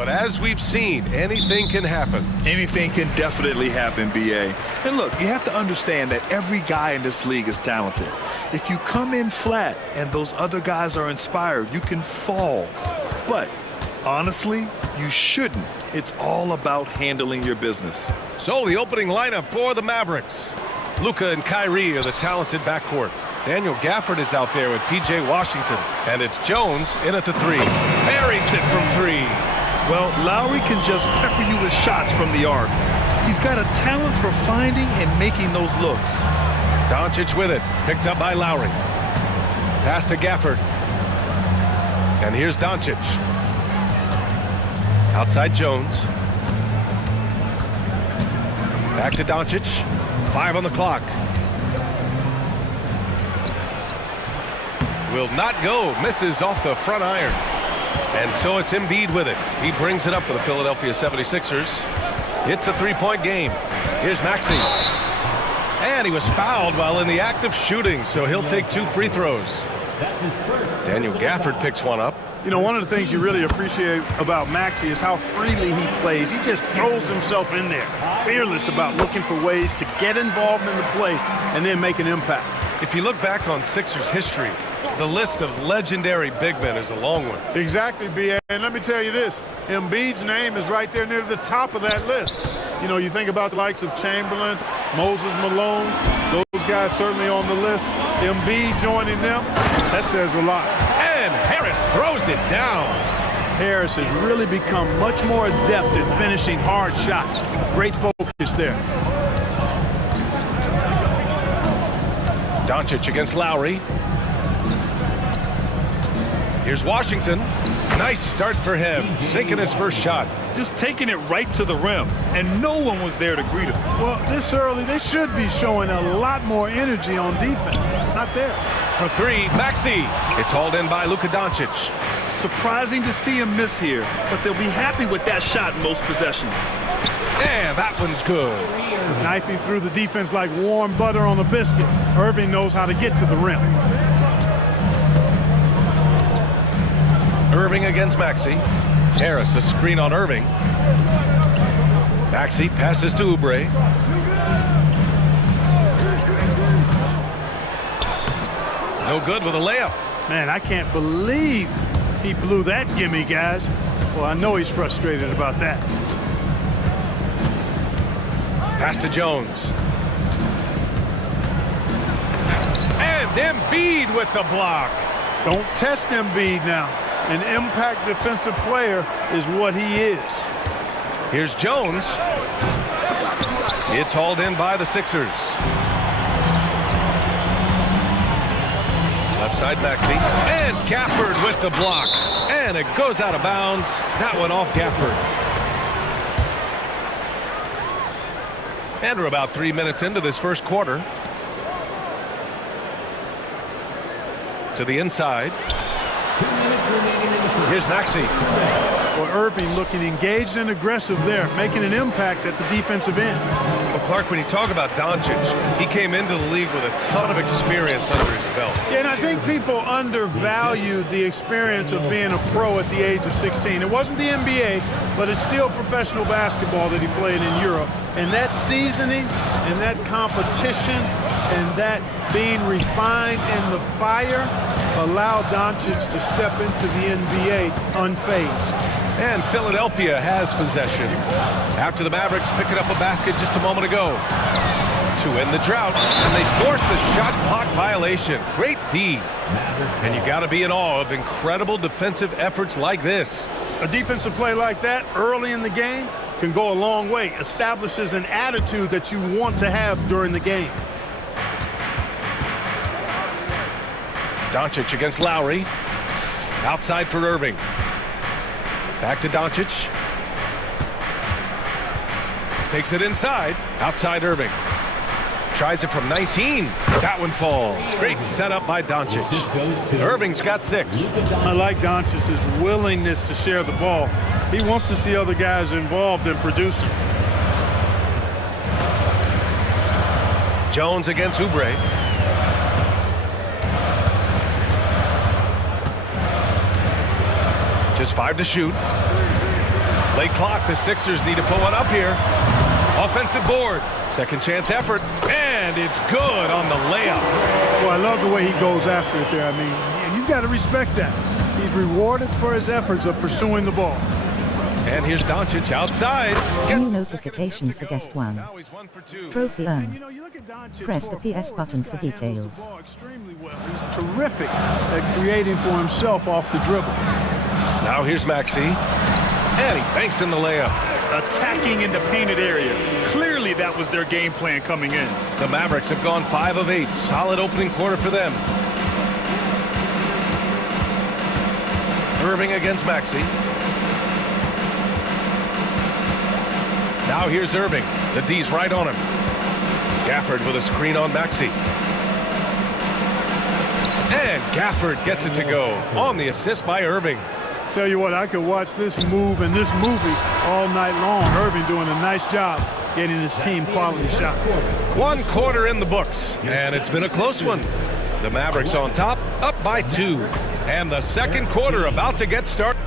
But as we've seen, anything can happen. Anything can definitely happen, BA. And look, you have to understand that every guy in this league is talented. If you come in flat and those other guys are inspired, you can fall. But honestly, you shouldn't. It's all about handling your business. So the opening lineup for the Mavericks. Luka and Kyrie are the talented backcourt. Daniel Gafford is out there with P.J. Washington. And it's Jones in at the three. Buries it from three. Well, Lowry can just pepper you with shots from the arc. He's got a talent for finding and making those looks. Doncic with it. Picked up by Lowry. Pass to Gafford. And here's Doncic. Outside Jones. Back to Doncic. 5 on the clock. Will not go. Misses off the front iron. And so it's Embiid with it. He brings it up for the Philadelphia 76ers. It's a three-point game. Here's Maxey. And he was fouled while in the act of shooting, so he'll take 2 free throws. Daniel Gafford picks one up. You know, one of the things you really appreciate about Maxey is how freely he plays. He just throws himself in there, fearless about looking for ways to get involved in the play and then make an impact. If you look back on Sixers history, the list of legendary big men is a long one. Exactly, B.A. And let me tell you this, Embiid's name is right there near the top of that list. You know, you think about the likes of Chamberlain, Moses Malone, those guys certainly on the list. Embiid joining them, that says a lot. And Harris throws it down. Harris has really become much more adept at finishing hard shots. Great focus there. Doncic against Lowry. Here's Washington. Nice start for him, sinking his first shot. Just taking it right to the rim, and no one was there to greet him. Well, this early, they should be showing a lot more energy on defense. It's not there. For three, Maxey. It's hauled in by Luka Doncic. Surprising to see him miss here, but they'll be happy with that shot in most possessions. And that one's good. Knifing through the defense like warm butter on a biscuit. Irving knows how to get to the rim. Irving against Maxey. Harris, a screen on Irving. Maxey passes to Oubre. No good with a layup. Man, I can't believe he blew that gimme, guys. Well, I know he's frustrated about that. Pass to Jones. And Embiid with the block. Don't test Embiid now. An impact defensive player is what he is. Here's Jones. It's hauled in by the Sixers. Left side Maxey. And Gafford with the block. And it goes out of bounds. That one off Gafford. And we're about 3 minutes into this first quarter. To the inside. Here's Maxey. Well, Irving looking engaged and aggressive there, making an impact at the defensive end. Well, Clark, when you talk about Doncic, he came into the league with a ton of experience under his belt. Yeah, and I think people undervalued the experience of being a pro at the age of 16. It wasn't the NBA, but it's still professional basketball that he played in Europe. And that seasoning and that competition and that being refined in the fire allowed Doncic to step into the NBA unfazed. And Philadelphia has possession after the Mavericks picking up a basket just a moment ago to end the drought, and they forced the shot clock violation. Great D. And you got to be in awe of incredible defensive efforts like this. A defensive play like that early in the game can go a long way. Establishes an attitude that you want to have during the game. Doncic against Lowry. Outside for Irving. Back to Doncic. Takes it inside. Outside Irving. Tries it from 19. That one falls. Great setup by Doncic. Irving's got 6. I like Doncic's willingness to share the ball. He wants to see other guys involved in producing. Jones against Oubre. Just 5 to shoot. Play clock. The Sixers need to put one up here. Offensive board. Second chance effort. And it's good on the layup. Well, I love the way he goes after it there. I mean, and you've got to respect that. He's rewarded for his efforts of pursuing the ball. And here's Doncic outside. New notification for guest one. Now he's 1 for 2. Trophy earned. You know, you look at Doncic Press the PS button for details. The ball extremely well. He's terrific at creating for himself off the dribble. Now here's Maxey. And he banks in the layup. Attacking in the painted area. Clearly that was their game plan coming in. The Mavericks have gone 5 of 8. Solid opening quarter for them. Irving against Maxey. Now here's Irving. The D's right on him. Gafford with a screen on Maxey. And Gafford gets it to go on the assist by Irving. Tell you what, I could watch this move and this movie all night long. Irving doing a nice job getting his team quality shots. 1 quarter in the books, and it's been a close one. The Mavericks on top, up by 2. And the second quarter about to get started.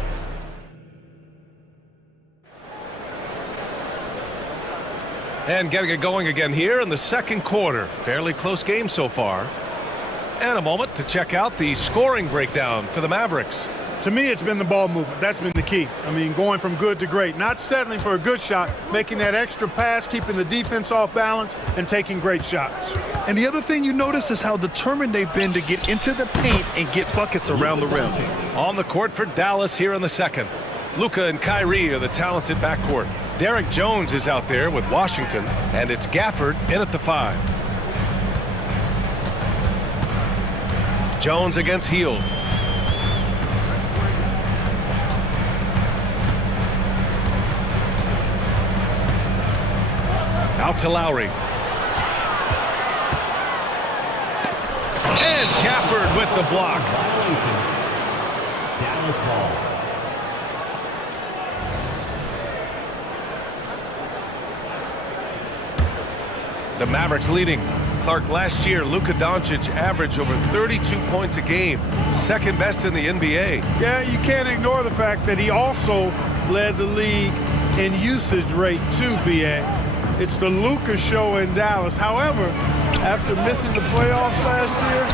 And getting it going again here in the second quarter. Fairly close game so far. And a moment to check out the scoring breakdown for the Mavericks. To me, it's been the ball movement. That's been the key. I mean, going from good to great. Not settling for a good shot, making that extra pass, keeping the defense off balance, and taking great shots. And the other thing you notice is how determined they've been to get into the paint and get buckets around the rim. On the court for Dallas here in the second. Luka and Kyrie are the talented backcourt. Derek Jones is out there with Washington, and it's Gafford in at the 5. Jones against Hield. Out to Lowry. And Gafford with the block. Dallas ball. The Mavericks leading. Clark, last year, Luka Doncic averaged over 32 points a game. Second best in the NBA. Yeah, you can't ignore the fact that he also led the league in usage rate too, BA. It's the Luka show in Dallas. However, after missing the playoffs last year,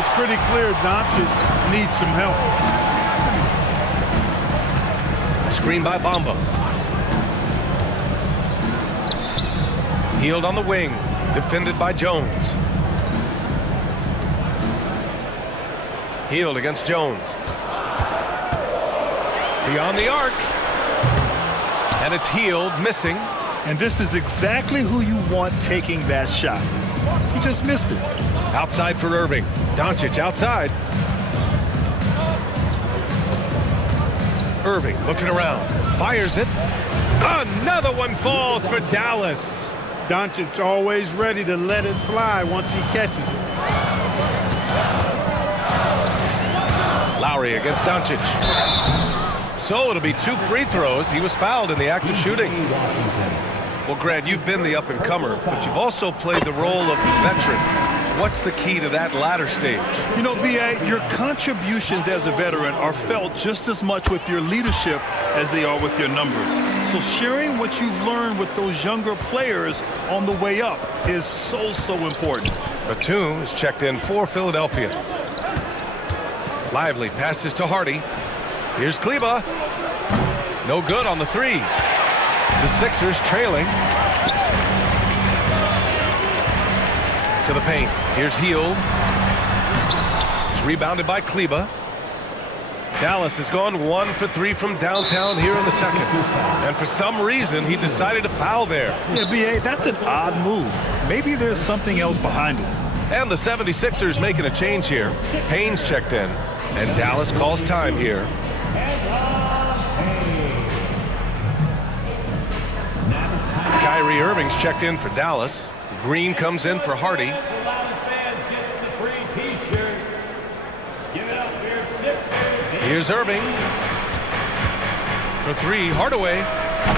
it's pretty clear Doncic needs some help. Screen by Bamba. Hield on the wing, defended by Jones. Hield against Jones. Beyond the arc. And it's Hield missing. And this is exactly who you want taking that shot. He just missed it. Outside for Irving. Doncic outside. Irving looking around. Fires it. Another one falls for Dallas. Doncic always ready to let it fly once he catches it. Lowry against Doncic. So it'll be 2 free throws. He was fouled in the act of shooting. Well, Grant, you've been the up-and-comer, but you've also played the role of the veteran. What's the key to that latter stage? You know, B.A., your contributions as a veteran are felt just as much with your leadership as they are with your numbers. So sharing what you've learned with those younger players on the way up is so important. Batum is checked in for Philadelphia. Lively passes to Hardy. Here's Kleba. No good on the 3. The Sixers trailing. To the paint. Here's Hield. It's rebounded by Kleba. Dallas has gone 1 for 3 from downtown here in the second. And for some reason, he decided to foul there. Yeah, B.A., that's an odd move. Maybe there's something else behind it. And the 76ers making a change here. Payne's checked in. And Dallas calls time here. Kyrie Irving's checked in for Dallas. Green comes in for Hardy. Here's Irving. For 3, Hardaway.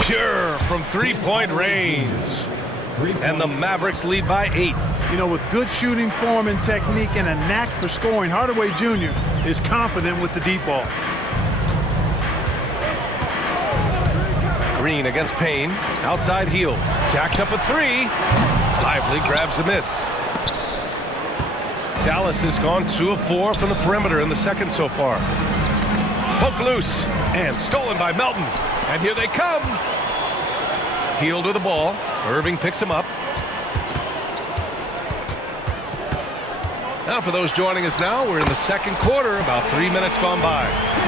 Pure from 3-point range. And the Mavericks lead by 8. You know, with good shooting form and technique and a knack for scoring, Hardaway Jr. is confident with the deep ball. Green against Payne. Outside heel. Jacks up a three. Lively grabs a miss. Dallas has gone 2 of 4 from the perimeter in the second so far. Poke loose. And stolen by Melton. And here they come. Heel to the ball. Irving picks him up. Now for those joining us now, we're in the second quarter, about 3 minutes gone by.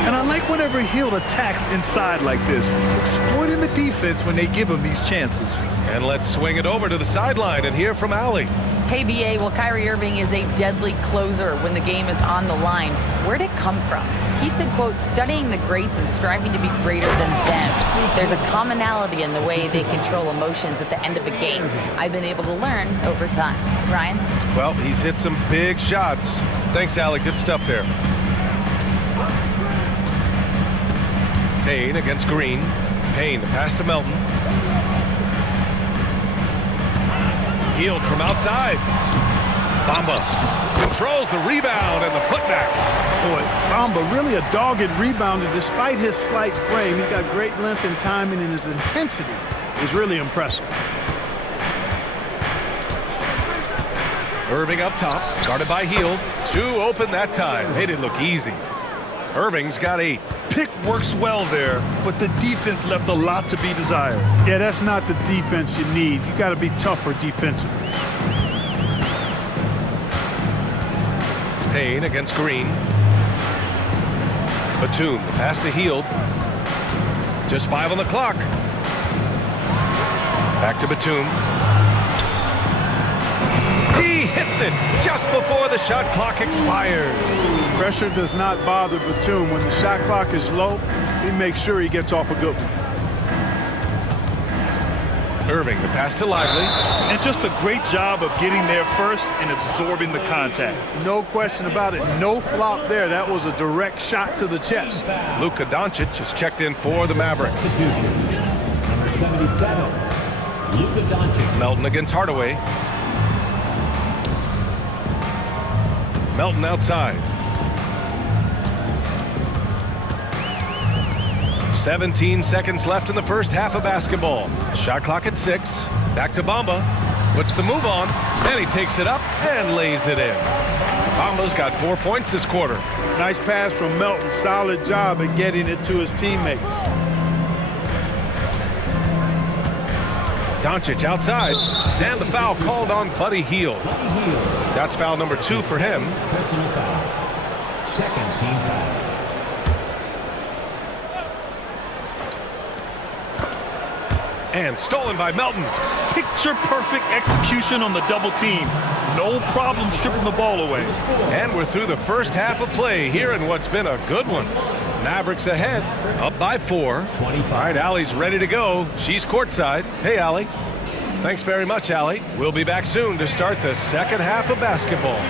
And I like whenever Hill attacks inside like this, exploiting the defense when they give him these chances. And let's swing it over to the sideline and hear from Allie. Hey, BA, well, Kyrie Irving is a deadly closer when the game is on the line. Where'd it come from? He said, quote, studying the greats and striving to be greater than them. There's a commonality in the way they control emotions at the end of a game. I've been able to learn over time. Ryan? Well, he's hit some big shots. Thanks, Allie. Good stuff there. Payne against Green. Payne, the pass to Melton. Healed from outside. Bamba controls the rebound and the putback. Boy, Bamba really a dogged rebounder despite his slight frame. He's got great length and timing, and his intensity is really impressive. Irving up top, guarded by Hield. 2 open that time. Made it look easy. Irving's got 8. Pick works well there, but the defense left a lot to be desired. Yeah, that's not the defense you need. You got to be tougher defensively. Payne against Green. Batum, the pass to Hield. Just 5 on the clock. Back to Batum. He hits it just before the shot clock expires. Pressure does not bother Batum. When the shot clock is low, he makes sure he gets off a good one. Irving, the pass to Lively. And just a great job of getting there first and absorbing the contact. No question about it. No flop there. That was a direct shot to the chest. Luka Doncic is checked in for the Mavericks. Number 77, Luka Doncic. Melton against Hardaway. Melton outside. 17 seconds left in the first half of basketball. Shot clock at 6. Back to Bamba. Puts the move on. And he takes it up and lays it in. Bamba's got 4 points this quarter. Nice pass from Melton. Solid job at getting it to his teammates. Doncic outside. And the foul called on Buddy Hield. That's foul number 2 for him. Personal foul. Second team foul. And stolen by Melton. Picture-perfect execution on the double team. No problem stripping the ball away. And we're through the first half of play here in what's been a good one. Mavericks ahead, up by 4. 25. All right, Allie's ready to go. She's courtside. Hey, Allie. Thanks very much, Allie. We'll be back soon to start the second half of basketball.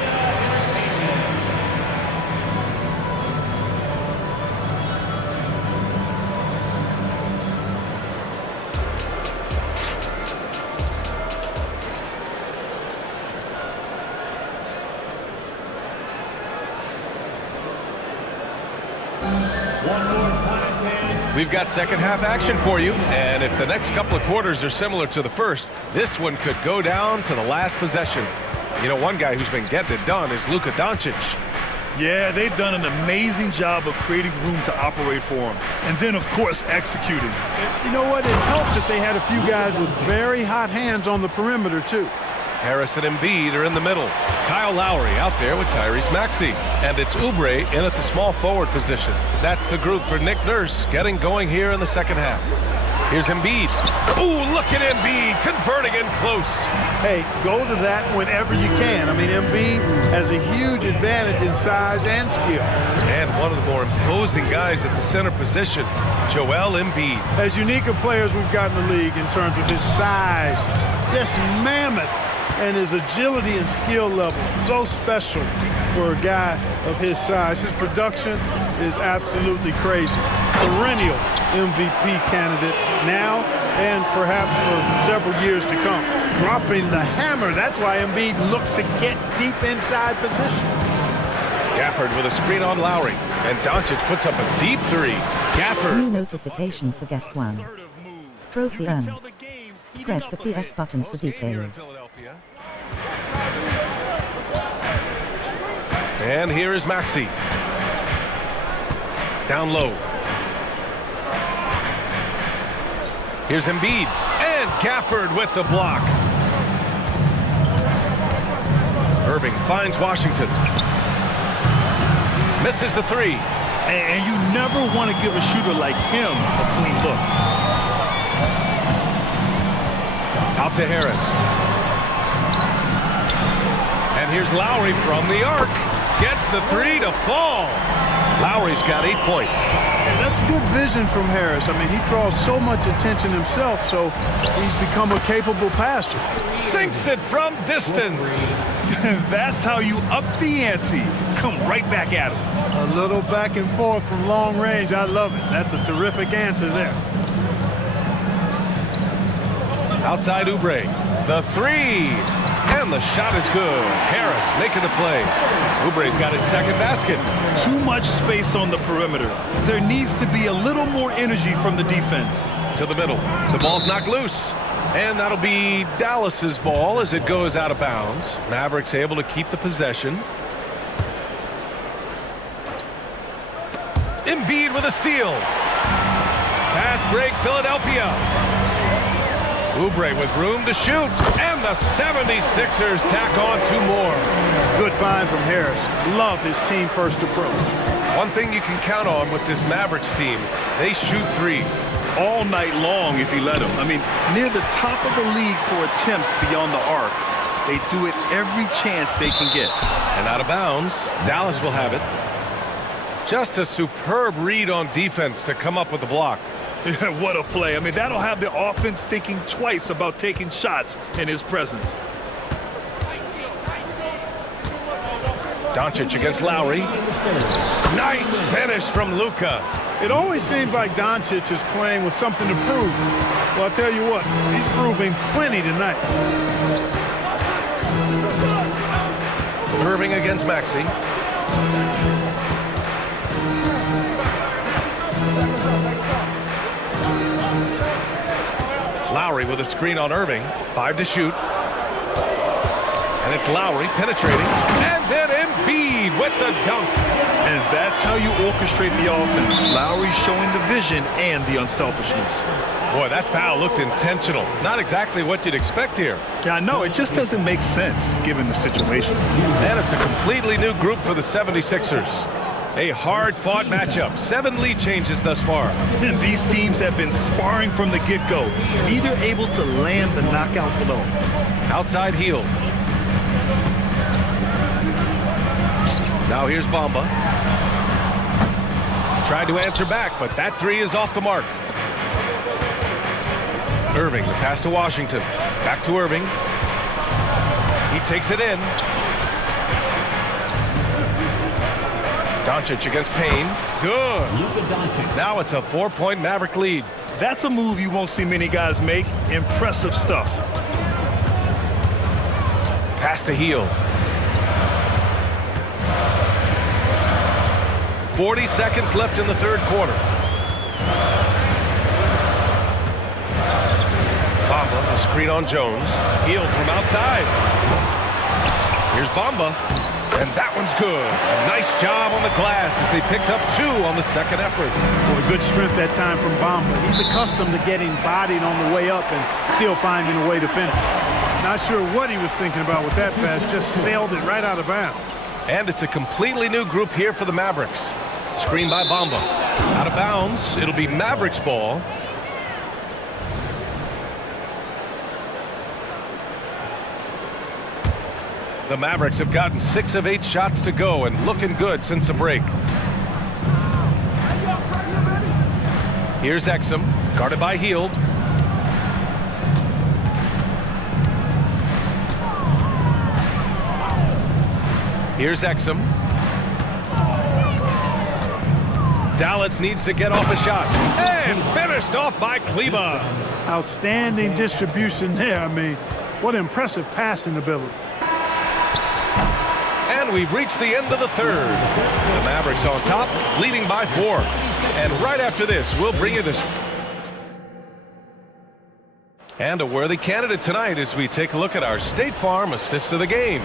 We've got second half action for you, and if the next couple of quarters are similar to the first, this one could go down to the last possession. You know, one guy who's been getting it done is Luka Doncic. Yeah, they've done an amazing job of creating room to operate for him. And then, of course, executing. You know what? It helped that they had a few guys with very hot hands on the perimeter, too. Harris and Embiid are in the middle. Kyle Lowry out there with Tyrese Maxey. And it's Oubre in at the small forward position. That's the group for Nick Nurse getting going here in the second half. Here's Embiid. Ooh, look at Embiid converting in close. Hey, go to that whenever you can. I mean, Embiid has a huge advantage in size and skill. And one of the more imposing guys at the center position, Joel Embiid. As unique of players we've got in the league in terms of his size, just mammoth, and his agility and skill level, so special for a guy of his size. His production is absolutely crazy. Perennial MVP candidate now and perhaps for several years to come. Dropping the hammer. That's why Embiid looks to get deep inside position. Gafford with a screen on Lowry. And Doncic puts up a deep 3. Gafford. New notification for guest 1. Trophy earned. Press the PS button for details. And here is Maxey. Down low. Here's Embiid. And Gafford with the block. Irving finds Washington. Misses the three. And you never want to give a shooter like him a clean look. Out to Harris. And here's Lowry from the arc. Gets the three to fall. Lowry's got 8 points. Yeah, that's good vision from Harris. I mean, he draws so much attention himself, so he's become a capable passer. Sinks it from distance. That's how you up the ante. Come right back at him. A little back and forth from long range. I love it. That's a terrific answer there. Outside Oubre. The three. And the shot is good. Harris making the play. Oubre's got his second basket. Too much space on the perimeter. There needs to be a little more energy from the defense. To the middle. The ball's knocked loose. And that'll be Dallas's ball as it goes out of bounds. Mavericks able to keep the possession. Embiid with a steal. Fast break, Philadelphia. Oubre with room to shoot. And the 76ers tack on 2 more. Good find from Harris. Love his team-first approach. One thing you can count on with this Mavericks team, they shoot threes. All night long if he let him. I mean, near the top of the league for attempts beyond the arc. They do it every chance they can get. And out of bounds, Dallas will have it. Just a superb read on defense to come up with the block. What a play. I mean, that'll have the offense thinking twice about taking shots in his presence. Doncic against Lowry. Nice finish from Luka. It always seems like Doncic is playing with something to prove. Well, I'll tell you what, he's proving plenty tonight. Irving against Maxey. Lowry with a screen on Irving. 5 to shoot. And it's Lowry penetrating. And then Embiid with the dunk. And that's how you orchestrate the offense. Lowry showing the vision and the unselfishness. Boy, that foul looked intentional. Not exactly what you'd expect here. Yeah, I know. It just doesn't make sense given the situation. And it's a completely new group for the 76ers. A hard-fought matchup. 7 lead changes thus far. And these teams have been sparring from the get-go, neither able to land the knockout blow. Outside heel. Now here's Bamba. Tried to answer back, but that three is off the mark. Irving, the pass to Washington. Back to Irving. He takes it in. Doncic against Payne. Good. Now it's a 4-point Maverick lead. That's a move you won't see many guys make. Impressive stuff. Pass to heel. 40 seconds left in the third quarter. Bamba, a screen on Jones. Heel from outside. Here's Bamba. And that one's good. A nice job on the glass as they picked up 2 on the second effort. Boy, good strength that time from Bamba. He's accustomed to getting bodied on the way up and still finding a way to finish. Not sure what he was thinking about with that pass. Just sailed it right out of bounds. And it's a completely new group here for the Mavericks. Screen by Bamba. Out of bounds. It'll be Mavericks ball. The Mavericks have gotten 6 of 8 shots to go and looking good since the break. Here's Exum, guarded by Hield. Here's Exum. Dallas needs to get off a shot. And finished off by Kleba. Outstanding distribution there. I mean, what impressive passing ability. And we've reached the end of the third. The Mavericks on top, leading by 4. And right after this, we'll bring you this. And a worthy candidate tonight as we take a look at our State Farm assist of the game.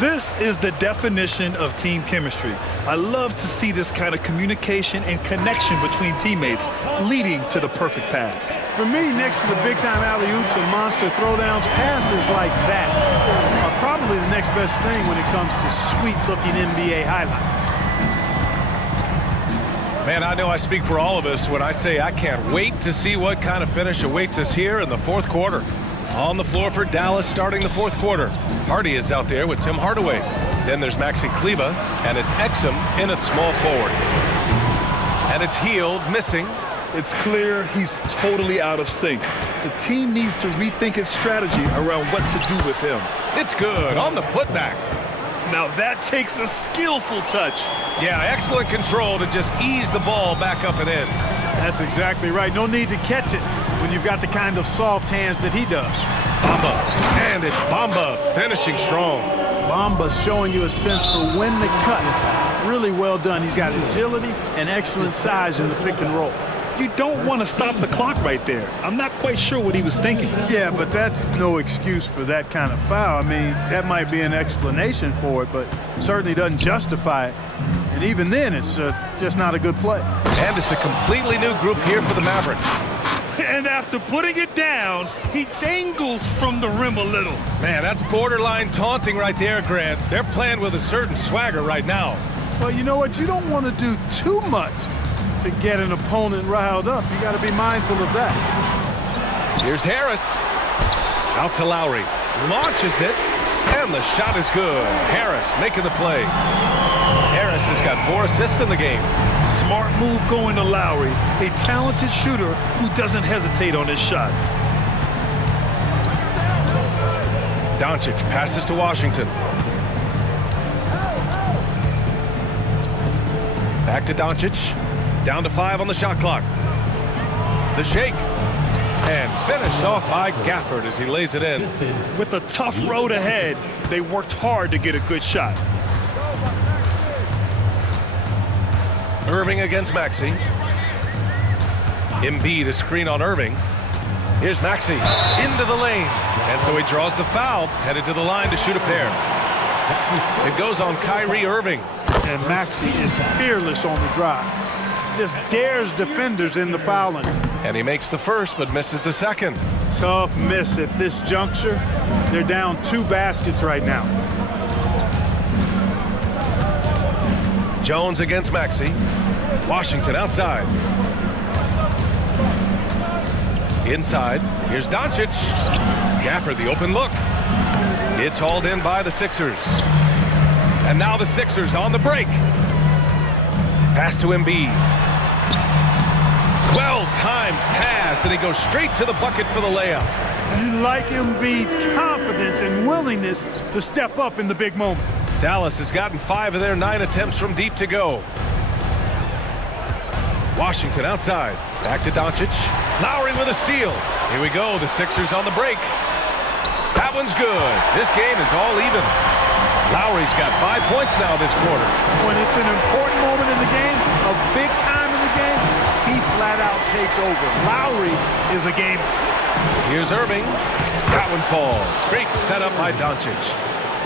This is the definition of team chemistry. I love to see this kind of communication and connection between teammates leading to the perfect pass. For me, next to the big-time alley-oops and monster throwdowns, passes like that are probably the next best thing when it comes to sweet-looking NBA highlights. Man, I know I speak for all of us when I say I can't wait to see what kind of finish awaits us here in the fourth quarter. On the floor for Dallas starting the fourth quarter. Hardy is out there with Tim Hardaway. Then there's Maxi Kleba, and it's Exum in at small forward. And it's Healed, missing. It's clear he's totally out of sync. The team needs to rethink its strategy around what to do with him. It's good on the putback. Now that takes a skillful touch. Yeah, excellent control to just ease the ball back up and in. That's exactly right. No need to catch it when you've got the kind of soft hands that he does. Bamba, and it's Bamba finishing strong. Bamba's showing you a sense for when to cut. Really well done. He's got agility and excellent size in the pick and roll. You don't want to stop the clock right there. I'm not quite sure what he was thinking. Yeah, but that's no excuse for that kind of foul. I mean, that might be an explanation for it, but certainly doesn't justify it. And even then, it's just not a good play. And it's a completely new group here for the Mavericks. And after putting it down, he dangles from the rim a little. Man, that's borderline taunting right there, Grant. They're playing with a certain swagger right now. Well, you know what? You don't want to do too much to get an opponent riled up. You got to be mindful of that. Here's Harris. Out to Lowry. Launches it. And the shot is good. Harris making the play. Harris has got 4 assists in the game. Smart move going to Lowry, a talented shooter who doesn't hesitate on his shots. Doncic passes to Washington. Back to Doncic. Down to 5 on the shot clock. The shake. And finished off by Gafford as he lays it in. With a tough road ahead, they worked hard to get a good shot. Irving against Maxey. Embiid a screen on Irving. Here's Maxey into the lane. And so he draws the foul, headed to the line to shoot a pair. It goes on Kyrie Irving. And Maxey is fearless on the drive. Just dares defenders in the fouling. And he makes the first, but misses the second. Tough miss at this juncture. They're down 2 baskets right now. Jones against Maxey. Washington outside. Inside. Here's Doncic. Gafford, the open look. It's hauled in by the Sixers. And now the Sixers on the break. Pass to Embiid. Well-timed pass, and he goes straight to the bucket for the layup. You like Embiid's confidence and willingness to step up in the big moment. Dallas has gotten 5 of their 9 attempts from deep to go. Washington outside. Back to Doncic. Lowry with a steal. Here we go, the Sixers on the break. That one's good. This game is all even. Lowry's got 5 points now this quarter. When it's an important moment in the game, a big time in the game, he flat out takes over. Lowry is a gamer. Here's Irving. That one falls. Great setup by Doncic.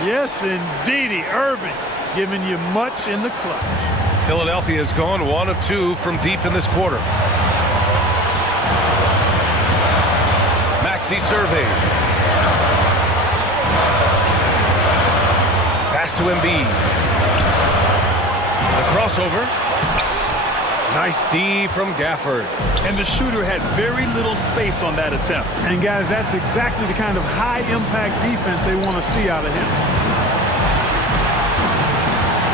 Yes, indeedy. Irving giving you much in the clutch. Philadelphia has gone 1 of 2 from deep in this quarter. Maxey surveys. Pass to Embiid. The crossover. Nice D from Gafford. And the shooter had very little space on that attempt. And guys, that's exactly the kind of high-impact defense they want to see out of him.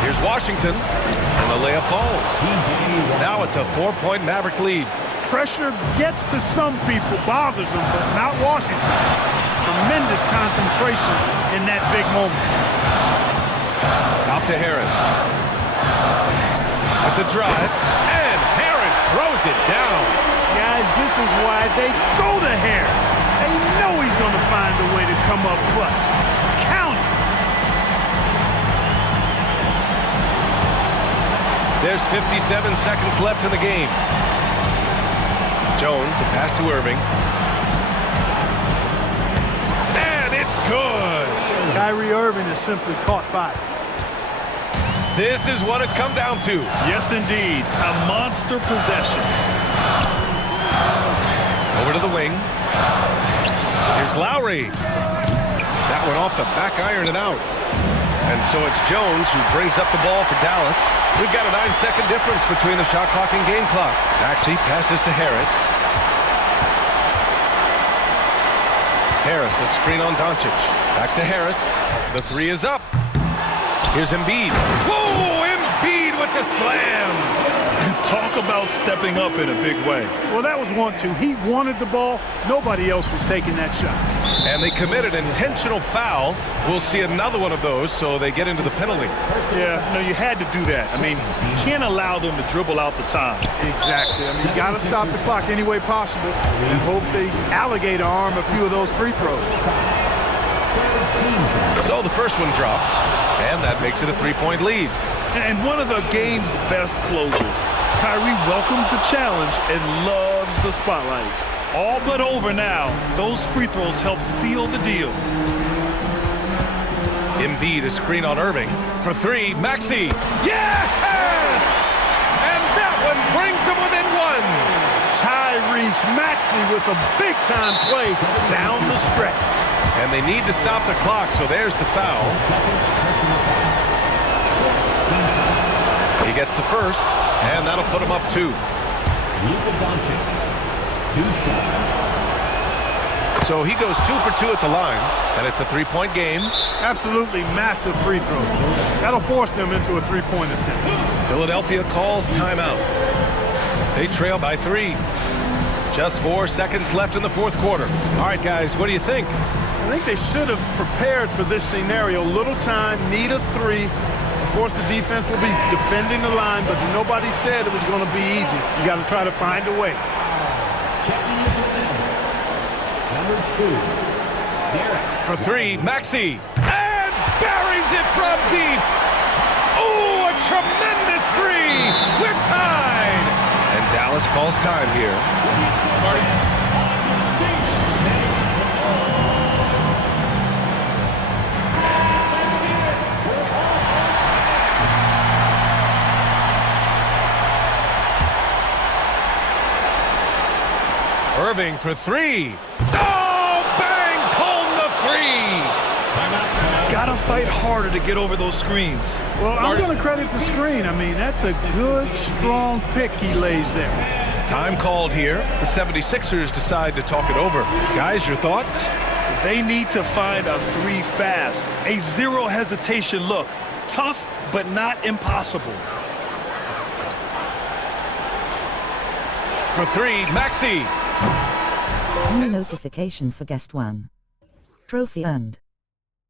Here's Washington, and the layup falls. Now it's a 4-point Maverick lead. Pressure gets to some people, bothers them, but not Washington. Tremendous concentration in that big moment. Out to Harris. With the drive, and Harris throws it down. Guys, this is why they go to Harris. They know he's going to find a way to come up clutch. Count it. There's 57 seconds left in the game. Jones, the pass to Irving. Kyrie Irving has simply caught fire. This is what it's come down to. Yes, indeed. A monster possession. Over to the wing. Here's Lowry. That went off the back iron and out. And so it's Jones who brings up the ball for Dallas. We've got a 9-second difference between the shot clock and game clock. Maxey passes to Harris. Harris, a screen on Doncic. Back to Harris. The three is up. Here's Embiid. Whoa, Embiid with the slam. Talk about stepping up in a big way. Well, that was 1-2. He wanted the ball. Nobody else was taking that shot. And they committed intentional foul. We'll see another one of those, so they get into the penalty. Yeah, no, you had to do that. I mean, you can't allow them to dribble out the time. Exactly. I mean, you got to stop the clock any way possible and hope the alligator arm a few of those free throws. So the first one drops, and that makes it a 3-point lead. And one of the game's best closers. Kyrie welcomes the challenge and loves the spotlight. All but over now. Those free throws help seal the deal. Embiid, a screen on Irving. For three, Maxey. Yes! And that one brings them within one. Tyrese Maxey with a big-time play down the stretch. And they need to stop the clock, so there's the foul. He gets the first, and that'll put him up 2. Luka Doncic, 2 shots. So he goes 2 for 2 at the line, and it's a 3-point game. Absolutely massive free throws. That'll force them into a three-point attempt. Philadelphia calls timeout. They trail by 3. Just 4 seconds left in the fourth quarter. All right, guys, what do you think? I think they should have prepared for this scenario. Little time, need a 3. Of course, the defense will be defending the line, but nobody said it was going to be easy. You got to try to find a way. Checking into the middle. Number 2, Derek. For 3, Maxey. And buries it from deep. Oh, a tremendous 3. We're tied. And Dallas calls time here. Irving for 3. Oh, bangs home the 3. Gotta fight harder to get over those screens. Well, I'm going to credit the screen. I mean, that's a good, strong pick he lays there. Time called here. The 76ers decide to talk it over. Guys, your thoughts? They need to find a 3 fast. A zero hesitation look. Tough, but not impossible. For 3, Maxey. New notification for guest 1. Trophy earned.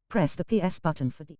Press the PS button for the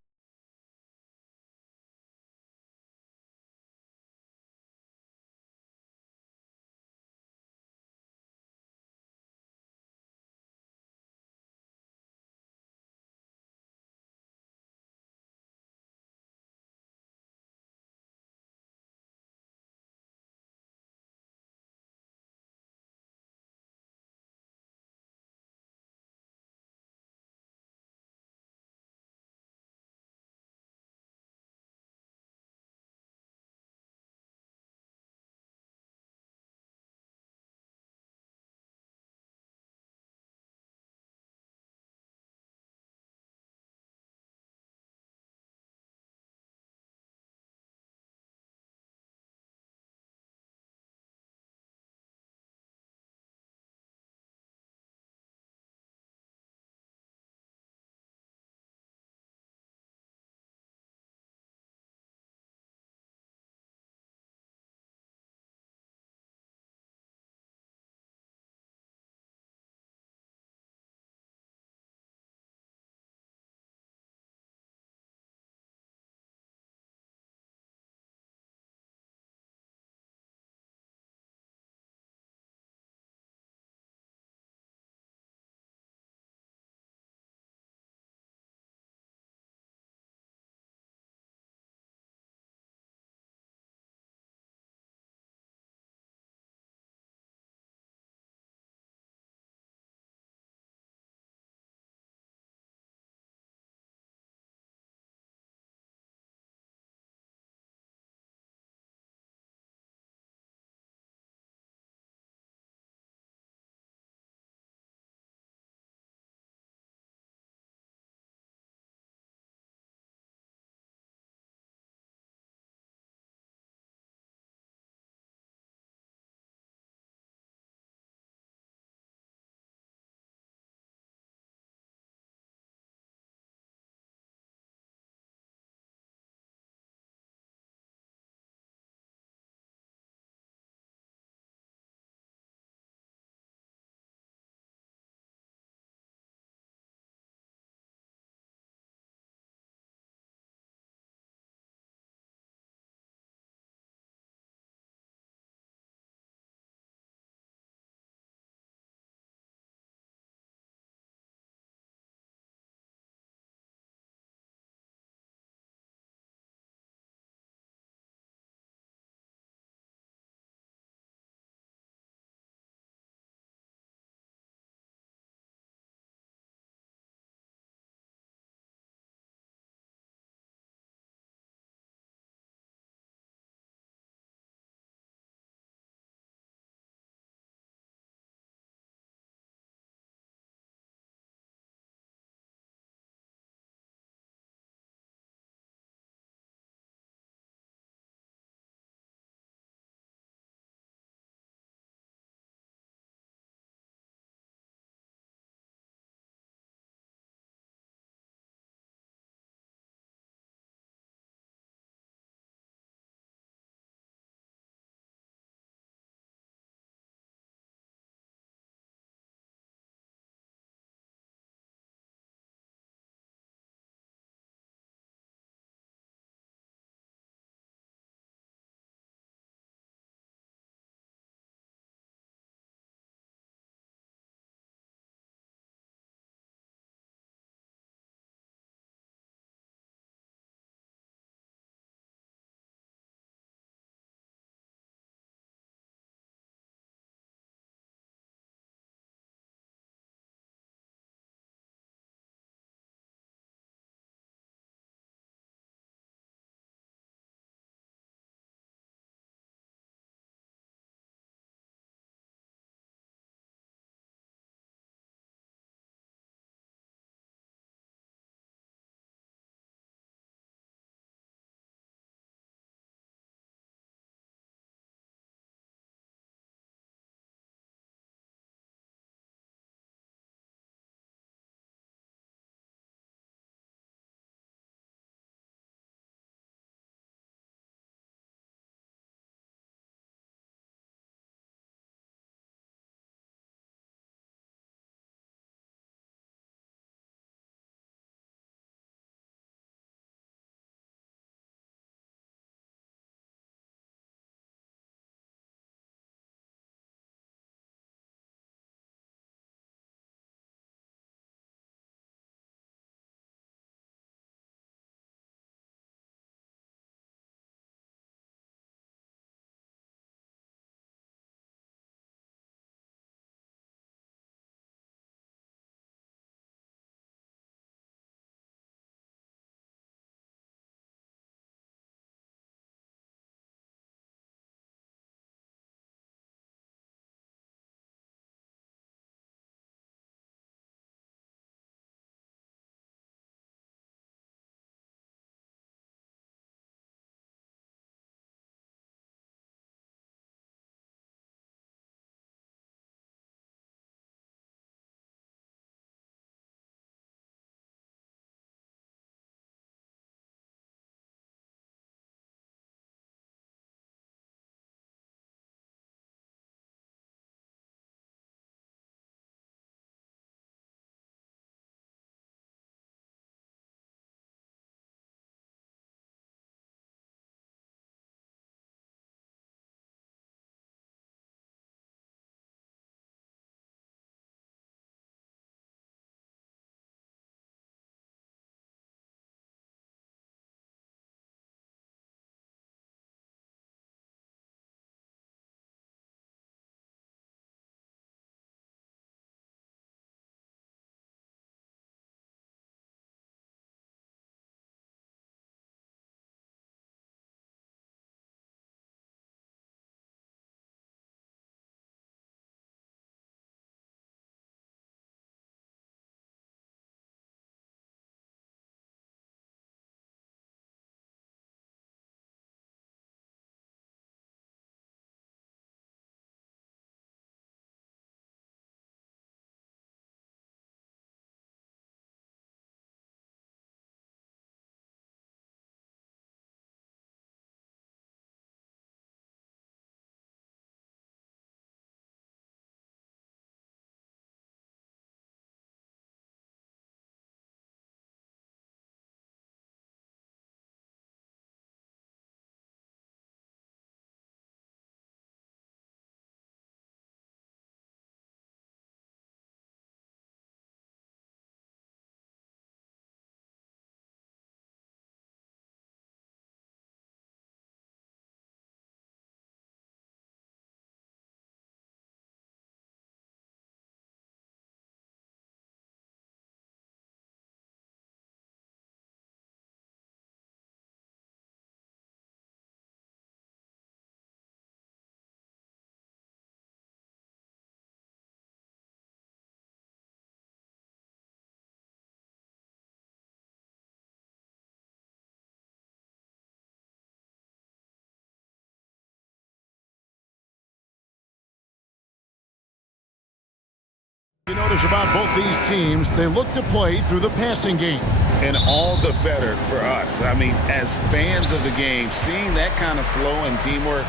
You notice about both these teams, they look to play through the passing game. And all the better for us. I mean, as fans of the game, seeing that kind of flow and teamwork,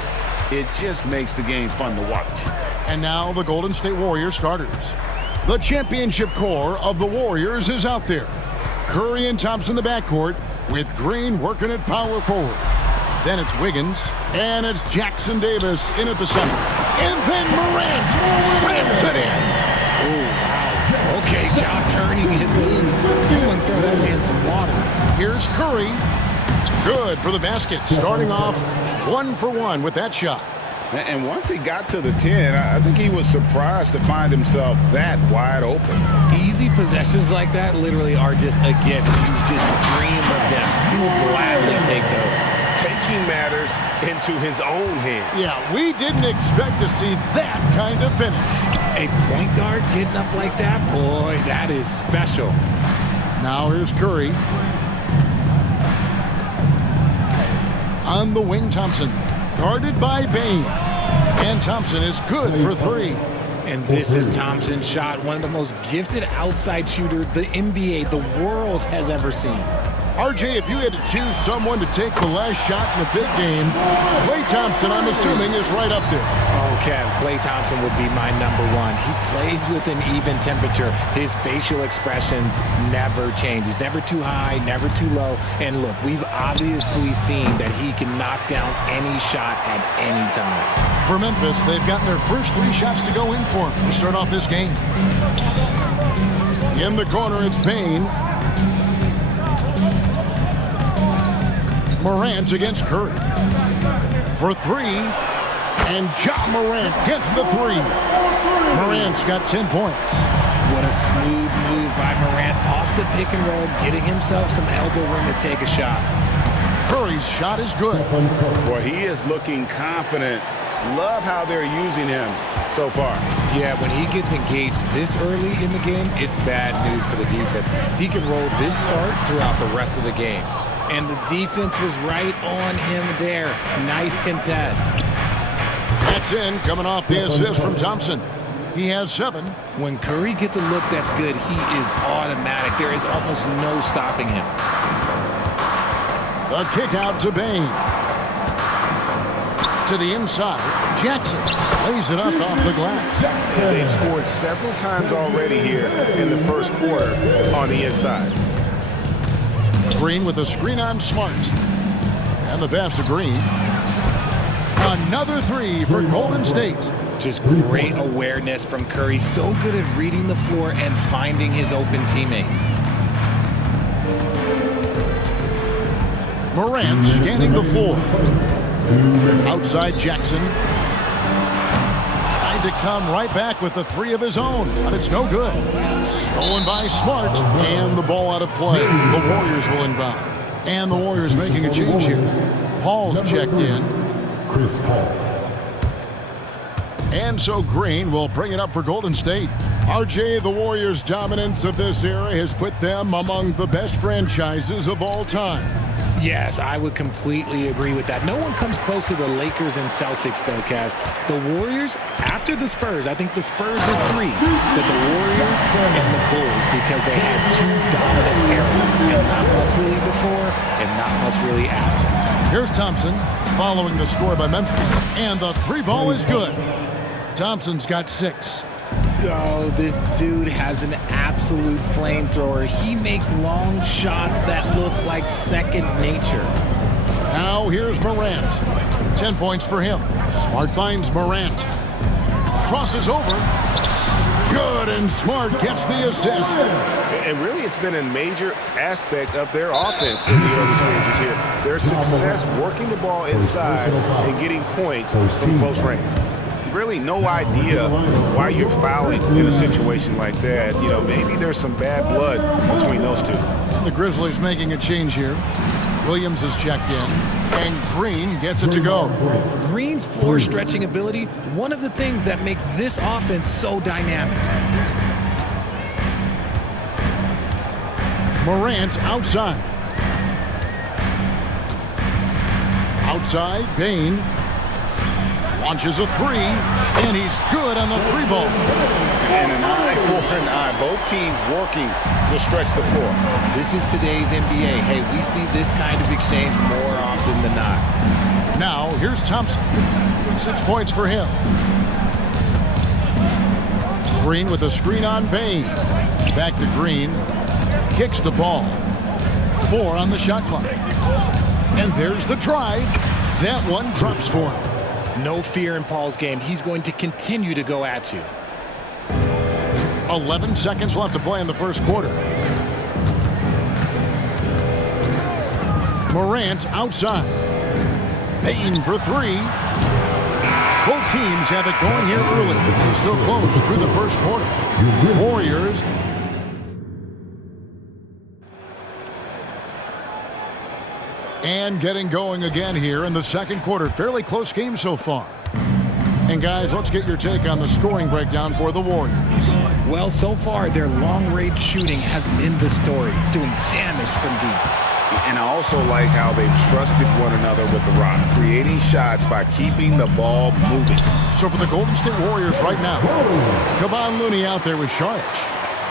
it just makes the game fun to watch. And now the Golden State Warriors starters. The championship core of the Warriors is out there. Curry and Thompson in the backcourt, with Green working at power forward. Then it's Wiggins, and it's Jackson Davis in at the center. And then Morant slams it in. Ooh, wow. Okay, job turning and moves. Someone throw that man some water. Here's Curry. Good for the basket, starting off 1 for 1 with that shot. And once he got to the 10, I think he was surprised to find himself that wide open. Easy possessions like that literally are just a gift. You just dream of them. You will gladly take those. Taking matters into his own hands. Yeah, we didn't expect to see that kind of finish. A point guard getting up like that, boy, that is special. Now here's Curry. On the wing, Thompson. Guarded by Bain. And Thompson is good for 3. And this is Thompson's shot, one of the most gifted outside shooters the NBA, the world has ever seen. RJ, if you had to choose someone to take the last shot in a big game, Klay Thompson, I'm assuming, is right up there. Oh, Kev, Klay Thompson would be my number 1. He plays with an even temperature. His facial expressions never change. He's never too high, never too low. And look, we've obviously seen that he can knock down any shot at any time. For Memphis, they've gotten their first 3 shots to go in for him to start off this game. In the corner, it's Bain. Morant against Curry. For 3, and Ja Morant gets the 3. Morant's got 10 points. What a smooth move by Morant off the pick and roll, getting himself some elbow room to take a shot. Curry's shot is good. Boy, he is looking confident. Love how they're using him so far. Yeah, when he gets engaged this early in the game, it's bad news for the defense. He can roll this start throughout the rest of the game. And the defense was right on him there. Nice contest. That's in, coming off the assist from Thompson. He has 7. When Curry gets a look that's good, he is automatic. There is almost no stopping him. The kick out to Bain. To the inside, Jackson lays it up off the glass. They've scored several times already here in the first quarter on the inside. Green with a screen on Smart. And the pass to Green. Another 3 for Golden State. Just great awareness from Curry. So good at reading the floor and finding his open teammates. Morant scanning the floor. Outside Jackson. Trying to come right back with the 3 of his own, but it's no good. Stolen by Smart, and the ball out of play. The Warriors will inbound. And the Warriors making a change here. Paul's checked in. Chris Paul. And so Green will bring it up for Golden State. RJ, the Warriors' dominance of this era has put them among the best franchises of all time. Yes, I would completely agree with that. No one comes close to the Lakers and Celtics, though, Kev. The Warriors, after the Spurs, I think the Spurs are 3, but the Warriors and the Bulls, because they had 2 dominant eras, and not much really before and not much really after. Here's Thompson following the score by Memphis, and the 3 ball is good. Thompson's got 6. Oh, this dude has an absolute flamethrower. He makes long shots that look like second nature. Now here's Morant. 10 points for him. Smart finds Morant. Crosses over. Good, and Smart gets the assist. And really, it's been a major aspect of their offense in the early stages here. Their success working the ball inside and getting points from close range. Really no idea why you're fouling in a situation like that. You know, maybe there's some bad blood between those 2. And the Grizzlies making a change here. Williams is checked in, and Green gets it to go. Green's floor stretching ability, one of the things that makes this offense so dynamic. Morant outside. Outside, Bain. Launches a 3, and he's good on the 3 ball. And an eye for an eye. Both teams working to stretch the floor. This is today's NBA. Hey, we see this kind of exchange more often than not. Now, here's Thompson. 6 points for him. Green with a screen on Bain. Back to Green. Kicks the ball. 4 on the shot clock. And there's the drive. That one drops for him. No fear in Paul's game. He's going to continue to go at you. 11 seconds left to play in the first quarter. Morant outside. Payton for 3. Both teams have it going here early and still close through the first quarter. Warriors. And getting going again here in the second quarter. Fairly close game so far. And guys, let's get your take on the scoring breakdown for the Warriors. Well, so far, their long-range shooting has been the story, doing damage from deep. And I also like how they've trusted one another with the rock, creating shots by keeping the ball moving. So for the Golden State Warriors right now, Kevon Looney out there with Saric.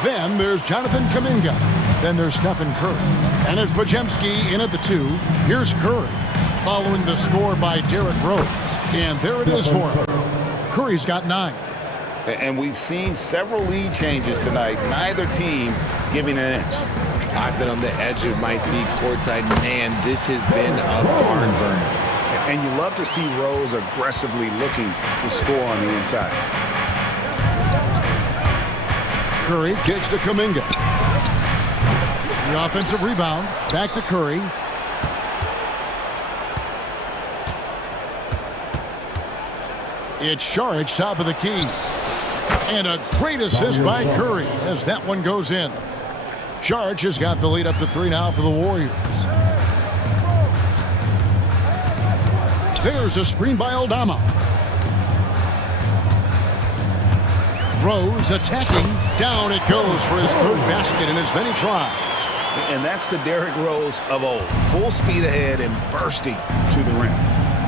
Then there's Jonathan Kuminga. Then there's Stephen Curry. And it's Podziemski in at the 2. Here's Curry, following the score by Derrick Rose. And there it is for him. Curry's got 9. And we've seen several lead changes tonight, neither team giving an inch. I've been on the edge of my seat courtside. Man, this has been a barn burner. And you love to see Rose aggressively looking to score on the inside. Curry kicks to Kuminga. The offensive rebound. Back to Curry. It's Saric, top of the key. And a great assist by Curry as that one goes in. Saric has got the lead up to 3 now for the Warriors. There's a screen by Aldama. Rose attacking. Down it goes for his 3rd basket in as many tries. And that's the Derrick Rose of old. Full speed ahead and bursting to the rim.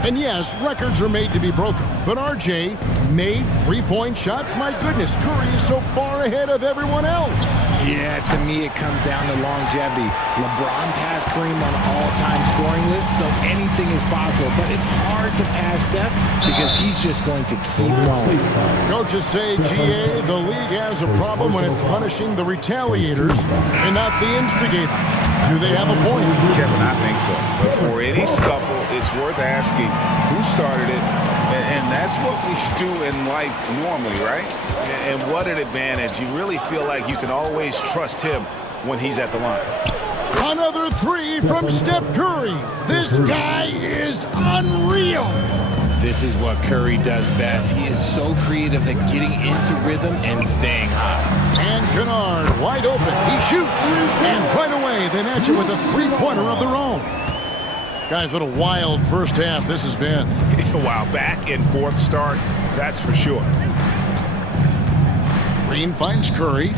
And yes, records are made to be broken. But RJ made 3-point shots. My goodness, Curry is so far ahead of everyone else. Yeah, to me it comes down to longevity. LeBron passed Kareem on all-time scoring lists, so anything is possible. But it's hard to pass Steph because he's just going to keep going. Coaches say, GA, the league has a problem when it's punishing the retaliators and not the instigators. Do they have a point? Kevin, I think so. But for any scuffle, it's worth asking who started it. And that's what we do in life normally, right? And what an advantage. You really feel like you can always trust him when he's at the line. Another 3 from Steph Curry. This guy is unreal. This is what Curry does best. He is so creative at getting into rhythm and staying hot. And Kennard wide open. He shoots. And right away, they match it with a 3-pointer of their own. Guys, what a wild first half this has been. Wow, back and forth start, that's for sure. Green finds Curry.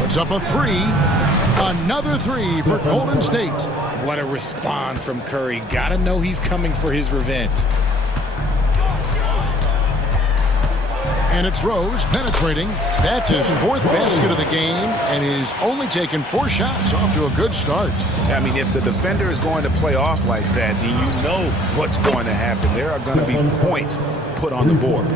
Puts up a 3. Another 3 for Golden State. What a response from Curry. Gotta know he's coming for his revenge. And it's Rose penetrating. That's his 4th basket of the game, and he's only taken 4 shots. Off to a good start. I mean, if the defender is going to play off like that, then you know what's going to happen. There are going to be points put on the board.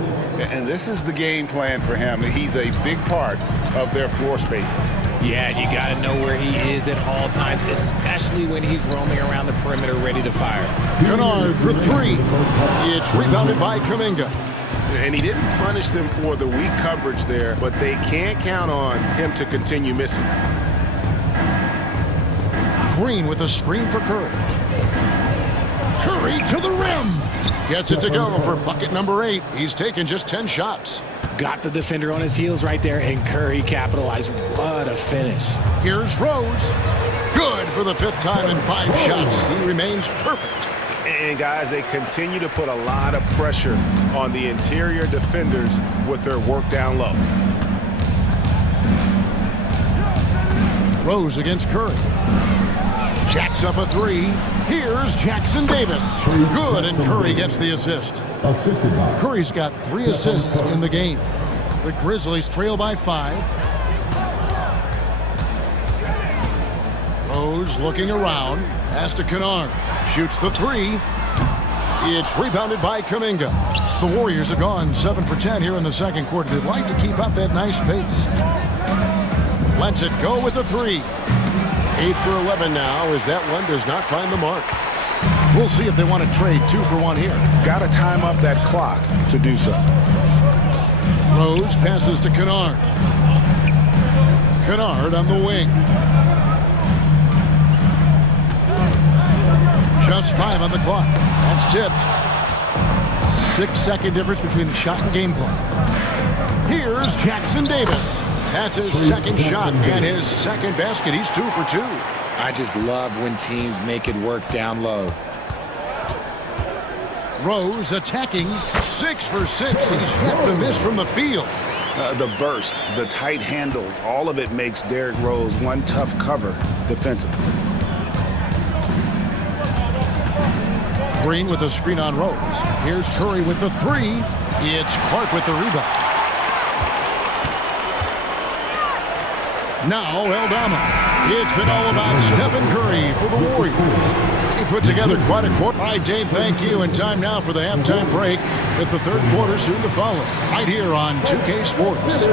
And this is the game plan for him. He's a big part of their floor spacing. Yeah, you got to know where he is at all times, especially when he's roaming around the perimeter ready to fire. Kennard for 3. It's rebounded by Kuminga. And he didn't punish them for the weak coverage there, but they can't count on him to continue missing. Green with a screen for Curry. Curry to the rim. Gets it to go for bucket number 8. He's taken just 10 shots. Got the defender on his heels right there, and Curry capitalized. What a finish. Here's Rose. Good for the 5th time in 5 shots. He remains perfect. And guys, they continue to put a lot of pressure on the interior defenders with their work down low. Rose against Curry. Jacks up a three. Here's Jackson Davis. Good, and Curry gets the assist. Assisted by Curry's got 3 assists in the game. The Grizzlies trail by 5. Rose looking around. Pass to Kennard. Shoots the 3. It's rebounded by Kuminga. The Warriors have gone 7 for 10 here in the second quarter. They'd like to keep up that nice pace. Lets it go with the 3. 8 for 11 now as that one does not find the mark. We'll see if they want to trade 2 for 1 here. Got to time up that clock to do so. Rose passes to Kennard. Kennard on the wing. Just 5 on the clock. That's tipped. 6-second difference between the shot and game clock. Here's Jackson Davis. That's his second shot and his second basket. He's 2 for 2. I just love when teams make it work down low. Rose attacking, 6 for 6. He's yet to miss from the field. The burst, the tight handles, all of it makes Derrick Rose one tough cover defensively. Green with a screen on Rose. Here's Curry with the 3. It's Clark with the rebound. Now Eldama. It's been all about Stephen Curry for the Warriors. He put together quite a quarter. All right, Dave, thank you. And time now for the halftime break with the third quarter soon to follow. Right here on 2K Sports.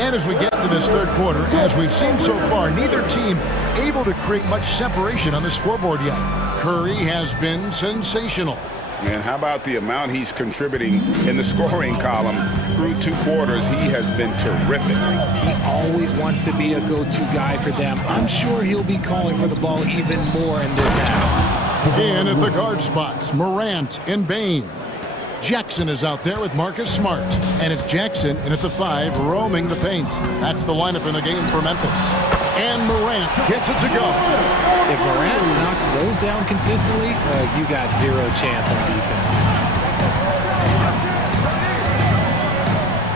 And as we get to this third quarter, as we've seen so far, neither team able to create much separation on the scoreboard yet. Curry has been sensational. And how about the amount he's contributing in the scoring column through 2 quarters? He has been terrific. He always wants to be a go-to guy for them. I'm sure he'll be calling for the ball even more in this half. In at the guard spots, Morant and Bane. Jackson is out there with Marcus Smart. And it's Jackson in at the 5, roaming the paint. That's the lineup in the game for Memphis. And Morant gets it to go. If Morant knocks those down consistently, you got 0 chance on defense.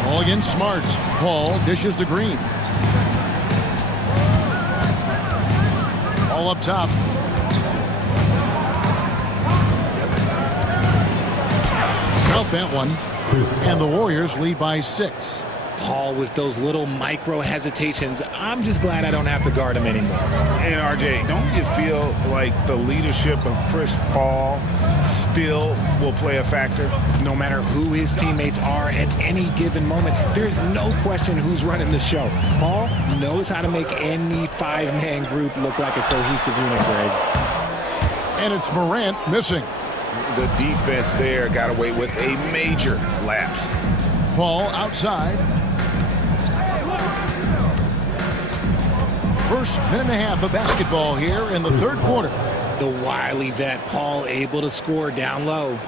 Ball against Smart. Paul dishes to Green. All up top. Count that one. And the Warriors lead by 6. Paul with those little micro hesitations. I'm just glad I don't have to guard him anymore. And RJ, don't you feel like the leadership of Chris Paul still will play a factor? No matter who his teammates are at any given moment, there's no question who's running the show. Paul knows how to make any 5-man group look like a cohesive unit, Greg. And it's Morant missing. The defense there got away with a major lapse. Paul outside. First minute and a half of basketball here in the third quarter. The wily vet Paul able to score down low.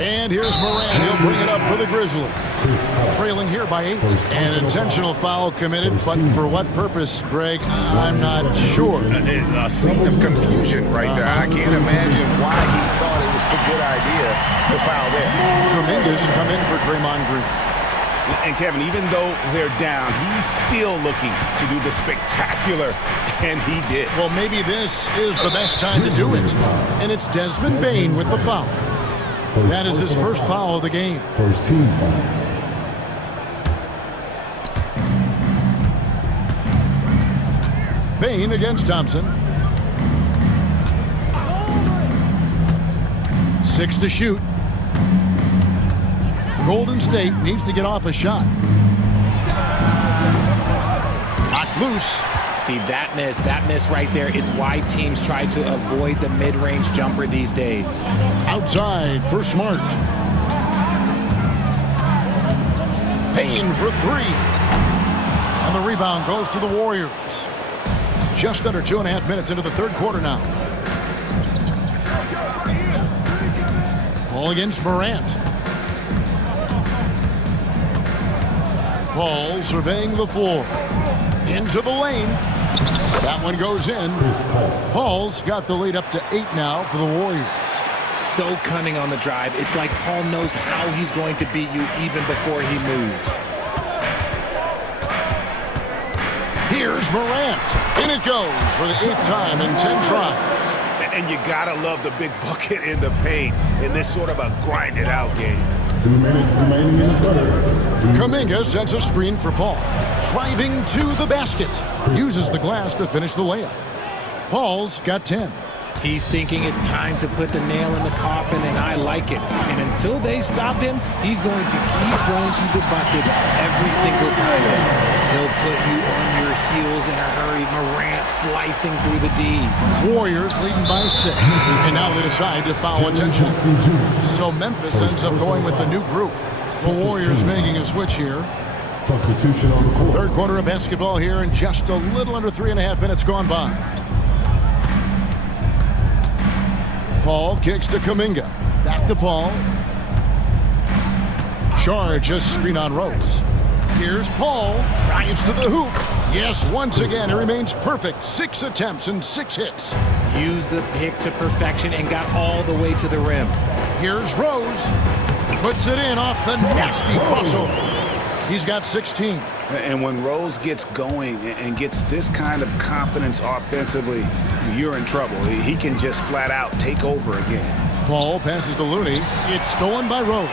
And here's Morant. He'll bring it up for the Grizzlies. Trailing here by 8. An intentional foul committed, but for what purpose, Greg? I'm not sure. A scene of confusion right there. I can't imagine why he thought it was a good idea to foul there. Dominguez come in for Draymond Green. And Kevin, even though they're down, he's still looking to do the spectacular, and he did. Well, maybe this is the best time to do it. And it's Desmond Bane with the foul. That is his first foul of the game. First team foul. Bane against Thompson. 6 to shoot. Golden State needs to get off a shot. Knocked loose. See, that miss right there, it's why teams try to avoid the mid-range jumper these days. Outside for Smart. Payne for 3. And the rebound goes to the Warriors. Just under 2.5 minutes into the third quarter now. Ball against Morant. Paul surveying the floor. Into the lane. That one goes in. Paul's got the lead up to 8 now for the Warriors. So cunning on the drive. It's like Paul knows how he's going to beat you even before he moves. Here's Morant. In it goes for the 8th time in 10 tries. And you gotta love the big bucket in the paint in this sort of a grind-it-out game. 2 minutes remaining in the quarter. Kuminga sends a screen for Paul. Driving to the basket. Uses the glass to finish the layup. Paul's got 10. He's thinking it's time to put the nail in the coffin, and I like it. And until they stop him, he's going to keep going to the bucket every single time. He'll put you on your heels in a hurry. Morant slicing through the D. Warriors leading by 6. And now they decide to foul attention. So Memphis ends up going with the new group. The Warriors making a switch here. Substitution on the court. Third quarter of basketball here, and just a little under 3.5 minutes gone by. Paul kicks to Kuminga. Back to Paul. Charge a screen on Rose. Here's Paul. Drives to the hoop. Yes, once again, he remains perfect. 6 attempts and 6 hits. Used the pick to perfection and got all the way to the rim. Here's Rose. Puts it in off the nasty crossover. He's got 16. And when Rose gets going and gets this kind of confidence offensively, you're in trouble. He can just flat out take over again. Paul passes to Looney. It's stolen by Rose.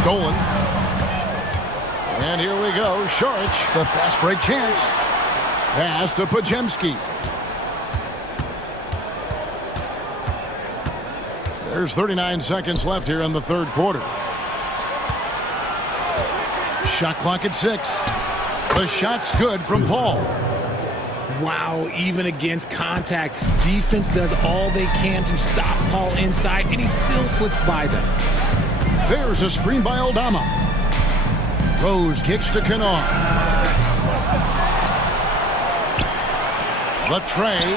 Stolen. And here we go. Sharich, the fast break chance. Pass to Pajemski. There's 39 seconds left here in the third quarter. Shot clock at 6. The shot's good from Paul. Wow, even against contact, defense does all they can to stop Paul inside, and he still slips by them. There's a screen by Aldama. Rose kicks to Kennard. The tray.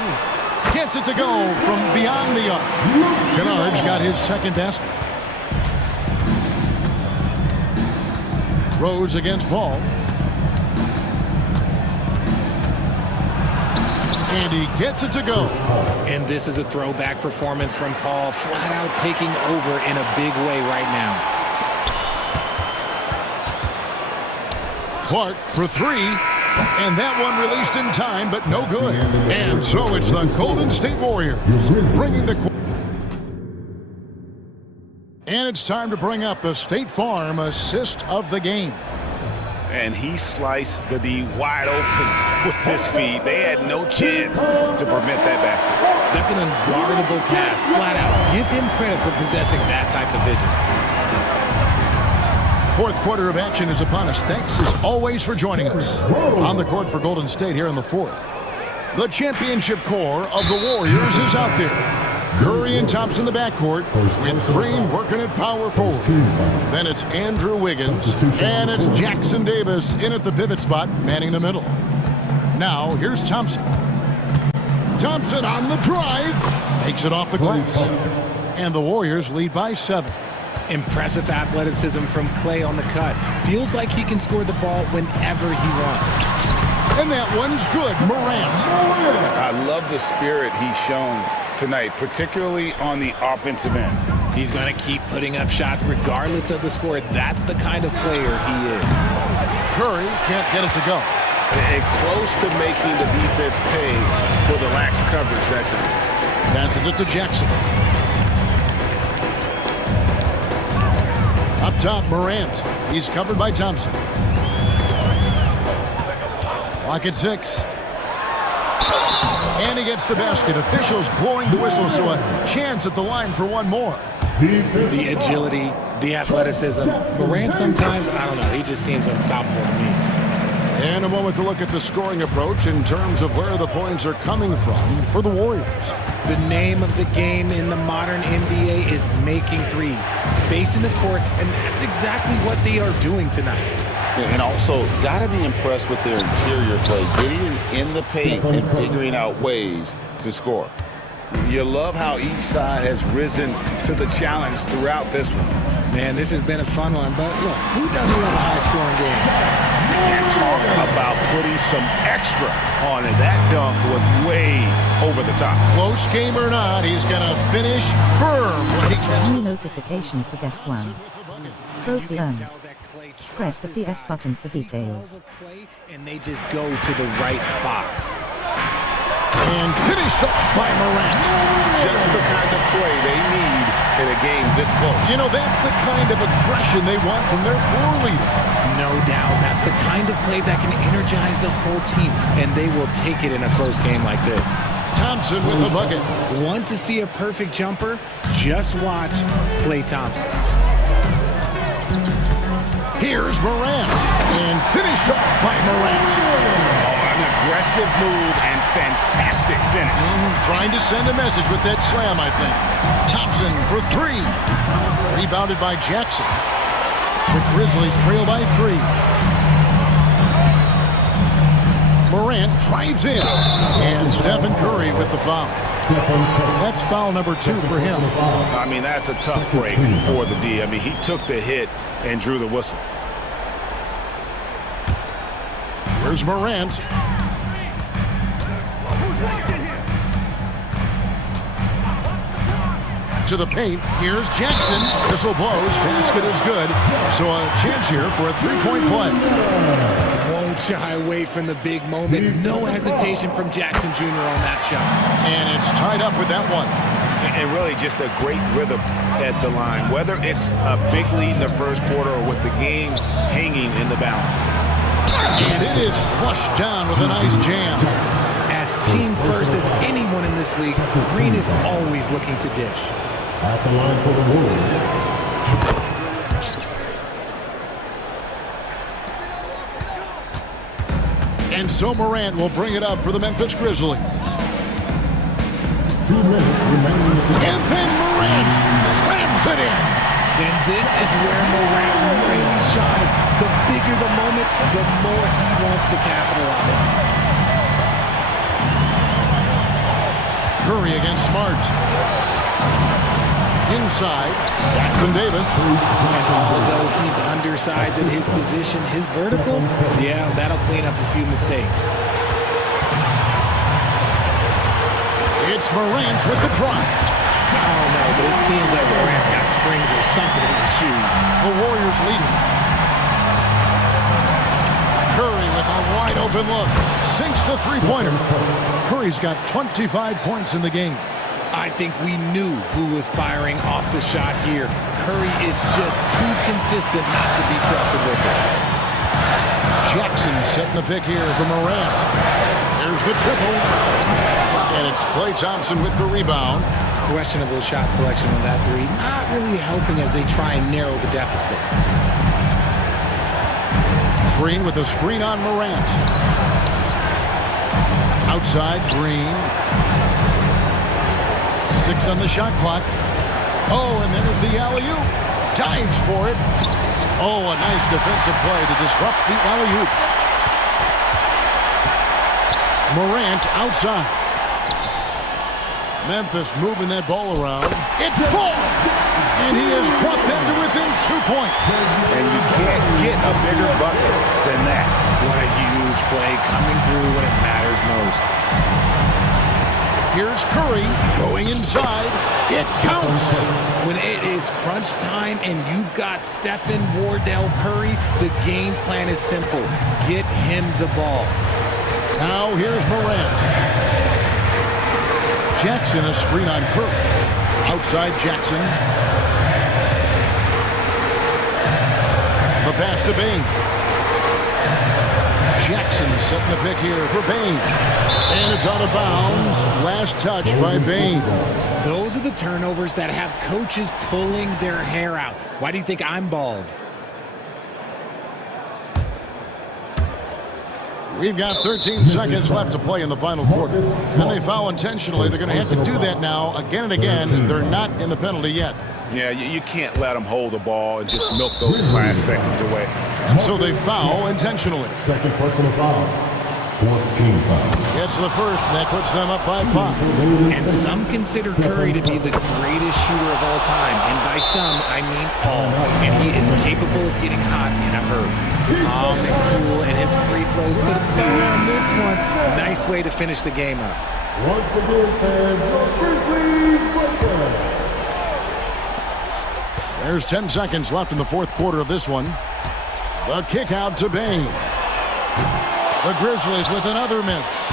Gets it to go from beyond the arc. Kennard's got his second basket. Rose against Paul. And he gets it to go. And this is a throwback performance from Paul, flat out taking over in a big way right now. Clark for 3. And that one released in time, but no good. And so it's the Golden State Warriors bringing the... And it's time to bring up the State Farm assist of the game. And he sliced the D wide open with his feet. They had no chance to prevent that basket. That's an unguardable pass, flat out. Give him credit for possessing that type of vision. Fourth quarter of action is upon us. Thanks as always for joining us. On the court for Golden State here in the fourth. The championship core of the Warriors is out there. Curry and Thompson in the backcourt with Green working at power forward. Then it's Andrew Wiggins and it's Jackson Davis in at the pivot spot, manning the middle. Now here's Thompson. Thompson on the drive. Takes it off the glass. And the Warriors lead by 7. Impressive athleticism from Clay on the cut. Feels like he can score the ball whenever he wants. And that one's good. Morant. I love the spirit he's shown tonight, particularly on the offensive end. He's going to keep putting up shots regardless of the score. That's the kind of player he is. Curry can't get it to go. And close to making the defense pay for the lax coverage that time. Passes it to Jackson. Up top, Morant. He's covered by Thompson. Clock at 6. And he gets the basket. Officials blowing the whistle, so a chance at the line for one more. The agility, the athleticism. Morant sometimes, I don't know, he just seems unstoppable to me. And a moment to look at the scoring approach in terms of where the points are coming from for the Warriors. The name of the game in the modern NBA is making threes, spacing the court, and that's exactly what they are doing tonight. And also, got to be impressed with their interior play, getting in the paint and figuring out ways to score. You love how each side has risen to the challenge throughout this one. Man, this has been a fun one, but look, who doesn't love a high-scoring game? And talk about putting some extra on it. That dunk was way over the top. Close game or not, he's going to finish firm when he gets New notification for guest one. Trophy earned. Press the PS button for details. And they just go to the right spots. And finished off by Morant. Just the kind of play they need in a game this close. You know, that's the kind of aggression they want from their floor leader. No doubt. That's the kind of play that can energize the whole team, and they will take it in a close game like this. Thompson with the bucket. Want to see a perfect jumper? Just watch Klay Thompson. Here's Morant. And finished off by Morant. An aggressive move and fantastic finish. Trying to send a message with that slam, I think. Thompson for three. Rebounded by Jackson. The Grizzlies trail by 3. Morant drives in. And Stephen Curry with the foul. That's foul number 2 for him. I mean, that's a tough break for the D. I mean, he took the hit and drew the whistle. Here's Morant. To the paint. Here's Jackson. Whistle blows. Basket is good. So a chance here for a three-point play. Won't shy away from the big moment. No hesitation from Jackson Jr. on that shot. And it's tied up with that one. And really just a great rhythm at the line, whether it's a big lead in the first quarter or with the game hanging in the balance. And it is flushed down with a nice jam. As team first as anyone in this league, Green is always looking to dish. At the line for the Warriors. And so Morant will bring it up for the Memphis Grizzlies. 2 minutes remaining. And then Morant slams it in. And this is where Morant really shines. The bigger the moment, the more he wants to capitalize. Curry against Smart. Inside, Jackson Davis. And although he's undersized at his position, his vertical, yeah, that'll clean up a few mistakes. It's Morant with the drive. I don't know, but it seems like Morant's got springs or something in his shoes. The Warriors leading. Curry with a wide open look. Sinks the three-pointer. Curry's got 25 points in the game. I think we knew who was firing off the shot here. Curry is just too consistent not to be trusted with it. Jackson setting the pick here for Morant. There's the triple. And it's Klay Thompson with the rebound. Questionable shot selection on that three. Not really helping as they try and narrow the deficit. Green with a screen on Morant. Outside, Green. 6 on the shot clock. Oh, and there's the alley-oop. Dives for it. Oh, a nice defensive play to disrupt the alley-oop. Morant outside. Memphis moving that ball around. It falls! And he has brought them to within 2 points. And you can't get a bigger bucket than that. What a huge play coming through when it matters most. Here's Curry going inside. It counts. When it is crunch time and you've got Stephen Wardell Curry, the game plan is simple. Get him the ball. Now here's Morant. Jackson a screen on Curry. Outside Jackson. The pass to Bain. Jackson setting the pick here for Bain. And it's out of bounds. Last touch by Bain. Those are the turnovers that have coaches pulling their hair out. Why do you think I'm bald? We've got 13 seconds left to play in the final quarter. And they foul intentionally. They're going to have to do that now again and again. They're not in the penalty yet. Yeah, you can't let them hold the ball and just milk those last seconds away. So they foul intentionally. Second personal foul. 14 foul. Gets the first, and that puts them up by 5. And some consider Curry to be the greatest shooter of all time. And by some, I mean all. And he is capable of getting hot in a hurry. Calm and cool, and his free throws put a bow on this one. Nice way to finish the game up. Once again, fans, the Grizzlies Lakers. There's 10 seconds left in the fourth quarter of this one. The kick out to Bain. The Grizzlies with another miss.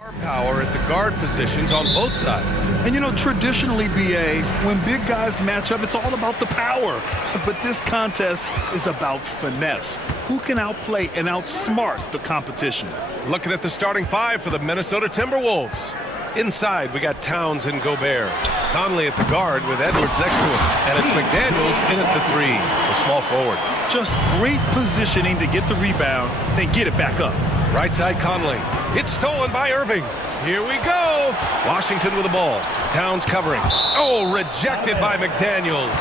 Power at the guard positions on both sides. And you know, traditionally, BA, when big guys match up, it's all about the power. But this contest is about finesse. Who can outplay and outsmart the competition? Looking at the starting five for the Minnesota Timberwolves. Inside, we got Towns and Gobert. Conley at the guard with Edwards next to him. And it's McDaniels in at the three, the small forward. Just great positioning to get the rebound, then get it back up. Right side Conley. It's stolen by Irving. Here we go. Washington with the ball. Towns covering. Oh, rejected by McDaniels.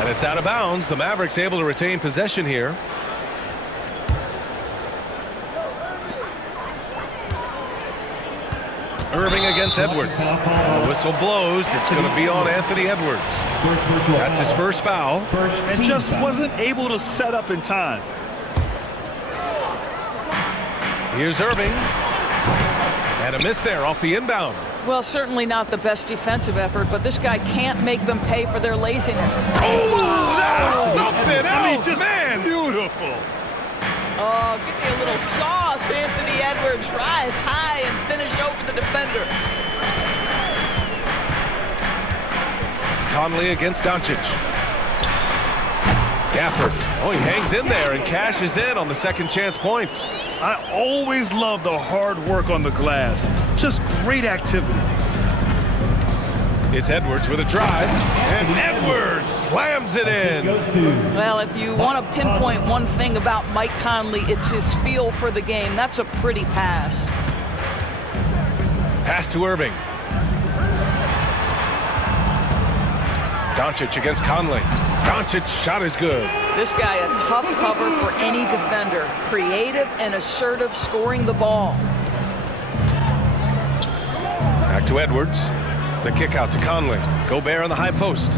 And it's out of bounds. The Mavericks able to retain possession here. Irving against Edwards. The whistle blows. It's going to be on Anthony Edwards. That's his first foul. And just wasn't able to set up in time. Here's Irving. And a miss there off the inbound. Well, certainly not the best defensive effort, but this guy can't make them pay for their laziness. Oh, that's something else, I mean, just man. Beautiful. Oh, give me a little sauce, Anthony Edwards. Rise high and finish over the defender. Conley against Doncic. Gafford. Oh, he hangs in there and cashes in on the second chance points. I always love the hard work on the glass. Just great activity. It's Edwards with a drive, and Edwards slams it in. Well, if you want to pinpoint one thing about Mike Conley, it's his feel for the game. That's a pretty pass. Pass to Irving. Doncic against Conley. Doncic shot is good. This guy a tough cover for any defender. Creative and assertive scoring the ball. Back to Edwards. The kick out to Conley. Gobert on the high post.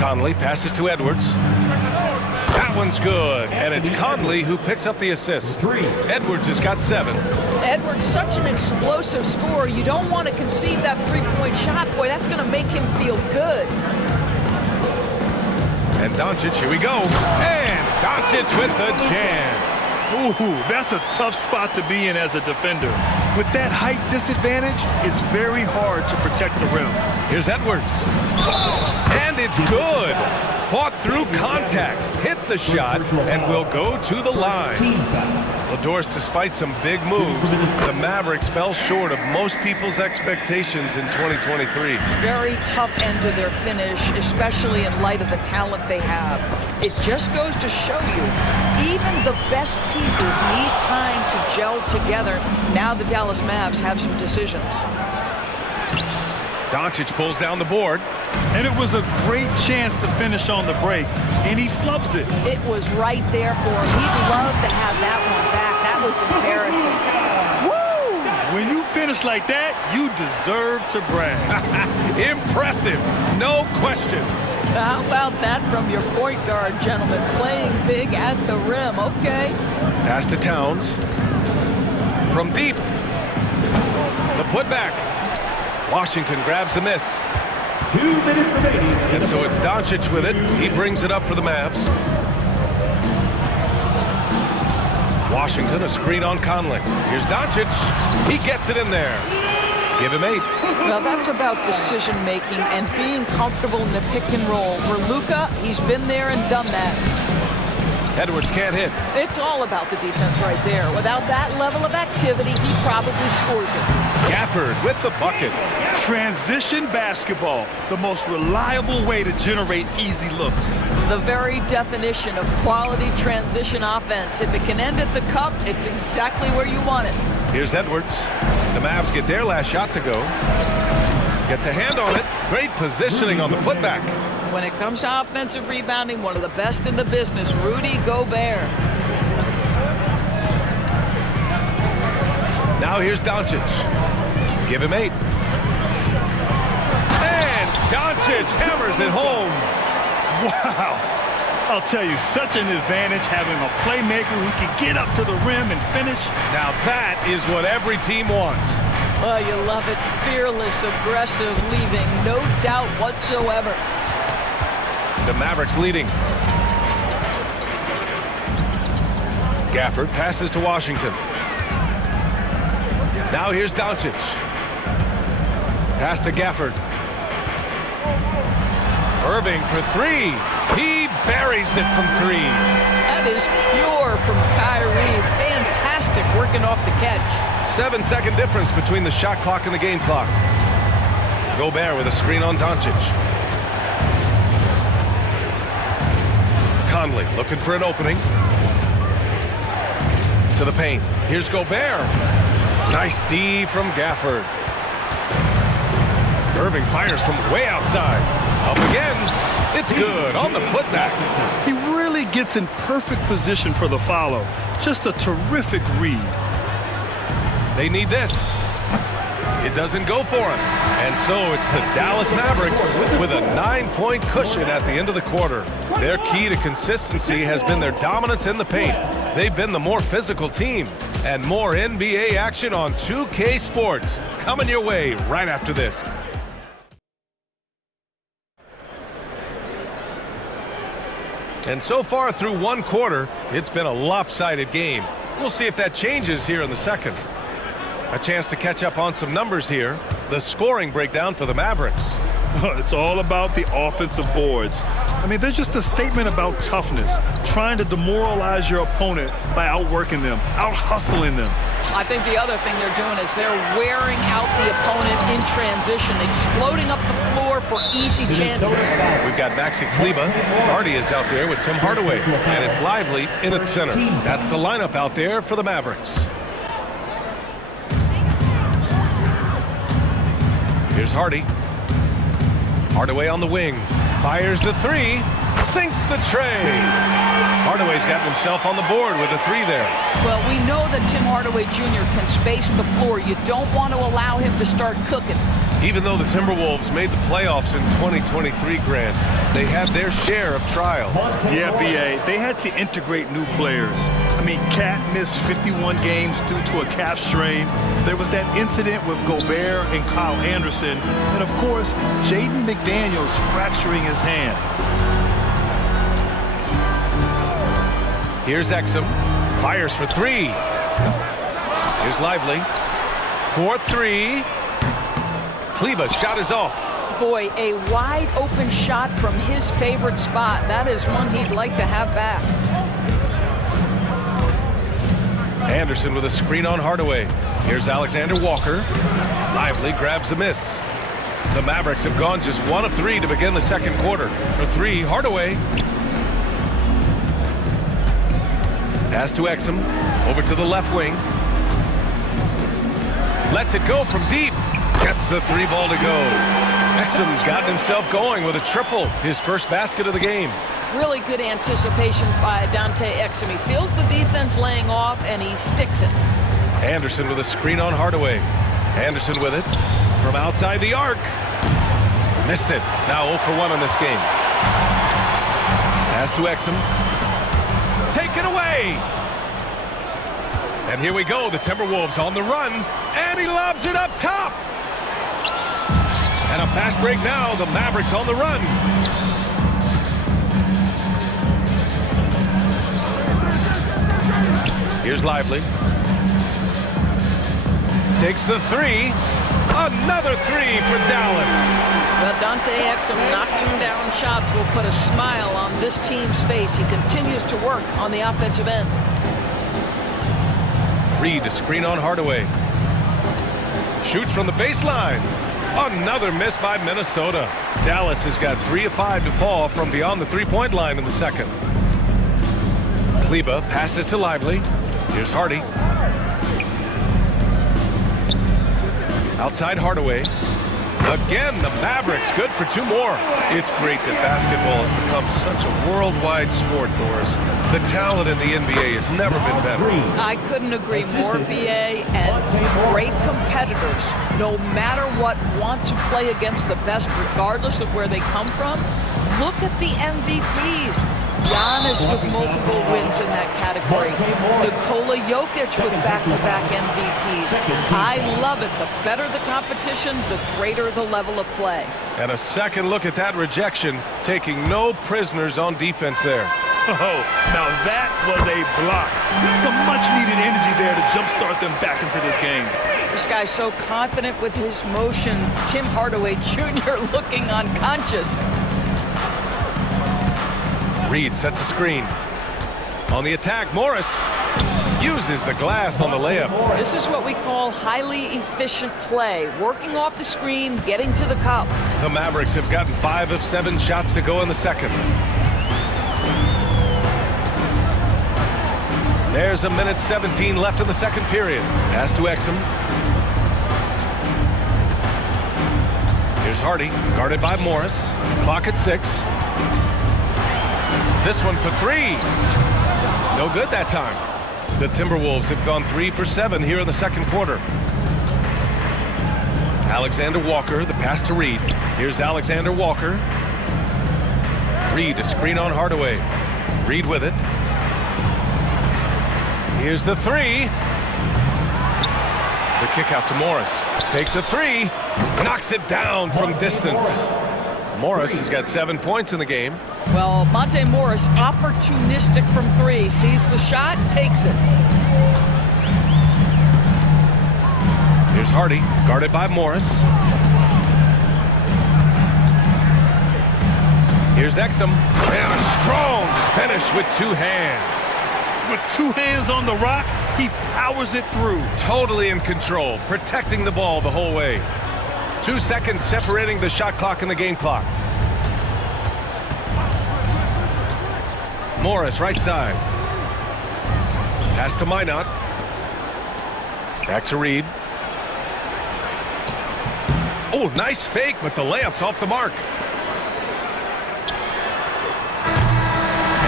Conley passes to Edwards. That one's good. And it's Conley who picks up the assist. Edwards has got 7. Edwards, such an explosive scorer. You don't want to concede that three-point shot. Boy, that's going to make him feel good. And Doncic, here we go. And Doncic with the jam. Ooh, that's a tough spot to be in as a defender. With that height disadvantage, it's very hard to protect the rim. Here's Edwards. And it's good. Fought through contact, hit the shot, and will go to the line. Well, Doris, despite some big moves, the Mavericks fell short of most people's expectations in 2023. Very tough end to their finish, especially in light of the talent they have. It just goes to show you, even the best pieces need time to gel together. Now the Dallas Mavs have some decisions. Doncic pulls down the board. And it was a great chance to finish on the break, and he flubs it. It was right there for him. He'd love to have that one back. That was embarrassing. Woo! When you finish like that, you deserve to brag. Impressive, no question. How about that from your point guard, gentlemen? Playing big at the rim, okay. Pass to Towns. From deep. The putback. Washington grabs the miss. 2 minutes remaining. And so it's Doncic with it. He brings it up for the Mavs. Washington, a screen on Conley. Here's Doncic. He gets it in there. Give him 8. Well, that's about decision-making and being comfortable in the pick and roll. For Luka, he's been there and done that. Edwards can't hit. It's all about the defense right there. Without that level of activity, he probably scores it. Gafford with the bucket. Transition basketball, the most reliable way to generate easy looks. The very definition of quality transition offense. If it can end at the cup, it's exactly where you want it. Here's Edwards. The Mavs get their last shot to go. Gets a hand on it. Great positioning on the putback. When it comes to offensive rebounding, one of the best in the business, Rudy Gobert. Now here's Doncic. Give him 8. And Doncic hammers it home. Wow. I'll tell you, such an advantage having a playmaker who can get up to the rim and finish. Now that is what every team wants. Well, you love it. Fearless, aggressive, leaving no doubt whatsoever. The Mavericks leading. Gafford passes to Washington. Now here's Doncic. Pass to Gafford. Irving for three. He buries it from three. That is pure from Kyrie. Fantastic working off the catch. 7-second difference between the shot clock and the game clock. Gobert with a screen on Doncic. Conley looking for an opening. To the paint. Here's Gobert. Nice D from Gafford. Irving fires from way outside. Up again. It's good on the putback. He really gets in perfect position for the follow. Just a terrific read. They need this. It doesn't go for him. And so it's the Dallas Mavericks with a 9-point cushion at the end of the quarter. Their key to consistency has been their dominance in the paint. They've been the more physical team. And more NBA action on 2K Sports coming your way right after this. And so far through one quarter, it's been a lopsided game. We'll see if that changes here in the second. A chance to catch up on some numbers here. The scoring breakdown for the Mavericks. It's all about the offensive boards. I mean, they're just a statement about toughness, trying to demoralize your opponent by outworking them, out-hustling them. I think the other thing they're doing is they're wearing out the opponent in transition, exploding up the floor for easy chances. We've got Maxi Kleber. Hardy is out there with Tim Hardaway, and it's Lively in at center. That's the lineup out there for the Mavericks. Here's Hardy. Hardaway on the wing. Fires the three. Sinks the tray. Hardaway's gotten himself on the board with a three there. Well, we know that Tim Hardaway Jr. can space the floor. You don't want to allow him to start cooking. Even though the Timberwolves made the playoffs in 2023, Grant, they had their share of trials. Yeah, B.A., they had to integrate new players. I mean, Cat missed 51 games due to a calf strain. There was that incident with Gobert and Kyle Anderson. And, of course, Jaden McDaniels fracturing his hand. Here's Exum. Fires for three. Here's Lively. 4-3. Kleber's shot is off. Boy, a wide open shot from his favorite spot. That is one he'd like to have back. Anderson with a screen on Hardaway. Here's Alexander Walker. Lively grabs the miss. The Mavericks have gone just 1 of 3 to begin the second quarter. For three, Hardaway. Pass to Exum. Over to the left wing. Lets it go from deep. Gets the three ball to go. Exum's gotten himself going with a triple. His first basket of the game. Really good anticipation by Dante Exum. He feels the defense laying off, and he sticks it. Anderson with a screen on Hardaway. Anderson with it. From outside the arc. Missed it. Now 0 for 1 in this game. Pass to Exum. Taken away. And here we go. The Timberwolves on the run. And he lobs it up top. And a fast break now. The Mavericks on the run. Here's Lively. Takes the three. Another three for Dallas. Well, Dante Exum knocking down shots will put a smile on this team's face. He continues to work on the offensive end. Reed to screen on Hardaway. Shoots from the baseline. Another miss by Minnesota. Dallas has got 3 of 5 to fall from beyond the three-point line in the second. Kleber passes to Lively. Here's Hardy. Outside Hardaway. Again, the Mavericks good for 2 more. It's great that basketball has become such a worldwide sport, Norris. The talent in the NBA has never been better. I couldn't agree more, VA, and great competitors, no matter what, want to play against the best regardless of where they come from. Look at the MVPs. Giannis with multiple wins in that category. Nikola Jokic with back-to-back MVPs. I love it. The better the competition, the greater the level of play. And a second look at that rejection, taking no prisoners on defense there. Oh, now that was a block. Some much-needed energy there to jumpstart them back into this game. This guy's so confident with his motion. Tim Hardaway Jr. looking unconscious. Reed sets a screen. On the attack, Morris uses the glass on the layup. This is what we call highly efficient play. Working off the screen, getting to the cup. The Mavericks have gotten 5 of 7 shots to go in the second. There's a minute 17 left in the second period. Pass to Exum. Here's Hardy, guarded by Morris. Clock at 6. This one for 3. No good that time. The Timberwolves have gone 3 for 7 here in the second quarter. Alexander Walker, the pass to Reed. Here's Alexander Walker. Reed, a screen on Hardaway. Reed with it. Here's the 3. The kick out to Morris. Takes a 3. Knocks it down from distance. Morris has got 7 points in the game. Well, Monte Morris, opportunistic from 3. Sees the shot, takes it. Here's Hardy, guarded by Morris. Here's Exum. And a strong finish with 2 hands. With 2 hands on the rock, he powers it through. Totally in control, protecting the ball the whole way. 2 seconds separating the shot clock and the game clock. Morris, right side. Pass to Minot. Back to Reed. Oh, nice fake, but the layup's off the mark.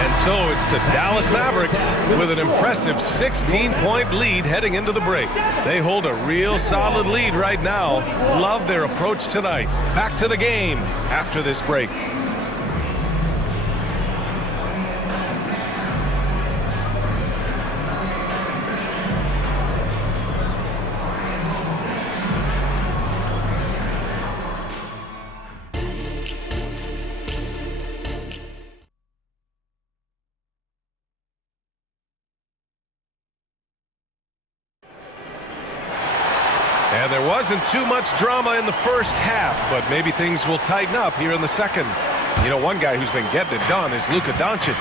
And so it's the Dallas Mavericks with an impressive 16-point lead heading into the break. They hold a real solid lead right now. Love their approach tonight. Back to the game after this break. And there wasn't too much drama in the first half, but maybe things will tighten up here in the second. You know, one guy who's been getting it done is Luka Doncic.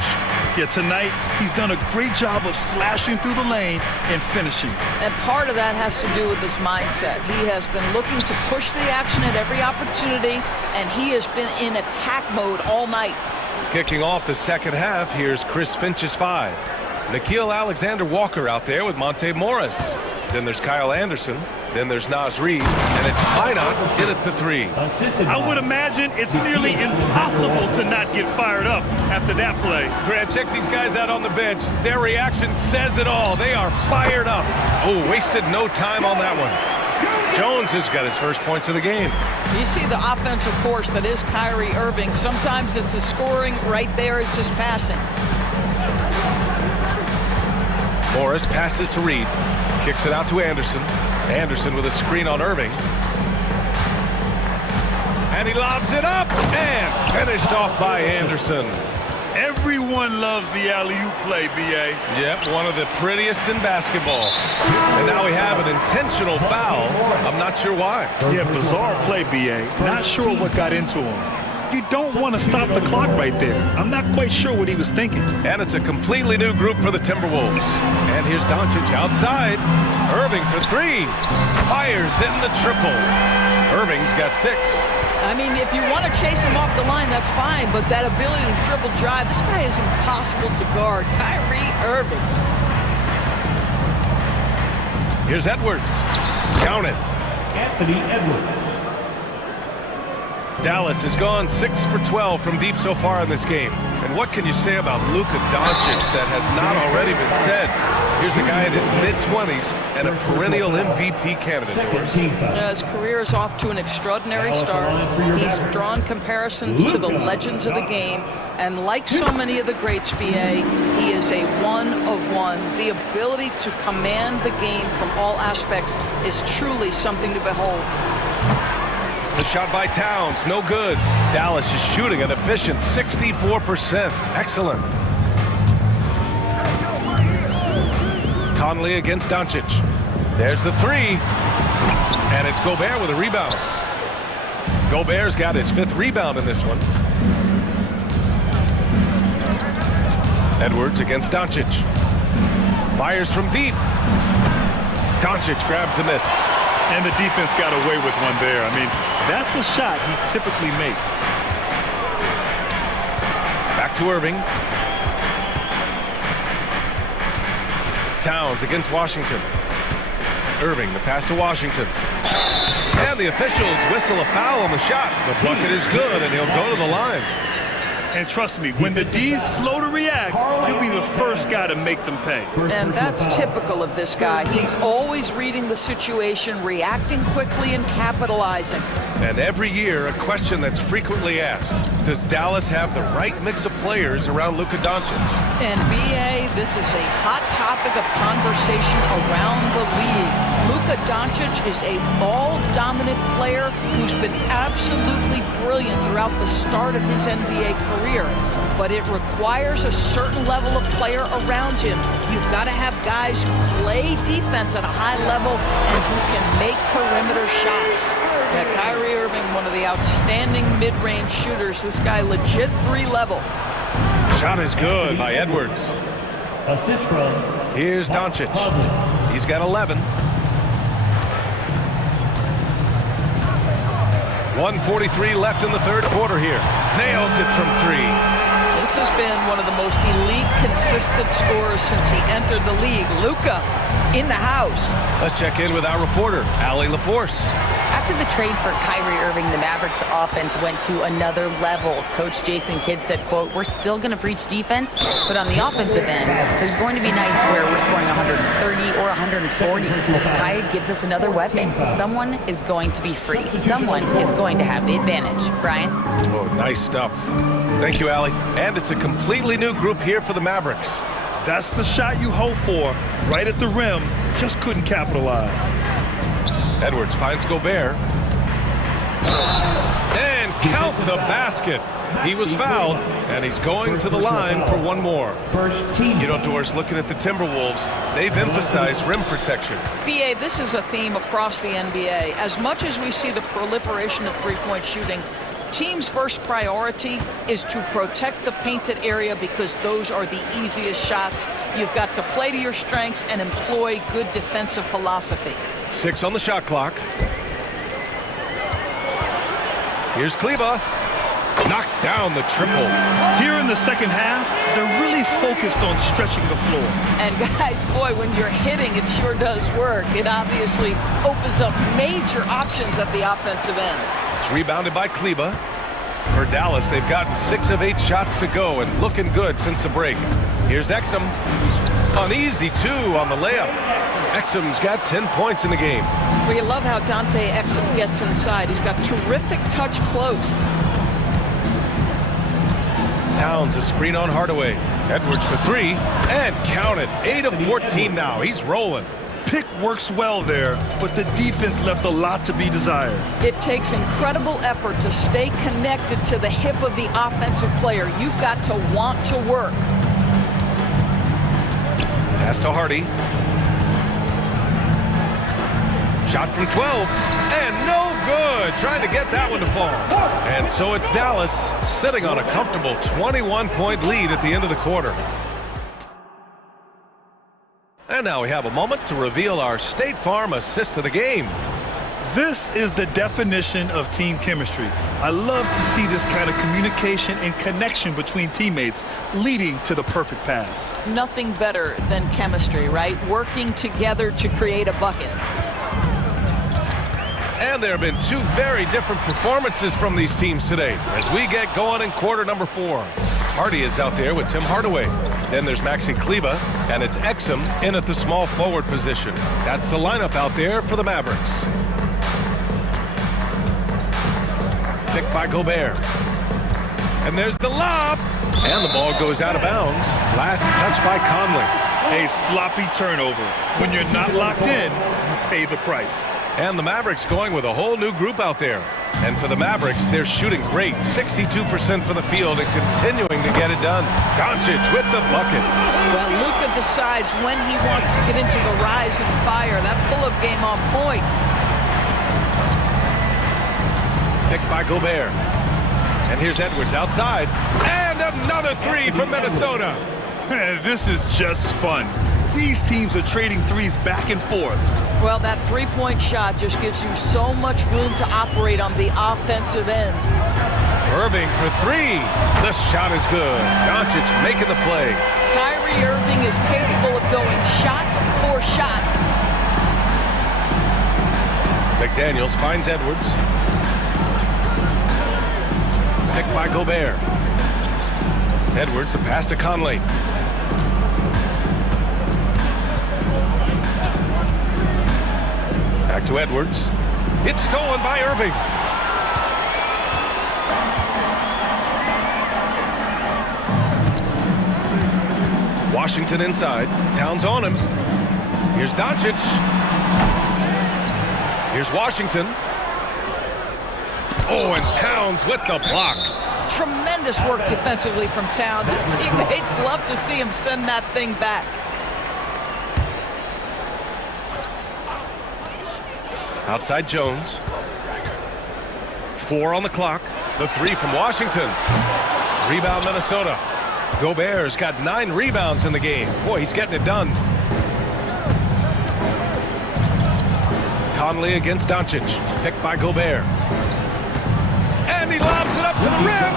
Yeah, tonight he's done a great job of slashing through the lane and finishing. And part of that has to do with his mindset. He has been looking to push the action at every opportunity, and he has been in attack mode all night. Kicking off the second half, here's Chris Finch's 5. Nickeil Alexander-Walker out there with Monte Morris. Then there's Kyle Anderson. Then there's Naz Reid, and it's Minot hit it to 3. I would imagine it's nearly impossible to not get fired up after that play. Grant, check these guys out on the bench. Their reaction says it all. They are fired up. Oh, wasted no time on that one. Jones has got his first points of the game. You see the offensive force that is Kyrie Irving. Sometimes it's a scoring, right there it's just passing. Morris passes to Reed. Kicks it out to Anderson. Anderson with a screen on Irving. And he lobs it up and finished off by Anderson. Everyone loves the alley-oop play, B.A. Yep, one of the prettiest in basketball. And now we have an intentional foul. I'm not sure why. Yeah, bizarre play, B.A. Not sure what got into him. You don't want to stop the clock right there. I'm not quite sure what he was thinking. And it's a completely new group for the Timberwolves. And here's Doncic outside. Irving for 3. Fires in the triple. Irving's got 6. I mean, if you want to chase him off the line, that's fine. But that ability to triple drive, this guy is impossible to guard. Kyrie Irving. Here's Edwards. Count it. Anthony Edwards. Dallas has gone 6 for 12 from deep so far in this game. And what can you say about Luka Doncic that has not already been said? Here's a guy in his mid-20s and a perennial MVP candidate. His career is off to an extraordinary start. He's drawn comparisons to the legends of the game. And like so many of the greats, B.A., he is a one-of-one. The ability to command the game from all aspects is truly something to behold. The shot by Towns, no good. Dallas is shooting an efficient 64%. Excellent. Conley against Doncic. There's the three. And it's Gobert with a rebound. Gobert's got his 5th rebound in this one. Edwards against Doncic. Fires from deep. Doncic grabs the miss. And the defense got away with one there. I mean, that's a shot he typically makes. Back to Irving. Towns against Washington. Irving, the pass to Washington. And the officials whistle a foul on the shot. The bucket is good, and he'll go to the line. And trust me, when the D's slow to react, he'll be the first guy to make them pay. And that's typical of this guy. He's always reading the situation, reacting quickly and capitalizing. And every year, a question that's frequently asked: does Dallas have the right mix of players around Luka Doncic? And BA, this is a hot topic of conversation around the league. Luka Doncic is a ball-dominant player who's been absolutely brilliant throughout the start of his NBA career. But it requires a certain level of player around him. You've got to have guys who play defense at a high level and who can make perimeter shots. Yeah, Kyrie Irving, one of the outstanding mid-range shooters. This guy legit 3-level. Shot is good by Edwards. Assist from. Here's Doncic. He's got 11. 1:43 left in the 3rd quarter here. Nails it from 3. This has been one of the most elite, consistent scorers since he entered the league. Luka in the house. Let's check in with our reporter, Allie LaForce. After the trade for Kyrie Irving, the Mavericks offense went to another level. Coach Jason Kidd said, quote, "We're still going to preach defense, but on the offensive end, there's going to be nights where we're scoring 130 or 140. Kyrie gives us another weapon. Someone is going to be free. Someone is going to have the advantage." Brian? Oh, nice stuff. Thank you, Allie. And it's a completely new group here for the Mavericks. That's the shot you hope for. Right at the rim, just couldn't capitalize. Edwards finds Gobert. And count the basket. He was fouled, and he's going to the line for one more. You know, Doris, looking at the Timberwolves, they've emphasized rim protection. BA, this is a theme across the NBA. As much as we see the proliferation of three-point shooting, teams' first priority is to protect the painted area because those are the easiest shots. You've got to play to your strengths and employ good defensive philosophy. 6 on the shot clock. Here's Kleba. Knocks down the triple. Here in the second half, they're really focused on stretching the floor. And guys, boy, when you're hitting, it sure does work. It obviously opens up major options at the offensive end. It's rebounded by Kleba. For Dallas, they've gotten 6 of 8 shots to go and looking good since the break. Here's Exum. An easy 2 on the layup. Exum's got 10 points in the game. We love how Dante Exum gets inside. He's got terrific touch close. Towns a screen on Hardaway. Edwards for 3 and count it. 8 of 14 now. He's rolling. Pick works well there, but the defense left a lot to be desired. It takes incredible effort to stay connected to the hip of the offensive player. You've got to want to work. Pass to Hardy. Shot from 12, and no good. Trying to get that one to fall. And so it's Dallas sitting on a comfortable 21-point lead at the end of the quarter. And now we have a moment to reveal our State Farm assist of the game. This is the definition of team chemistry. I love to see this kind of communication and connection between teammates leading to the perfect pass. Nothing better than chemistry, right? Working together to create a bucket. And there have been 2 very different performances from these teams today as we get going in quarter number 4. Hardy is out there with Tim Hardaway. Then there's Maxi Kleba, and it's Exum in at the small forward position. That's the lineup out there for the Mavericks. Picked by Gobert. And there's the lob. And the ball goes out of bounds. Last touch by Conley. A sloppy turnover. When you're not locked in, you pay the price. And the Mavericks going with a whole new group out there. And for the Mavericks, they're shooting great. 62% from the field and continuing to get it done. Doncic with the bucket. Well, Luka decides when he wants to get into the rise and fire. That pull-up game on point. Picked by Gobert. And here's Edwards outside. And another three from Minnesota. This is just fun. These teams are trading threes back and forth. Well, that three-point shot just gives you so much room to operate on the offensive end. Irving for three. The shot is good. Doncic making the play. Kyrie Irving is capable of going shot for shot. McDaniels finds Edwards. Picked by Gobert. Edwards, the pass to Conley. Back to Edwards. It's stolen by Irving. Washington inside. Towns on him. Here's Doncic. Here's Washington. Oh, and Towns with the block. Tremendous work defensively from Towns. His teammates love to see him send that thing back. Outside Jones. 4 on the clock. The three from Washington. Rebound Minnesota. Gobert's got 9 rebounds in the game. Boy, he's getting it done. Conley against Doncic. Picked by Gobert. And he lobs it up to the rim.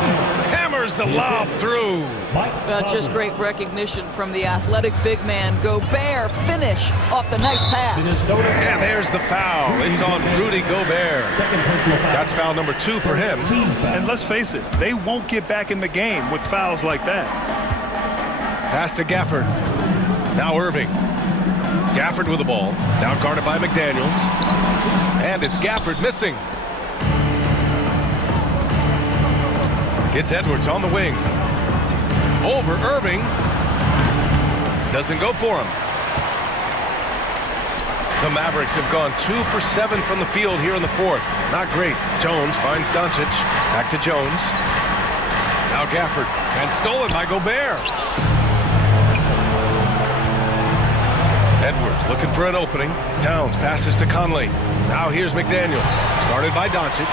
Hammers the lob through. Well, just great recognition from the athletic big man. Gobert finish off the nice pass. And there's the foul. It's on Rudy Gobert. That's foul number 2 for him. And let's face it, they won't get back in the game with fouls like that. Pass to Gafford. Now Irving. Gafford with the ball. Now guarded by McDaniels. And it's Gafford missing. It's Edwards on the wing. Over Irving. Doesn't go for him. The Mavericks have gone 2 for 7 from the field here in the fourth. Not great. Jones finds Doncic. Back to Jones. Now Gafford. And stolen by Gobert. Edwards looking for an opening. Towns passes to Conley. Now here's McDaniels. Guarded by Doncic.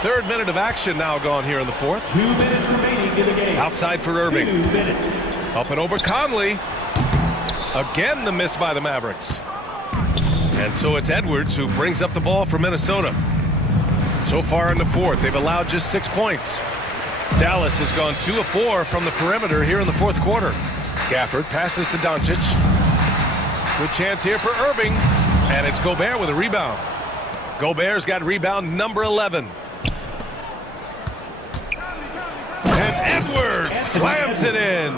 Third minute of action now gone here in the fourth. 2 minutes remaining in the game. Outside for Irving. 2 minutes. Up and over Conley. Again the miss by the Mavericks. And so it's Edwards who brings up the ball for Minnesota. So far in the fourth, they've allowed just 6 points. Dallas has gone 2 of 4 from the perimeter here in the fourth quarter. Gafford passes to Doncic. Good chance here for Irving. And it's Gobert with a rebound. Gobert's got rebound number 11. And Edwards slams it in.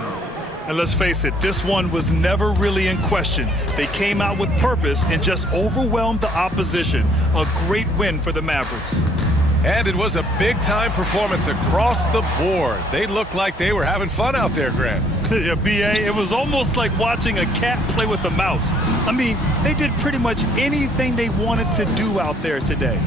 And let's face it, this one was never really in question. They came out with purpose and just overwhelmed the opposition. A great win for the Mavericks. And it was a big-time performance across the board. They looked like they were having fun out there, Grant. Yeah, B.A., it was almost like watching a cat play with a mouse. I mean, they did pretty much anything they wanted to do out there today.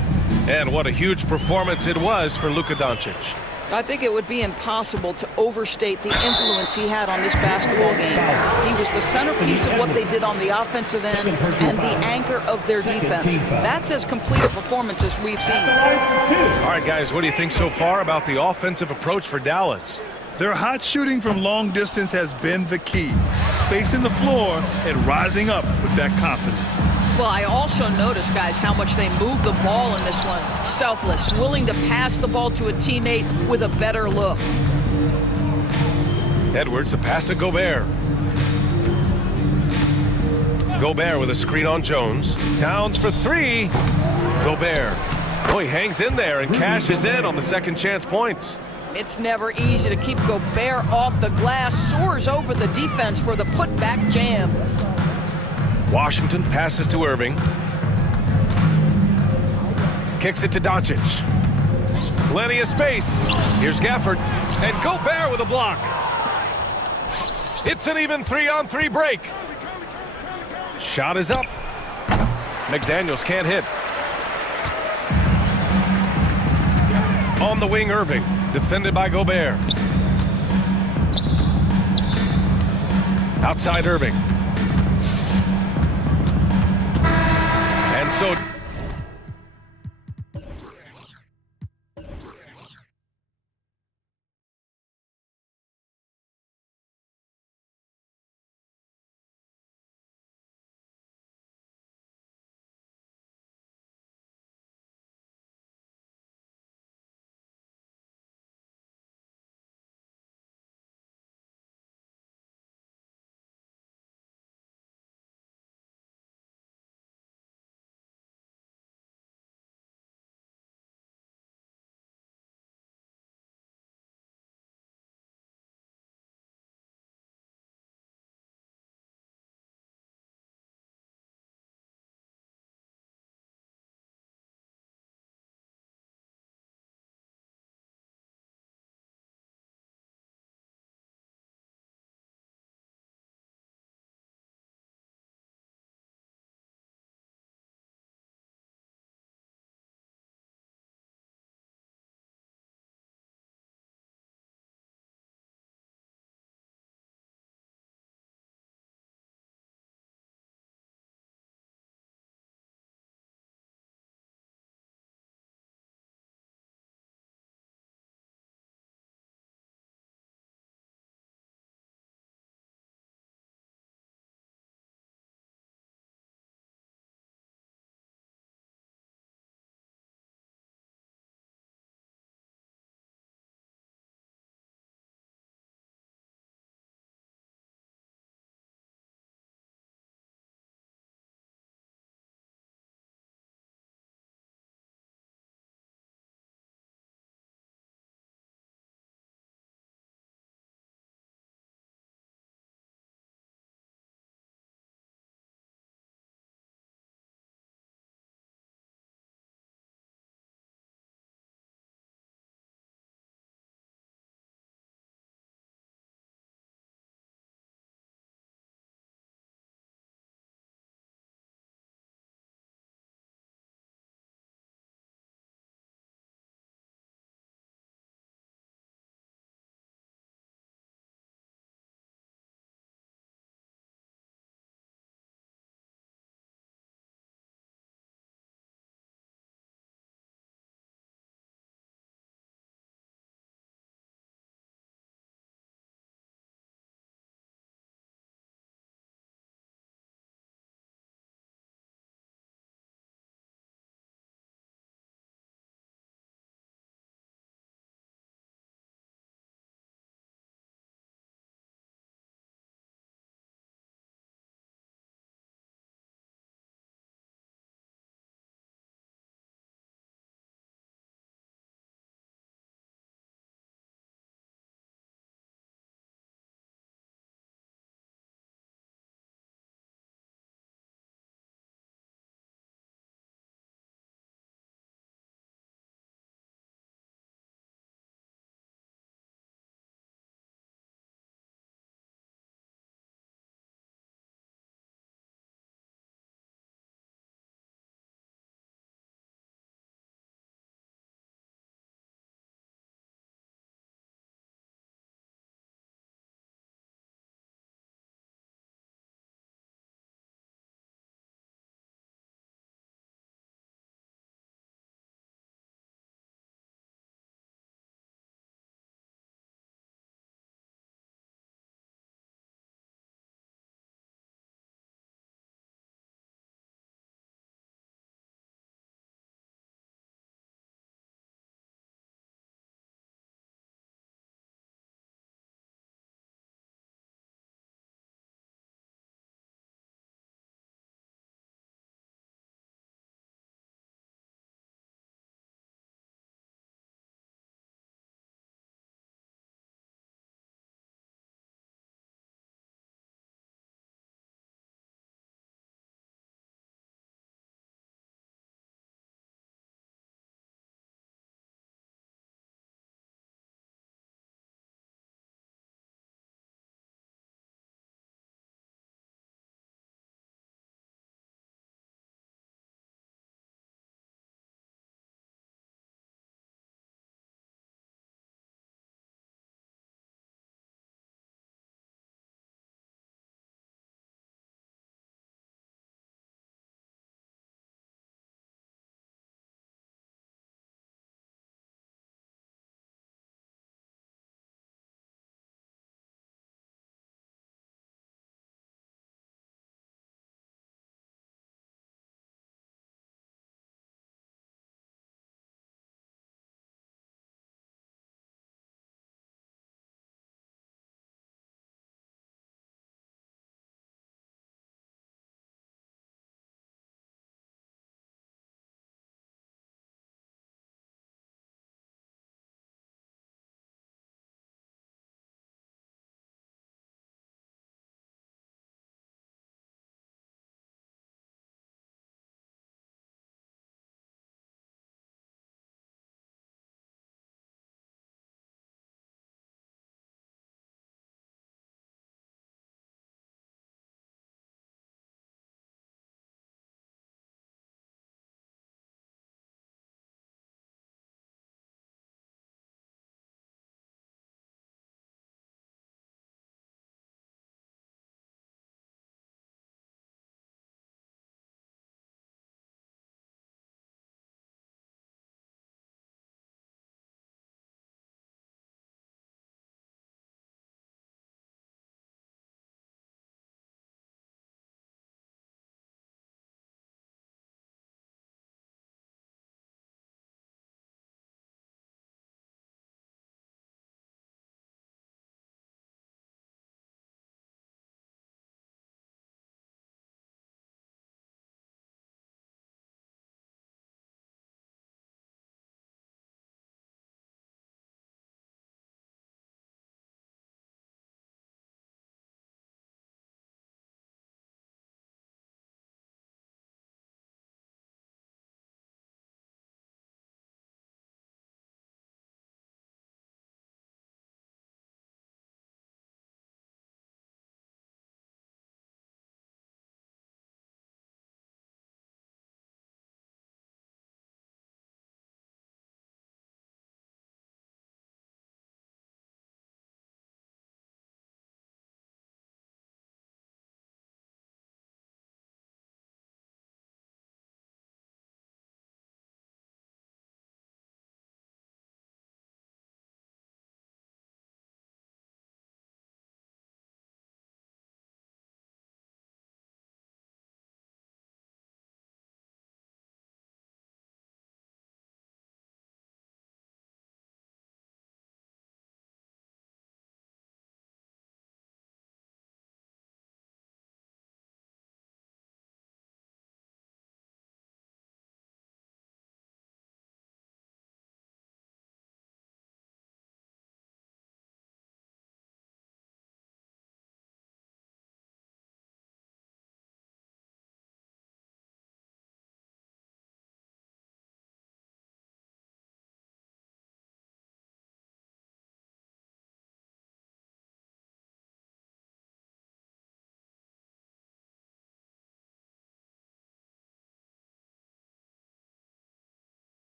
And what a huge performance it was for Luka Doncic. I think it would be impossible to overstate the influence he had on this basketball game. He was the centerpiece of what they did on the offensive end and the anchor of their defense. That's as complete a performance as we've seen. All right, guys, what do you think so far about the offensive approach for Dallas? Their hot shooting from long distance has been the key. Spacing the floor and rising up with that confidence. Well, I also noticed, guys, how much they move the ball in this one. Selfless, willing to pass the ball to a teammate with a better look. Edwards, a pass to Gobert. Gobert with a screen on Jones. Towns for 3. Gobert. Oh, he hangs in there and cashes in on the second chance points. It's never easy to keep Gobert off the glass. Soars over the defense for the putback jam. Washington passes to Irving. Kicks it to Doncic. Plenty of space. Here's Gafford. And Gobert with a block. It's an even 3-on-3 break. Shot is up. McDaniels can't hit. On the wing, Irving. Defended by Gobert. Outside Irving. And so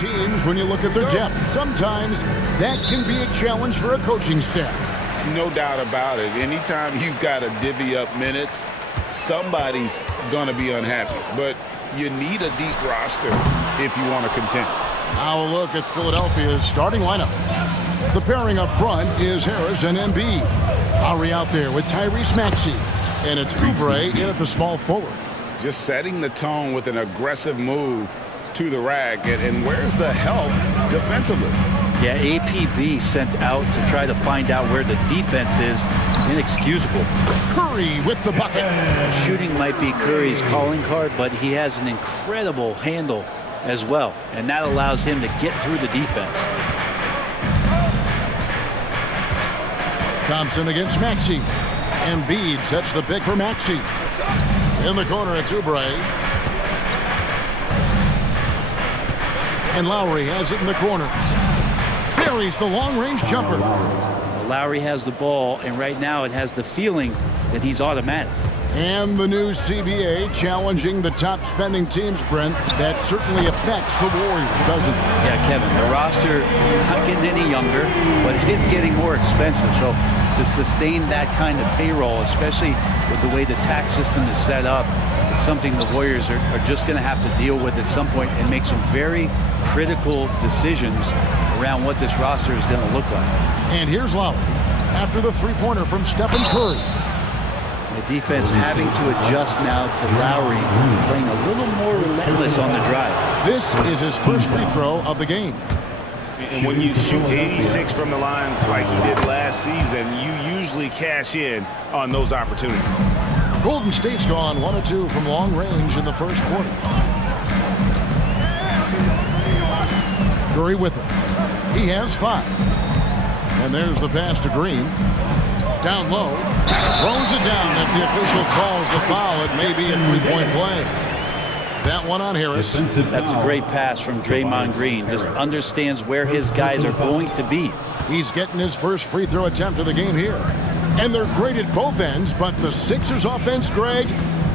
Teams, when you look at their depth, sometimes that can be a challenge for a coaching staff. No doubt about it. Anytime you've got to divvy up minutes, somebody's going to be unhappy. But you need a deep roster if you want to contend. Now a look at Philadelphia's starting lineup. The pairing up front is Harris and Embiid. Lowry out there with Tyrese Maxey. And it's Oubre in at the small forward. Just setting the tone with an aggressive move to the rack. And where's the help defensively? Yeah, APB sent out to try to find out where the defense is. Inexcusable. Curry with the bucket. Shooting might be Curry's calling card, but he has an incredible handle as well. And that allows him to get through the defense. Thompson against Maxey. Embiid sets the pick for Maxey. In the corner, it's Oubre. And Lowry has it in the corner. Buries the long-range jumper. Lowry has the ball, and right now it has the feeling that he's automatic. And the new CBA challenging the top spending teams, Brent. That certainly affects the Warriors, doesn't it? Yeah, Kevin, the roster is not getting any younger, but it's getting more expensive. So to sustain that kind of payroll, especially with the way the tax system is set up, it's something the Warriors are just going to have to deal with at some point and make some very critical decisions around what this roster is going to look like. And here's Lowry after the three-pointer from Stephen Curry. The defense having to adjust now to Lowry playing a little more relentless on the drive. This is his first free throw of the game. And when you shoot 86 from the line like he did last season, you usually cash in on those opportunities. Golden State's gone 1 of 2 from long range in the first quarter. Curry with it. He has 5. And there's the pass to Green. Down low. Throws it down as the official calls the foul. It may be a three-point play. That one on Harris. That's a great pass from Draymond Green. Just understands where his guys are going to be. He's getting his first free throw attempt of the game here. And they're great at both ends, but the Sixers offense, Greg,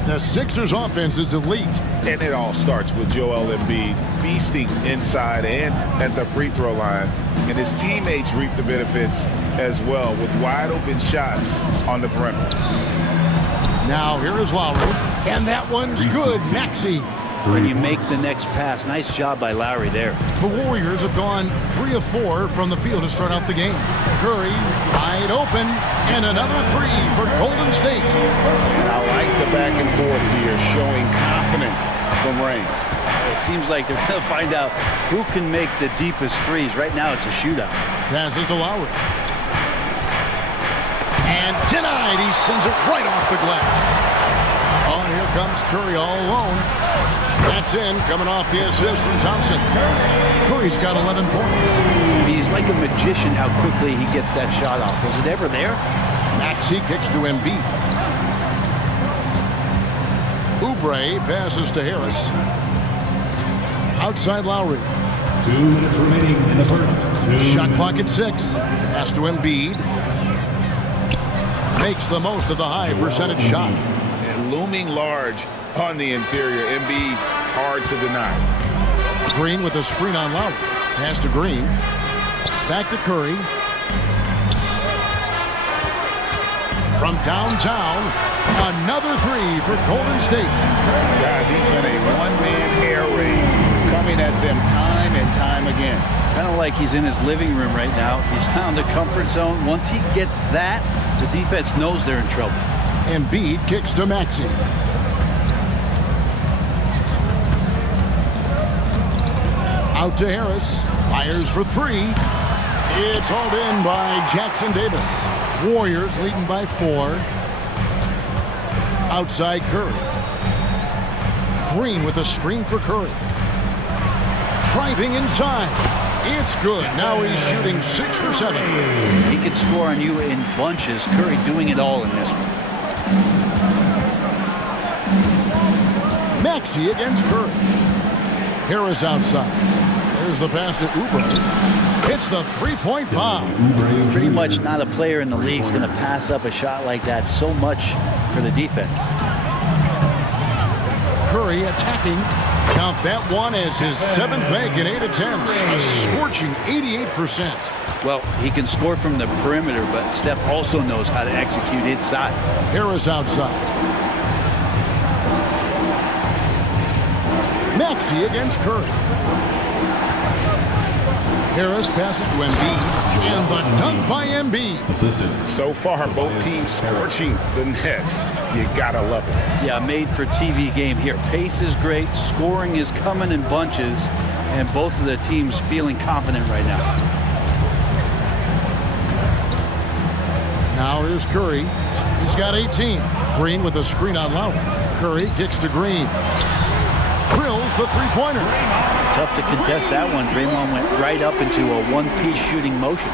the Sixers offense is elite. And it all starts with Joel Embiid feasting inside and at the free throw line. And his teammates reap the benefits as well with wide open shots on the perimeter. Now here is Lowry, and that one's good. Maxey. When you make the next pass, nice job by Lowry there. The Warriors have gone 3 of 4 from the field to start out the game. Curry wide open, and another 3 for Golden State. And I like the back and forth here, showing confidence from range. It seems like they're going to find out who can make the deepest threes. Right now, it's a shootout. Passes to Lowry. And denied. He sends it right off the glass. Oh, and here comes Curry all alone. That's in, coming off the assist from Thompson. Curry's got 11 points. He's like a magician how quickly he gets that shot off. Was it ever there? Maxey kicks to Embiid. Oubre passes to Harris. Outside Lowry. 2 minutes remaining in the first. Shot clock at 6. Pass to Embiid. Makes the most of the high percentage shot. And looming large on the interior. Embiid hard to deny. Green with a screen on Lowry. Pass to Green. Back to Curry. From downtown, another 3 for Golden State. Guys, he's been a one-man air raid coming at them time and time again. Kind of like he's in his living room right now. He's found a comfort zone. Once he gets that, the defense knows they're in trouble. Embiid kicks to Maxey. Out to Harris. Fires for 3. It's hauled in by Jackson Davis. Warriors leading by 4. Outside Curry. Green with a screen for Curry. Driving inside. It's good. Now he's shooting 6 for 7. He could score on you in bunches. Curry doing it all in this one. Maxey against Curry. Harris outside. There's the pass to Oubre. Hits the three-point bomb. Pretty much not a player in the league is going to pass up a shot like that so much for the defense. Curry attacking. Count that one as his 7th make in 8 attempts. A scorching 88%. Well, he can score from the perimeter, but Steph also knows how to execute inside. Harris outside. Maxey against Curry. Harris passes to Embiid, and the dunk by Embiid. So far, both teams scorching the nets. You gotta love it. Yeah, made for TV game here. Pace is great, scoring is coming in bunches, and both of the teams feeling confident right now. Now here's Curry. He's got 18. Green with a screen on Lowry. Curry kicks to Green. Drills the three-pointer. Tough to contest that one. Draymond went right up into a one-piece shooting motion.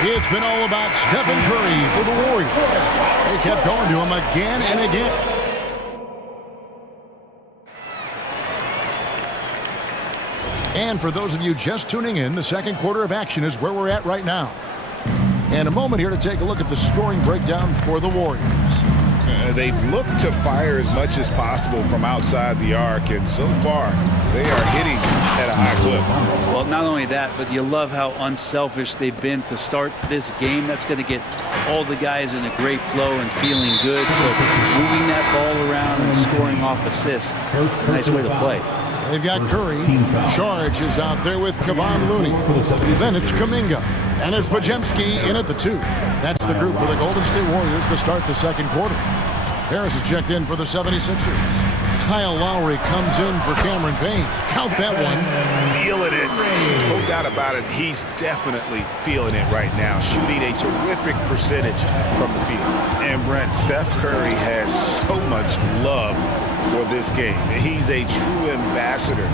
It's been all about Stephen Curry for the Warriors. They kept going to him again and again. And for those of you just tuning in, the second quarter of action is where we're at right now. And a moment here to take a look at the scoring breakdown for the Warriors. They've looked to fire as much as possible from outside the arc, and so far they are hitting at a high clip. Well, not only that, but you love how unselfish they've been to start this game. That's going to get all the guys in a great flow and feeling good. So moving that ball around and scoring off assists, it's a nice way to play. They've got Curry. Charge is out there with Kevon Looney. Then it's Kuminga. And it's Podziemski in at the 2. That's the group for the Golden State Warriors to start the second quarter. Harris is checked in for the 76ers. Kyle Lowry comes in for Cameron Payne. Count that one. Feeling it. No doubt about it. He's definitely feeling it right now. Shooting a terrific percentage from the field. And Brent, Steph Curry has so much love for this game. He's a true ambassador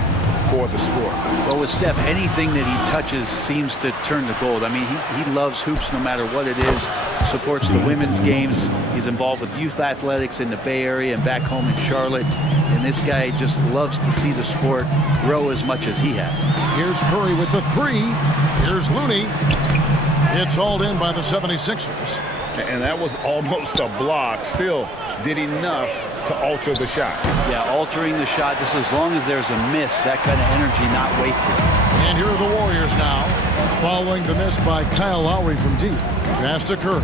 for the sport. Well, with Steph, anything that he touches seems to turn to gold. I mean, he loves hoops no matter what it is. Supports the women's games. He's involved with youth athletics in the Bay Area and back home in Charlotte. And this guy just loves to see the sport grow as much as he has. Here's Curry with the 3. Here's Looney. It's hauled in by the 76ers. And that was almost a block. Still did enough to alter the shot. Yeah, altering the shot just as long as there's a miss. That kind of energy not wasted. And here are the Warriors now, following the miss by Kyle Lowry from deep. Pass to Curry.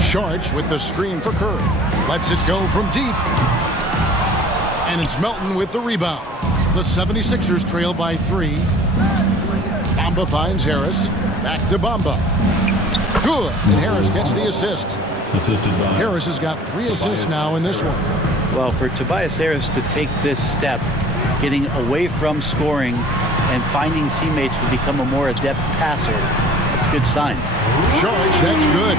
Sharch with the screen for Curry. Lets it go from deep. And it's Melton with the rebound. The 76ers trail by 3. Bamba finds Harris. Back to Bamba. Good. And Harris gets the assist. Harris has got 3 assists now in this one. Well, for Tobias Harris to take this step, getting away from scoring and finding teammates to become a more adept passer, that's good signs. Charge, that's good.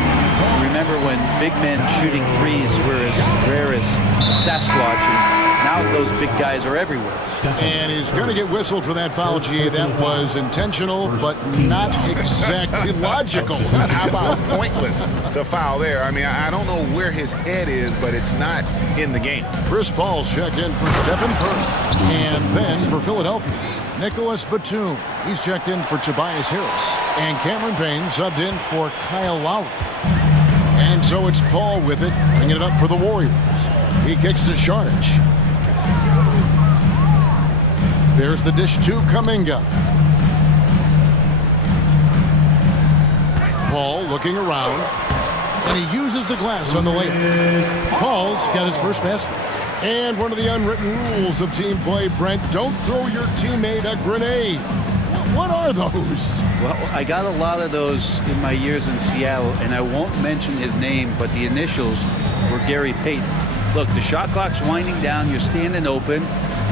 Remember when big men shooting threes were as rare as a Sasquatch, and now those big guys are everywhere. And he's going to get whistled for that foul, G. That was intentional, but not exactly logical. How about pointless to foul there? I mean, I don't know where his head is, but it's not in the game. Chris Paul's checked in for Stephen Curry. And then for Philadelphia, Nicholas Batum. He's checked in for Tobias Harris. And Cameron Payne subbed in for Kyle Lowry. And so it's Paul with it, bringing it up for the Warriors. He kicks to Charge. There's the dish to Kuminga. Paul looking around, and he uses the glass on the layup. Paul's got his first basket. And one of the unwritten rules of team play, Brent, don't throw your teammate a grenade. What are those? Well, I got a lot of those in my years in Seattle, and I won't mention his name, but the initials were Gary Payton. Look, the shot clock's winding down, you're standing open,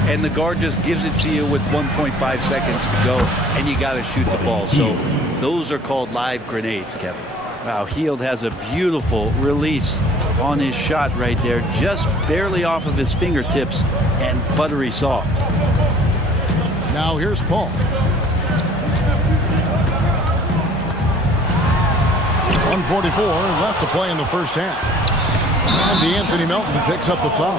and the guard just gives it to you with 1.5 seconds to go, and you got to shoot the ball. So those are called live grenades, Kevin. Wow, Hield has a beautiful release on his shot right there, just barely off of his fingertips and buttery soft. Now here's Paul. 1:44 left to play in the first half. And Anthony Melton picks up the foul.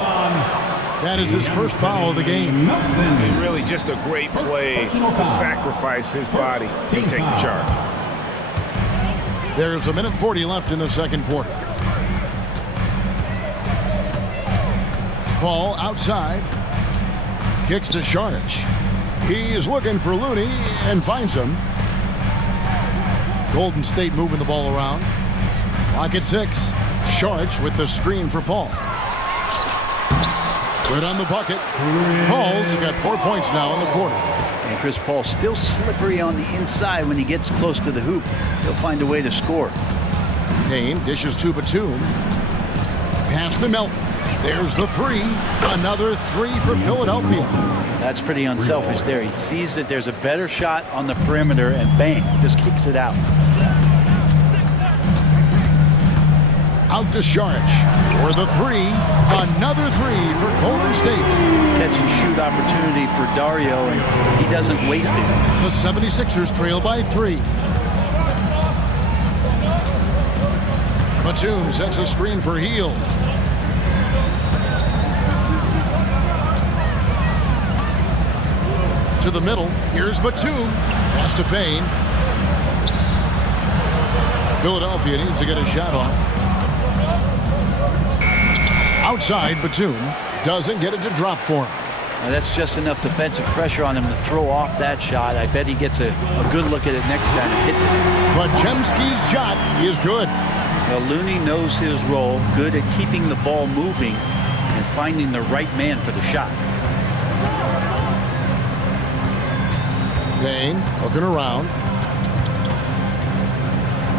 That is his first foul of the game. And really just a great play to sacrifice his body and take the charge. There's 1:40 left in the second quarter. Paul outside. Kicks to Sharnich. He's looking for Looney and finds him. Golden State moving the ball around. Lock at 6. Sharnich with the screen for Paul. Good on the bucket. Paul's got 4 points now in the quarter. And Chris Paul still slippery on the inside when he gets close to the hoop. He'll find a way to score. Payne dishes to Batum. Pass to Melton. There's the 3. Another 3 for Philadelphia. That's pretty unselfish there. He sees that there's a better shot on the perimeter and bang, just kicks it out. Out to Sharnich for the 3. Another 3 for Golden State. Catch and shoot opportunity for Dario, and he doesn't waste it. The 76ers trail by 3. Batum sets a screen for Hield. To the middle. Here's Batum. Pass to Payne. Philadelphia needs to get a shot off. Outside, Batum doesn't get it to drop for him. Now that's just enough defensive pressure on him to throw off that shot. I bet he gets a good look at it next time and hits it. But Jemski's shot is good. Now Looney knows his role, good at keeping the ball moving and finding the right man for the shot. Payne looking around.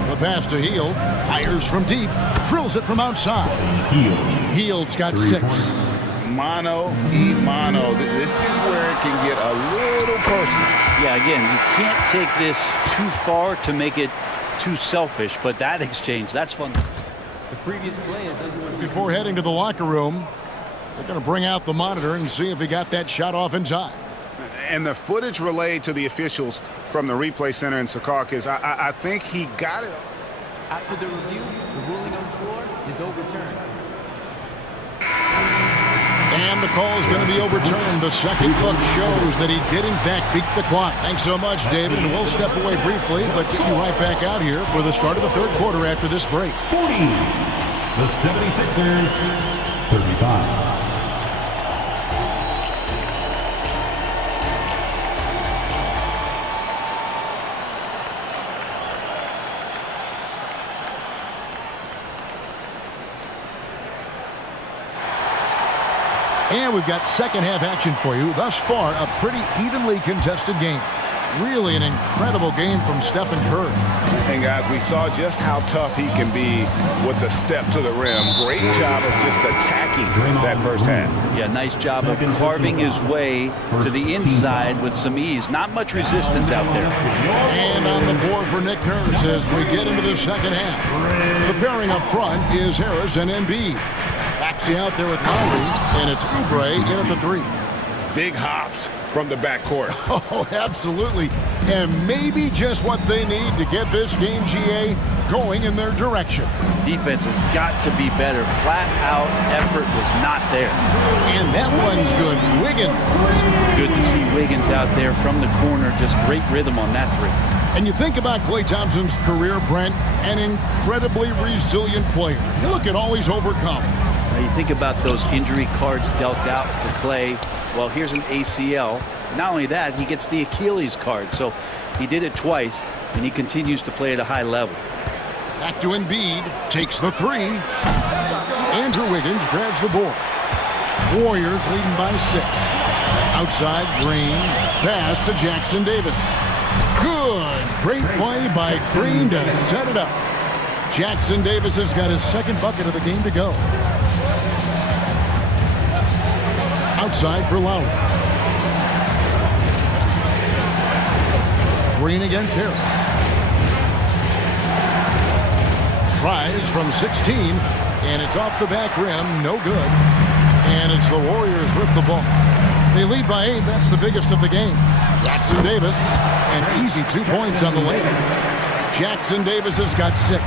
The pass to Hield. Fires from deep. Drills it from outside. Hield's got 6. Mano y mano. This is where it can get a little personal. Yeah, again, you can't take this too far to make it too selfish, but that exchange, that's fun. The previous play is before heading to the locker room, they're going to bring out the monitor and see if he got that shot off in time. And the footage relayed to the officials from the replay center in Secaucus, I think he got it. After the review, the ruling on the floor is overturned. And the call is going to be overturned. The second look shows that he did, in fact, beat the clock. Thanks so much, David. And we'll step away briefly, but get you right back out here for the start of the third quarter after this break. 40. The 76ers, 35. And we've got second half action for you. Thus far, a pretty evenly contested game. Really an incredible game from Stephen Curry. And guys, we saw just how tough he can be with the step to the rim. Great job of just attacking that first half. Yeah, nice job of carving his way to the inside with some ease. Not much resistance out there. And on the floor for Nick Nurse as we get into the second half. The pairing up front is Harris and Embiid. Baxi out there with Lowry, and it's Oubre in at the 3. Big hops from the backcourt. Oh, absolutely. And maybe just what they need to get this game, GA, going in their direction. Defense has got to be better. Flat out effort was not there. And that one's good. Wiggins. Good to see Wiggins out there from the corner. Just great rhythm on that 3. And you think about Klay Thompson's career, Brent, an incredibly resilient player. Look at all he's overcome. Now you think about those injury cards dealt out to Klay. Well, here's an ACL. Not only that, he gets the Achilles card. So he did it twice, and he continues to play at a high level. Back to Embiid. Takes the 3. Andrew Wiggins grabs the board. Warriors leading by 6. Outside, Green. Pass to Jackson Davis. Good. Great play by Green to set it up. Jackson Davis has got his second bucket of the game to go. Outside for Lowry. Green against Harris. Tries from 16, and it's off the back rim. No good. And it's the Warriors with the ball. They lead by 8. That's the biggest of the game. Jackson Davis, an easy 2 points on the lane. Jackson Davis has got 6.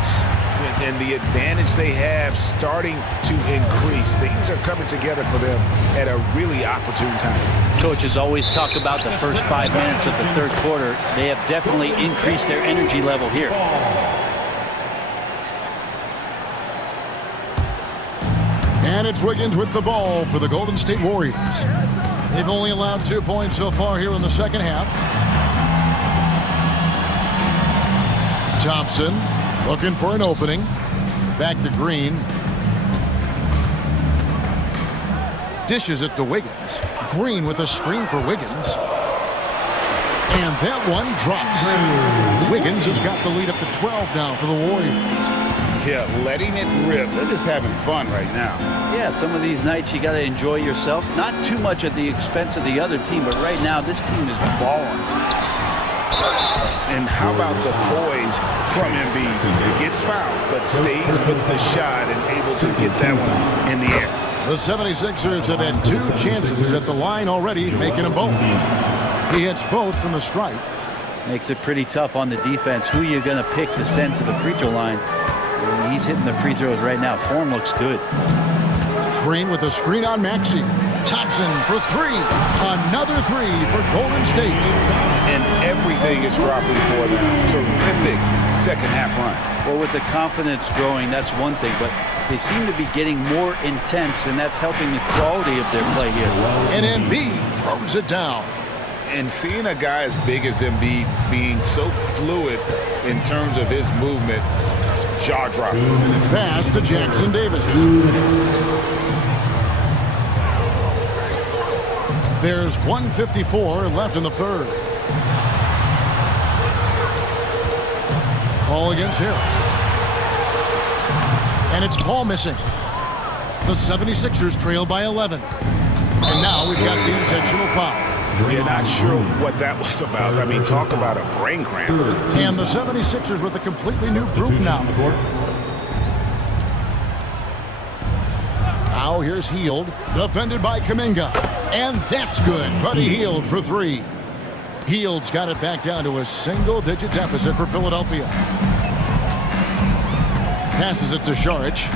And the advantage they have starting to increase. Things are coming together for them at a really opportune time. Coaches always talk about the first 5 minutes of the third quarter. They have definitely increased their energy level here. And it's Wiggins with the ball for the Golden State Warriors. They've only allowed 2 points so far here in the second half. Thompson looking for an opening. Back to Green. Dishes it to Wiggins. Green with a screen for Wiggins. And that one drops. Wiggins has got the lead up to 12 now for the Warriors. Yeah, letting it rip. They're just having fun right now. Yeah, some of these nights you got to enjoy yourself. Not too much at the expense of the other team, but right now this team is balling. And how about the poise from Embiid? He gets fouled, but stays with the shot and able to get that one in the air. The 76ers have had 2 chances at the line already, making them both. He hits both from the stripe. Makes it pretty tough on the defense. Who you're going to pick to send to the free throw line? He's hitting the free throws right now. Form looks good. Green with a screen on Maxey. Thompson for 3. Another 3 for Golden State. And everything is dropping for them. Terrific second half run. Well, with the confidence growing, that's one thing, but they seem to be getting more intense, and that's helping the quality of their play here. And Embiid throws it down. And seeing a guy as big as Embiid being so fluid in terms of his movement, jaw-dropping. Pass to Jackson Davis. There's 1:54 left in the third. Ball against Harris. And it's Paul missing. The 76ers trail by 11. And now we've got the intentional foul. You're not sure what that was about. I mean, talk about a brain cramp. And the 76ers with a completely new group now. Now here's Hield, defended by Kuminga. And that's good. Buddy Hield for 3. Hield's got it back down to a single-digit deficit for Philadelphia. Passes it to Šarić.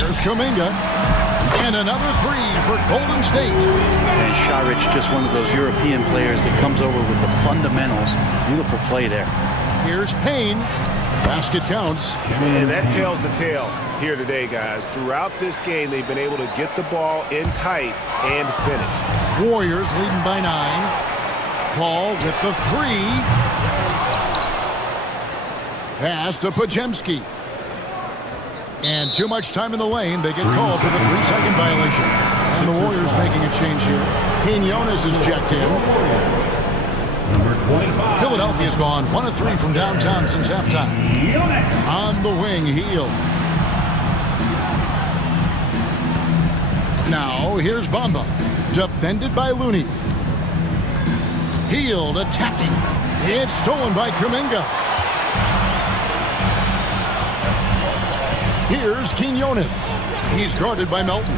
Here's Kuminga. And another 3 for Golden State. And Šarić, just one of those European players that comes over with the fundamentals. Beautiful play there. Here's Payne. Basket counts. And that tells the tale here today, guys. Throughout this game, they've been able to get the ball in tight and finish. Warriors leading by 9. Paul with the 3. Pass to Podziemski. And too much time in the lane. They get called for the 3-second violation. And the Warriors making a change here. Quinones is checked in. Philadelphia's gone 1 of 3 from downtown since halftime. On the wing, Hield. Now here's Bamba, defended by Looney. Hield attacking. It's stolen by Kuminga. Here's Quinones. He's guarded by Melton.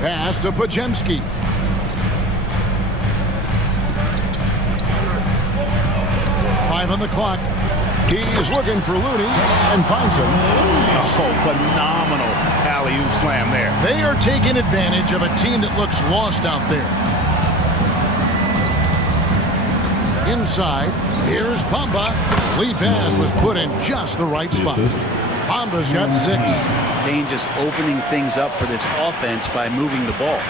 Pass to Podziemski. Five on the clock. He's looking for Looney and finds him. Oh, phenomenal alley-oop slam there. They are taking advantage of a team that looks lost out there. Inside, here's Bamba. Lead pass was put in just the right spot. Bamba's got 6. Payne just opening things up for this offense by moving the ball.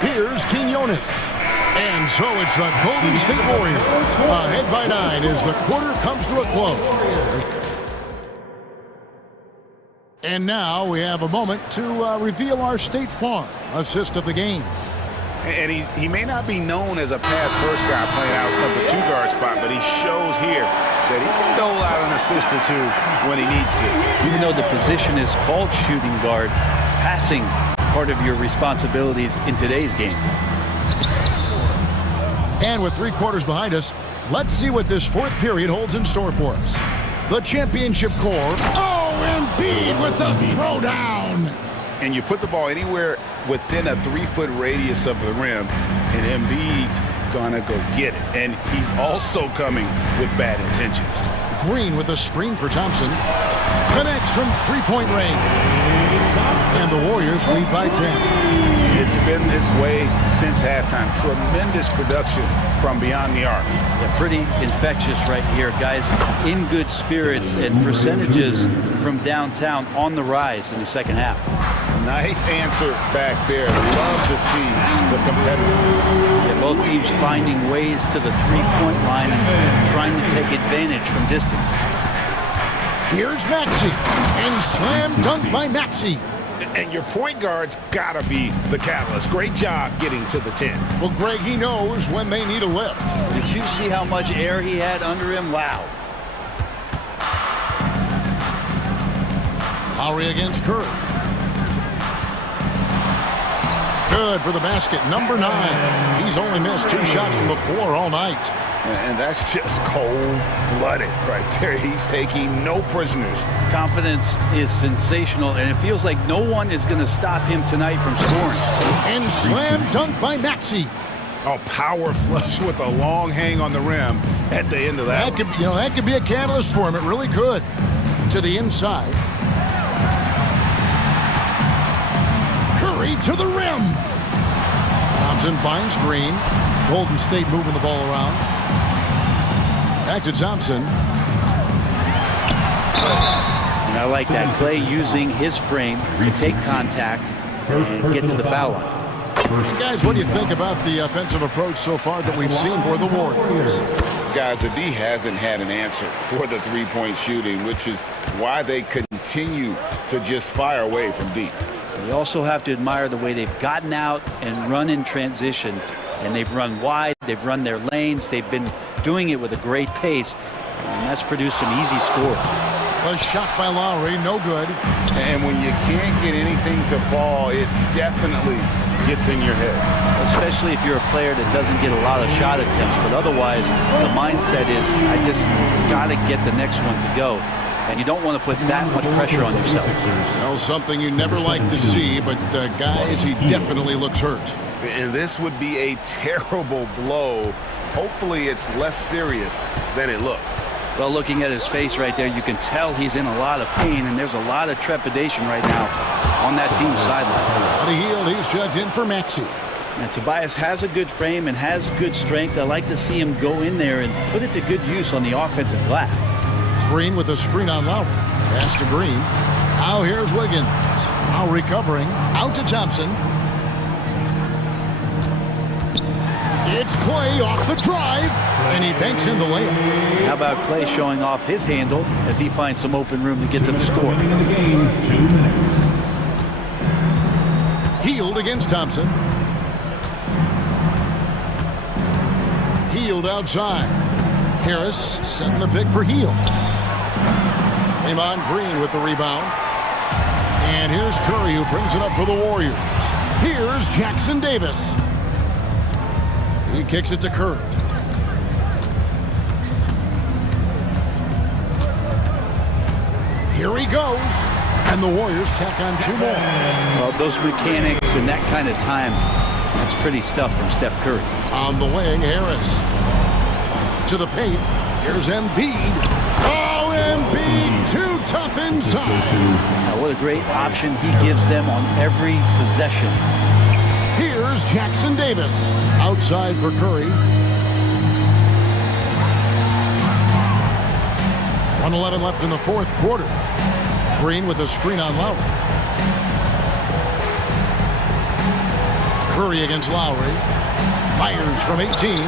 Here's Quinones. And so it's the Golden State Warriors ahead by 9 as the quarter comes to a close. And now we have a moment to reveal our State Farm assist of the game. And he may not be known as a pass-first guy playing out of the 2-guard spot, but he shows here that he can dole out an assist or 2 when he needs to. Even though the position is called shooting guard, passing part of your responsibilities in today's game. And with 3 quarters behind us, let's see what this 4th period holds in store for us. The championship core. Oh, Embiid with the throwdown. And you put the ball anywhere within a 3-foot radius of the rim, and Embiid's gonna go get it. And he's also coming with bad intentions. Green with a screen for Thompson. Connects from 3-point range. And the Warriors lead by 10. It's been this way since halftime. Tremendous production from beyond the arc. Yeah, pretty infectious right here. Guys in good spirits and percentages from downtown on the rise in the second half. Nice answer back there. Love to see the competitors. Yeah, both teams finding ways to the three-point line and trying to take advantage from distance. Here's Maxey, and slam dunk by Maxey. And your point guard's gotta be the catalyst. Great job getting to the 10. Well, Greg, he knows when they need a lift. Did you see how much air he had under him? Wow. Lowry against Curry. Good for the basket, number 9. He's only missed 2 shots from the floor all night. And that's just cold-blooded right there. He's taking no prisoners. Confidence is sensational, and it feels like no one is going to stop him tonight from scoring. And slam dunk by Maxey. Oh, power flush with a long hang on the rim at the end of that. That could be a catalyst for him. It really could. To the inside. Curry to the rim. Thompson finds Green. Golden State moving the ball around. Back to Thompson. And I like that. Clay using his frame to take contact and get to the foul line. And guys, what do you think about the offensive approach so far that we've seen for the Warriors? Guys, the D hasn't had an answer for the three-point shooting, which is why they continue to just fire away from deep. You also have to admire the way they've gotten out and run in transition. And they've run wide, they've run their lanes, they've been doing it with a great pace, and that's produced some easy scores. A shot by Lowry, no good. And when you can't get anything to fall, it definitely gets in your head. Especially if you're a player that doesn't get a lot of shot attempts, but otherwise the mindset is, I just got to get the next one to go. And you don't want to put that much pressure on yourself. Well, something you never like to see, but guys, he definitely looks hurt. And this would be a terrible blow. Hopefully it's less serious than it looks. Well, looking at his face right there, you can tell he's in a lot of pain, and there's a lot of trepidation right now on that team's sideline. But he's checked in for Maxey. Now, Tobias has a good frame and has good strength. I like to see him go in there and put it to good use on the offensive glass. Green with a screen on Lowry. Pass to Green. Now here's Wiggins. Now recovering. Out to Thompson. It's Clay off the drive, and he banks in the layup. How about Clay showing off his handle as he finds some open room to get to the score? Healed against Thompson. Healed outside. Harris setting the pick for Heald. Draymond Green with the rebound. And here's Curry who brings it up for the Warriors. Here's Jackson Davis. He kicks it to Curry. Here he goes. And the Warriors tack on 2 more. Well, those mechanics and that kind of time, that's pretty stuff from Steph Curry. On the wing, Harris. To the paint. Here's Embiid. Oh, Embiid, too tough inside. Now, what a great option he gives them on every possession. Here's Jackson Davis. Outside for Curry. 1:11 left in the 4th quarter. Green with a screen on Lowry. Curry against Lowry. Fires from 18.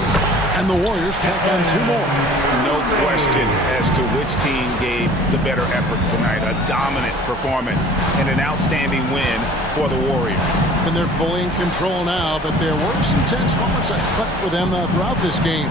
And the Warriors tack on 2 more. No question as to which team gave the better effort tonight. A dominant performance and an outstanding win for the Warriors. And they're fully in control now, but there were some tense moments I thought for them throughout this game.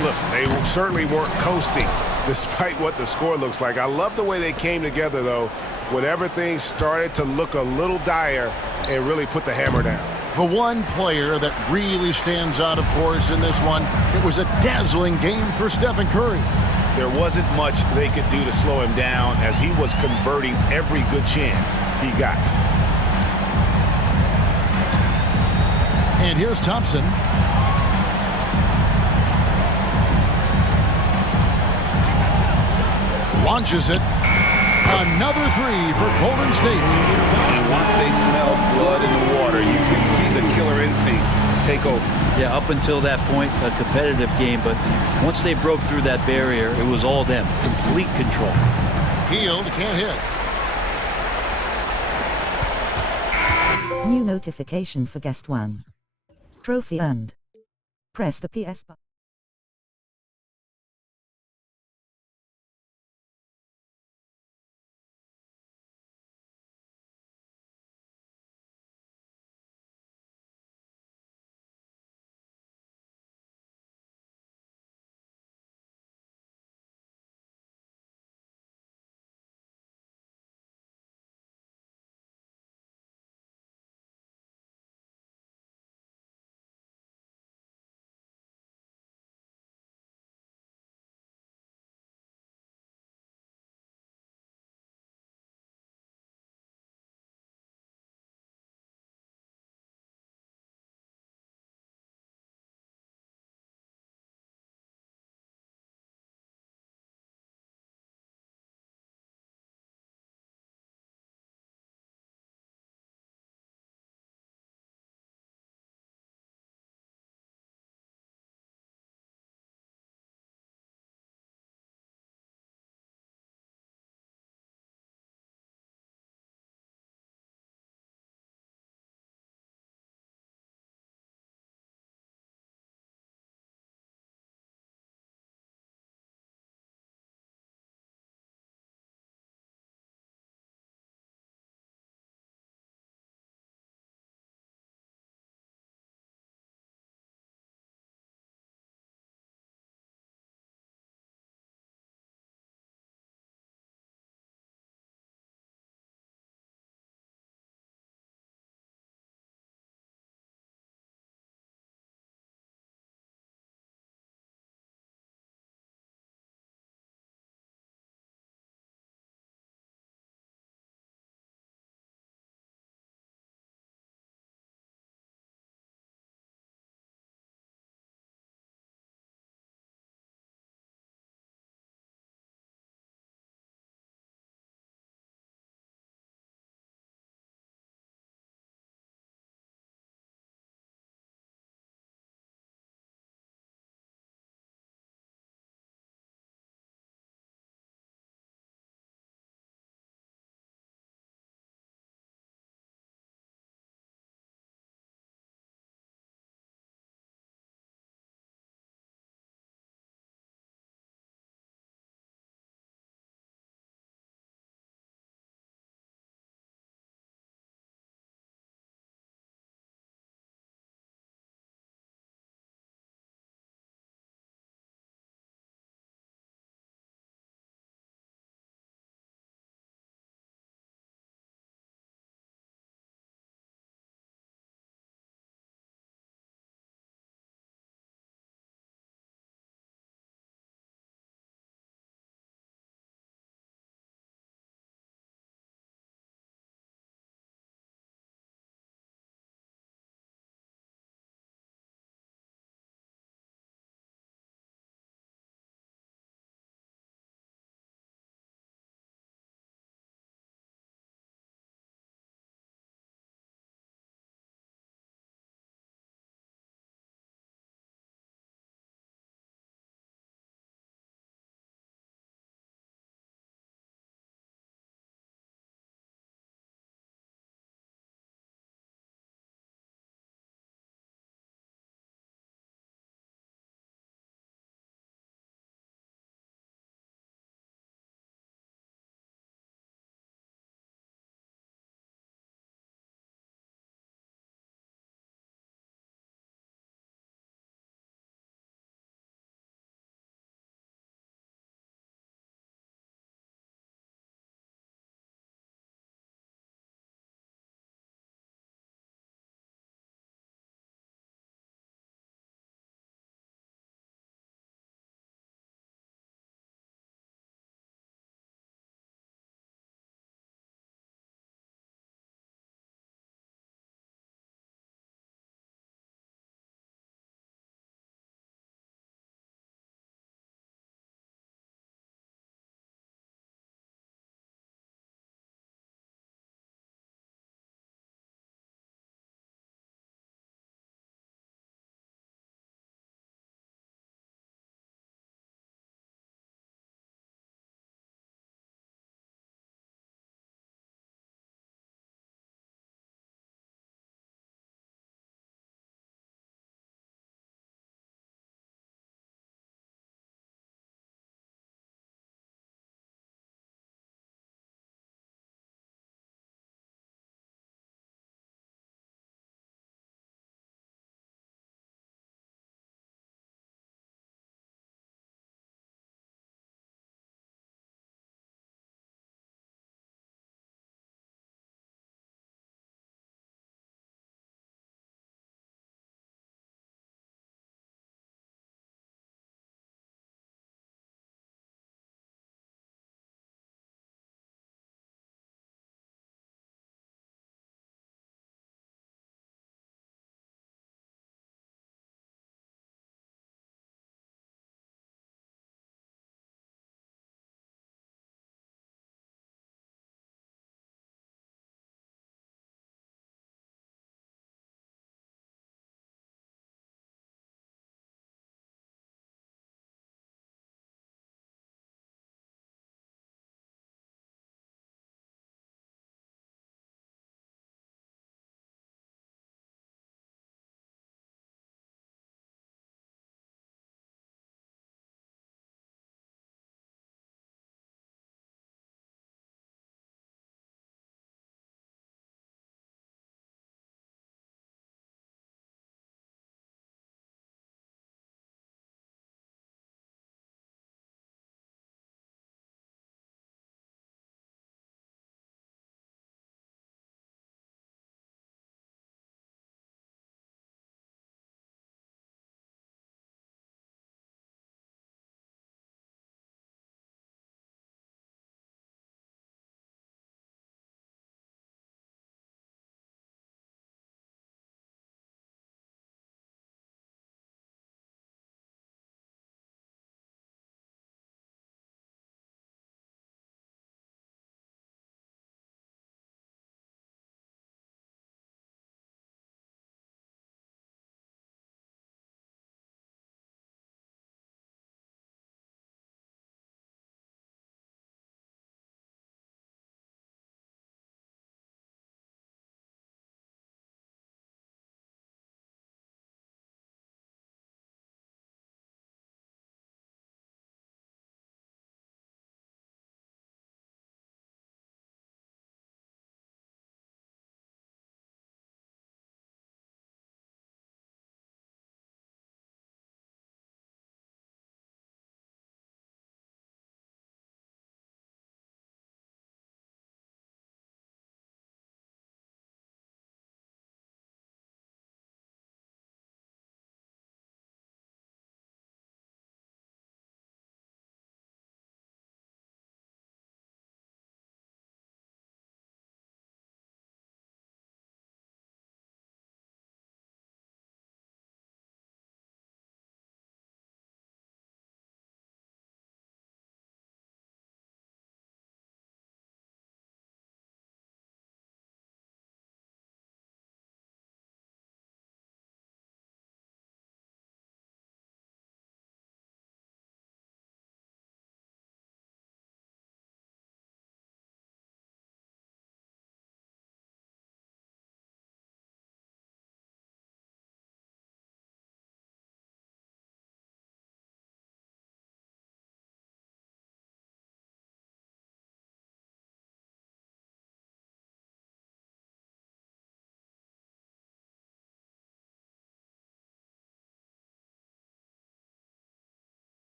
Listen, they certainly weren't coasting despite what the score looks like. I love the way they came together, though, when everything started to look a little dire and really put the hammer down. The one player that really stands out, of course, in this one, it was a dazzling game for Stephen Curry. There wasn't much they could do to slow him down as he was converting every good chance he got. And here's Thompson. Launches it. Another 3 for Golden State. And once they smelled blood in the water, you could see take over. Yeah, up until that point, a competitive game, but once they broke through that barrier, it was all them. Complete control. Healed, can't hit. New notification for guest 1. Trophy earned. Press the PS button.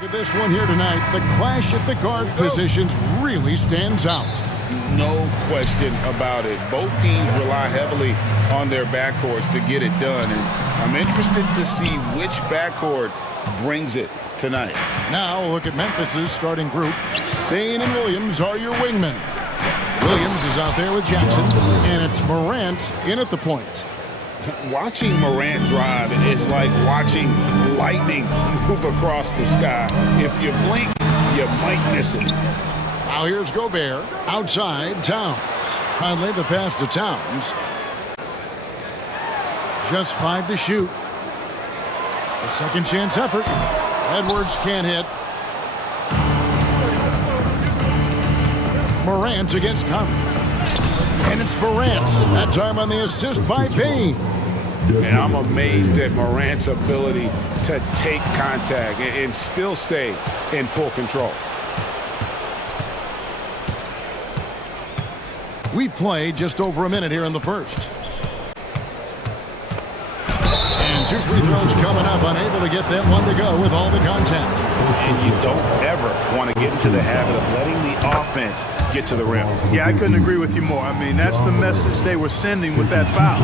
Look at this one here tonight. The clash at the guard positions really stands out. No question about it. Both teams rely heavily on their backcourts to get it done. And I'm interested to see which backcourt brings it tonight. Now look at Memphis's starting group. Bain and Williams are your wingmen. Williams is out there with Jackson, and it's Morant in at the point. Watching Morant drive is like watching lightning move across the sky. If you blink, you might miss it. Now here's Gobert, outside Towns. Finally the pass to Towns. Just 5 to shoot. A second chance effort. Edwards can't hit. Morant against Conley. And it's Morant. That time on the assist by Bain. And I'm amazed at Morant's ability to take contact and still stay in full control. We've played just over a minute here in the first. And 2 free throws coming up, unable to get that one to go with all the contact. And you don't ever want to get into the habit of letting the offense get to the rim. Yeah, I couldn't agree with you more. I mean, that's the message they were sending with that foul.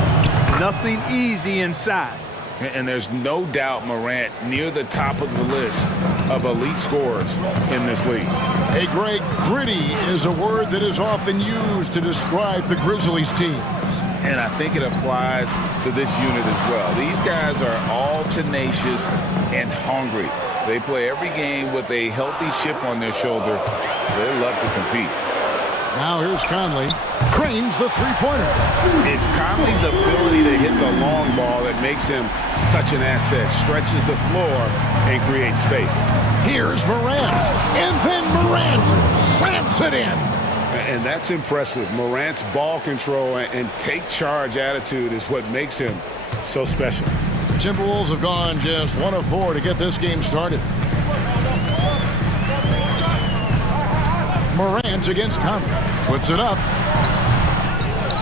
Nothing easy inside. And there's no doubt Morant near the top of the list of elite scorers in this league. Hey, Greg, gritty is a word that is often used to describe the Grizzlies team. And I think it applies to this unit as well. These guys are all tenacious and hungry. They play every game with a healthy chip on their shoulder. They love to compete. Now here's Conley. Cranes the three-pointer. It's Conley's ability to hit the long ball that makes him such an asset. Stretches the floor and creates space. Here's Morant. And then Morant slams it in. And that's impressive. Morant's ball control and take charge attitude is what makes him so special. The Timberwolves have gone just 1 of 4 to get this game started. Morant against Conley. Puts it up.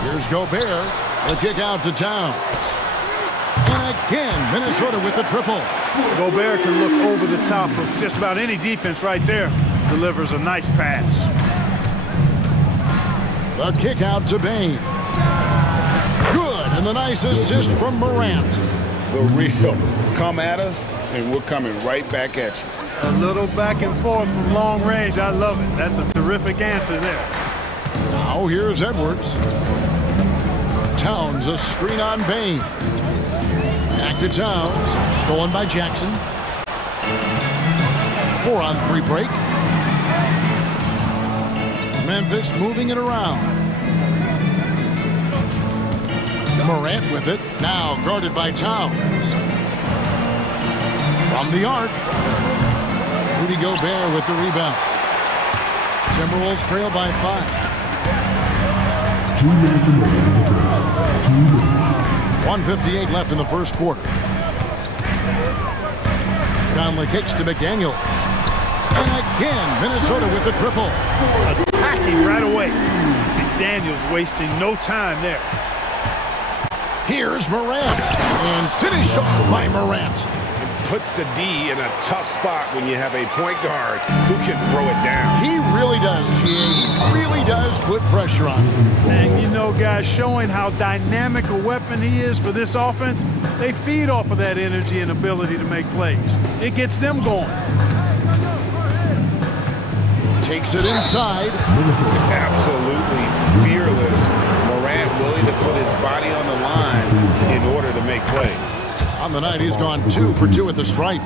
Here's Gobert. The kick out to Towns. And again, Minnesota with the triple. Gobert can look over the top of just about any defense right there. Delivers a nice pass. The kick out to Bain. Good, and the nice assist from Morant. The real come at us, and we're coming right back at you. A little back and forth from long range. I love it. That's a terrific answer there. Now here's Edwards. Towns, a screen on Bain. Back to Towns. Stolen by Jackson. 4-on-3 break. Memphis moving it around. Morant with it. Now guarded by Towns. From the arc. Rudy Gobert with the rebound. Timberwolves trail by 5. 1:58 left in the first quarter. Conley kicks to McDaniels. And again, Minnesota with the triple. Attacking right away. McDaniels wasting no time there. Here's Morant. And finished off by Morant. Puts the D in a tough spot when you have a point guard who can throw it down. He really does, GA. He really does put pressure on him. And you know, guys, showing how dynamic a weapon he is for this offense, they feed off of that energy and ability to make plays. It gets them going. Takes it inside. Absolutely fearless. Morant willing to put his body on the line in order to make plays. On the night, he's gone 2 for 2 at the stripe.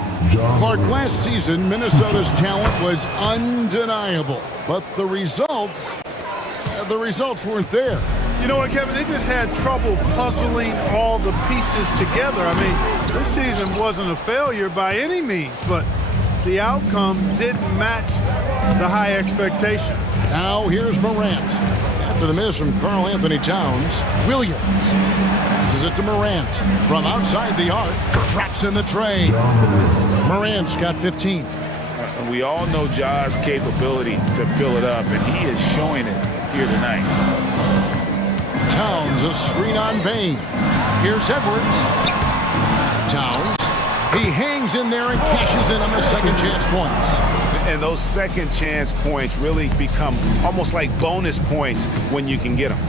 Clark, last season, Minnesota's talent was undeniable, but the results weren't there. You know what, Kevin? They just had trouble puzzling all the pieces together. I mean, this season wasn't a failure by any means, but the outcome didn't match the high expectation. Now here's Morant. After the miss from Karl Anthony Towns, Williams passes it to Morant. From outside the arc, traps in the tray. Morant's got 15. We all know Ja's capability to fill it up, and he is showing it here tonight. Towns, a screen on Bain. Here's Edwards. Towns. He hangs hangs in there and cashes in on the second chance points. And those second chance points really become almost like bonus points when you can get them.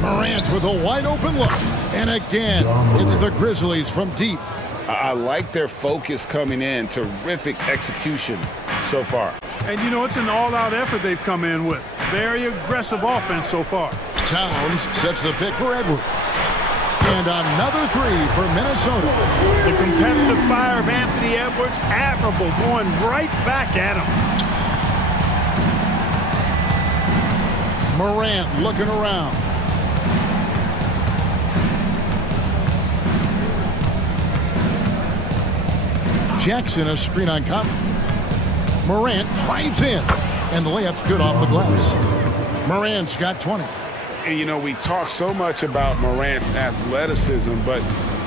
Morant with a wide open look. And again, it's the Grizzlies from deep. I like their focus coming in. Terrific execution so far. And you know, it's an all-out effort they've come in with. Very aggressive offense so far. Towns sets the pick for Edwards. And another three for Minnesota. The competitive fire of Anthony Edwards, admirable, going right back at him. Morant looking around. Jackson a screen on Conley. Morant drives in, and the layup's good off the glass. Morant's got 20. And, you know, we talk so much about Morant's athleticism, but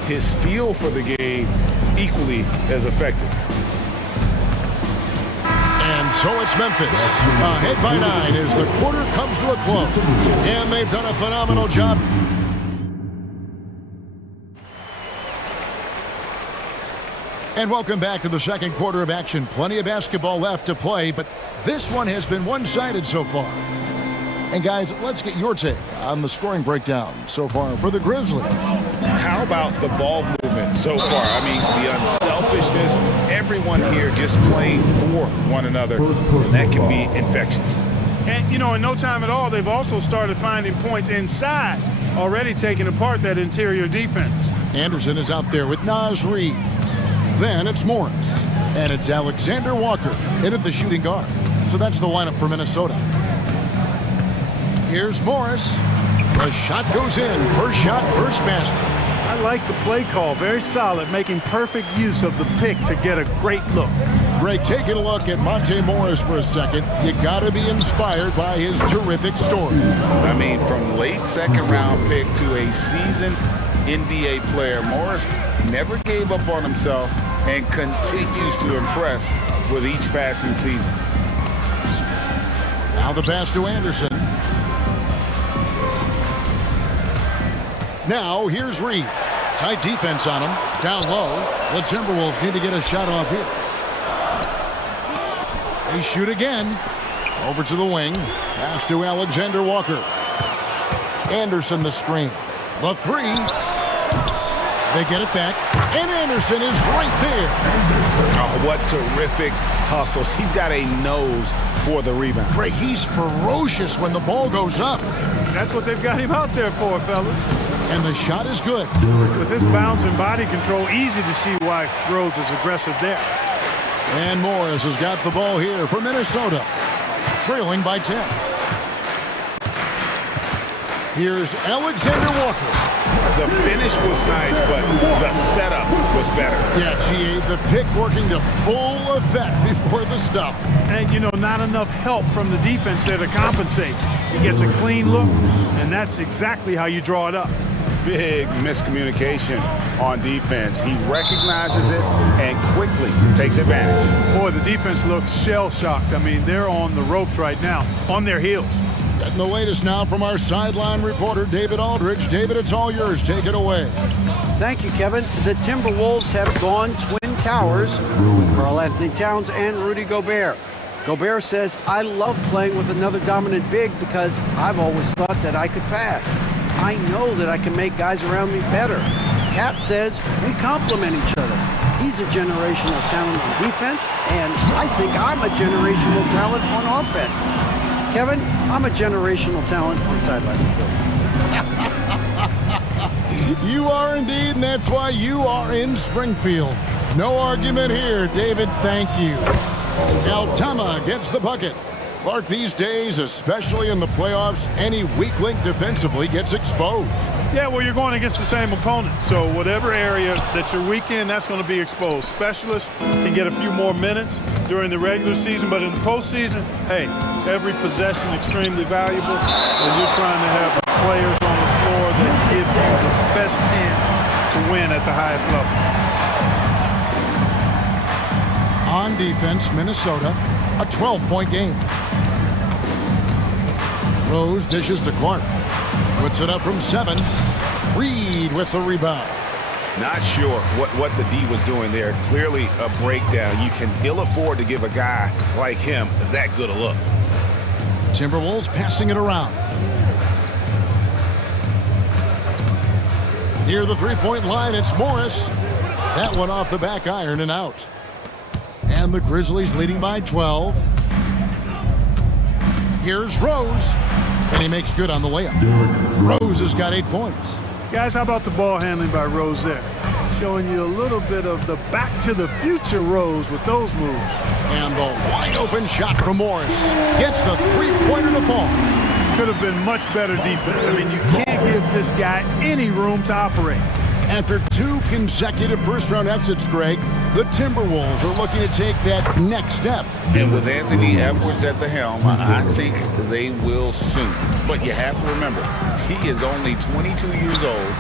his feel for the game equally as effective. And so it's Memphis. Ahead by 9 as the quarter comes to a close. And they've done a phenomenal job. And welcome back to the second quarter of action. Plenty of basketball left to play, but this one has been one-sided so far. And guys, let's get your take on the scoring breakdown so far for the Grizzlies. How about the ball movement so far? I mean, the unselfishness, everyone here just playing for one another, and that can be infectious. And, you know, in no time at all, they've also started finding points inside, already taking apart that interior defense. Anderson is out there with Naz Reid. Then it's Morris. And it's Alexander Walker in at the shooting guard. So that's the lineup for Minnesota. Here's Morris. The shot goes in. First shot, first basket. I like the play call. Very solid, making perfect use of the pick to get a great look. Greg, taking a look at Monte Morris for a second. You got to be inspired by his terrific story. I mean, from late second round pick to a seasoned NBA player, Morris never gave up on himself and continues to impress with each passing season. Now the pass to Anderson. Now here's Reed. Tight defense on him. Down low. The Timberwolves need to get a shot off here. They shoot again. Over to the wing. Pass to Alexander Walker. Anderson the screen. The three. They get it back. And Anderson is right there. Oh, what terrific hustle. He's got a nose for the rebound. Greg, he's ferocious when the ball goes up. That's what they've got him out there for, fellas. And the shot is good. With his bounce and body control, easy to see why Rose is aggressive there. And Morris has got the ball here for Minnesota, trailing by 10. Here's Alexander Walker. The finish was nice, but the setup was better. Yeah, G.A., the pick working to full effect before the stuff. And, you know, not enough help from the defense there to compensate. He gets a clean look, and that's exactly how you draw it up. Big miscommunication on defense. He recognizes it and quickly takes advantage. Boy, the defense looks shell-shocked. I mean, they're on the ropes right now, on their heels. Getting the latest now from our sideline reporter, David Aldridge. David, it's all yours. Take it away. Thank you, Kevin. The Timberwolves have gone Twin Towers with Karl-Anthony Towns and Rudy Gobert. Gobert says, I love playing with another dominant big because I've always thought that I could pass. I know that I can make guys around me better. Cat says, we complement each other. He's a generational talent on defense, and I think I'm a generational talent on offense. Kevin, I'm a generational talent on sideline reporting. You are indeed, and that's why you are in Springfield. No argument here, David. Thank you. Altama gets the bucket. Clark, these days, especially in the playoffs, any weak link defensively gets exposed. Yeah, well, you're going against the same opponent. So whatever area that you're weak in, that's going to be exposed. Specialists can get a few more minutes during the regular season, but in the postseason, hey, every possession extremely valuable, and you're trying to have players on the floor that give you the best chance to win at the highest level. On defense, Minnesota, a 12-point game. Rose dishes to Clark. Puts it up from 7. Reed with the rebound. Not sure what the D was doing there. Clearly a breakdown. You can ill afford to give a guy like him that good a look. Timberwolves passing it around. Near the three-point line, it's Morris. That one off the back iron and out. And the Grizzlies leading by 12. Here's Rose. And he makes good on the layup. Rose has got 8 points. Guys, how about the ball handling by Rose there? Showing you a little bit of the back-to-the-future Rose with those moves. And the wide-open shot from Morris. Gets the three-pointer to fall. Could have been much better defense. I mean, you can't give this guy any room to operate. After 2 consecutive first-round exits, Greg, the Timberwolves are looking to take that next step. And with Anthony Edwards at the helm, I think they will soon. But you have to remember, he is only 22 years old.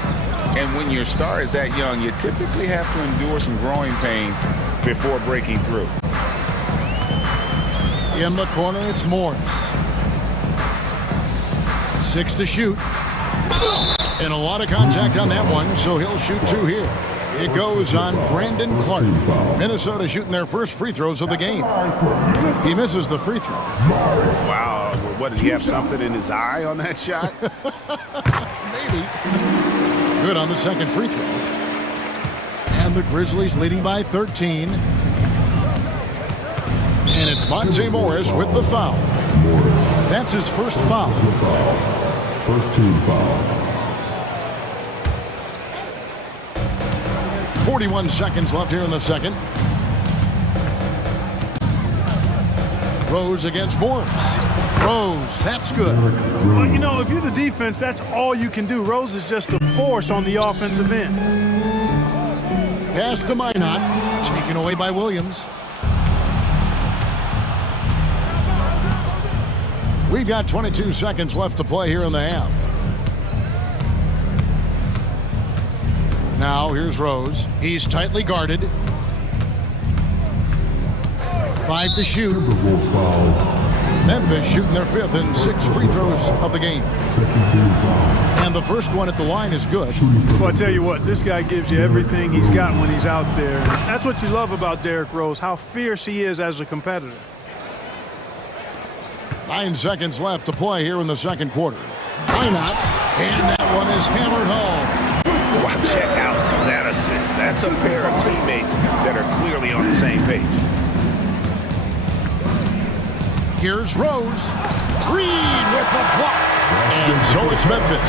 And when your star is that young, you typically have to endure some growing pains before breaking through. In the corner, it's Morris. 6 to shoot. And a lot of contact on that one, so he'll shoot 2 here. It goes on Brandon Clark. Minnesota shooting their first free throws of the game. He misses the free throw. Wow. What, did he have something in his eye on that shot? Maybe. Good on the second free throw. And the Grizzlies leading by 13. And it's Monte Morris with the foul. That's his first foul. First team foul. 41 seconds left here in the second. Rose against Morris. Rose, that's good. Well, you know, if you're the defense, that's all you can do. Rose is just a force on the offensive end. Pass to Minot. Taken away by Williams. We've got 22 seconds left to play here in the half. Now here's Rose. He's tightly guarded. 5 to shoot. Memphis shooting their 5th and 6 free throws of the game. And the first one at the line is good. Well, I tell you what, this guy gives you everything he's got when he's out there. That's what you love about Derrick Rose, how fierce he is as a competitor. 9 seconds left to play here in the second quarter. Why not? And that one is hammered home. Wow, check out that assist. That's a pair of teammates that are clearly on the same page. Here's Rose. Green with the block. And so it's Memphis.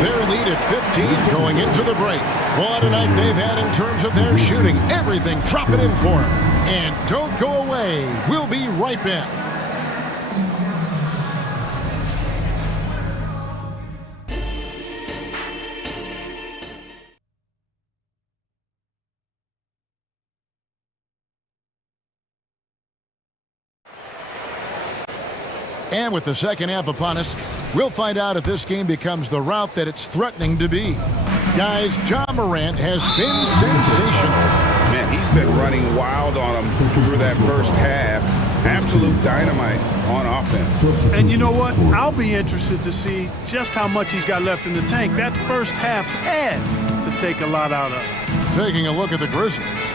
Their lead at 15 going into the break. What a night they've had in terms of their shooting. Everything dropping in for them. And don't go away. We'll be right back. And with the second half upon us, we'll find out if this game becomes the route that it's threatening to be. Guys, John Morant has been sensational. Man, he's been running wild on him through that first half. Absolute dynamite on offense. And you know what? I'll be interested to see just how much he's got left in the tank. That first half had to take a lot out of him. Taking a look at the Grizzlies.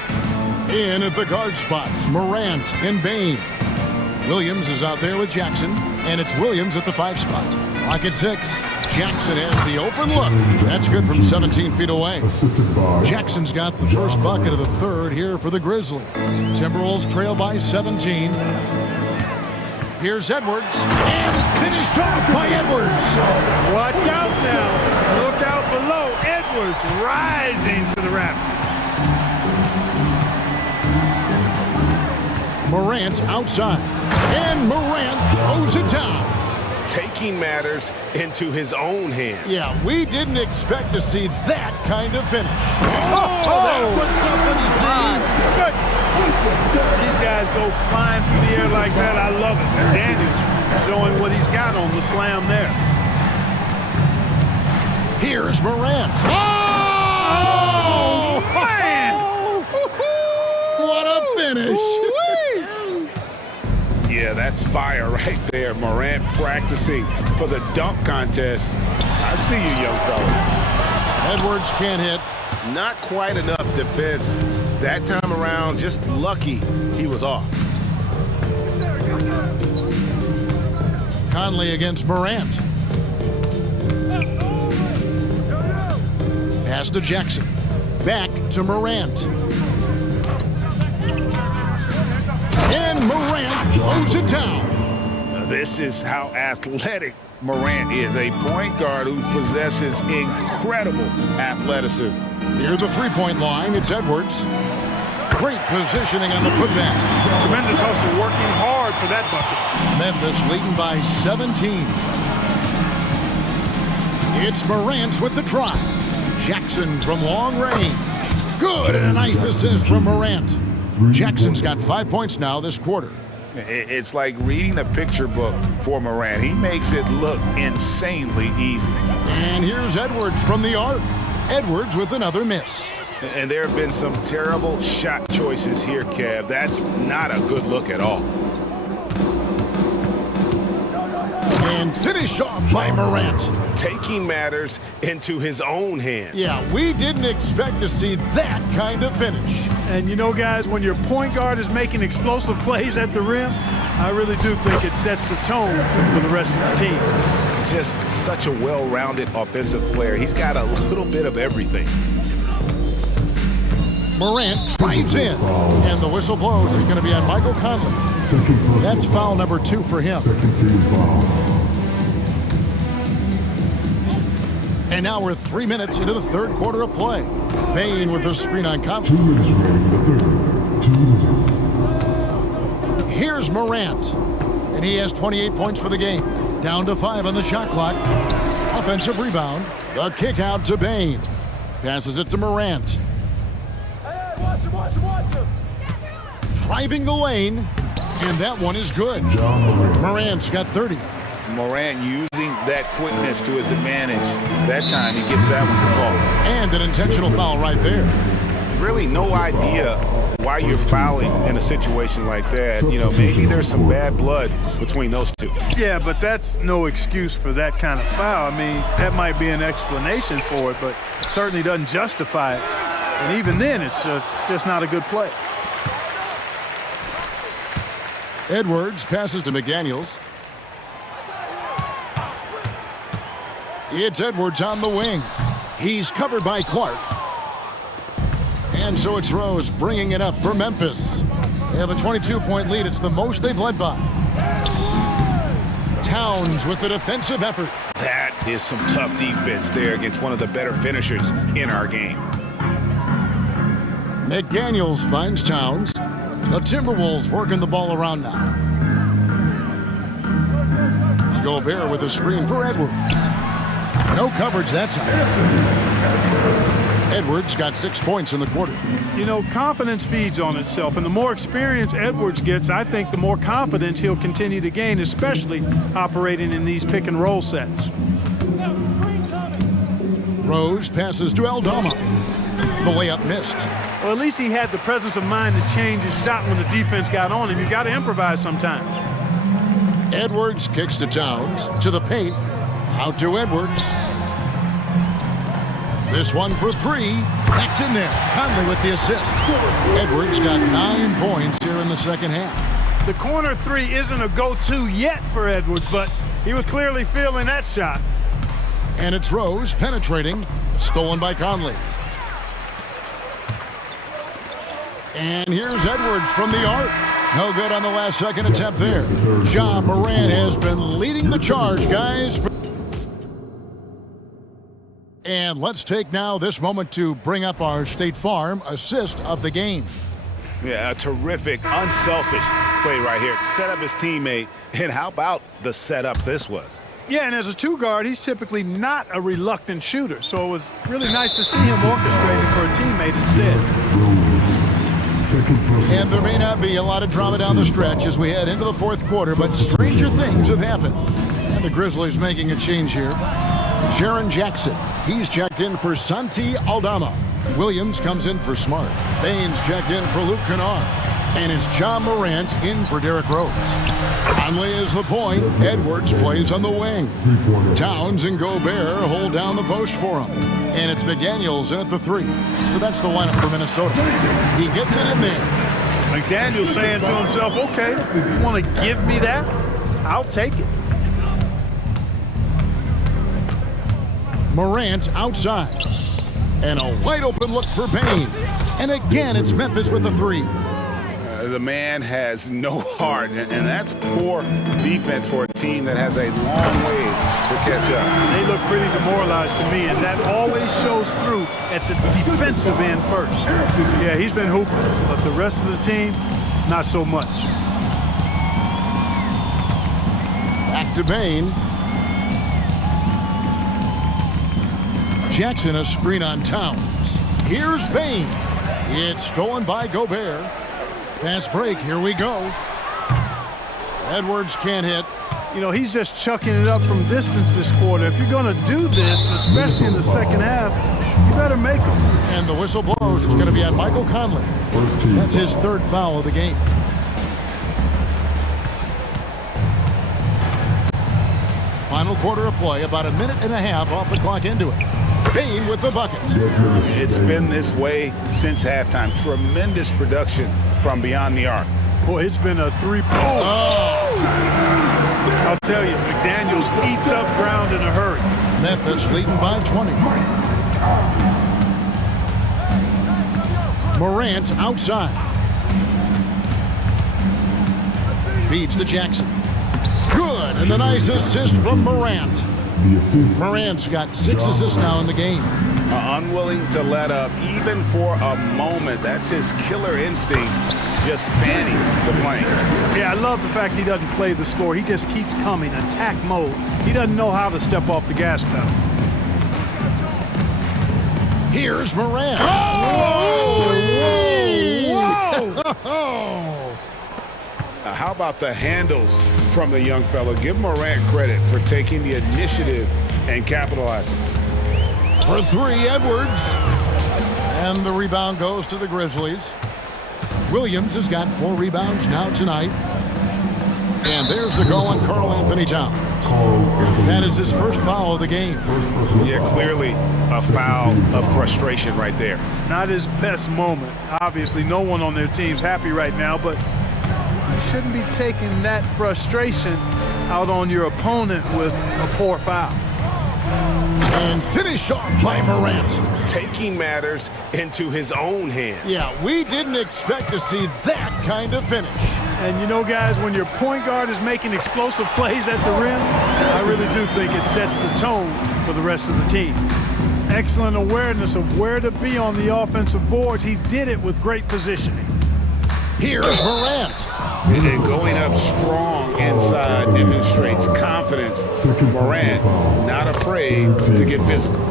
In at the guard spots, Morant and Bain. Williams is out there with Jackson, and it's Williams at the 5 spot. Clock at 6. Jackson has the open look. That's good from 17 feet away. Jackson's got the first bucket of the third here for the Grizzlies. Timberwolves trail by 17. Here's Edwards, and finished off by Edwards. Watch out now. Look out below. Edwards rising to the rafters. Morant outside. And Morant throws it down. Taking matters into his own hands. Yeah, we didn't expect to see that kind of finish. That was something to see. Good. These guys go flying through the air like that. I love it. Daniels showing what he's got on the slam there. Here's Morant. Oh, man! What a finish. Yeah, that's fire right there. Morant practicing for the dunk contest. I see you, young fella. Edwards can't hit. Not quite enough defense that time around. Just lucky he was off. Conley against Morant. Pass to Jackson. Back to Morant. And Morant throws it down. This is how athletic Morant is. A point guard who possesses incredible athleticism. Near the three-point line, it's Edwards. Great positioning on the putback. Tremendous hustle, working hard for that bucket. Memphis leading by 17. It's Morant with the drive. Jackson from long range. Good, and a nice assist from Morant. Jackson's got 5 points now this quarter. It's like reading a picture book for Morant. He makes it look insanely easy. And here's Edwards from the arc. Edwards with another miss. And there have been some terrible shot choices here, Kev. That's not a good look at all. And finished off by Morant. Taking matters into his own hands. Yeah, we didn't expect to see that kind of finish. And you know, guys, when your point guard is making explosive plays at the rim, I really do think it sets the tone for the rest of the team. Just such a well-rounded offensive player. He's got a little bit of everything. Morant drives in, and the whistle blows. It's going to be on Michael Conley. That's foul number 2 for him. And now we're 3 minutes into the third quarter of play. Bain with the screen on Conley. 2 minutes remaining in the third. 2 minutes. Here's Morant. And he has 28 points for the game. Down to 5 on the shot clock. Offensive rebound. The kick out to Bain. Passes it to Morant. Watch him. Driving the lane. And that one is good. Morant's got 30. Morant using that quickness to his advantage. That time he gets that one to fall. And an intentional foul right there. Really no idea why you're fouling in a situation like that. You know, maybe there's some bad blood between those two. Yeah, but that's no excuse for that kind of foul. I mean, that might be an explanation for it, but certainly doesn't justify it. And even then, it's just not a good play. Edwards passes to McDaniels. It's Edwards on the wing. He's covered by Clark. And so it's Rose bringing it up for Memphis. They have a 22-point lead. It's the most they've led by. Towns with the defensive effort. That is some tough defense there against one of the better finishers in our game. McDaniels finds Towns. The Timberwolves working the ball around now. Gobert with a screen for Edwards. No coverage that time. Edwards got 6 points in the quarter. You know, confidence feeds on itself, and the more experience Edwards gets, I think the more confidence he'll continue to gain, especially operating in these pick-and-roll sets. Rose passes to Aldama. The layup missed. Well, at least he had the presence of mind to change his shot when the defense got on him. You've got to improvise sometimes. Edwards kicks to Towns, to the paint. Out to Edwards. This one for 3. That's in there. Conley with the assist. Edwards got 9 points here in the second half. The corner 3 isn't a go-to yet for Edwards, but he was clearly feeling that shot. And it's Rose penetrating. Stolen by Conley. And here's Edwards from the arc. No good on the last second attempt there. Ja Morant has been leading the charge, guys. And let's take now this moment to bring up our State Farm assist of the game. Yeah, a terrific, unselfish play right here. Set up his teammate, and how about the setup this was? Yeah, and as a 2-guard, he's typically not a reluctant shooter, so it was really nice to see him orchestrating for a teammate instead. And there may not be a lot of drama down the stretch as we head into the fourth quarter, but stranger things have happened. And the Grizzlies making a change here. Jaren Jackson, he's checked in for Santi Aldama. Williams comes in for Smart. Baines checked in for Luke Kennard. And it's John Morant in for Derrick Rose. Conley is the point. Edwards plays on the wing. Towns and Gobert hold down the post for him. And it's McDaniels in at the 3. So that's the lineup for Minnesota. He gets it in there. McDaniels saying to himself, okay, you want to give me that? I'll take it. Morant outside. And a wide open look for Bane. And again, it's Memphis with the 3. The man has no heart, and that's poor defense for a team that has a long way to catch up. They look pretty demoralized to me, and that always shows through at the defensive end first. Yeah, he's been hooping, but the rest of the team, not so much. Back to Bane. Jackson a screen on Towns. Here's Bane. It's stolen by Gobert. Fast break, here we go. Edwards can't hit. You know, he's just chucking it up from distance this quarter. If you're going to do this, especially in the second half, you better make them. And the whistle blows. It's going to be on Michael Conley. That's his 3rd foul of the game. Final quarter of play, about a minute and a half off the clock into it. Bane with the bucket. It's been this way since halftime. Tremendous production from beyond the arc. Boy, it's been a 3-point. I'll tell you, McDaniels eats up ground in a hurry. Memphis leading by 20. Morant outside. Feeds to Jackson. Good, and the nice assist from Morant. Morant's got 6 assists now in the game. Unwilling to let up even for a moment. That's his killer instinct, just fanning the flame. Yeah, I love the fact he doesn't play the score. He just keeps coming, attack mode. He doesn't know how to step off the gas pedal. Here's Morant. Whoa! How about the handles from the young fella? Give Morant credit for taking the initiative and capitalizing. For 3, Edwards. And the rebound goes to the Grizzlies. Williams has got 4 rebounds now tonight. And there's the goal on Karl Anthony Towns. That is his 1st foul of the game. Yeah, clearly a foul of frustration right there. Not his best moment. Obviously, no one on their team's happy right now, but you shouldn't be taking that frustration out on your opponent with a poor foul. And finished off by Morant. Taking matters into his own hands. Yeah, we didn't expect to see that kind of finish. And you know, guys, when your point guard is making explosive plays at the rim, I really do think it sets the tone for the rest of the team. Excellent awareness of where to be on the offensive boards. He did it with great positioning. Here's Morant. And going up strong inside demonstrates confidence. Morant not afraid to get physical.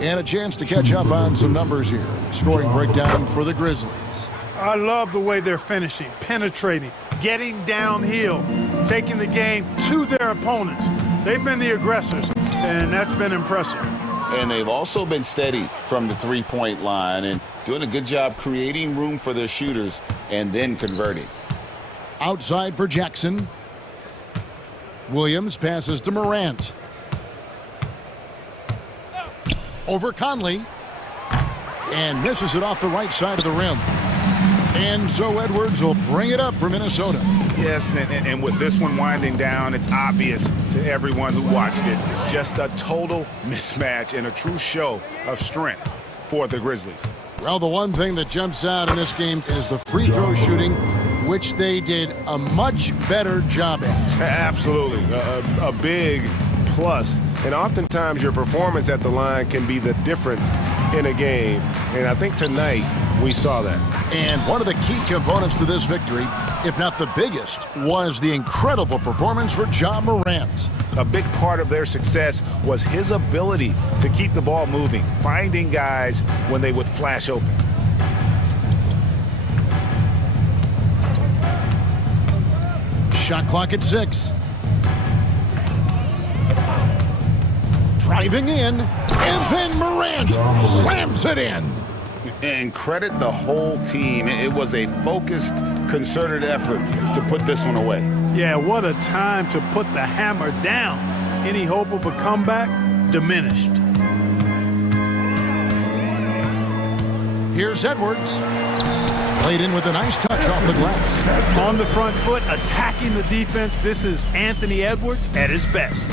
And a chance to catch up on some numbers here. Scoring breakdown for the Grizzlies. I love the way they're finishing, penetrating, getting downhill, taking the game to their opponents. They've been the aggressors, and that's been impressive. And they've also been steady from the 3-point line and doing a good job creating room for their shooters and then converting. Outside for Jackson. Williams passes to Morant. Over Conley. And misses it off the right side of the rim. And so Edwards will bring it up for Minnesota. Yes, and with this one winding down, it's obvious to everyone who watched it. Just a total mismatch and a true show of strength for the Grizzlies. Well, the one thing that jumps out in this game is the free throw shooting, which they did a much better job at. Absolutely. A big plus. And oftentimes your performance at the line can be the difference in a game. And I think tonight we saw that. And one of the key components to this victory, if not the biggest, was the incredible performance for John Morant. A big part of their success was his ability to keep the ball moving, finding guys when they would flash open. Shot clock at 6. Driving in, and then Morant slams it in. And credit the whole team. It was a focused, concerted effort to put this one away. Yeah, what a time to put the hammer down. Any hope of a comeback diminished. Here's Edwards. Played in with a nice touch off the glass. On the front foot, attacking the defense. This is Anthony Edwards at his best.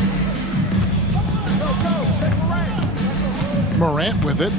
Morant with it.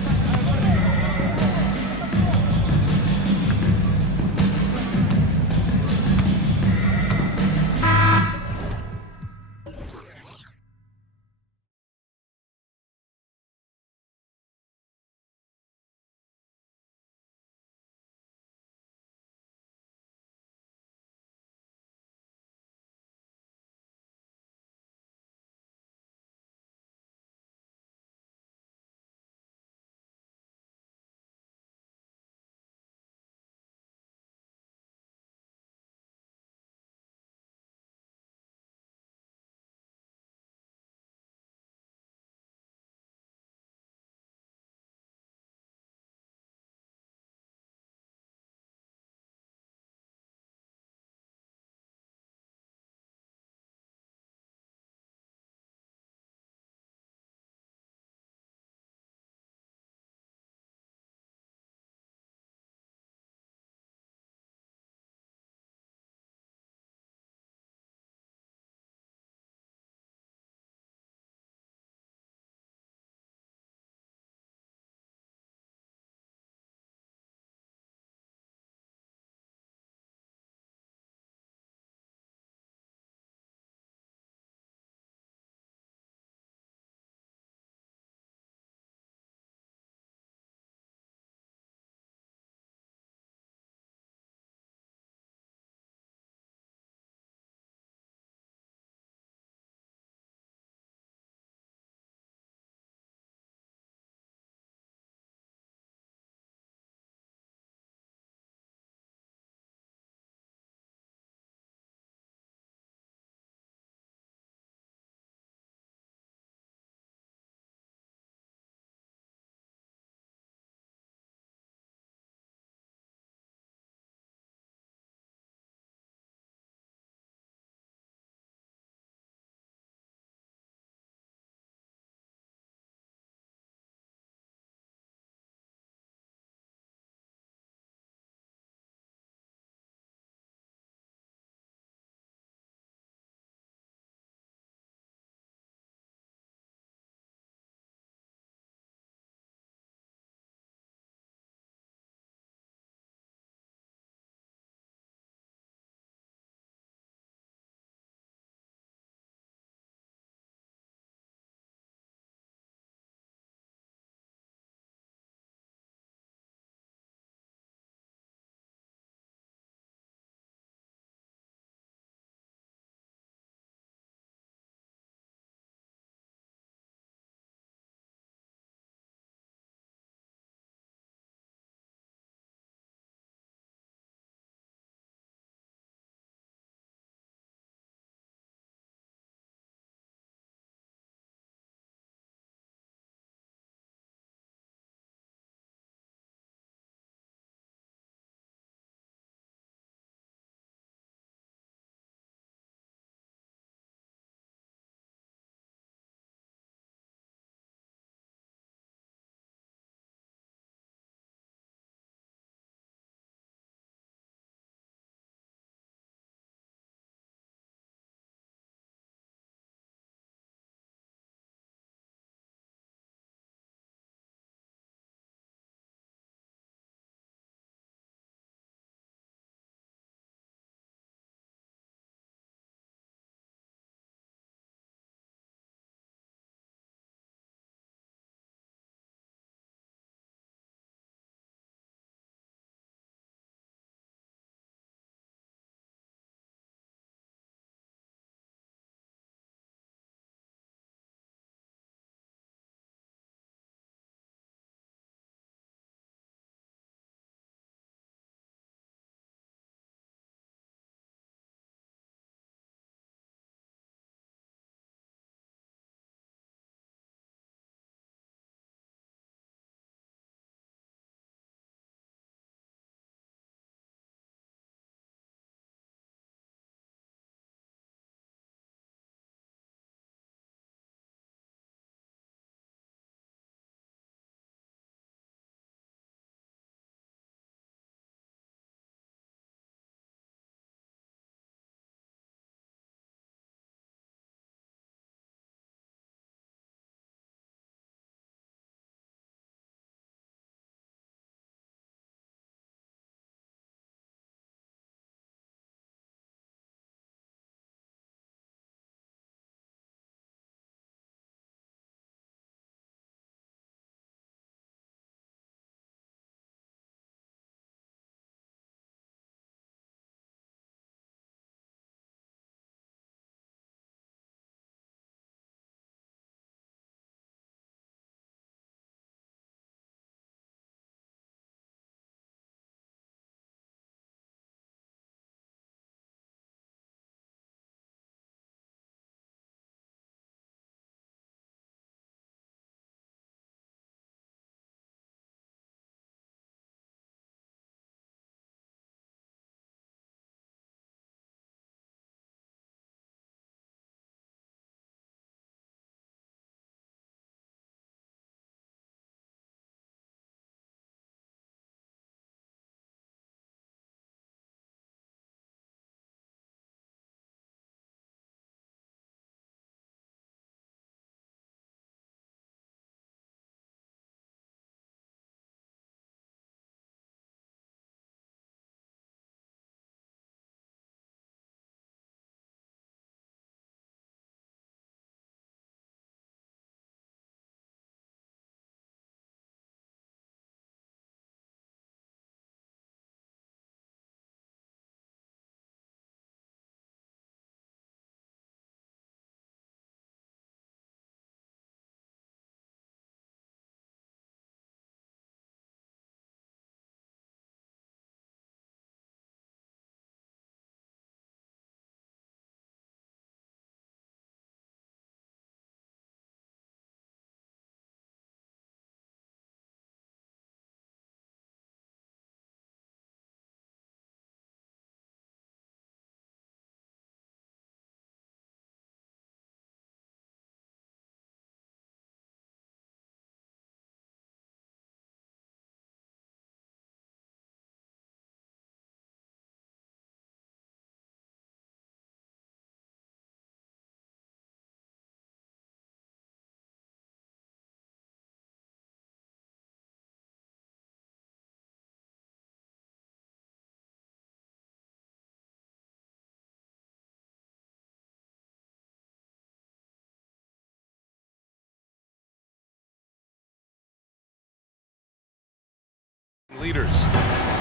Leaders.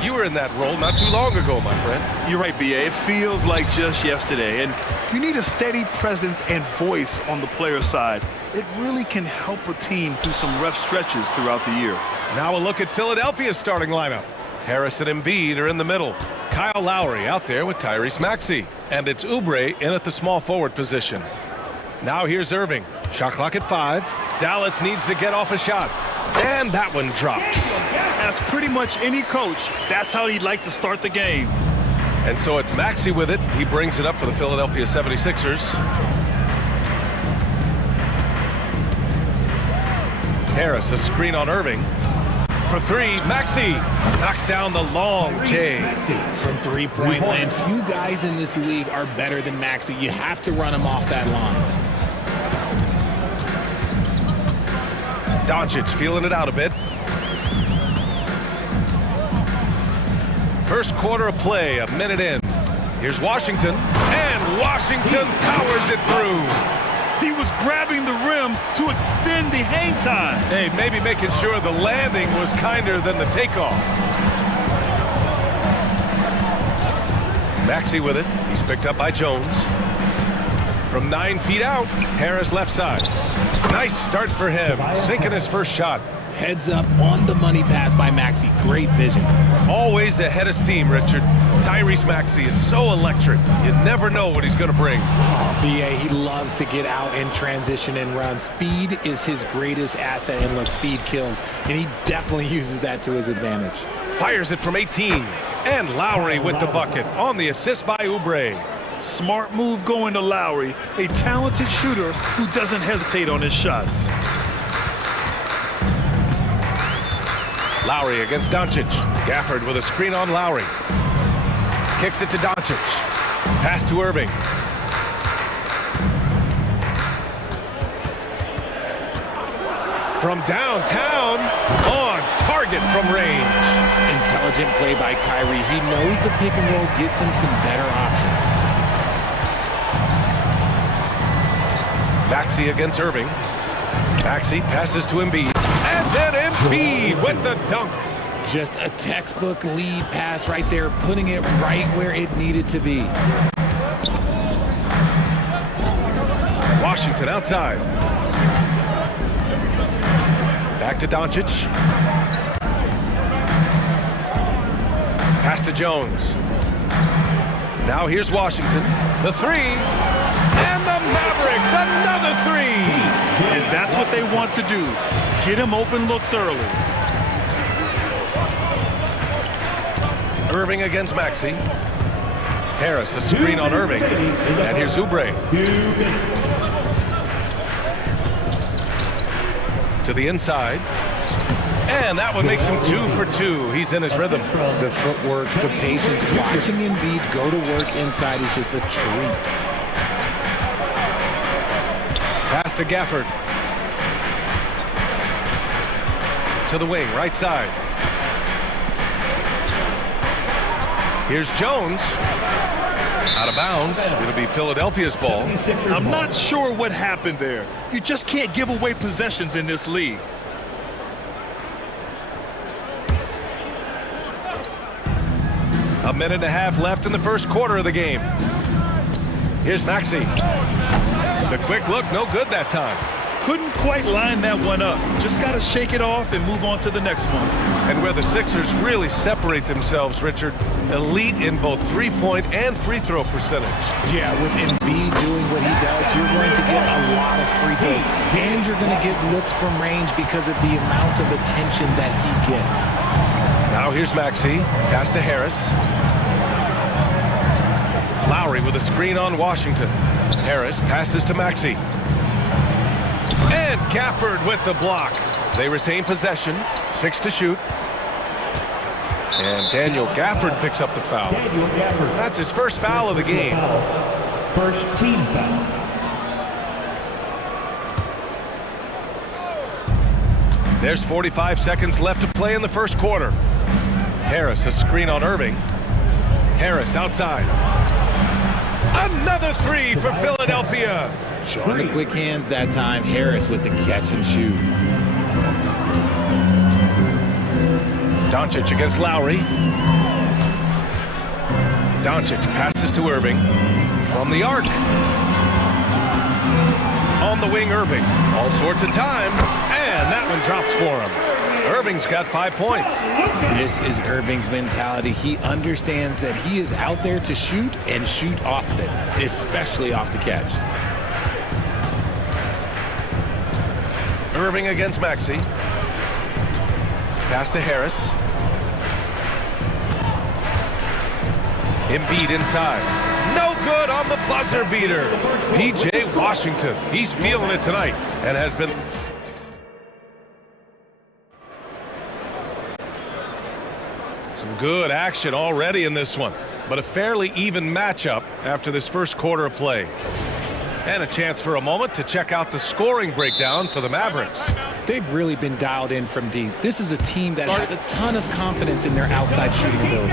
You were in that role not too long ago, my friend. You're right, B.A. It feels like just yesterday. And you need a steady presence and voice on the player side. It really can help a team through some rough stretches throughout the year. Now a look at Philadelphia's starting lineup. Harris and Embiid are in the middle. Kyle Lowry out there with Tyrese Maxey. And it's Oubre in at the small forward position. Now here's Irving. Shot clock at 5. Dallas needs to get off a shot. And that one drops. As pretty much any coach, that's how he'd like to start the game. And so it's Maxey with it. He brings it up for the Philadelphia 76ers. Harris, a screen on Irving. For 3, Maxey knocks down the long J. From three-point land, few guys in this league are better than Maxey. You have to run him off that line. Doncic feeling it out a bit. First quarter of play, a minute in. Here's Washington, and Washington powers it through. He was grabbing the rim to extend the hang time. Hey, maybe making sure the landing was kinder than the takeoff. Maxey with it. He's picked up by Jones. From 9 feet out, Harris left side. Nice start for him, sinking his first shot. Heads up on the money pass by Maxey. Great vision. Always ahead of steam, Richard. Tyrese Maxey is so electric. You never know what he's going to bring. Oh, B.A., he loves to get out and transition and run. Speed is his greatest asset, and look, speed kills. And he definitely uses that to his advantage. Fires it from 18. And Lowry with the bucket on the assist by Oubre. Smart move going to Lowry, a talented shooter who doesn't hesitate on his shots. Lowry against Doncic. Gafford with a screen on Lowry. Kicks it to Doncic. Pass to Irving. From downtown, on target from range. Intelligent play by Kyrie. He knows the pick and roll gets him some better options. Maxey against Irving. Maxey passes to Embiid. And then Embiid with the dunk. Just a textbook lead pass right there, putting it right where it needed to be. Washington outside. Back to Doncic. Pass to Jones. Now here's Washington. The 3. And the Mavericks, another 3. And that's what they want to do. Get him open looks early. Irving against Maxey. Harris, a screen on Irving. And here's Oubre. To the inside. And that one makes him 2 for 2. He's in his rhythm. The footwork, the patience. Watching Embiid go to work inside is just a treat. Pass to Gafford. To the wing, right side. Here's Jones. Out of bounds. It'll be Philadelphia's ball. I'm not sure what happened there. You just can't give away possessions in this league. A minute and a half left in the first quarter of the game. Here's Maxey. The quick look, no good that time. Couldn't quite line that one up. Just got to shake it off and move on to the next one. And where the Sixers really separate themselves, Richard, elite in both three-point and free throw percentage. Yeah, with Embiid doing what he does, you're going to get a lot of free throws. And you're going to get looks from range because of the amount of attention that he gets. Now here's Maxey. Pass to Harris. Lowry with a screen on Washington. Harris passes to Maxey. And Gafford with the block. They retain possession. 6 to shoot. And Daniel Gafford picks up the foul. That's his first foul of the game. First team foul. There's 45 seconds left to play in the first quarter. Harris, a screen on Irving. Harris outside. Another 3 for Philadelphia. Showing the quick hands that time. Harris with the catch and shoot. Doncic against Lowry. Doncic passes to Irving from the arc. On the wing, Irving. All sorts of time, and that one drops for him. Irving's got 5 points. This is Irving's mentality. He understands that he is out there to shoot and shoot often, especially off the catch. Irving against Maxey. Pass to Harris. Embiid inside. No good on the buzzer beater. P.J. Washington. He's feeling it tonight and has been... Some good action already in this one, but a fairly even matchup after this first quarter of play. And a chance for a moment to check out the scoring breakdown for the Mavericks. They've really been dialed in from deep. This is a team that has a ton of confidence in their outside shooting ability.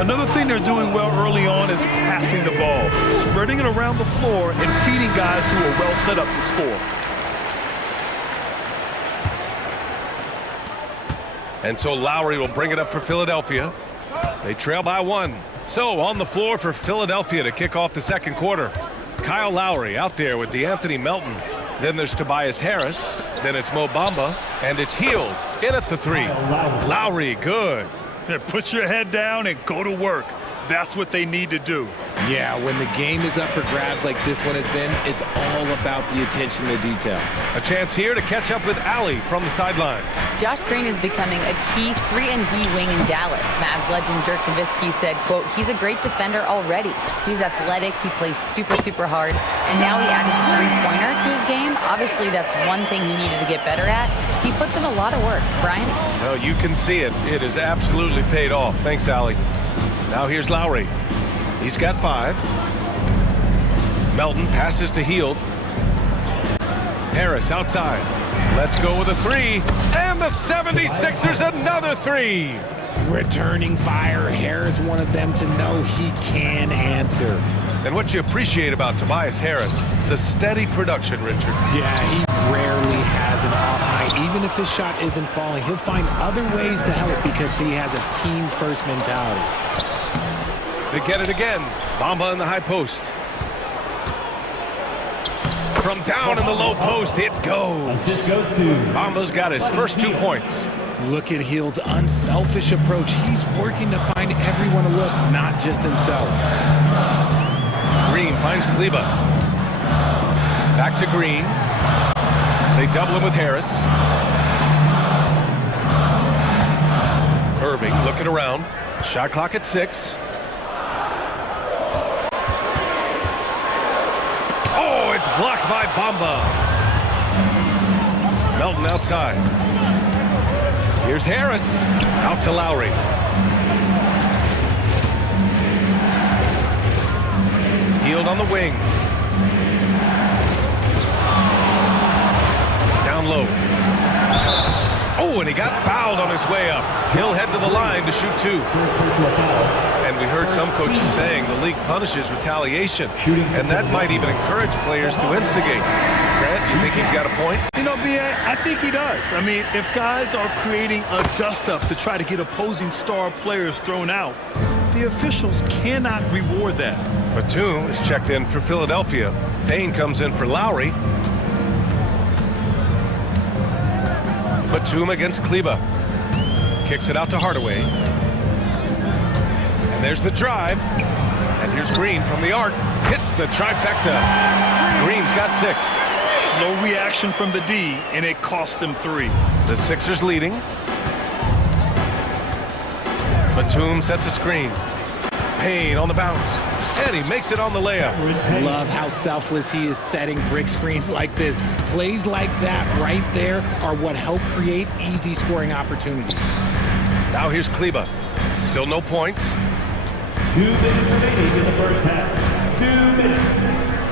Another thing they're doing well early on is passing the ball, spreading it around the floor and feeding guys who are well set up to score. And so Lowry will bring it up for Philadelphia. They trail by 1. So on the floor for Philadelphia to kick off the second quarter. Kyle Lowry out there with DeAnthony Melton. Then there's Tobias Harris. Then it's Mo Bamba. And it's Hield in at the 3. Lowry, good. Put your head down and go to work. That's what they need to do. Yeah, when the game is up for grabs like this one has been, it's all about the attention to detail. A chance here to catch up with Allie from the sideline. Josh Green is becoming a key 3-and-D wing in Dallas. Mavs legend Dirk Nowitzki said, quote, he's a great defender already. He's athletic, he plays super, super hard, and now he added a three-pointer to his game. Obviously, that's one thing he needed to get better at. He puts in a lot of work. Brian? Well, you can see it. It has absolutely paid off. Thanks, Allie. Now here's Lowry. He's got 5. Melton passes to Hield. Harris outside. Let's go with a 3. And the 76ers another 3. Returning fire. Harris wanted them to know he can answer. And what you appreciate about Tobias Harris, the steady production, Richard. Yeah, he rarely has an off night. Even if the shot isn't falling, he'll find other ways to help because he has a team-first mentality. They get it again. Bamba in the high post. From down in the low post, it goes. Bamba's got his first 2 points. Look at Hield's unselfish approach. He's working to find everyone a look, not just himself. Green finds Kleba. Back to Green. They double him with Harris. Irving looking around. Shot clock at 6. Oh, it's blocked by Bamba. Melton outside. Here's Harris. Out to Lowry. Hield on the wing. Down low. Oh, and he got fouled on his way up. He'll head to the line to shoot 2. And we heard some coaches saying the league punishes retaliation, and that might even encourage players to instigate. Grant, you think he's got a point? You know, B.A., I think he does. I mean, if guys are creating a dust-up to try to get opposing star players thrown out, the officials cannot reward that. Batum is checked in for Philadelphia. Payne comes in for Lowry. Batum against Kleba. Kicks it out to Hardaway. And there's the drive. And here's Green from the arc. Hits the trifecta. Green's got 6. Slow reaction from the D, and it cost them 3. The Sixers leading. Batum sets a screen. Payne on the bounce. And he makes it on the layup. Love how selfless he is setting brick screens like this. Plays like that right there are what help create easy scoring opportunities. Now here's Kleba. Still no points. 2 minutes remaining in the first half. 2 minutes.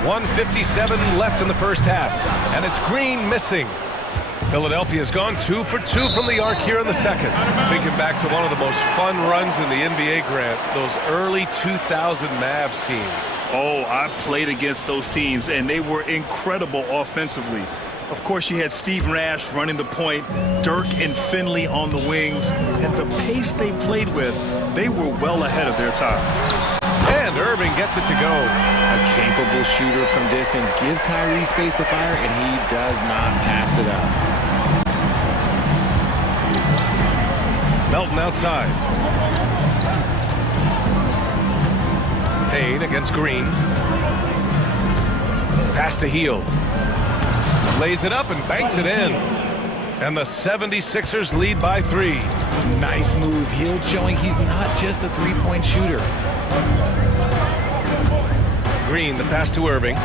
1:57 left in the first half. And it's Green missing. Philadelphia's gone 2 for 2 from the arc here in the second. Thinking back to one of the most fun runs in the NBA, Grant, those early 2000 Mavs teams. Oh, I played against those teams, and they were incredible offensively. Of course, you had Steve Nash running the point, Dirk and Finley on the wings, and the pace they played with, they were well ahead of their time. And Irving gets it to go. A capable shooter from distance. Give Kyrie space to fire, and he does not pass it up. Melton outside. Payne against Green. Pass to Heel. Lays it up and banks it in. And the 76ers lead by 3. Nice move. Hield showing he's not just a three-point shooter. Green, the pass to Irving.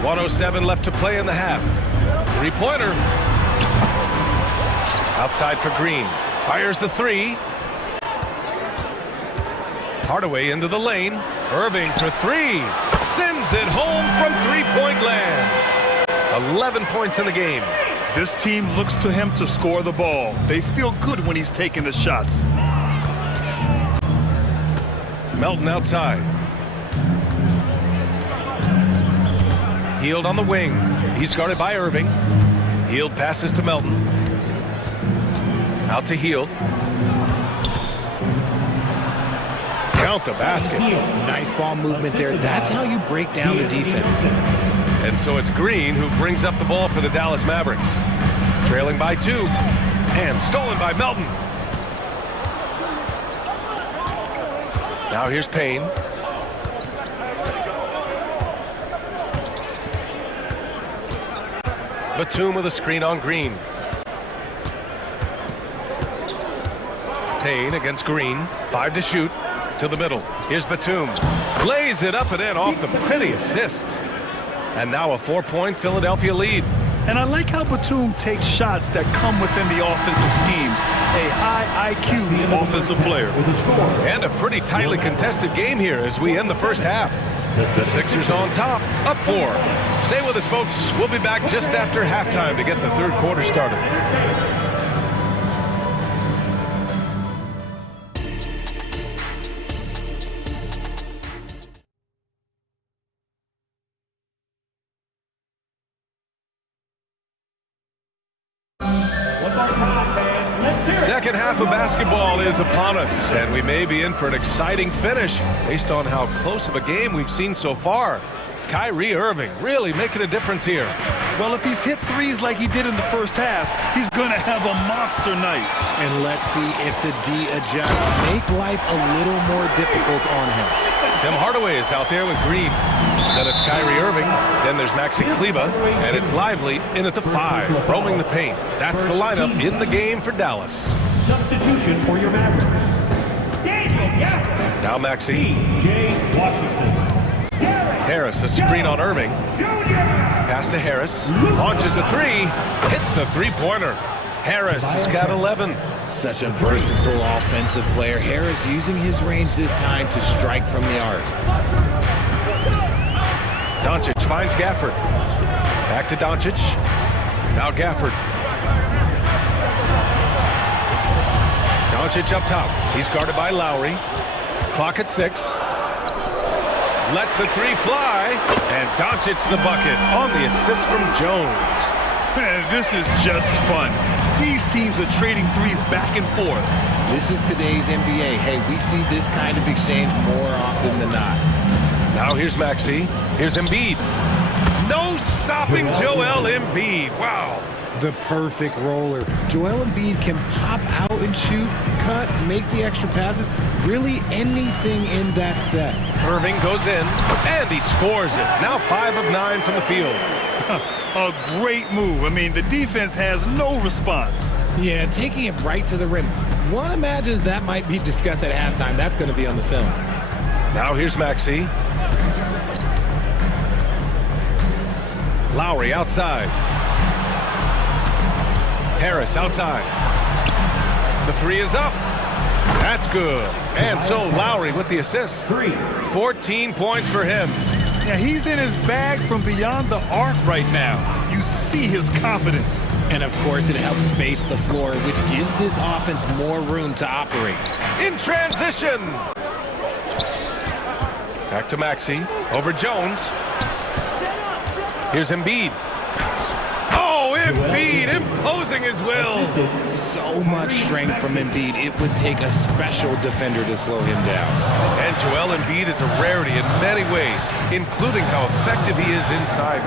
1:07 left to play in the half. Three-pointer. Outside for Green. Fires the 3. Hardaway into the lane. Irving for 3. Sends it home from three-point land. 11 points in the game. This team looks to him to score the ball. They feel good when he's taking the shots. Melton outside. Hield on the wing. He's guarded by Irving. Hield passes to Melton. Out to Hield. Count the basket. Nice ball movement there. That's how you break down the defense. And so it's Green who brings up the ball for the Dallas Mavericks. Trailing by 2. And stolen by Melton. Now here's Payne. Batum with a screen on Green. Payne against Green. 5 to shoot. To the middle. Here's Batum. Lays it up and in off the pretty assist. And now a 4-point Philadelphia lead. And I like how Batum takes shots that come within the offensive schemes. A high IQ offensive player. And a pretty tightly contested game here as we end the first half. The Sixers on top, up 4. Stay with us, folks. We'll be back just after halftime to get the third quarter started. Second half of basketball is upon us, and we may be in for an exciting finish based on how close of a game we've seen so far. Kyrie Irving really making a difference here. Well, if he's hit threes like he did in the first half, he's going to have a monster night. And let's see if the D adjusts. Make life a little more difficult on him. Tim Hardaway is out there with Green. Then it's Kyrie Irving. Then there's Maxi Kleber. And it's Lively in at the 5, roaming the paint. That's the lineup in the game for Dallas. Substitution for your Mavericks. Now Maxi. J. Washington. Harris, a screen on Irving. Pass to Harris. Launches a 3. Hits the three-pointer. Harris has got 11. Such a versatile offensive player. Harris using his range this time to strike from the arc. Doncic finds Gafford. Back to Doncic. Now Gafford. Doncic up top. He's guarded by Lowry. Clock at 6. Lets the 3 fly. And Doncic the bucket on the assist from Jones. Man, this is just fun. These teams are trading threes back and forth. This is today's NBA. Hey, we see this kind of exchange more often than not. Now here's Maxey. Here's Embiid. No stopping Joel Embiid. Wow. The perfect roller. Joel Embiid can pop out and shoot, cut, make the extra passes. Really anything in that set. Irving goes in, and he scores it. Now 5 of 9 from the field. A great move. I mean, the defense has no response. Yeah, taking it right to the rim. One imagines that might be discussed at halftime. That's going to be on the film. Now here's Maxey. Lowry outside. Harris outside. The 3 is up. That's good. And so Lowry with the assist. 14 points for him. Yeah, he's in his bag from beyond the arc right now. You see his confidence. And of course, it helps space the floor, which gives this offense more room to operate. In transition. Back to Maxey. Over Jones. Here's Embiid. Oh, Embiid imposing his will. So much strength from Embiid. It would take a special defender to slow him down. And Joel Embiid is a rarity in many ways, including how effective he is inside.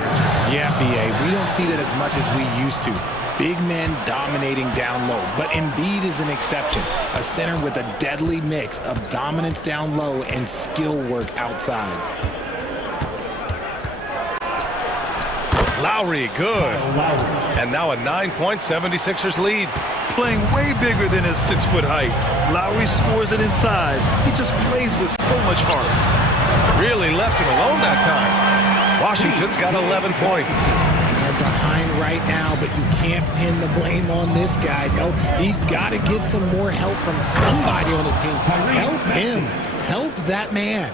Yeah, B.A., we don't see that as much as we used to. Big men dominating down low, but Embiid is an exception. A center with a deadly mix of dominance down low and skill work outside. Lowry, good. And now a 9-point 76ers lead. Playing way bigger than his 6-foot height. Lowry scores it inside. He just plays with so much heart. Really left him alone that time. Washington's got 11 points. They're behind right now, but you can't pin the blame on this guy. No, he's got to get some more help from somebody on his team. Help him. Help that man.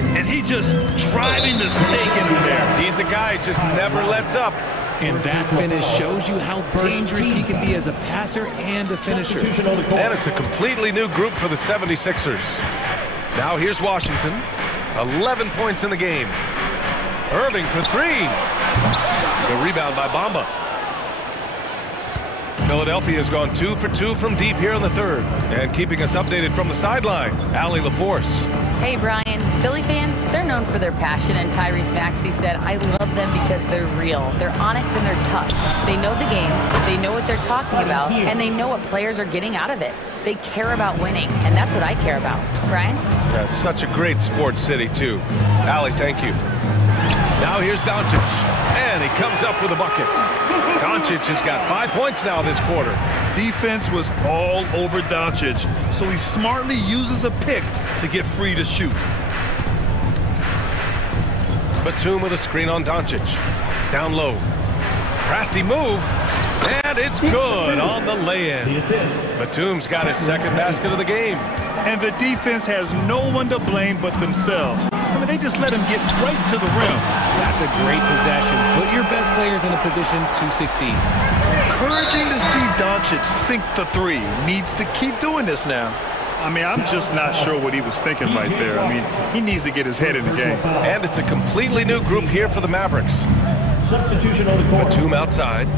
And he just driving the stake into there. He's a guy who just never lets up. And that finish shows you how dangerous he can be as a passer and a finisher. And it's a completely new group for the 76ers. Now here's Washington. 11 points in the game. Irving for three. The rebound by Bamba. Philadelphia has gone 2 for 2 from deep here in the third. And keeping us updated from the sideline, Allie LaForce. Hey, Brian. Philly fans, they're known for their passion, and Tyrese Maxey said, I love them because they're real. They're honest and they're tough. They know the game, they know what they're talking about, and they know what players are getting out of it. They care about winning, and that's what I care about. Brian? Yeah, such a great sports city, too. Allie, thank you. Now here's Doncic, and he comes up with a bucket. Doncic has got 5 points now this quarter. Defense was all over Doncic, so he smartly uses a pick to get free to shoot. Batum with a screen on Doncic. Down low. Crafty move, and it's good on the lay-in. Batum's got his second basket of the game. And the defense has no one to blame but themselves. I mean, they just let him get right to the rim. That's a great possession. Put your best players in a position to succeed. Encouraging to see Doncic sink the three. Needs to keep doing this now. I mean, I'm just not sure what he was thinking right there. I mean, he needs to get his head in the game. And it's a completely new group here for the Mavericks. Substitution on the court. Batum outside.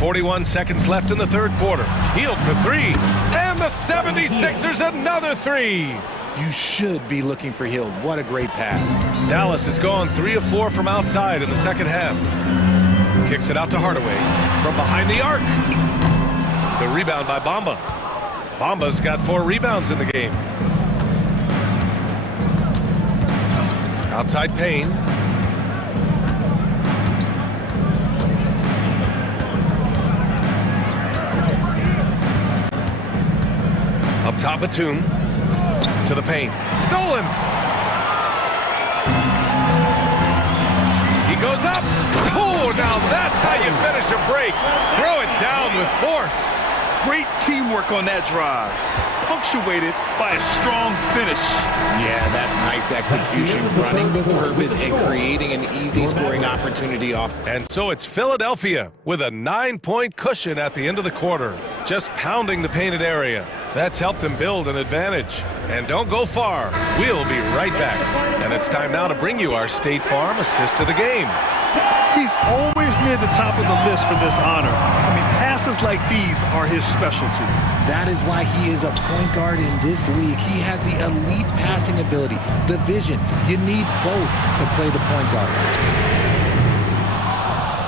41 seconds left in the third quarter. Hield for three. And the 76ers another three. You should be looking for Hill. What a great pass. Dallas has gone 3 of 4 from outside in the second half. Kicks it out to Hardaway from behind the arc. The rebound by Bamba. Bamba's got 4 rebounds in the game. Outside Payne. Up top Batum. To the paint. Stolen. He goes up. Oh, now that's how you finish a break. Throw it down with force. Great teamwork on that drive. Punctuated by a strong finish. Yeah, that's nice execution. Running with purpose and creating an easy scoring opportunity off. And so it's Philadelphia with a 9-point cushion at the end of the quarter. Just pounding the painted area. That's helped them build an advantage. And don't go far. We'll be right back. And it's time now to bring you our State Farm assist of the game. He's always near the top of the list for this honor. I mean, passes like these are his specialty. That is why he is a point guard in this league. He has the elite passing ability, the vision. You need both to play the point guard.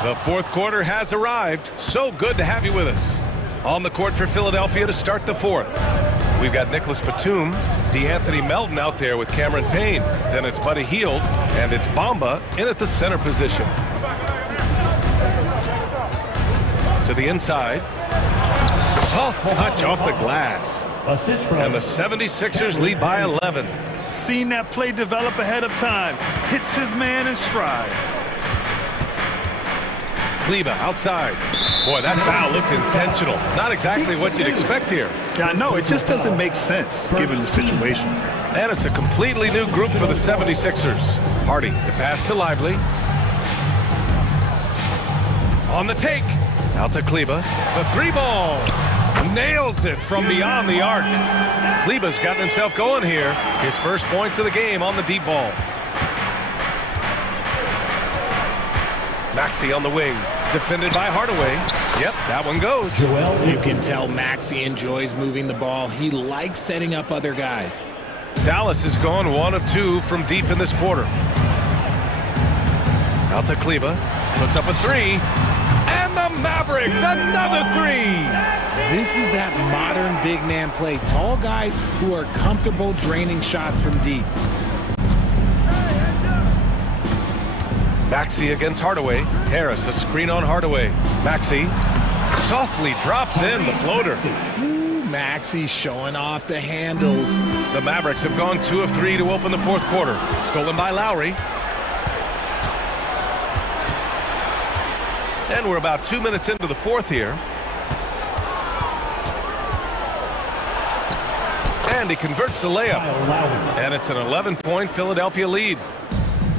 The fourth quarter has arrived. So good to have you with us. On the court for Philadelphia to start the fourth. We've got Nicholas Batum, DeAnthony Melton out there with Cameron Payne. Then it's Buddy Hield, and it's Bamba in at the center position. To the inside. Soft touch off the glass. And the 76ers lead by 11. Seen that play develop ahead of time. Hits his man in stride. Kleba outside. Boy, that foul looked intentional. Not exactly what you'd expect here. Yeah, I know. It just doesn't make sense given the situation. And it's a completely new group for the 76ers. Hardy, the pass to Lively. On the take. Out to Kleba. The 3 ball. Nails it from beyond the arc. Kleba's gotten himself going here. His first points of the game on the deep ball. Maxey on the wing. Defended by Hardaway. Yep, that one goes. You can tell Maxey enjoys moving the ball. He likes setting up other guys. Dallas has gone 1 of 2 from deep in this quarter. Out to Kleba. Puts up a 3. And the Mavericks, another 3. This is that modern big man play. Tall guys who are comfortable draining shots from deep. Maxey against Hardaway. Harris, a screen on Hardaway. Maxey softly drops in the floater. Maxey showing off the handles. The Mavericks have gone 2 of 3 to open the fourth quarter. Stolen by Lowry. And we're about 2 minutes into the fourth here. And he converts the layup. And it's an 11-point Philadelphia lead.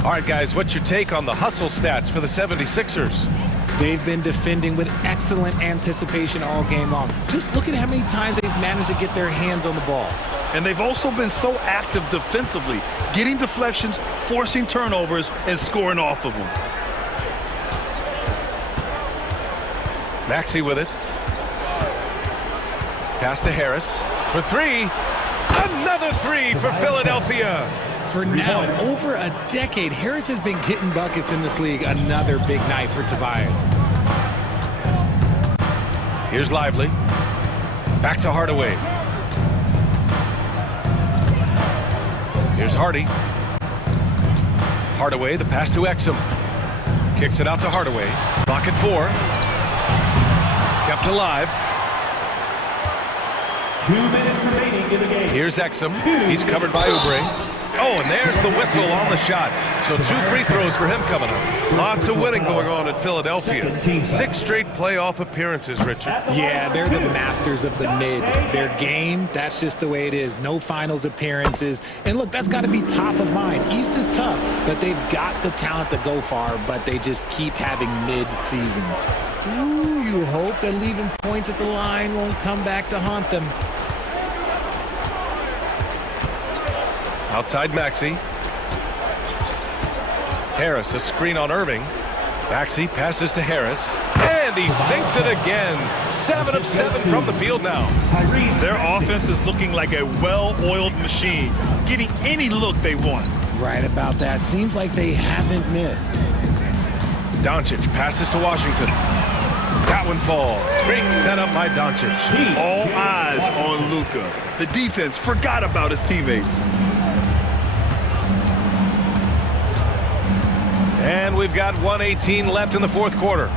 All right, guys, what's your take on the hustle stats for the 76ers? They've been defending with excellent anticipation all game long. Just look at how many times they've managed to get their hands on the ball. And they've also been so active defensively, getting deflections, forcing turnovers, and scoring off of them. Maxey with it. Pass to Harris for 3. Another 3 for Philadelphia. For now, over a decade, Harris has been getting buckets in this league. Another big night for Tobias. Here's Lively. Back to Hardaway. Here's Hardy. Hardaway, the pass to Exum. Kicks it out to Hardaway. Clock at 4. Kept alive. 2 minutes remaining in the game. Here's Exum. He's covered by Oubre. Oh, and there's the whistle on the shot. So 2 free throws for him coming up. Lots of winning going on in Philadelphia. 6 straight playoff appearances, Richard. Yeah, they're the masters of the mid. Their game, that's just the way it is. No finals appearances. And look, that's got to be top of mind. East is tough, but they've got the talent to go far, but they just keep having mid seasons. Ooh, you hope that leaving points at the line won't come back to haunt them. Outside Maxey. Harris, a screen on Irving. Maxey passes to Harris. And he sinks it again. 7 of 7 from the field now. Their offense is looking like a well-oiled machine, getting any look they want. Right about that. Seems like they haven't missed. Doncic passes to Washington. That one falls. Great setup by Doncic. All eyes on Luka. The defense forgot about his teammates. And we've got 1:18 left in the fourth quarter.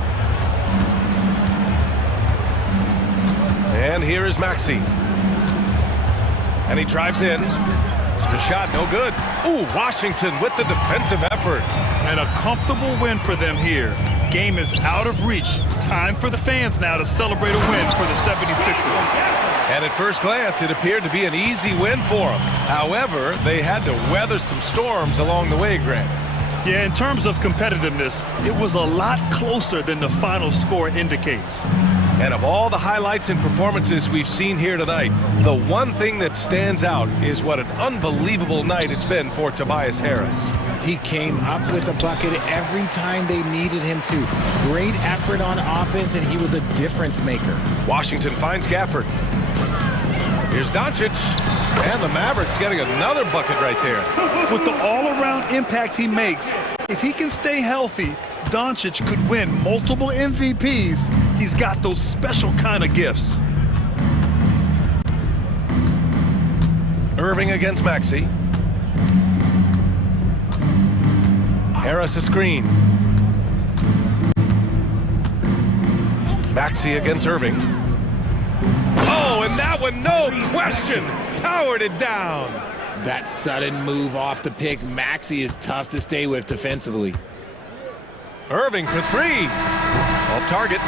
And here is Maxey. And he drives in. The shot no good. Ooh, Washington with the defensive effort. And a comfortable win for them here. Game is out of reach. Time for the fans now to celebrate a win for the 76ers. And at first glance, it appeared to be an easy win for them. However, they had to weather some storms along the way, Grant. Yeah, in terms of competitiveness, it was a lot closer than the final score indicates. And of all the highlights and performances we've seen here tonight, the one thing that stands out is what an unbelievable night it's been for Tobias Harris. He came up with a bucket every time they needed him to. Great effort on offense, and he was a difference maker. Washington finds Gafford. Here's Doncic. And the Mavericks getting another bucket right there. With the all-around impact he makes, if he can stay healthy, Doncic could win multiple MVPs. He's got those special kind of gifts. Irving against Maxey. Harris a screen. Maxey against Irving. Oh, and that one, no question, powered it down. That sudden move off the pick, Maxey is tough to stay with defensively. Irving for 3. Off target.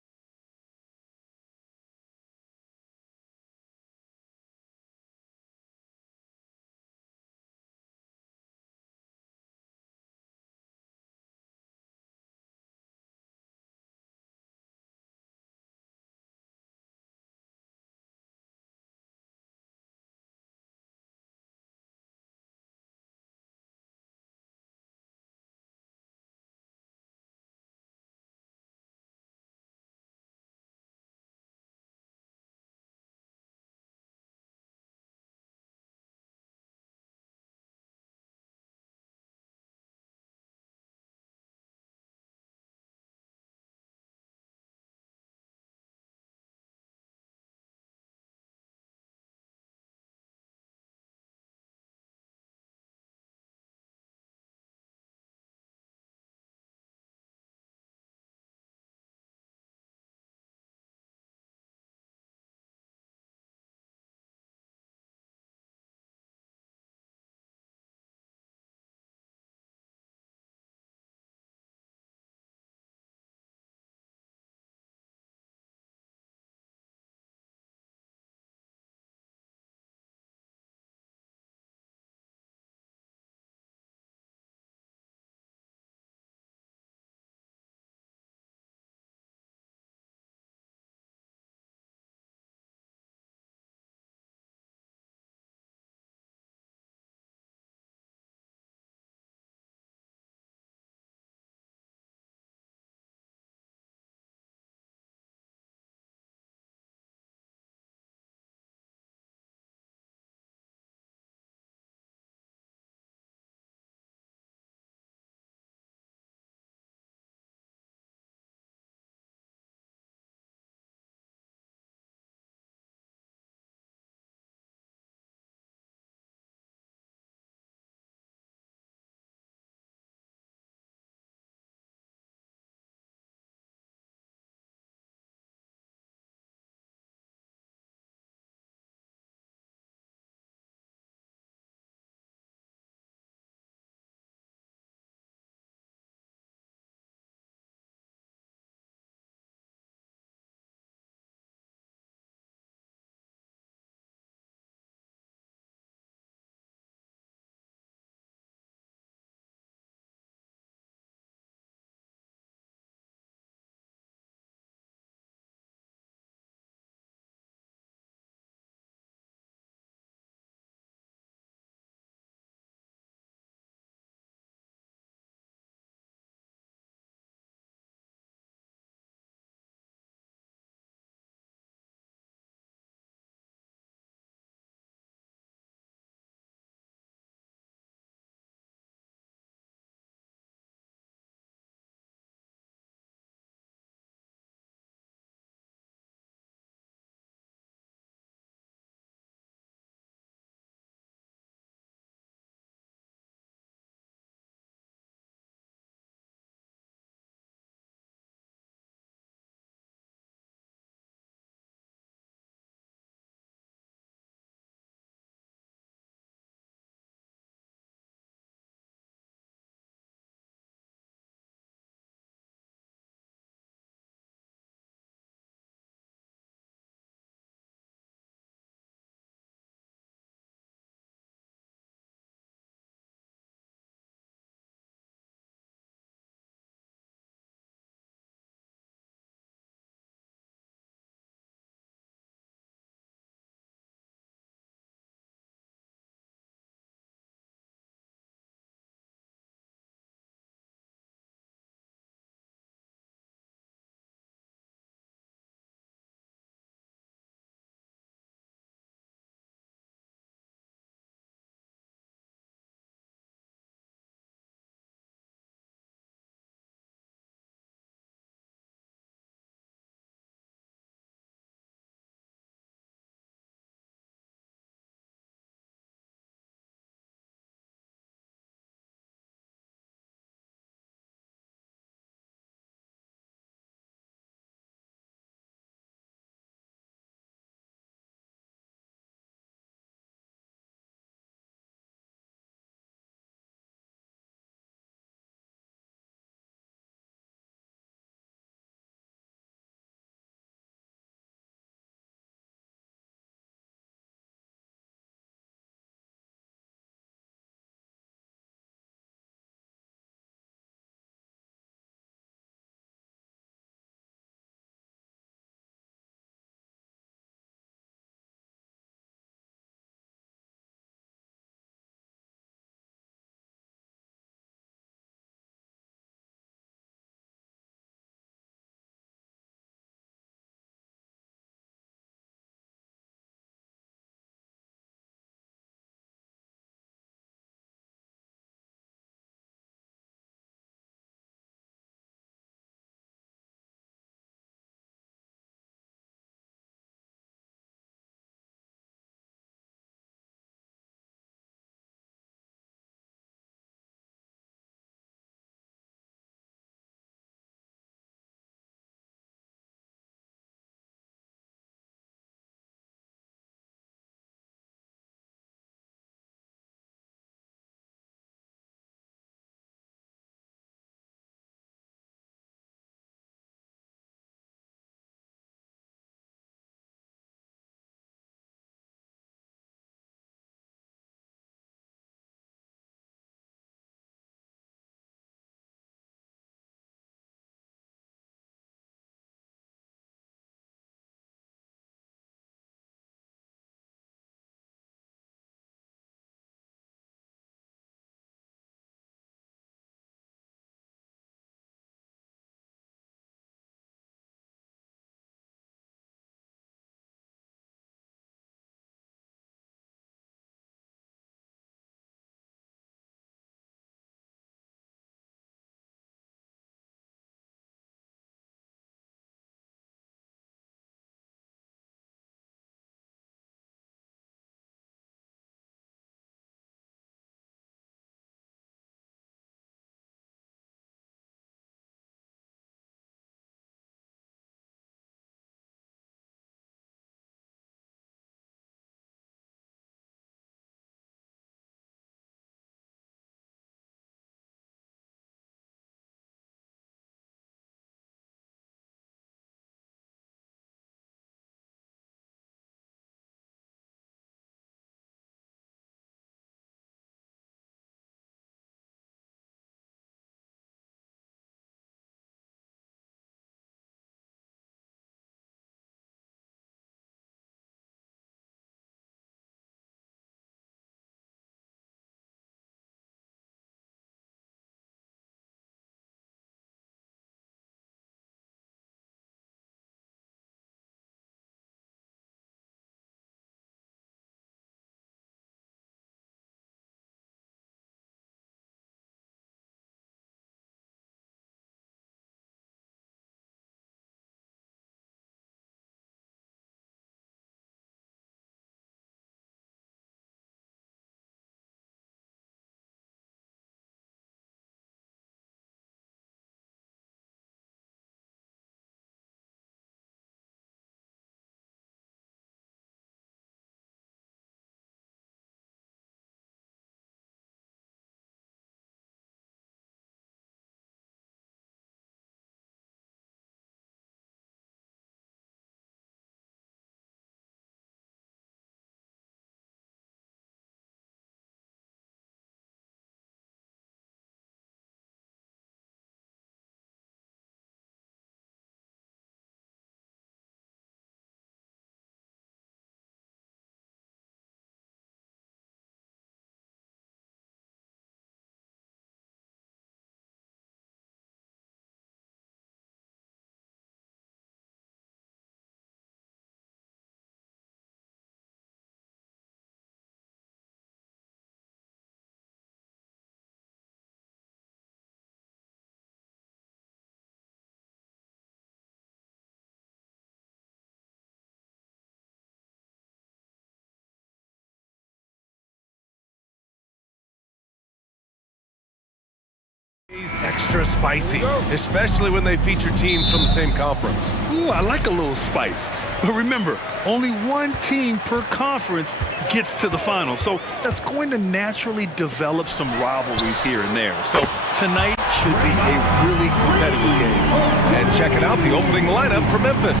Extra spicy, especially when they feature teams from the same conference. Ooh, I like a little spice. But remember, only one team per conference gets to the final. So that's going to naturally develop some rivalries here and there. So tonight should be a really competitive game. And check it out, the opening lineup for Memphis.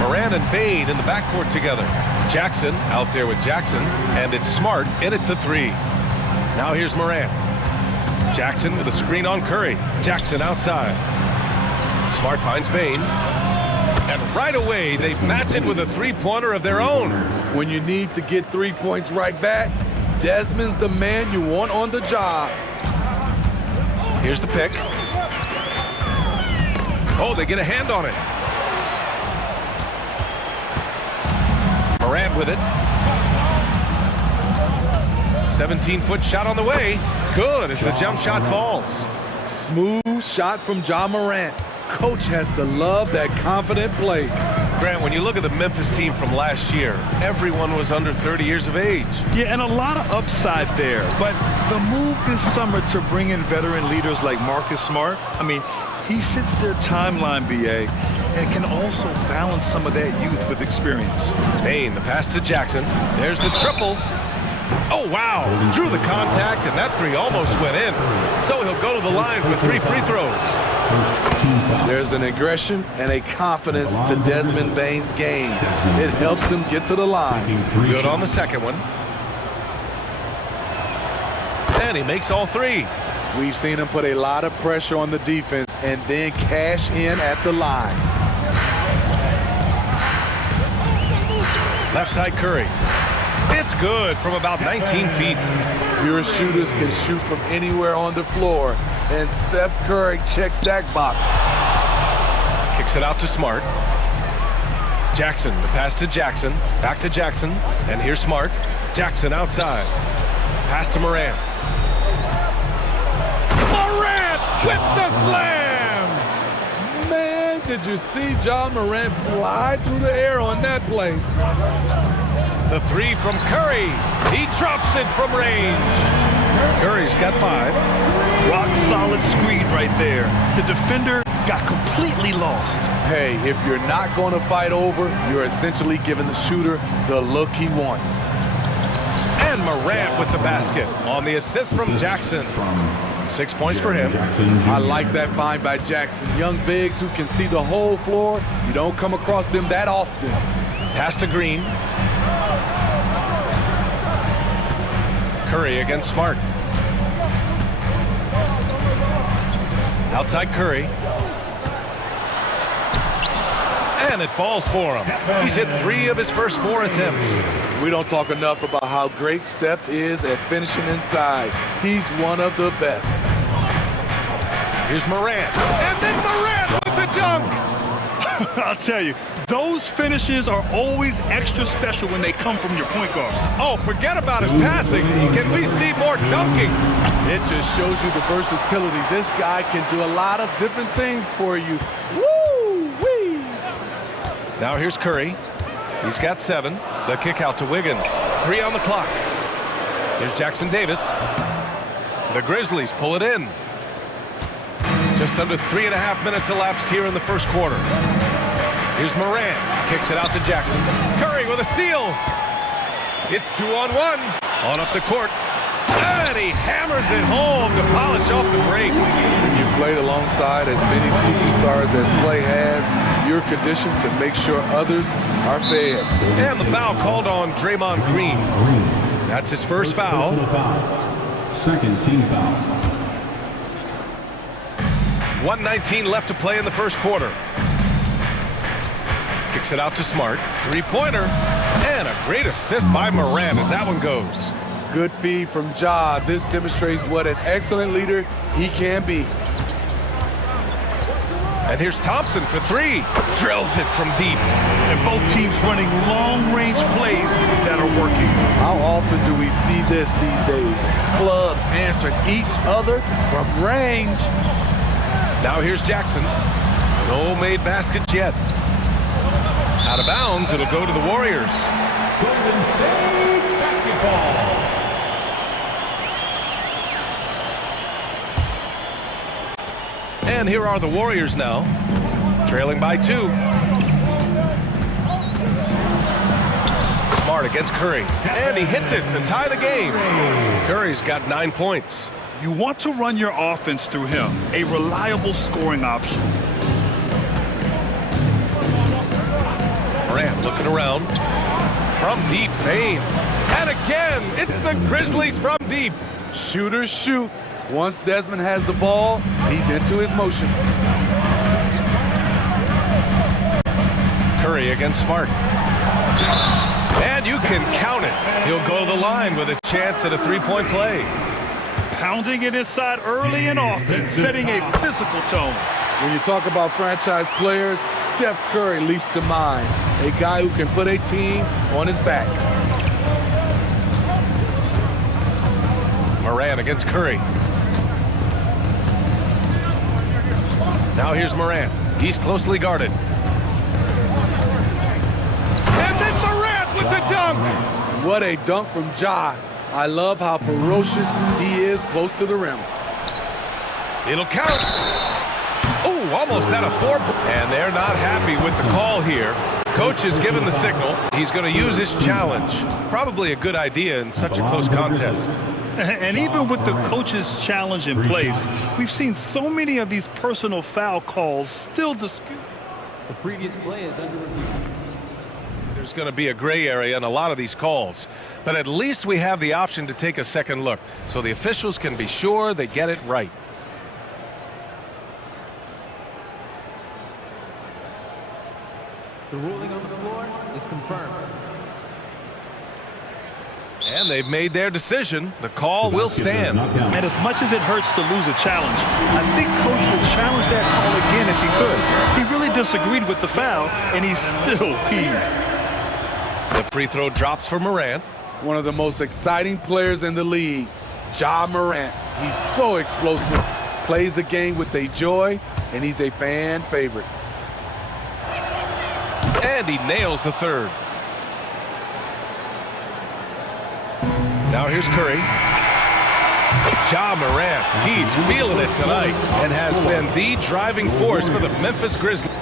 Moran and Bain in the backcourt together. Jackson out there with Jackson, and it's Smart in at the three. Now here's Moran. Jackson with a screen on Curry. Jackson outside. Smart finds Bain. And right away, they match it with a three-pointer of their own. When you need to get 3 points right back, Desmond's the man you want on the job. Here's the pick. Oh, they get a hand on it. Moran with it. 17-foot shot on the way. Good as the jump shot falls. Smooth shot from Ja Morant. Coach has to love that confident play. Grant, when you look at the Memphis team from last year, everyone was under 30 years of age. Yeah, and a lot of upside there. But the move this summer to bring in veteran leaders like Marcus Smart, I mean, he fits their timeline, BA, and can also balance some of that youth with experience. Bain, the pass to Jackson. There's the triple. Oh, wow. Drew the contact, and that three almost went in. So he'll go to the line for 3 free throws. There's an aggression and a confidence to Desmond Bain's game. It helps him get to the line. Good on the second one. And he makes all 3. We've seen him put a lot of pressure on the defense and then cash in at the line. Left side Curry. It's good from about 19 feet. Your shooters can shoot from anywhere on the floor, and Steph Curry checks that box. Kicks it out to Smart. Jackson, the pass to Jackson. Back to Jackson, and here's Smart. Jackson outside. Pass to Moran. Morant with the slam! Man, did you see Ja Morant fly through the air on that play? The 3 from Curry. He drops it from range. Curry's got 5. Rock solid screen right there. The defender got completely lost. Hey, if you're not going to fight over, you're essentially giving the shooter the look he wants. And Morant with the basket on the assist from Jackson. 6 points for him. I like that find by Jackson. Young bigs who can see the whole floor. You don't come across them that often. Pass to Green. Curry against Smart. Outside Curry. And it falls for him. He's hit 3 of his first 4 attempts. We don't talk enough about how great Steph is at finishing inside. He's one of the best. Here's Morant. And then Morant with the dunk. I'll tell you, those finishes are always extra special when they come from your point guard. Oh, forget about his passing. Can we see more dunking? It just shows you the versatility. This guy can do a lot of different things for you. Woo-wee! Now here's Curry. He's got 7. The kick out to Wiggins. 3 on the clock. Here's Jackson Davis. The Grizzlies pull it in. Just under 3.5 minutes elapsed here in the first quarter. Here's Moran. Kicks it out to Jackson. Curry with a steal. It's 2-on-1. On up the court. And he hammers it home to polish off the break. When you played alongside as many superstars as Clay has, you're conditioned to make sure others are fed. And the foul called on Draymond Green. That's his first foul. Second team foul. 1:19 left to play in the first quarter. Kicks it out to Smart. 3-pointer. And a great assist by Moran as that one goes. Good feed from Ja. This demonstrates what an excellent leader he can be. And here's Thompson for 3. Drills it from deep. And both teams running long-range plays that are working. How often do we see this these days? Clubs answering each other from range. Now here's Jackson. No made baskets yet. Out of bounds, it'll go to the Warriors. Golden State basketball. And here are the Warriors now, trailing by 2. Smart against Curry, and he hits it to tie the game. Curry's got 9 points. You want to run your offense through him, a reliable scoring option. Morant looking around. From deep, Payne. And again, it's the Grizzlies from deep. Shooters shoot. Once Desmond has the ball, he's into his motion. Curry against Smart. And you can count it. He'll go to the line with a chance at a three-point play. Pounding it inside early and often, setting a physical tone. When you talk about franchise players, Steph Curry leaps to mind. A guy who can put a team on his back. Morant against Curry. Now here's Morant. He's closely guarded. And then Morant with the dunk. What a dunk from Ja. I love how ferocious he is close to the rim. It'll count. Oh, almost had a 4. And they're not happy with the call here. Coach has given the signal. He's going to use his challenge. Probably a good idea in such a close contest. And even with the coach's challenge in place, we've seen so many of these personal foul calls still disputed. The previous play is under review. There's going to be a gray area in a lot of these calls, but at least we have the option to take a second look so the officials can be sure they get it right. The ruling on the floor is confirmed. And they've made their decision. The call will stand. And as much as it hurts to lose a challenge, I think Coach will challenge that call again if he could. He really disagreed with the foul, and he's still peeved. The free throw drops for Morant. One of the most exciting players in the league, Ja Morant. He's so explosive, plays the game with a joy, and he's a fan favorite. And he nails the third. Now here's Curry. Ja Morant, he's feeling it tonight and has been the driving force for the Memphis Grizzlies.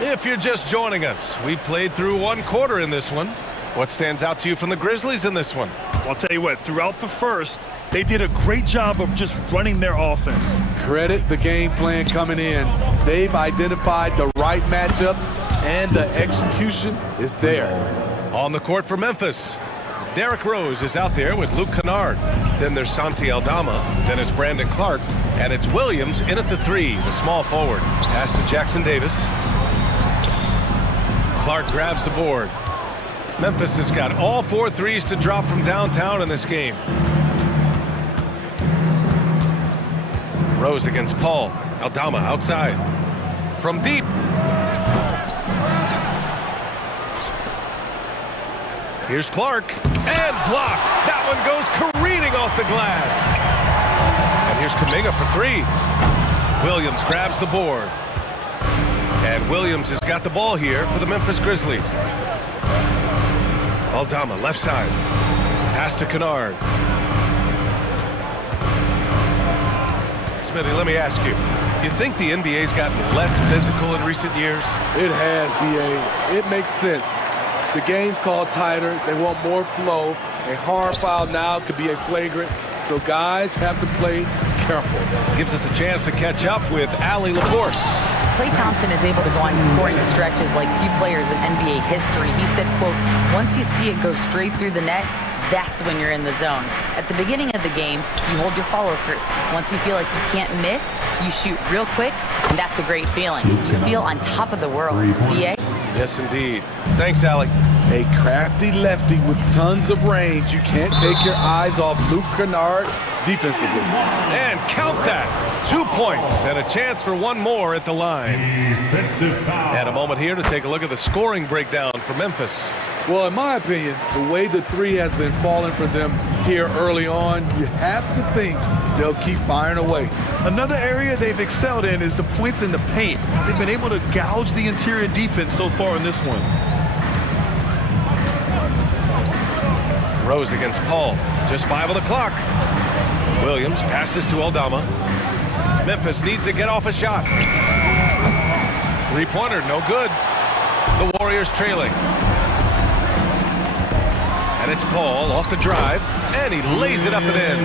If you're just joining us, we played through 1 quarter in this one. What stands out to you from the Grizzlies in this one? I'll tell you what, throughout the first, they did a great job of just running their offense. Credit the game plan coming in. They've identified the right matchups, and the execution is there. On the court for Memphis, Derrick Rose is out there with Luke Kennard. Then there's Santi Aldama. Then it's Brandon Clark. And it's Williams in at the 3, the small forward. Pass to Jackson Davis. Clark grabs the board. Memphis has got all 4 threes to drop from downtown in this game. Rose against Paul. Aldama outside. From deep. Here's Clark. And blocked. That one goes careening off the glass. And here's Kuminga for 3. Williams grabs the board. And Williams has got the ball here for the Memphis Grizzlies. Aldama, left side. Pass to Kennard. Smitty, let me ask you. You think the NBA's gotten less physical in recent years? It has, B.A. It makes sense. The game's called tighter. They want more flow. A hard foul now could be a flagrant, so guys have to play careful. Gives us a chance to catch up with Allie LaForce. Klay Thompson is able to go on scoring stretches like few players in NBA history. He said, quote, once you see it go straight through the net, that's when you're in the zone. At the beginning of the game, you hold your follow through. Once you feel like you can't miss, you shoot real quick, and that's a great feeling. You feel on top of the world. BA? Yes, indeed. Thanks, Allie. A crafty lefty with tons of range. You can't take your eyes off Luke Kennard defensively. And count that. 2 points and a chance for 1 more at the line. And a moment here to take a look at the scoring breakdown for Memphis. Well, in my opinion, the way the 3 has been falling for them here early on, you have to think they'll keep firing away. Another area they've excelled in is the points in the paint. They've been able to gouge the interior defense so far in this one. Rose against Paul. Just 5 on the clock. Williams passes to Aldama. Memphis needs to get off a shot. Three-pointer, no good. The Warriors trailing. And it's Paul off the drive, and he lays it up and in.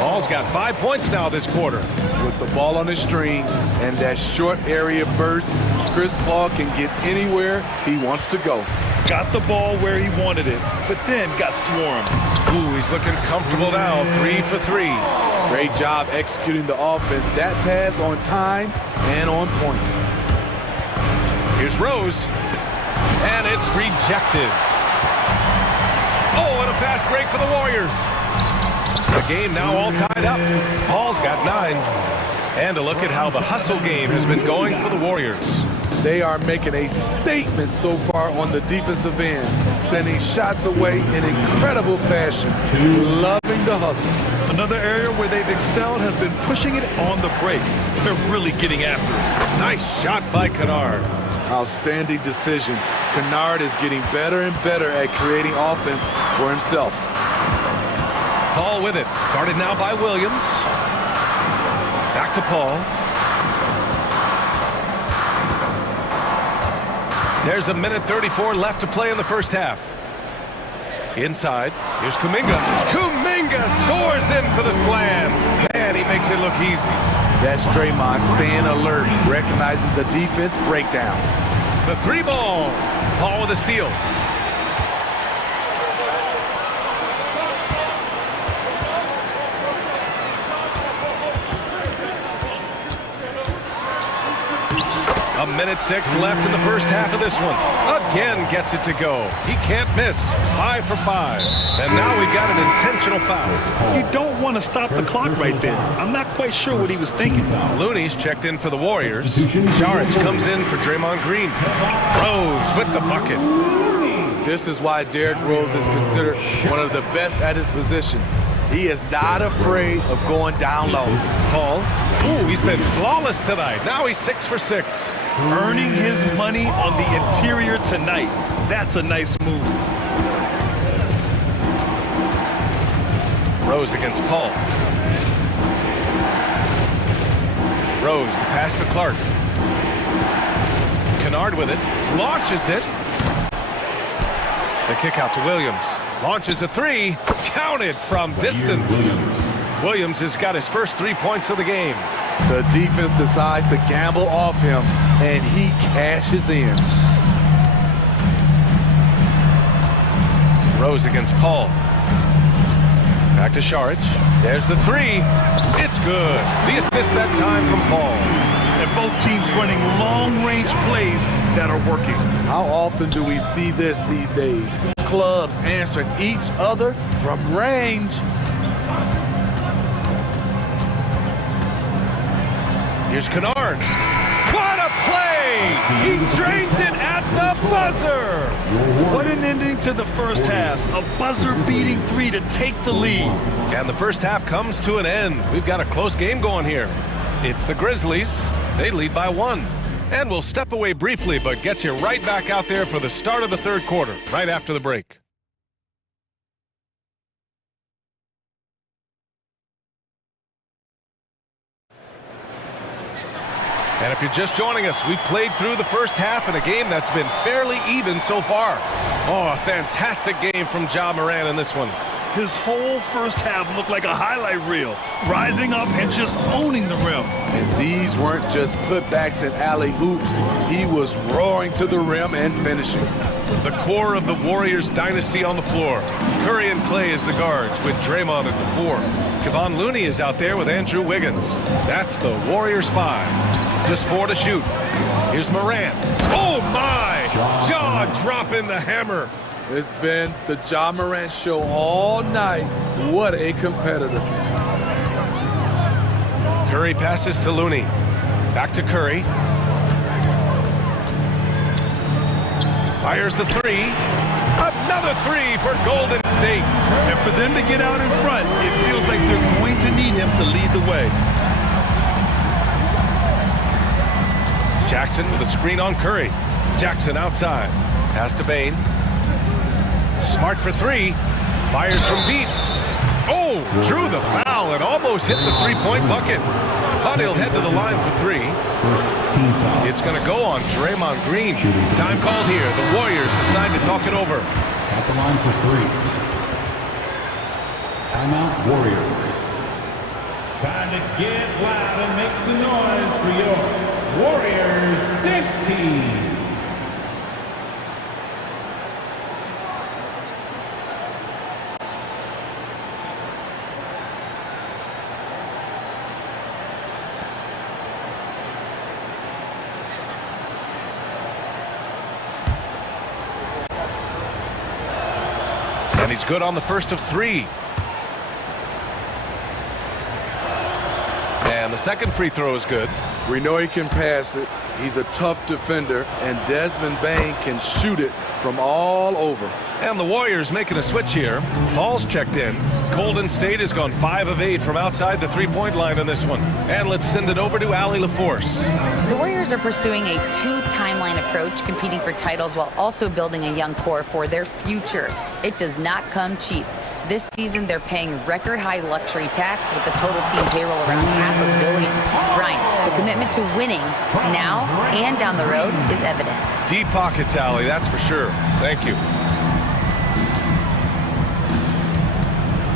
Paul's got 5 points now this quarter. With the ball on the string and that short area burst, Chris Paul can get anywhere he wants to go. Got the ball where he wanted it, but then got swarmed. Ooh, he's looking comfortable now, 3 for 3. Great job executing the offense. That pass on time and on point. Here's Rose, and it's rejected. Oh, and a fast break for the Warriors. The game now all tied up. Paul's got 9. And a look at how the hustle game has been going for the Warriors. They are making a statement so far on the defensive end, sending shots away in incredible fashion, loving the hustle. Another area where they've excelled has been pushing it on the break. They're really getting after it. Nice shot by Kennard. Outstanding decision. Kennard is getting better and better at creating offense for himself. Paul with it. Guarded now by Williams. Back to Paul. There's 1:34 left to play in the first half. Inside, here's Kuminga. Kuminga soars in for the slam. Man, he makes it look easy. That's Draymond staying alert, recognizing the defense breakdown. The 3 ball. Paul with a steal. A 1:06 left in the first half of this one. Again gets it to go. He can't miss. 5 for 5. And now we've got an intentional foul. You don't want to stop the clock right there. I'm not quite sure what he was thinking. Looney's checked in for the Warriors. Saric comes in for Draymond Green. Rose with the bucket. This is why Derrick Rose is considered one of the best at his position. He is not afraid of going down low. Paul. Ooh, he's been flawless tonight. Now he's 6 for 6. Earning his money on the interior tonight. That's a nice move. Rose against Paul. Rose, the pass to Clark. Kennard with it. Launches it. The kick out to Williams. Launches a 3. Counted from distance. Williams has got his first 3 points of the game. The defense decides to gamble off him, and he cashes in. Rose against Paul. Back to Saric. There's the 3. It's good. The assist that time from Paul. And both teams running long-range plays that are working. How often do we see this these days? Clubs answering each other from range. Here's Kennard. What a play! He drains it at the buzzer! What an ending to the first half. A buzzer-beating 3 to take the lead. And the first half comes to an end. We've got a close game going here. It's the Grizzlies. They lead by 1. And we'll step away briefly, but get you right back out there for the start of the third quarter, right after the break. And if you're just joining us, we played through the first half in a game that's been fairly even so far. Oh, a fantastic game from Ja Morant in this one. His whole first half looked like a highlight reel, rising up and just owning the rim. And these weren't just putbacks and alley-oops. He was roaring to the rim and finishing. The core of the Warriors dynasty on the floor. Curry and Clay as the guards with Draymond at the 4. Kevon Looney is out there with Andrew Wiggins. That's the Warriors 5. Just 4 to shoot. Here's Morant. Oh my! Ja dropping the hammer. It's been the Ja Morant show all night. What a competitor. Curry passes to Looney. Back to Curry. Fires the 3. Another 3 for Golden State. And for them to get out in front, it feels like they're going to need him to lead the way. Jackson with a screen on Curry. Jackson outside. Pass to Bane. Smart for 3. Fires from deep. Oh, drew the foul and almost hit the three-point bucket. But he'll head to the line for three. It's going to go on Draymond Green. Time called here. The Warriors decide to talk it over. At the line for three. Timeout, Warriors. Time to get loud and make some noise for your Warriors next team. And he's good on the first of three. And the second free throw is good. We know he can pass it. He's a tough defender, and Desmond Bane can shoot it from all over. And the Warriors making a switch here. Paul's checked in. Golden State has gone 5 of 8 from outside the three-point line on this one. And let's send it over to Allie LaForce. The Warriors are pursuing a two-timeline approach, competing for titles while also building a young core for their future. It does not come cheap. This season, they're paying record-high luxury tax with the total team payroll around $500 million. Brian, the commitment to winning now and down the road is evident. Deep pockets, Allie, that's for sure. Thank you.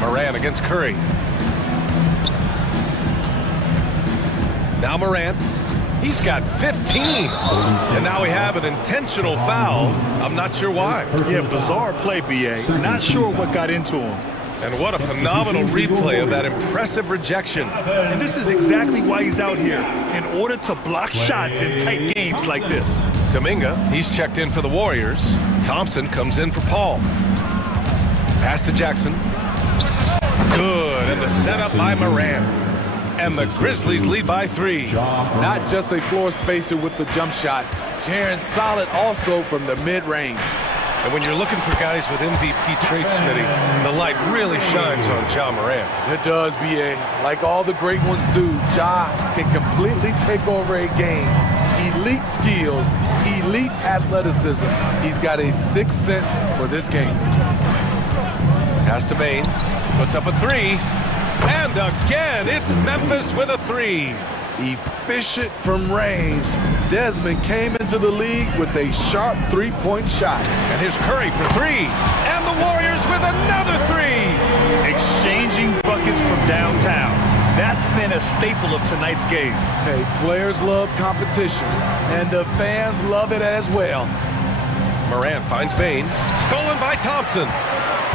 Morant against Curry. Now Morant. He's got 15. And now we have an intentional foul. I'm not sure why. Yeah, bizarre play, B.A. Not sure what got into him. And what a phenomenal replay of that impressive rejection. And this is exactly why he's out here, in order to block shots in tight games like this. Kuminga, he's checked in for the Warriors. Thompson comes in for Paul. Pass to Jackson. Good, and the setup by Morant. And the Grizzlies lead by 3. Not just a floor spacer with the jump shot. Jaron solid also from the mid-range. And when you're looking for guys with MVP traits, Smitty, the light really shines on Ja Morant. It does, B.A. Like all the great ones do, Ja can completely take over a game. Elite skills, elite athleticism. He's got a sixth sense for this game. Pass to Bane. Puts up a 3. And again, it's Memphis with a 3. Efficient from range. Desmond came into the league with a sharp three-point shot. And here's Curry for 3. And the Warriors with another 3. Exchanging buckets from downtown. That's been a staple of tonight's game. Hey, players love competition, and the fans love it as well. Morant finds Bane. Stolen by Thompson.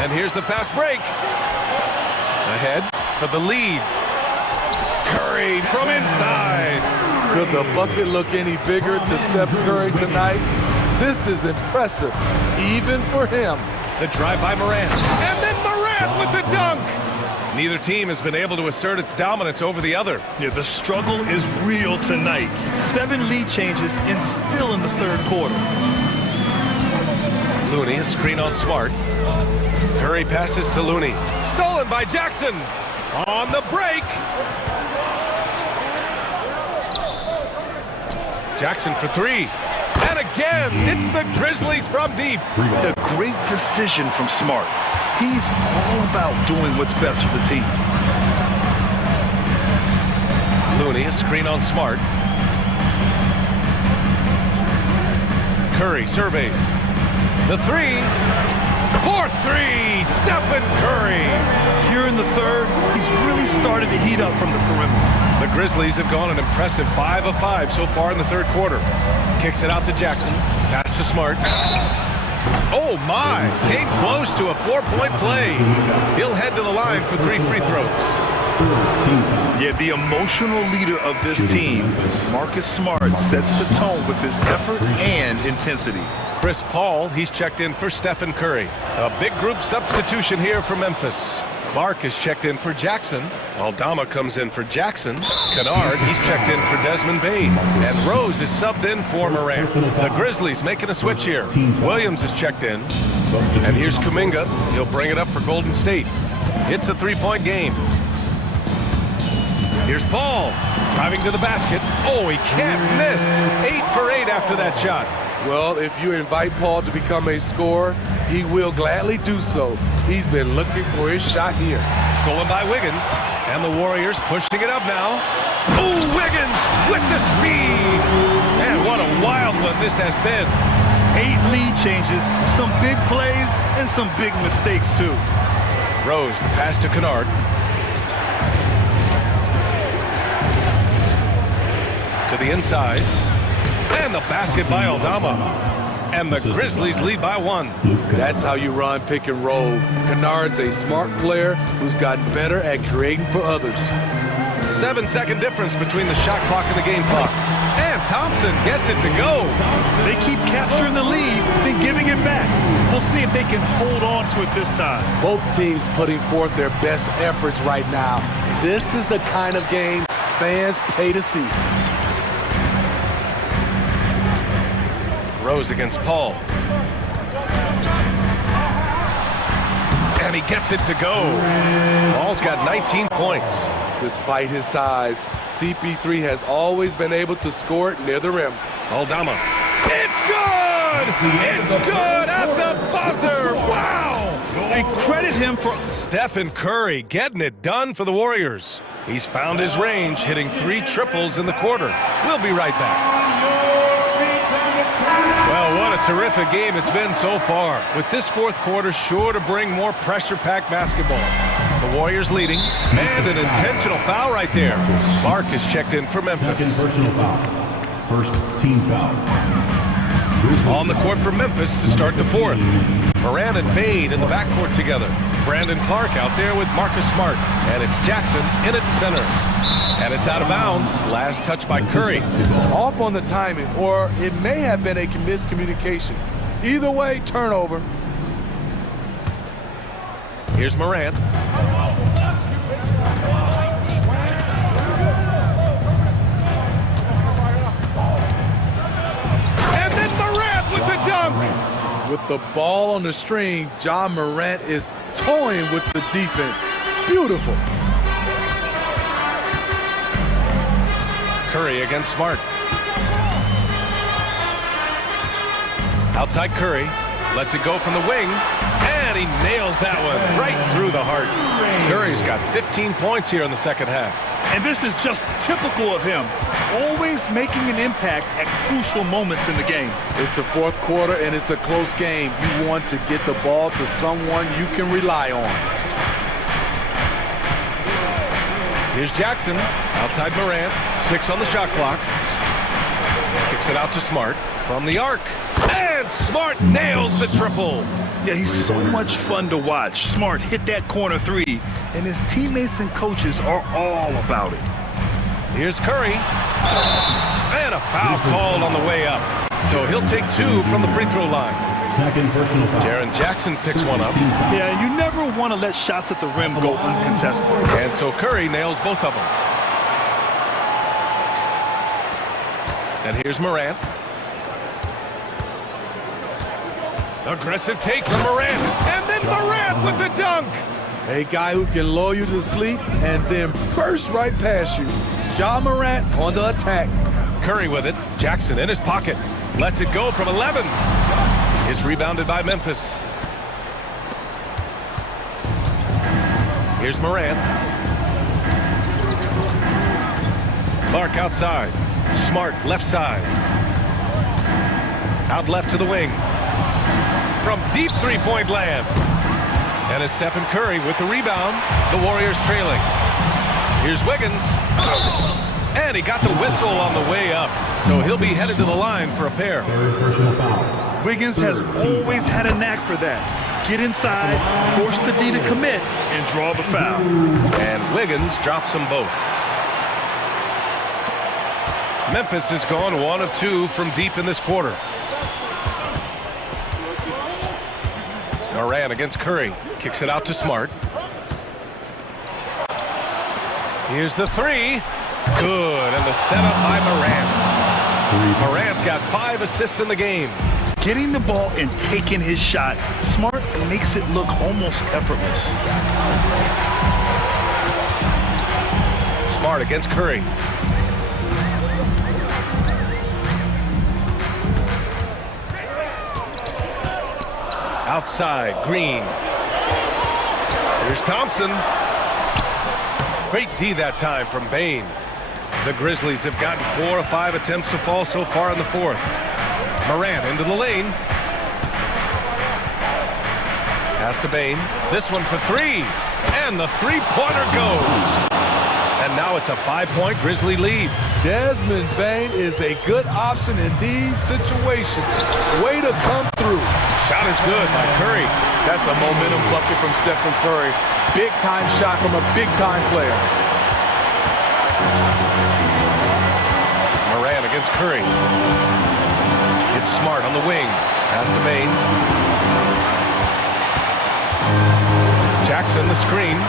And here's the fast break. Ahead for the lead. Curry from inside. Could the bucket look any bigger to Steph Curry tonight? This is impressive, even for him. The drive by Morant. And then Morant with the dunk. Neither team has been able to assert its dominance over the other. Yeah, the struggle is real tonight. 7 lead changes and still in the third quarter. Looney, a screen on Smart. Curry passes to Looney. Stolen by Jackson. On the break. Jackson for 3. And again, it's the Grizzlies from deep. A great decision from Smart. He's all about doing what's best for the team. Looney, a screen on Smart. Curry surveys. The 3. For 3, Stephen Curry. Here in the third, he's really started to heat up from the perimeter. The Grizzlies have gone an impressive 5 of 5 so far in the third quarter. Kicks it out to Jackson. Pass to Smart. Oh my! Came close to a 4-point play. He'll head to the line for 3 free throws. Yeah, the emotional leader of this team, Marcus Smart, sets the tone with his effort and intensity. Chris Paul, he's checked in for Stephen Curry. A big group substitution here for Memphis. Clark is checked in for Jackson. Aldama comes in for Jackson. Kennard, he's checked in for Desmond Bane. And Rose is subbed in for Morant. The Grizzlies making a switch here. Williams is checked in. And here's Kuminga. He'll bring it up for Golden State. It's a 3-point game. Here's Paul, driving to the basket. Oh, he can't miss. 8 for 8 after that shot. Well, if you invite Paul to become a scorer, he will gladly do so. He's been looking for his shot here. Stolen by Wiggins, and the Warriors pushing it up now. Oh, Wiggins with the speed! And what a wild one this has been. 8 lead changes, some big plays, and some big mistakes, too. Rose, the pass to Kennard. To the inside. And the basket by Aldama. And the Grizzlies lead by 1. That's how you run pick and roll. Kennard's a smart player who's gotten better at creating for others. 7-second difference between the shot clock and the game clock. And Thompson gets it to go. They keep capturing the lead, then giving it back. We'll see if they can hold on to it this time. Both teams putting forth their best efforts right now. This is the kind of game fans pay to see. Rose against Paul. And he gets it to go. Paul's got 19 points. Despite his size, CP3 has always been able to score it near the rim. Aldama. It's good! It's good at the buzzer! Wow! And credit him for... Stephen Curry getting it done for the Warriors. He's found his range, hitting 3 triples in the quarter. We'll be right back. Well, what a terrific game it's been so far. With this fourth quarter sure to bring more pressure-packed basketball. The Warriors leading, and an intentional foul right there. Clark is checked in for Memphis. Second personal foul. First team foul. On the court for Memphis to start the fourth. Moran and Bain in the backcourt together. Brandon Clark out there with Marcus Smart. And it's Jackson in at center. And it's out of bounds. Last touch by Curry. Off on the timing, or it may have been a miscommunication. Either way, turnover. Here's Moran. And then Morant with the dunk. With the ball on the string, John Morant is toying with the defense. Beautiful. Curry against Smart. Outside Curry. Lets it go from the wing. And he nails that one right through the heart. Curry's got 15 points here in the second half. And this is just typical of him. Always making an impact at crucial moments in the game. It's the fourth quarter and it's a close game. You want to get the ball to someone you can rely on. Here's Jackson. Outside Morant. 6 on the shot clock. Kicks it out to Smart from the arc. And Smart nails the triple. Yeah, he's so much fun to watch. Smart hit that corner 3, and his teammates and coaches are all about it. Here's Curry. And a foul called on the way up. So he'll take 2 from the free throw line. Second personal foul. Jaron Jackson picks one up. Yeah, you never want to let shots at the rim go uncontested. And so Curry nails both of them. And here's Morant. Aggressive take from Morant. And then Morant with the dunk. A guy who can lull you to sleep and then burst right past you. John Morant on the attack. Curry with it. Jackson in his pocket. Lets it go from 11. It's rebounded by Memphis. Here's Morant. Clark outside. Smart left side. Out left to the wing. From deep three-point land. And it's Stephen Curry with the rebound. The Warriors trailing. Here's Wiggins. And he got the whistle on the way up. So he'll be headed to the line for a pair. Third personal foul. Wiggins has always had a knack for that. Get inside, force the D to commit, and draw the foul. And Wiggins drops them both. Memphis has gone 1 of 2 from deep in this quarter. Moran against Curry. Kicks it out to Smart. Here's the 3. Good. And the setup by Moran. Moran's got 5 assists in the game. Getting the ball and taking his shot, Smart makes it look almost effortless. Smart against Curry. Outside, Green. Here's Thompson. Great D that time from Bain. The Grizzlies have gotten 4 of 5 attempts to fall so far in the fourth. Morant into the lane. Pass to Bain. This one for three. And the three-pointer goes. And now it's a 5-point Grizzly lead. Desmond Bain is a good option in these situations. Way to come through. Shot is good by Curry. That's a momentum bucket from Stephen Curry. Big-time shot from a big-time player. Morant against Curry. It's Smart on the wing. Pass to Bain. Jackson the screen.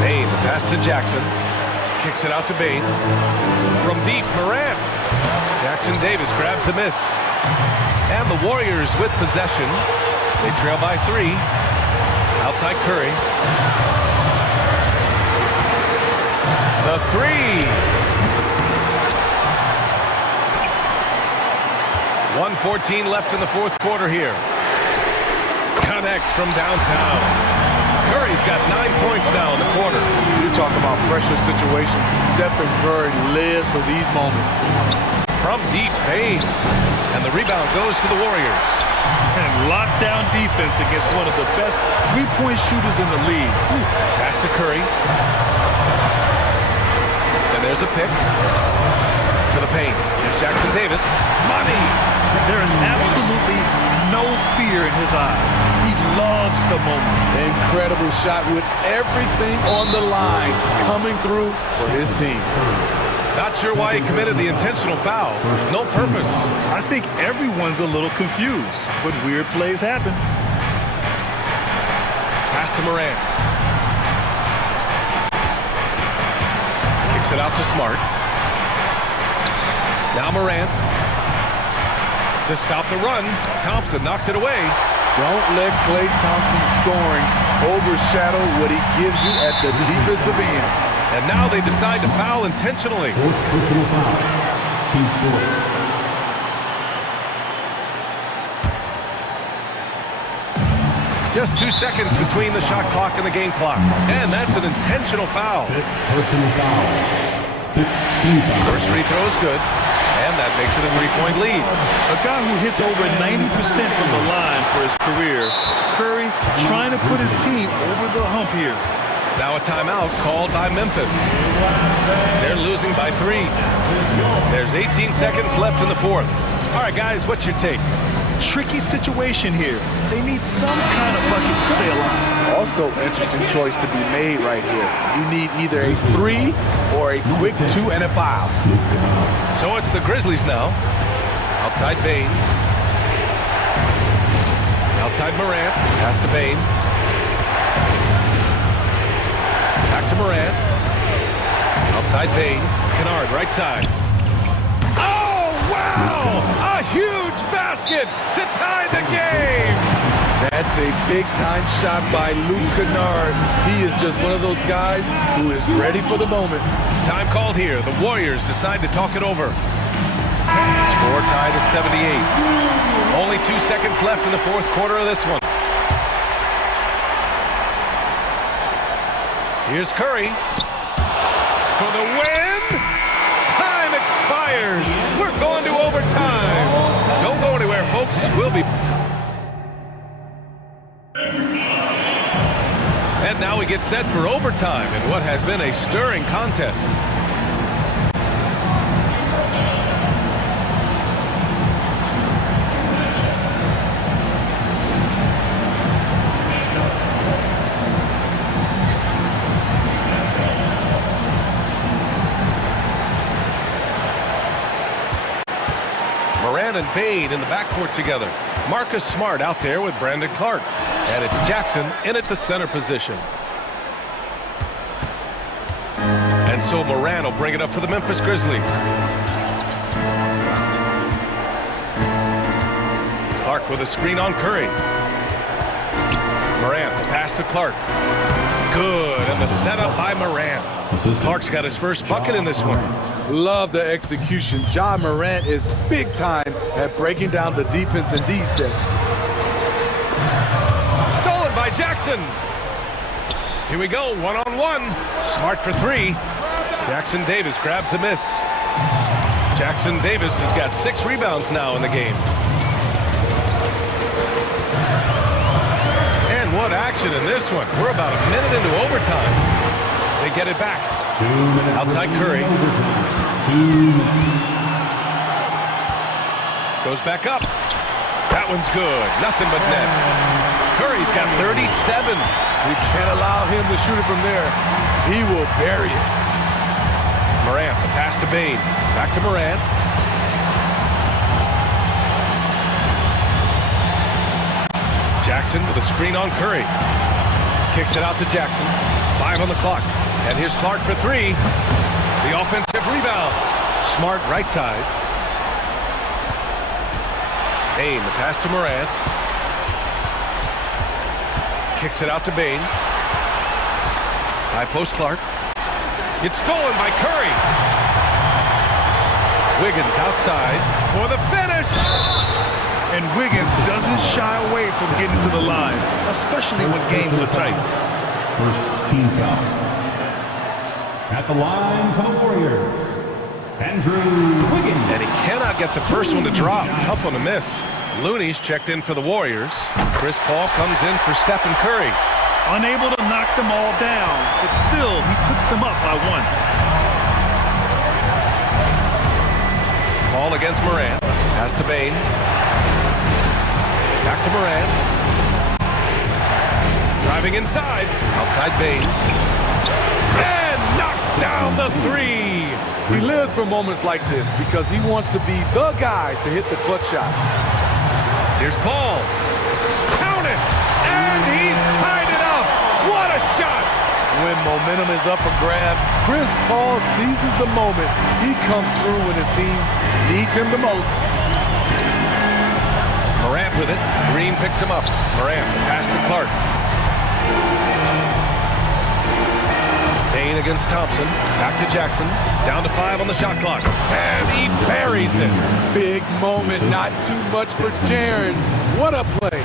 Bain, the pass to Jackson. Kicks it out to Bain. From deep, Morant. Jackson Davis grabs the miss. And the Warriors with possession. They trail by 3. Outside Curry. The three. 1:14 left in the fourth quarter here. Connects from downtown. Curry's got 9 points now in the quarter. You're talking about pressure situation. Stephen Curry lives for these moments. From deep, Bain. And the rebound goes to the Warriors. And lockdown defense against one of the best three-point shooters in the league. Pass to Curry. And there's a pick. To the paint. Here's Jackson Davis. Money! There is absolutely no fear in his eyes. He loves the moment. Incredible shot with everything on the line coming through for his team. Not sure why he committed the intentional foul. No purpose. I think everyone's a little confused, but weird plays happen. Pass to Morant. Kicks it out to Smart. Now Morant. To stop the run, Thompson knocks it away. Don't let Klay Thompson's scoring overshadow what he gives you at the defensive end. And now they decide to foul intentionally. Personal foul. Team score. Just 2 seconds between the shot clock and the game clock. And that's an intentional foul. Personal foul. 15 foul. First free throw is good. And that makes it a 3-point lead. A guy who hits over 90% from the line for his career, Curry trying to put his team over the hump here. Now a timeout called by Memphis. They're losing by 3. There's 18 seconds left in the fourth. All right, guys, what's your take? Tricky situation here. They need some kind of bucket to stay alive. Also, interesting choice to be made right here. You need either a 3 or a quick 2 and a foul. So it's the Grizzlies now. Outside Bain. Outside Morant. Pass to Bain. Back to Morant. Outside Bain. Kennard, right side. Oh, wow! A huge basket to tie the game! That's a big-time shot by Luke Kennard. He is just one of those guys who is ready for the moment. Time called here. The Warriors decide to talk it over. Score tied at 78. Only 2 seconds left in the fourth quarter of this one. Here's Curry for the win. Time expires. We're going to overtime. Don't go anywhere, folks. We'll be... And now we get set for overtime in what has been a stirring contest. Morant and Bain in the backcourt together. Marcus Smart out there with Brandon Clark. And it's Jackson in at the center position. And so Morant will bring it up for the Memphis Grizzlies. Clark with a screen on Curry. Morant, the pass to Clark. Good, and the setup by Morant. Clark's got his first bucket in this one. Love the execution. John Morant is big time at breaking down the defense in these sets. Stolen by Jackson. Here we go, one-on-one. Smart for three. Jackson Davis grabs the miss. Jackson Davis has got 6 rebounds now in the game. And what action in this one. We're about a minute into overtime. They get it back. Outside Curry. Goes back up. That one's good. Nothing but net. Curry's got 37. We can't allow him to shoot it from there. He will bury it. Morant, the pass to Bain. Back to Morant. Jackson with a screen on Curry. Kicks it out to Jackson. 5 on the clock. And here's Clark for 3. The offensive rebound. Smart right side. Bain, the pass to Morant. Kicks it out to Bain. High post Clark. It's stolen by Curry. Wiggins outside for the finish. And Wiggins doesn't shy away from getting to the line, especially when games are tight. First team foul. At the line for the Warriors, Andrew Wiggins. And he cannot get the first one to drop. Tough one to miss. Looney's checked in for the Warriors. Chris Paul comes in for Stephen Curry. Unable to knock them all down, but still, he puts them up by 1. Paul against Morant. Pass to Bain. Back to Morant. Driving inside. Outside Bain. And knocks down the 3. He lives for moments like this because he wants to be the guy to hit the clutch shot. Here's Paul. Count it! And he's tied it up! What a shot! When momentum is up for grabs, Chris Paul seizes the moment. He comes through when his team needs him the most. Morant with it. Green picks him up. Morant, the pass to Clark. Bain against Thompson. Back to Jackson. Down to 5 on the shot clock. And he buries it. Big moment, not too much for Jaren. What a play.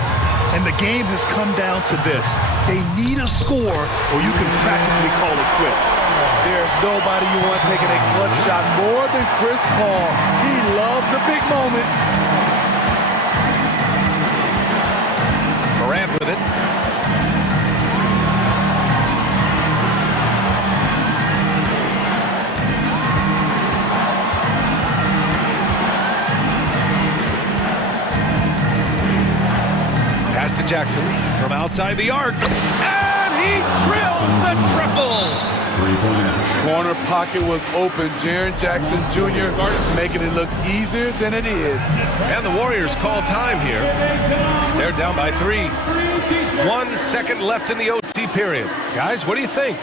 And the game has come down to this. They need a score or you can practically call it quits. There's nobody you want taking a clutch shot more than Chris Paul. He loves the big moment. Morant with it. Pass to Jackson from outside the arc. And he drills the triple. Corner pocket was open. Jaren Jackson Jr. making it look easier than it is. And the Warriors call time here. They're down by 3. 1 second left in the OT period. Guys, what do you think?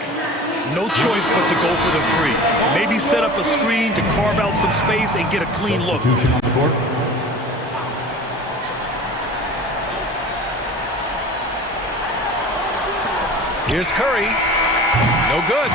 No choice but to go for the 3. Maybe set up a screen to carve out some space and get a clean look. Here's Curry. No good.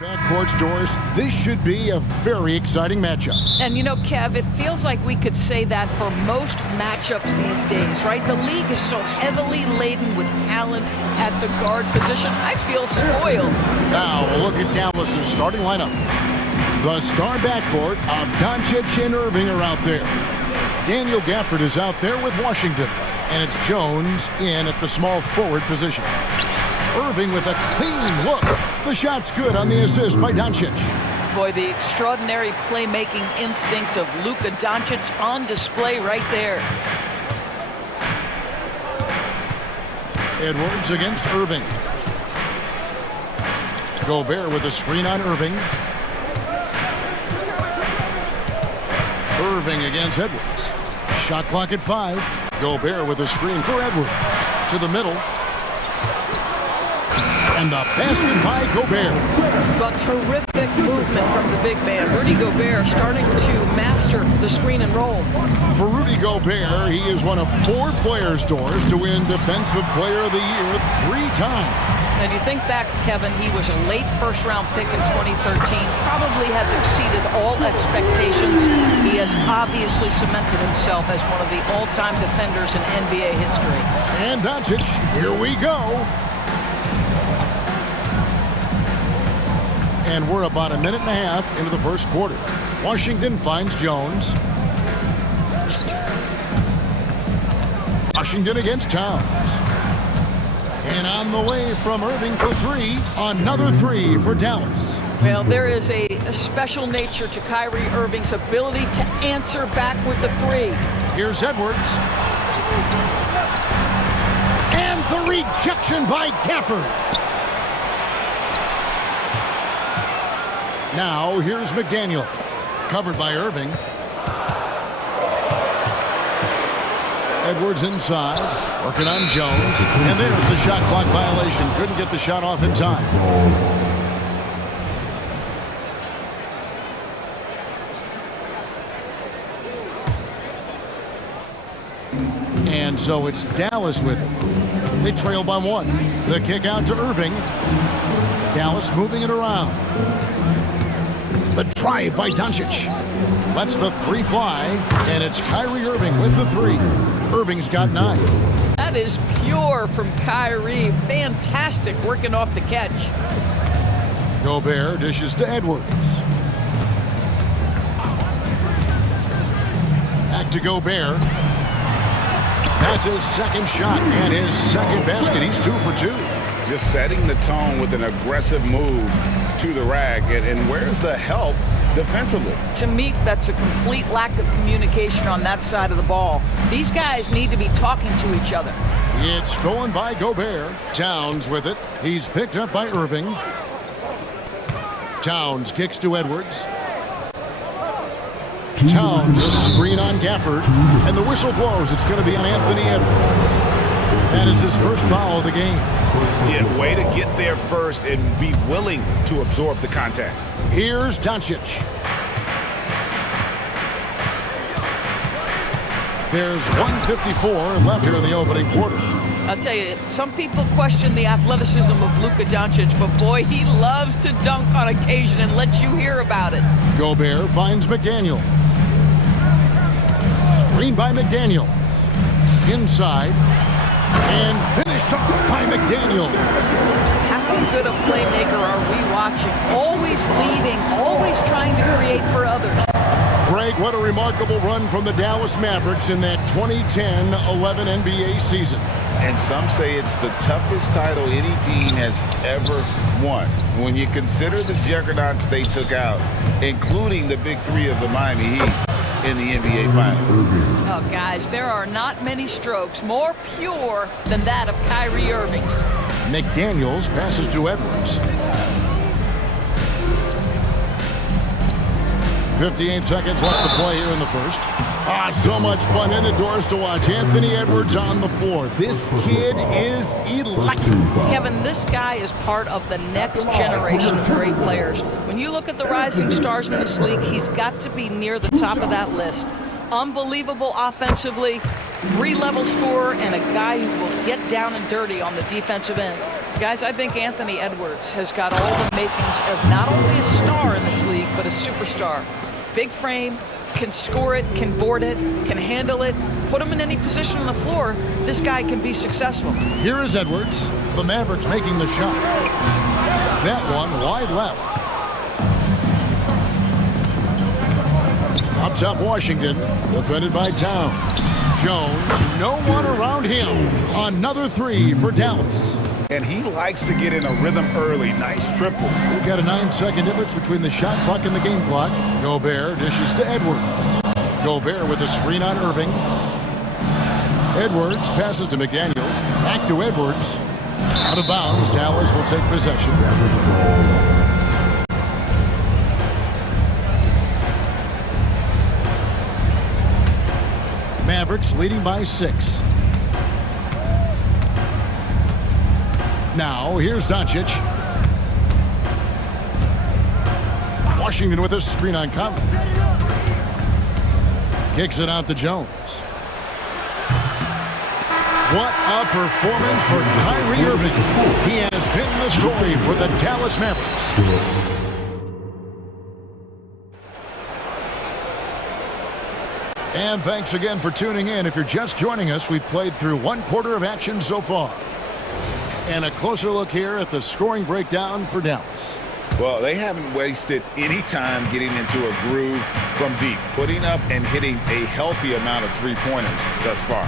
Backcourt, Doris, this should be a very exciting matchup. And you know, Kev, it feels like we could say that for most matchups these days, right? The league is so heavily laden with talent at the guard position. I feel spoiled. Now, a look at Dallas's starting lineup. The star backcourt of Doncic and Irving are out there. Daniel Gafford is out there with Washington. And it's Jones in at the small forward position. Irving with a clean look. The shot's good on the assist by Doncic. Boy, the extraordinary playmaking instincts of Luka Doncic on display right there. Edwards against Irving. Gobert with a screen on Irving. Irving against Edwards. Shot clock at 5. Gobert with a screen for Edwards. To the middle. And the basket by Gobert. But terrific movement from the big man. Rudy Gobert starting to master the screen and roll. For Rudy Gobert, he is one of 4 players, Doris, to win Defensive Player of the Year 3 times. And you think back, Kevin, he was a late first-round pick in 2013. Probably has exceeded all expectations. He has obviously cemented himself as one of the all-time defenders in NBA history. And Doncic, here we go. And we're about a minute and a half into the first quarter. Washington finds Jones. Washington against Towns. And on the way from Irving for 3. Another 3 for Dallas. Well, there is a special nature to Kyrie Irving's ability to answer back with the 3. Here's Edwards. And the rejection by Gafford. Now, here's McDaniels. Covered by Irving. Edwards inside. Working on Jones. And there's the shot clock violation. Couldn't get the shot off in time. And so it's Dallas with it. They trail by 1. The kick out to Irving. Dallas moving it around. The drive by Doncic. Lets the 3 fly, and it's Kyrie Irving with the 3. Irving's got 9. That is pure from Kyrie. Fantastic working off the catch. Gobert dishes to Edwards. Back to Gobert. That's his second shot and his second basket. He's 2 for 2. Just setting the tone with an aggressive move to the rack. And where's the help defensively? To me, that's a complete lack of communication on that side of the ball. These guys need to be talking to each other. It's stolen by Gobert. Towns with it. He's picked up by Irving. Towns kicks to Edwards. Towns a screen on Gafford. And the whistle blows. It's going to be on Anthony Edwards. That is his first foul of the game. Yeah, way to get there first and be willing to absorb the contact. Here's Doncic. There's 1:54 left here in the opening quarter. I'll tell you, some people question the athleticism of Luka Doncic, but boy, he loves to dunk on occasion and let you hear about it. Gobert finds McDaniel. Screen by McDaniel. Inside. And finished off by McDaniel. How good a playmaker are we watching? Always leading, always trying to create for others. Greg, what a remarkable run from the Dallas Mavericks in that 2010-11 NBA season. And some say it's the toughest title any team has ever won. When you consider the juggernauts they took out, including the big 3 of the Miami Heat in the NBA Finals. Oh, guys, there are not many strokes more pure than that of Kyrie Irving's. McDaniels passes to Edwards. 58 seconds left to play here in the first. So much fun indoors to watch. Anthony Edwards on the floor. This kid is electric. Kevin, this guy is part of the next generation of great players. When you look at the rising stars in this league, he's got to be near the top of that list. Unbelievable offensively, 3-level scorer, and a guy who will get down and dirty on the defensive end. Guys, I think Anthony Edwards has got all the makings of not only a star in this league, but a superstar. Big frame, can score it, can board it, can handle it. Put him in any position on the floor, this guy can be successful. Here is Edwards. The Mavericks making the shot. That one wide left. Up top, Washington, defended by Towns. Jones, no one around him. Another three for Dallas. And he likes to get in a rhythm early. Nice triple. We've got a 9-second difference between the shot clock and the game clock. Gobert dishes to Edwards. Gobert with a screen on Irving. Edwards passes to McDaniels. Back to Edwards. Out of bounds. Dallas will take possession. Mavericks leading by 6. Now, here's Doncic. Washington with a screen on Conley. Kicks it out to Jones. What a performance for Kyrie Irving. He has been the story for the Dallas Mavericks. And thanks again for tuning in. If you're just joining us, we've played through 1/4 of action so far. And a closer look here at the scoring breakdown for Dallas. Well, they haven't wasted any time getting into a groove from deep, putting up and hitting a healthy amount of three-pointers thus far.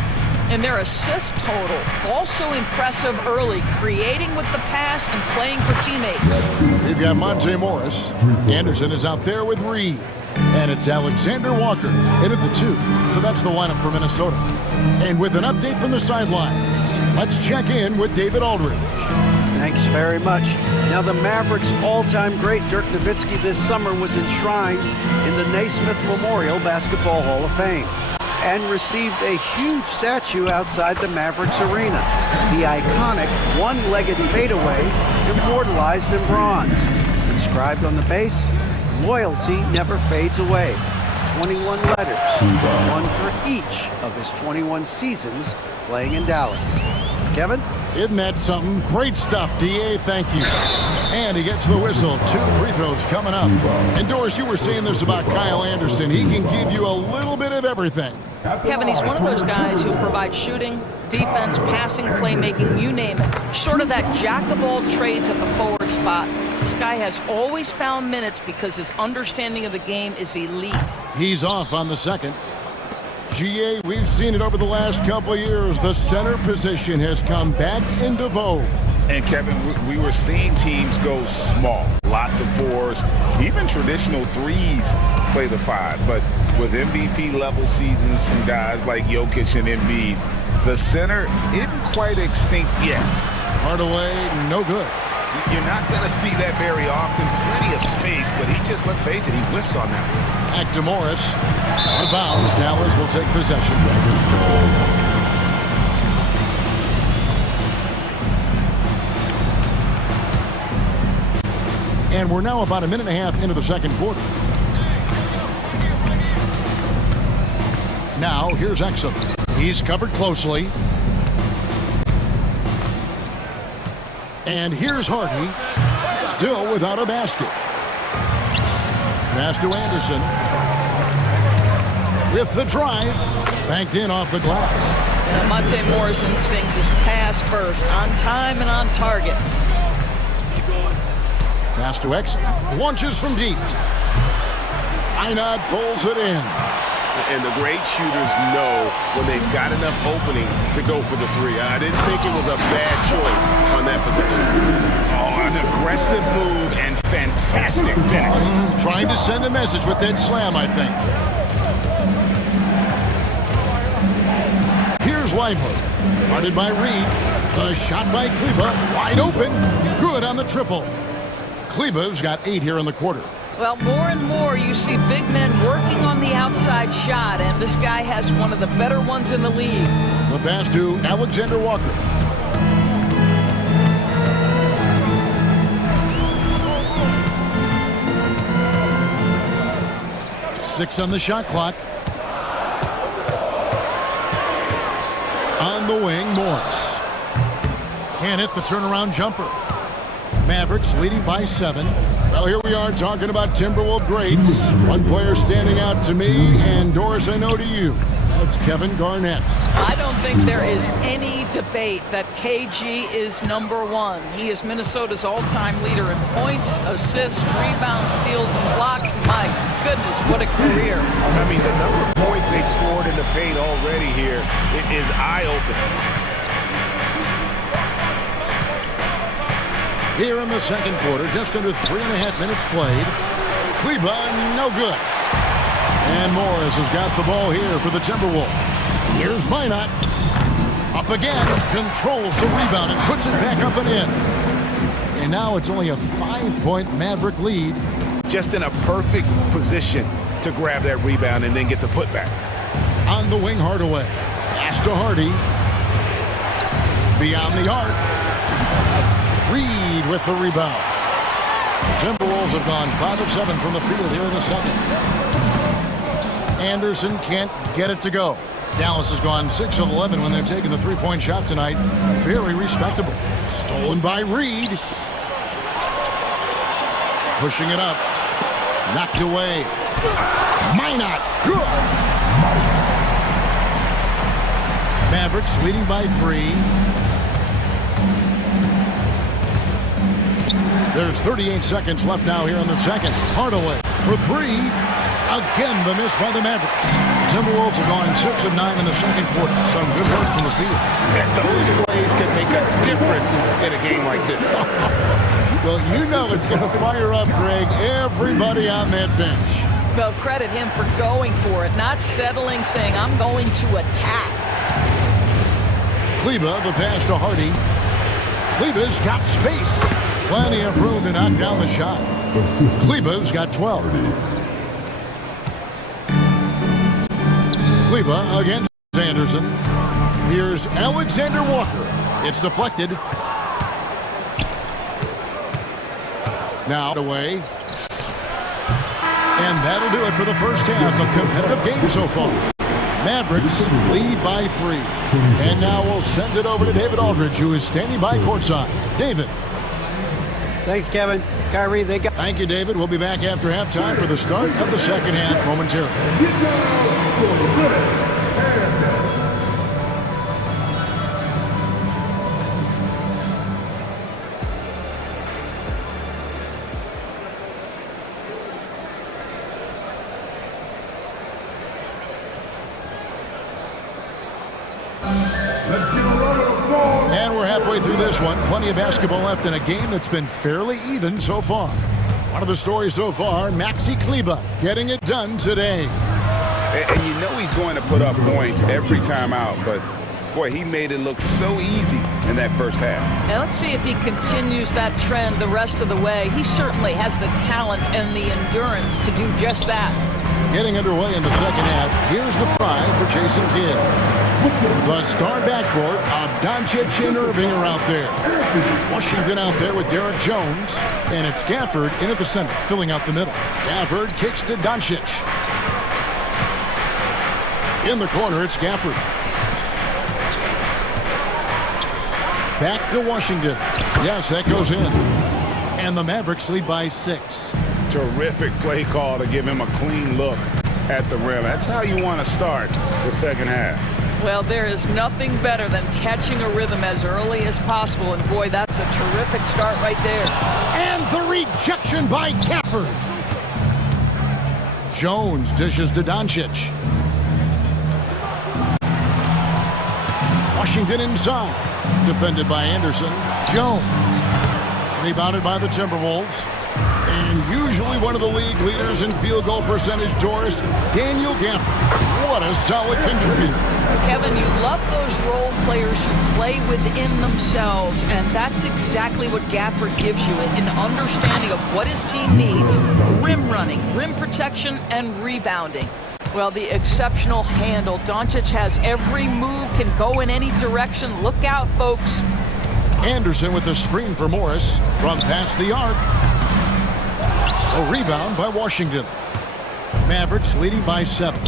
And their assist total, also impressive early, creating with the pass and playing for teammates. We've got Monte Morris. Anderson is out there with Reed. And it's Alexander Walker in at the 2. So that's the lineup for Minnesota. And with an update from the sidelines, let's check in with David Aldridge. Thanks very much. Now, the Mavericks' all-time great Dirk Nowitzki this summer was enshrined in the Naismith Memorial Basketball Hall of Fame and received a huge statue outside the Mavericks arena. The iconic one-legged fadeaway immortalized in bronze. Inscribed on the base, loyalty never fades away. 21 letters, one for each of his 21 seasons playing in Dallas. Kevin? Isn't that something? Great stuff, DA. Thank you. And he gets the whistle. 2 free throws coming up. And Doris, you were saying this about Kyle Anderson. He can give you a little bit of everything. Kevin, he's one of those guys who provides shooting, defense, passing, playmaking, you name it. Short of that jack of all trades at the forward spot, this guy has always found minutes because his understanding of the game is elite. He's off on the second. GA, we've seen it over the last couple of years. The center position has come back into vogue. And Kevin, we were seeing teams go small, lots of 4s, even traditional 3s play the 5. But with MVP level seasons from guys like Jokic and Embiid, the center isn't quite extinct yet. Hardaway, no good. You're not going to see that very often. Plenty of space, but he just, let's face it, he whiffs on that one. Back to Morris. Out of bounds. Dallas will take possession. And we're now about a minute and a half into the second quarter. Now, here's Exum. He's covered closely. And here's Hardy, still without a basket. Pass to Anderson. With the drive, banked in off the glass. Monte Morris' instinct is pass first, on time and on target. Pass to Exum. Launches from deep. Einad pulls it in. And the great shooters know when they've got enough opening to go for the 3. I didn't think it was a bad choice on that possession. Oh, an aggressive move and fantastic finish. Trying to send a message with that slam, I think. Here's Lively. Guarded by Reed. A shot by Kleba. Wide open. Good on the triple. Kleba's got 8 here in the quarter. Well, more and more you see big men working on the outside shot, and this guy has one of the better ones in the league. The pass to Alexander Walker. Six on the shot clock. On the wing, Morris. Can't hit the turnaround jumper. Mavericks leading by 7. Well, here we are talking about Timberwolves greats. One player standing out to me, and Doris, I know to you. That's Kevin Garnett. I don't think there is any debate that KG is #1. He is Minnesota's all-time leader in points, assists, rebounds, steals, and blocks. My goodness, what a career. I mean, the number of points they've scored in the paint already here is eye-opening. Here in the second quarter, just under 3.5 minutes played. Kleba, no good. And Morris has got the ball here for the Timberwolves. Here's Minot. Up again, controls the rebound and puts it back up and in. And now it's only a 5-point Maverick lead. Just in a perfect position to grab that rebound and then get the putback. On the wing, Hardaway. Pass to Hardy. Beyond the arc. Reed with the rebound. The Timberwolves have gone 5 of 7 from the field here in the second. Anderson can't get it to go. Dallas has gone 6 of 11 when they're taking the 3-point shot tonight. Very respectable. Stolen by Reed. Pushing it up. Knocked away. Minot. Good. Mavericks leading by 3. There's 38 seconds left now here in the second. Hardaway for 3. Again, the miss by the Mavericks. Timberwolves have gone 6 of 9 in the second quarter. Some good work from the field. And those plays can make a difference in a game like this. Well, you know it's going to fire up, Greg, everybody on that bench. Well, credit him for going for it, not settling, saying, I'm going to attack. Kleba, the pass to Hardy. Kleba's got space. Plenty of room to knock down the shot. Kleba's got 12. Kleba against Anderson. Here's Alexander Walker. It's deflected. Now away. And that'll do it for the first half. A competitive game so far. Mavericks lead by 3. And now we'll send it over to David Aldridge, who is standing by courtside. David. Thanks, Kevin. Kyrie, they got... Thank you, David. We'll be back after halftime for the start of the second half momentarily. And we're halfway through this one. Plenty of basketball left in a game that's been fairly even so far. One of the stories so far, Maxi Kleba getting it done today. And you know he's going to put up points every time out, but boy, he made it look so easy in that first half. Now let's see if he continues that trend the rest of the way. He certainly has the talent and the endurance to do just that. Getting underway in the second half, here's the try for Jason Kidd. The star backcourt of Doncic and Irving are out there. Washington out there with Derek Jones. And it's Gafford in at the center, filling out the middle. Gafford kicks to Doncic. In the corner, it's Gafford. Back to Washington. Yes, that goes in. And the Mavericks lead by 6. Terrific play call to give him a clean look at the rim. That's how you want to start the second half. Well, there is nothing better than catching a rhythm as early as possible. And boy, that's a terrific start right there. And the rejection by Gafford. Jones dishes to Doncic. Washington inside. Defended by Anderson. Jones. Rebounded by the Timberwolves. And usually one of the league leaders in field goal percentage, Doris, Daniel Gafford. What a solid contributor. Kevin, you love those role players who play within themselves, and that's exactly what Gafford gives you, an understanding of what his team needs, rim running, rim protection, and rebounding. Well, the exceptional handle. Doncic has every move, can go in any direction. Look out, folks. Anderson with the screen for Morris from past the arc. A rebound by Washington. Mavericks leading by 7.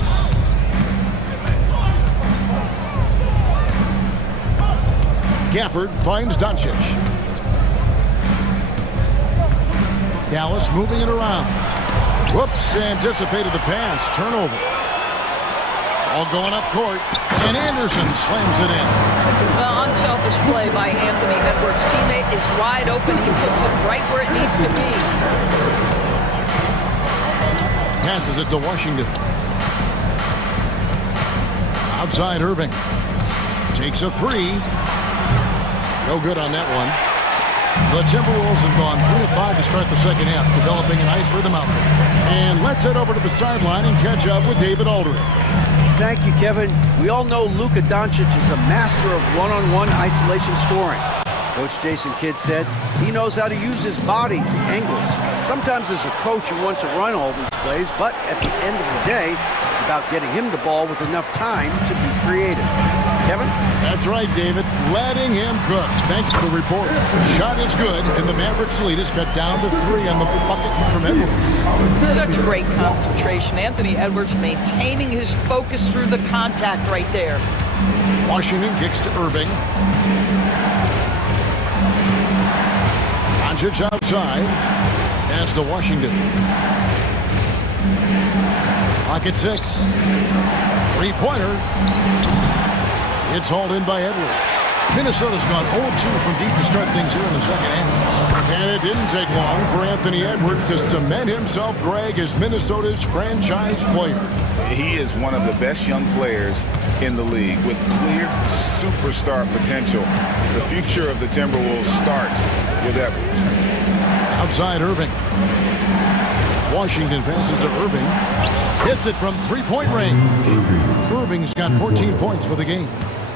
Gafford finds Doncic. Dallas moving it around. Whoops, anticipated the pass. Turnover. All going up court. And Anderson slams it in. Well, unselfish play by Anthony Edwards. Teammate is wide open. He puts it right where it needs to be. Passes it to Washington. Outside Irving. Takes a three. No good on that one. The Timberwolves have gone 3 of 5 to start the second half, developing a nice rhythm out there. And let's head over to the sideline and catch up with David Aldridge. Thank you, Kevin. We all know Luka Doncic is a master of one-on-one isolation scoring. Coach Jason Kidd said he knows how to use his body, the angles. Sometimes as a coach you want to run all these plays, but at the end of the day, it's about getting him the ball with enough time to be creative. Kevin? That's right, David. Letting him cook. Thanks for the report. Shot is good, and the Mavericks lead is cut down to 3 on the bucket from Edwards. Such great concentration. Anthony Edwards maintaining his focus through the contact right there. Washington kicks to Irving. Doncic outside. Pass to Washington. Clock at 6. Three-pointer. It's hauled in by Edwards. Minnesota's gone 0-2 from deep to start things here in the second half. And it didn't take long for Anthony Edwards to cement himself, Greg, as Minnesota's franchise player. He is one of the best young players in the league with clear superstar potential. The future of the Timberwolves starts with Edwards. Outside Irving. Washington passes to Irving. Hits it from three-point range. Irving's got 14 points for the game.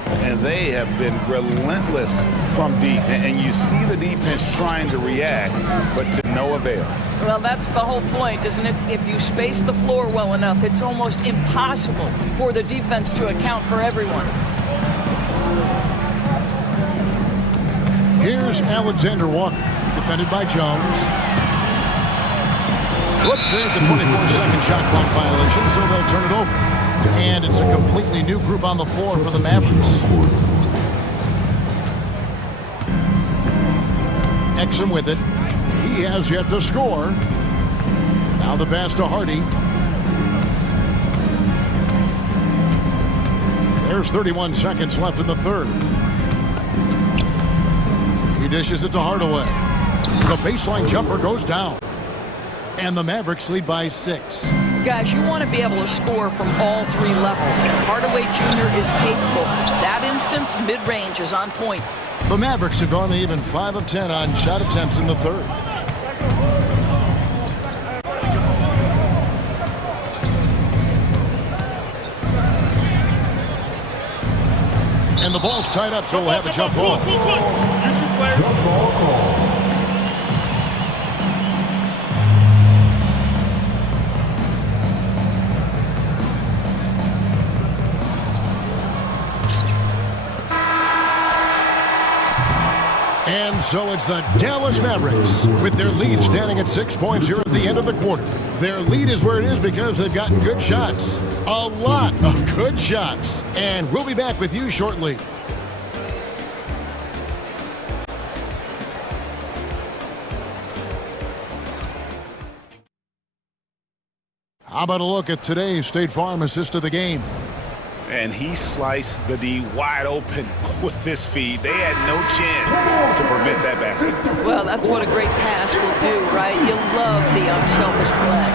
And they have been relentless from deep. And you see the defense trying to react, but to no avail. Well, that's the whole point, isn't it? If you space the floor well enough, it's almost impossible for the defense to account for everyone. Here's Alexander Walker, defended by Jones. Whoops, there's the 24-second shot clock violation, so they'll turn it over. And it's a completely new group on the floor for the Mavericks. Exum with it. He has yet to score. Now the pass to Hardy. There's 31 seconds left in the third. He dishes it to Hardaway. The baseline jumper goes down. And the Mavericks lead by 6. Guys, you want to be able to score from all 3 levels, and Hardaway Jr. is capable. That instance, mid-range is on point. The Mavericks have gone even 5 of 10 on shot attempts in the third. And the ball's tied up, so we'll have a jump ball. And so it's the Dallas Mavericks with their lead standing at 6 points here at the end of the quarter. Their lead is where it is because they've gotten good shots. A lot of good shots. And we'll be back with you shortly. How about a look at today's State Farm assist of the game? And he sliced the D wide open with this feed. They had no chance to prevent that basket. Well, that's what a great pass will do, right? You love the unselfish play.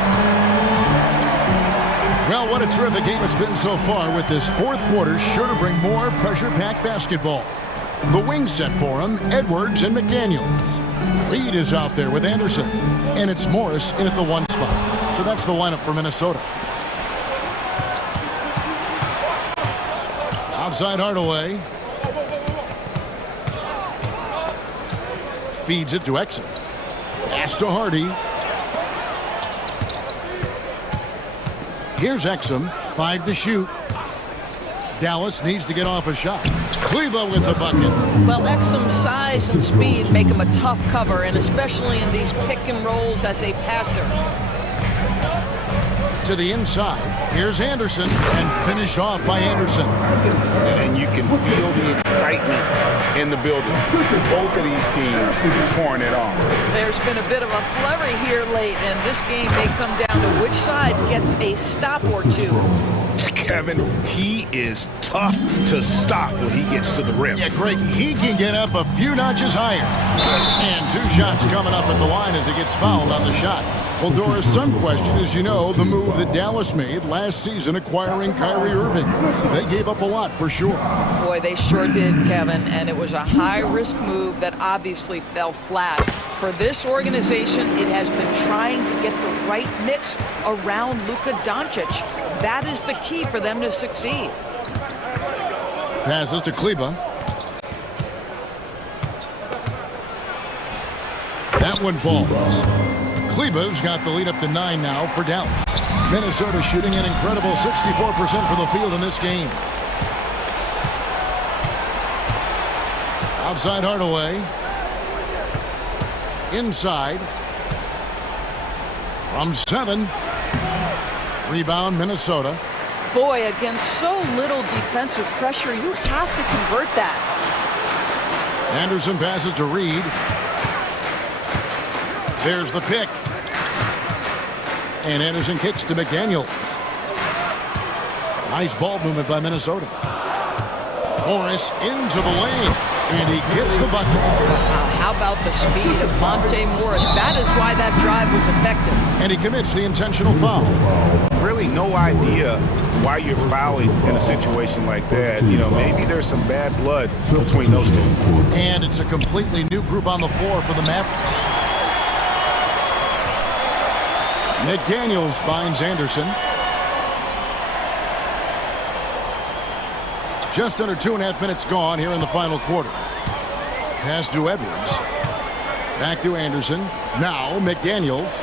Well, what a terrific game it's been so far, with this fourth quarter sure to bring more pressure-packed basketball. The wings set for him, Edwards and McDaniels. Reed is out there with Anderson. And it's Morris in at the 1 spot. So that's the lineup for Minnesota. Outside Hardaway. Feeds it to Exum. Pass to Hardy. Here's Exum. 5 to shoot. Dallas needs to get off a shot. Cleveland with the bucket. Well, Exum's size and speed make him a tough cover, and especially in these pick and rolls as a passer. to the inside. Here's Anderson, and finished off by Anderson. And you can feel the excitement in the building. Both of these teams pouring it on. There's been a bit of a flurry here late, and this game may come down to which side gets a stop or two. Kevin, he is tough to stop when he gets to the rim. Yeah, Greg, he can get up a few notches higher. And 2 shots coming up at the line as he gets fouled on the shot. Well, Doris, some question is, you know, the move that Dallas made last season acquiring Kyrie Irving. They gave up a lot for sure. Boy, they sure did, Kevin, and it was a high-risk move that obviously fell flat. For this organization, it has been trying to get the right mix around Luka Doncic. That is the key for them to succeed. Passes to Kleba. That one falls. Kleba's got the lead up to 9 now for Dallas. Minnesota shooting an incredible 64% from the field in this game. Outside Hardaway. Inside. From 7. Rebound, Minnesota. Boy, against so little defensive pressure, you have to convert that. Anderson passes to Reed. There's the pick. And Anderson kicks to McDaniels. Nice ball movement by Minnesota. Morris into the lane. And he gets the bucket. How about the speed of Monte Morris? That is why that drive was effective. And he commits the intentional foul. Really no idea why you're fouling in a situation like that. You know, maybe there's some bad blood between those two. And it's a completely new group on the floor for the Mavericks. McDaniels finds Anderson. Just under 2.5 minutes gone here in the final quarter. Pass to Edwards. Back to Anderson. Now McDaniels.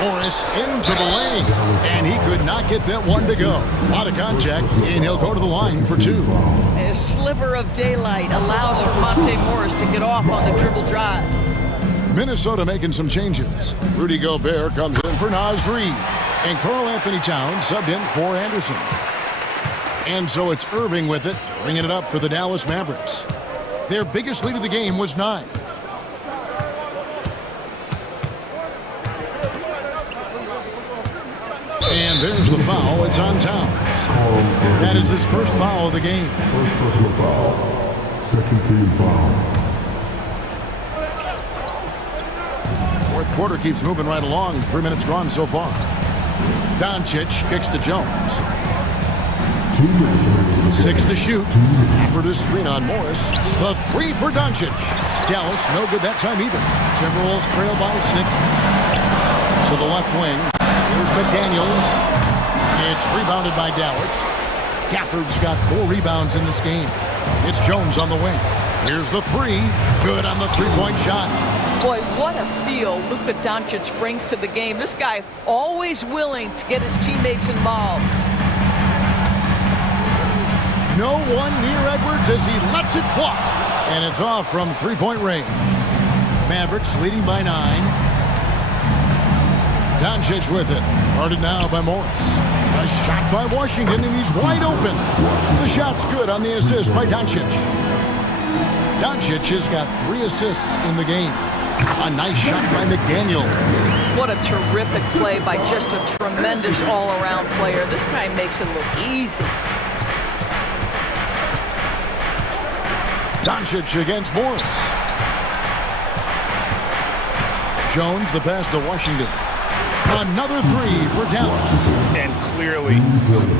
Morris into the lane. And he could not get that one to go. A lot of contact, and he'll go to the line for 2. A sliver of daylight allows for Monte Morris to get off on the dribble drive. Minnesota making some changes. Rudy Gobert comes in for Naz Reid. And Karl Anthony Towns subbed in for Anderson. And so it's Irving with it, bringing it up for the Dallas Mavericks. Their biggest lead of the game was 9. And there's the foul. It's on Towns. That is his first foul of the game. First personal foul. Second team foul. Fourth quarter keeps moving right along. 3 minutes gone so far. Doncic kicks to Jones. 6 to shoot. For the screen on Morris. The 3 for Doncic. Dallas, no good that time either. Timberwolves trail by 6. To the left wing. Here's McDaniels. It's rebounded by Dallas. Gafford's got 4 rebounds in this game. It's Jones on the wing. Here's the 3. Good on the 3-point shot. Boy, what a feel Luka Doncic brings to the game. This guy always willing to get his teammates involved. No one near Edwards as he lets it fly. And it's off from 3-point range. Mavericks leading by 9. Doncic with it. Guarded now by Morris. A shot by Washington, and he's wide open. The shot's good on the assist by Doncic. Doncic has got 3 assists in the game. A nice shot by McDaniels. What a terrific play by just a tremendous all-around player. This guy makes it look easy. Doncic against Morris. Jones, the pass to Washington. Another 3 for Dallas. And clearly,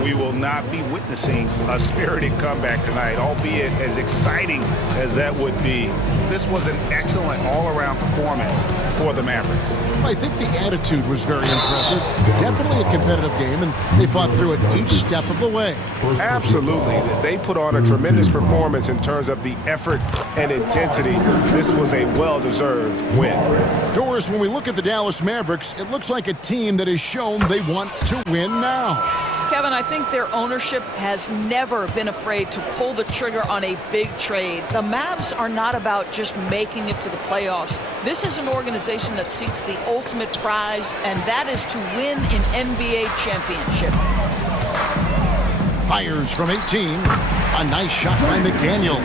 we will not be witnessing a spirited comeback tonight, albeit as exciting as that would be. This was an excellent all-around performance for the Mavericks. I think the attitude was very impressive. Definitely a competitive game, and they fought through it each step of the way. Absolutely. They put on a tremendous performance in terms of the effort and intensity. This was a well-deserved win. Doris, when we look at the Dallas Mavericks, it looks like a team that has shown they want to win now. Kevin, I think their ownership has never been afraid to pull the trigger on a big trade. The Mavs are not about just making it to the playoffs. This is an organization that seeks the ultimate prize, and that is to win an NBA championship. Fires from 18. A nice shot by McDaniel.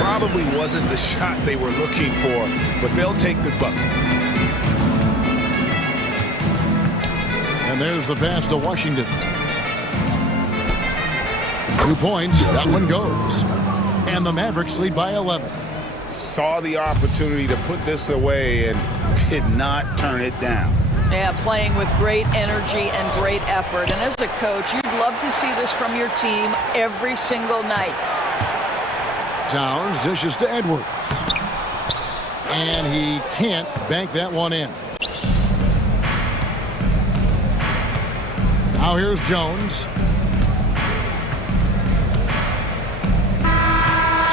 Probably wasn't the shot they were looking for, but they'll take the bucket. And there's the pass to Washington. 2 points, that one goes. And the Mavericks lead by 11. Saw the opportunity to put this away and did not turn it down. Yeah, playing with great energy and great effort. And as a coach, you'd love to see this from your team every single night. Towns dishes to Edwards. And he can't bank that one in. Now here's Jones.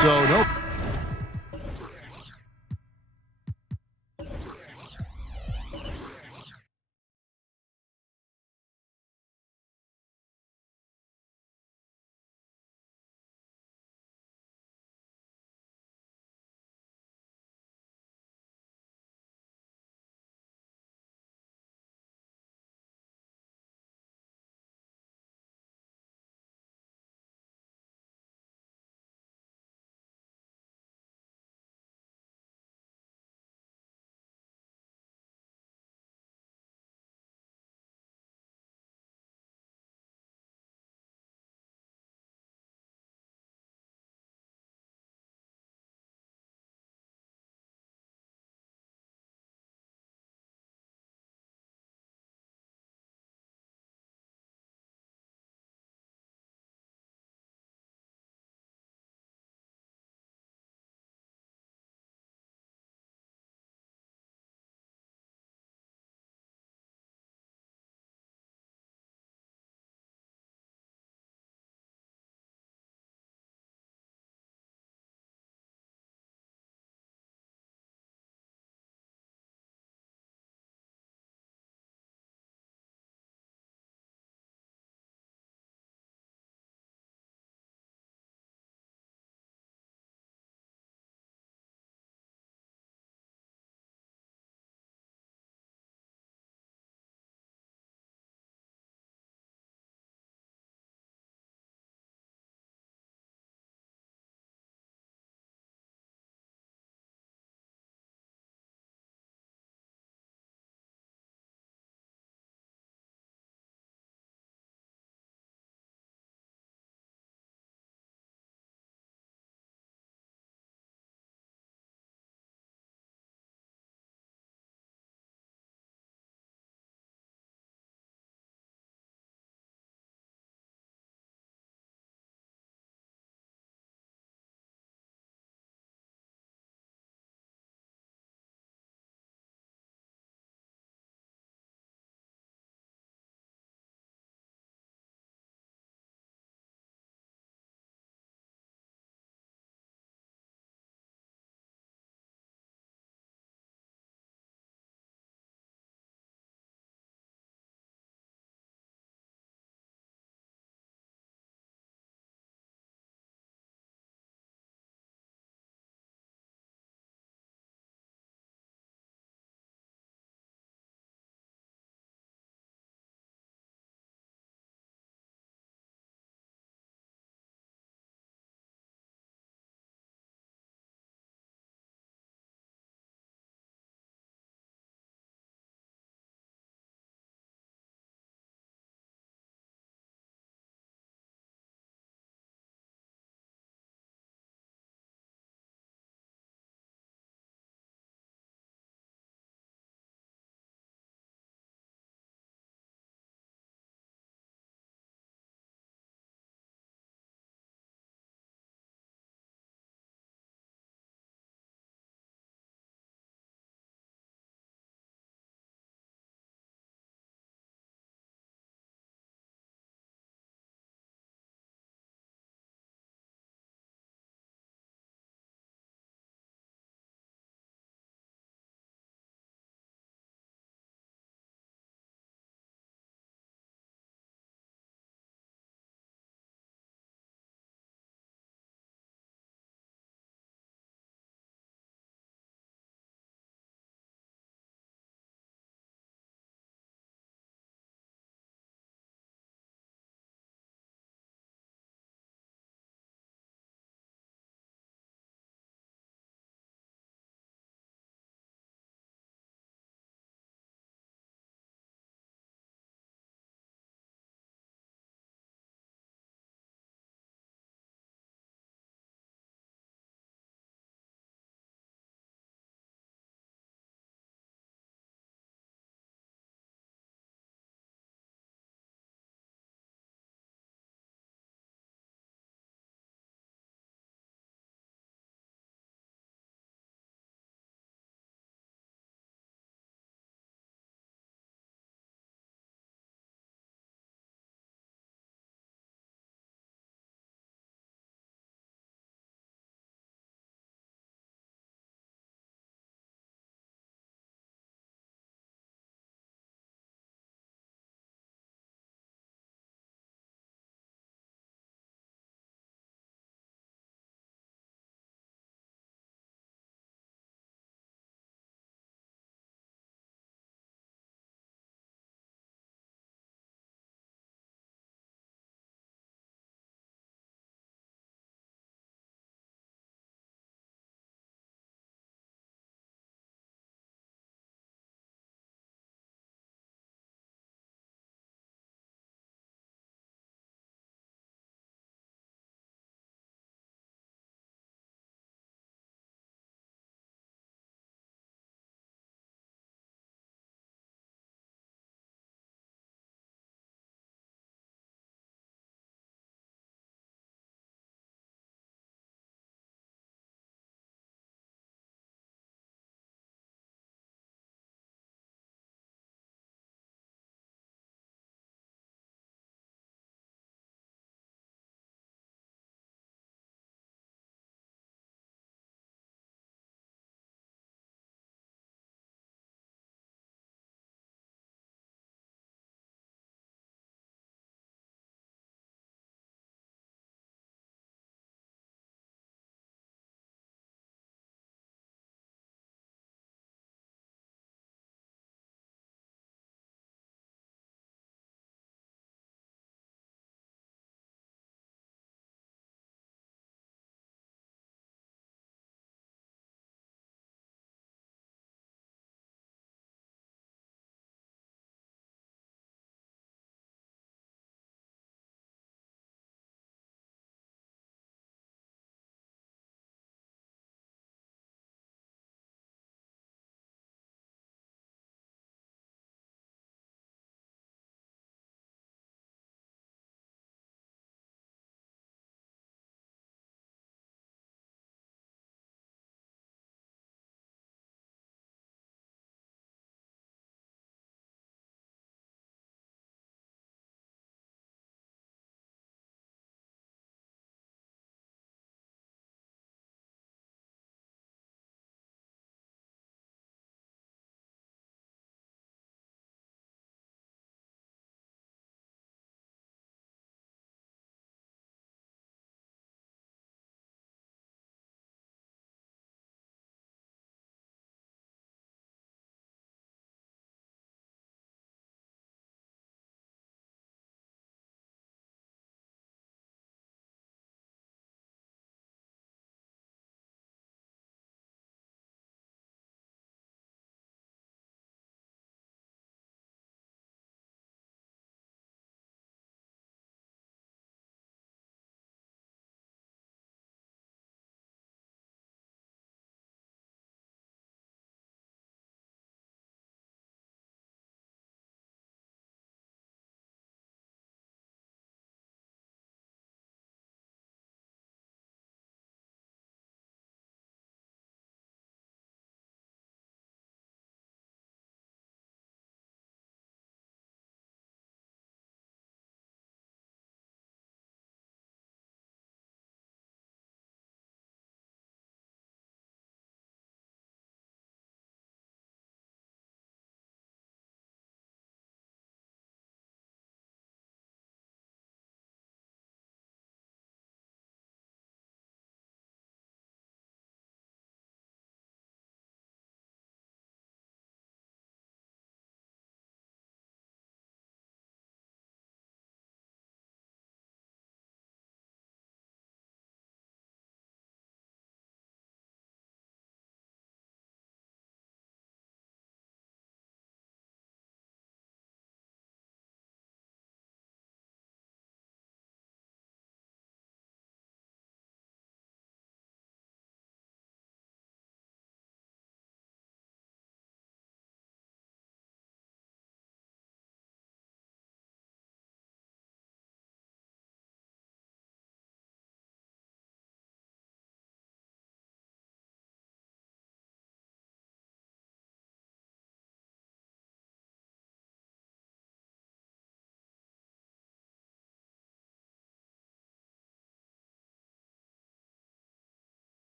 So no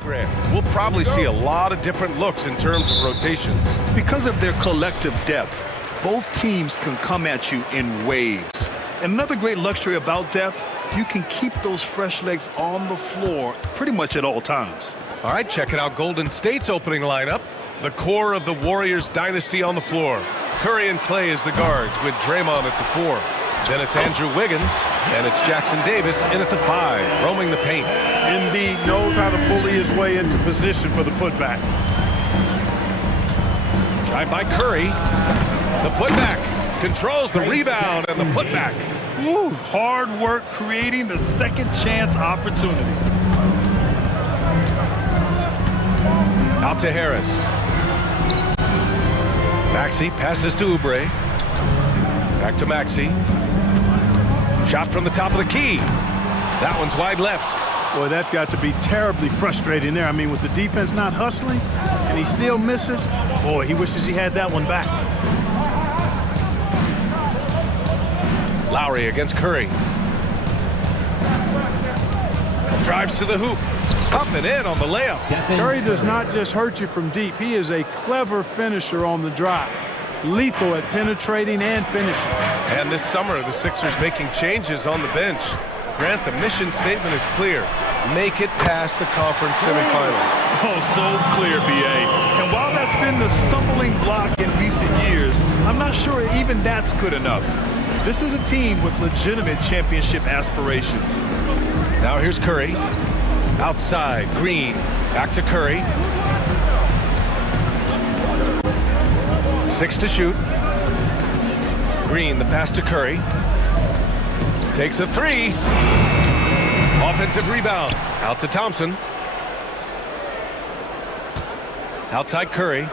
Grant, we'll probably see a lot of different looks in terms of rotations. Because of their collective depth, both teams can come at you in waves. And another great luxury about depth, you can keep those fresh legs on the floor pretty much at all times. All right, checking out Golden State's opening lineup. The core of the Warriors dynasty on the floor. Curry and Clay as the guards with Draymond at the 4. Then it's Andrew Wiggins, and it's Jackson Davis in at the 5, roaming the paint. Embiid knows how to bully his way into position for the putback. Tried by Curry. The putback controls the rebound and the putback. Woo, hard work creating the second chance opportunity. Out to Harris. Maxey passes to Oubre. Back to Maxey. Shot from the top of the key. That one's wide left. Boy, that's got to be terribly frustrating there. I mean, with the defense not hustling and he still misses, boy, he wishes he had that one back. Lowry against Curry. Drives to the hoop. Up and in on the layup. Curry does not just hurt you from deep. He is a clever finisher on the drive. Lethal at penetrating and finishing. And this summer, the Sixers making changes on the bench. Grant, the mission statement is clear. Make it past the conference semifinals. Oh, so clear, B.A. And while that's been the stumbling block in recent years, I'm not sure even that's good enough. This is a team with legitimate championship aspirations. Now here's Curry. Outside, Green. Back to Curry. 6 to shoot. Green, the pass to Curry. Takes a 3. Offensive rebound. Out to Thompson. Outside Curry.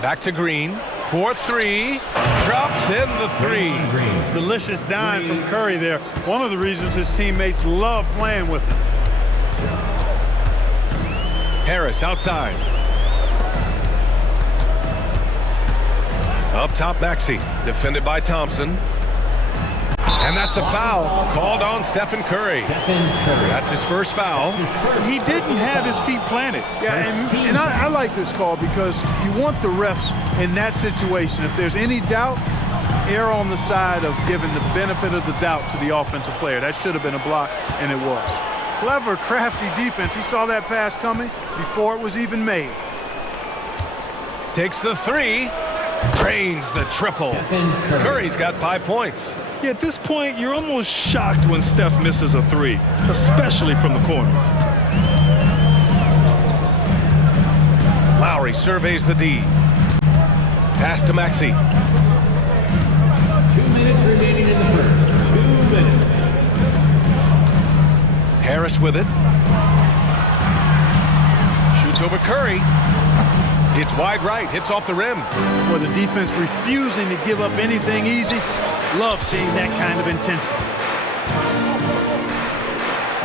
Back to Green. 4-3. Drops in the 3. Delicious dime from Curry there. One of the reasons his teammates love playing with him. Harris outside. Up top, Maxey. Defended by Thompson. And that's a foul called on Stephen Curry. That's his first foul. He didn't have his feet planted. Yeah, and I like this call because you want the refs in that situation. If there's any doubt, err on the side of giving the benefit of the doubt to the offensive player. That should have been a block, and it was. Clever, crafty defense. He saw that pass coming before it was even made. Takes the 3. Drains the triple. Curry's got 5 points. Yeah, at this point, you're almost shocked when Steph misses a 3, especially from the corner. Lowry surveys the D. Pass to Maxey. 2 minutes remaining in the first. 2 minutes. Harris with it. Shoots over Curry. It's wide right, hits off the rim. Well, the defense refusing to give up anything easy. Love seeing that kind of intensity.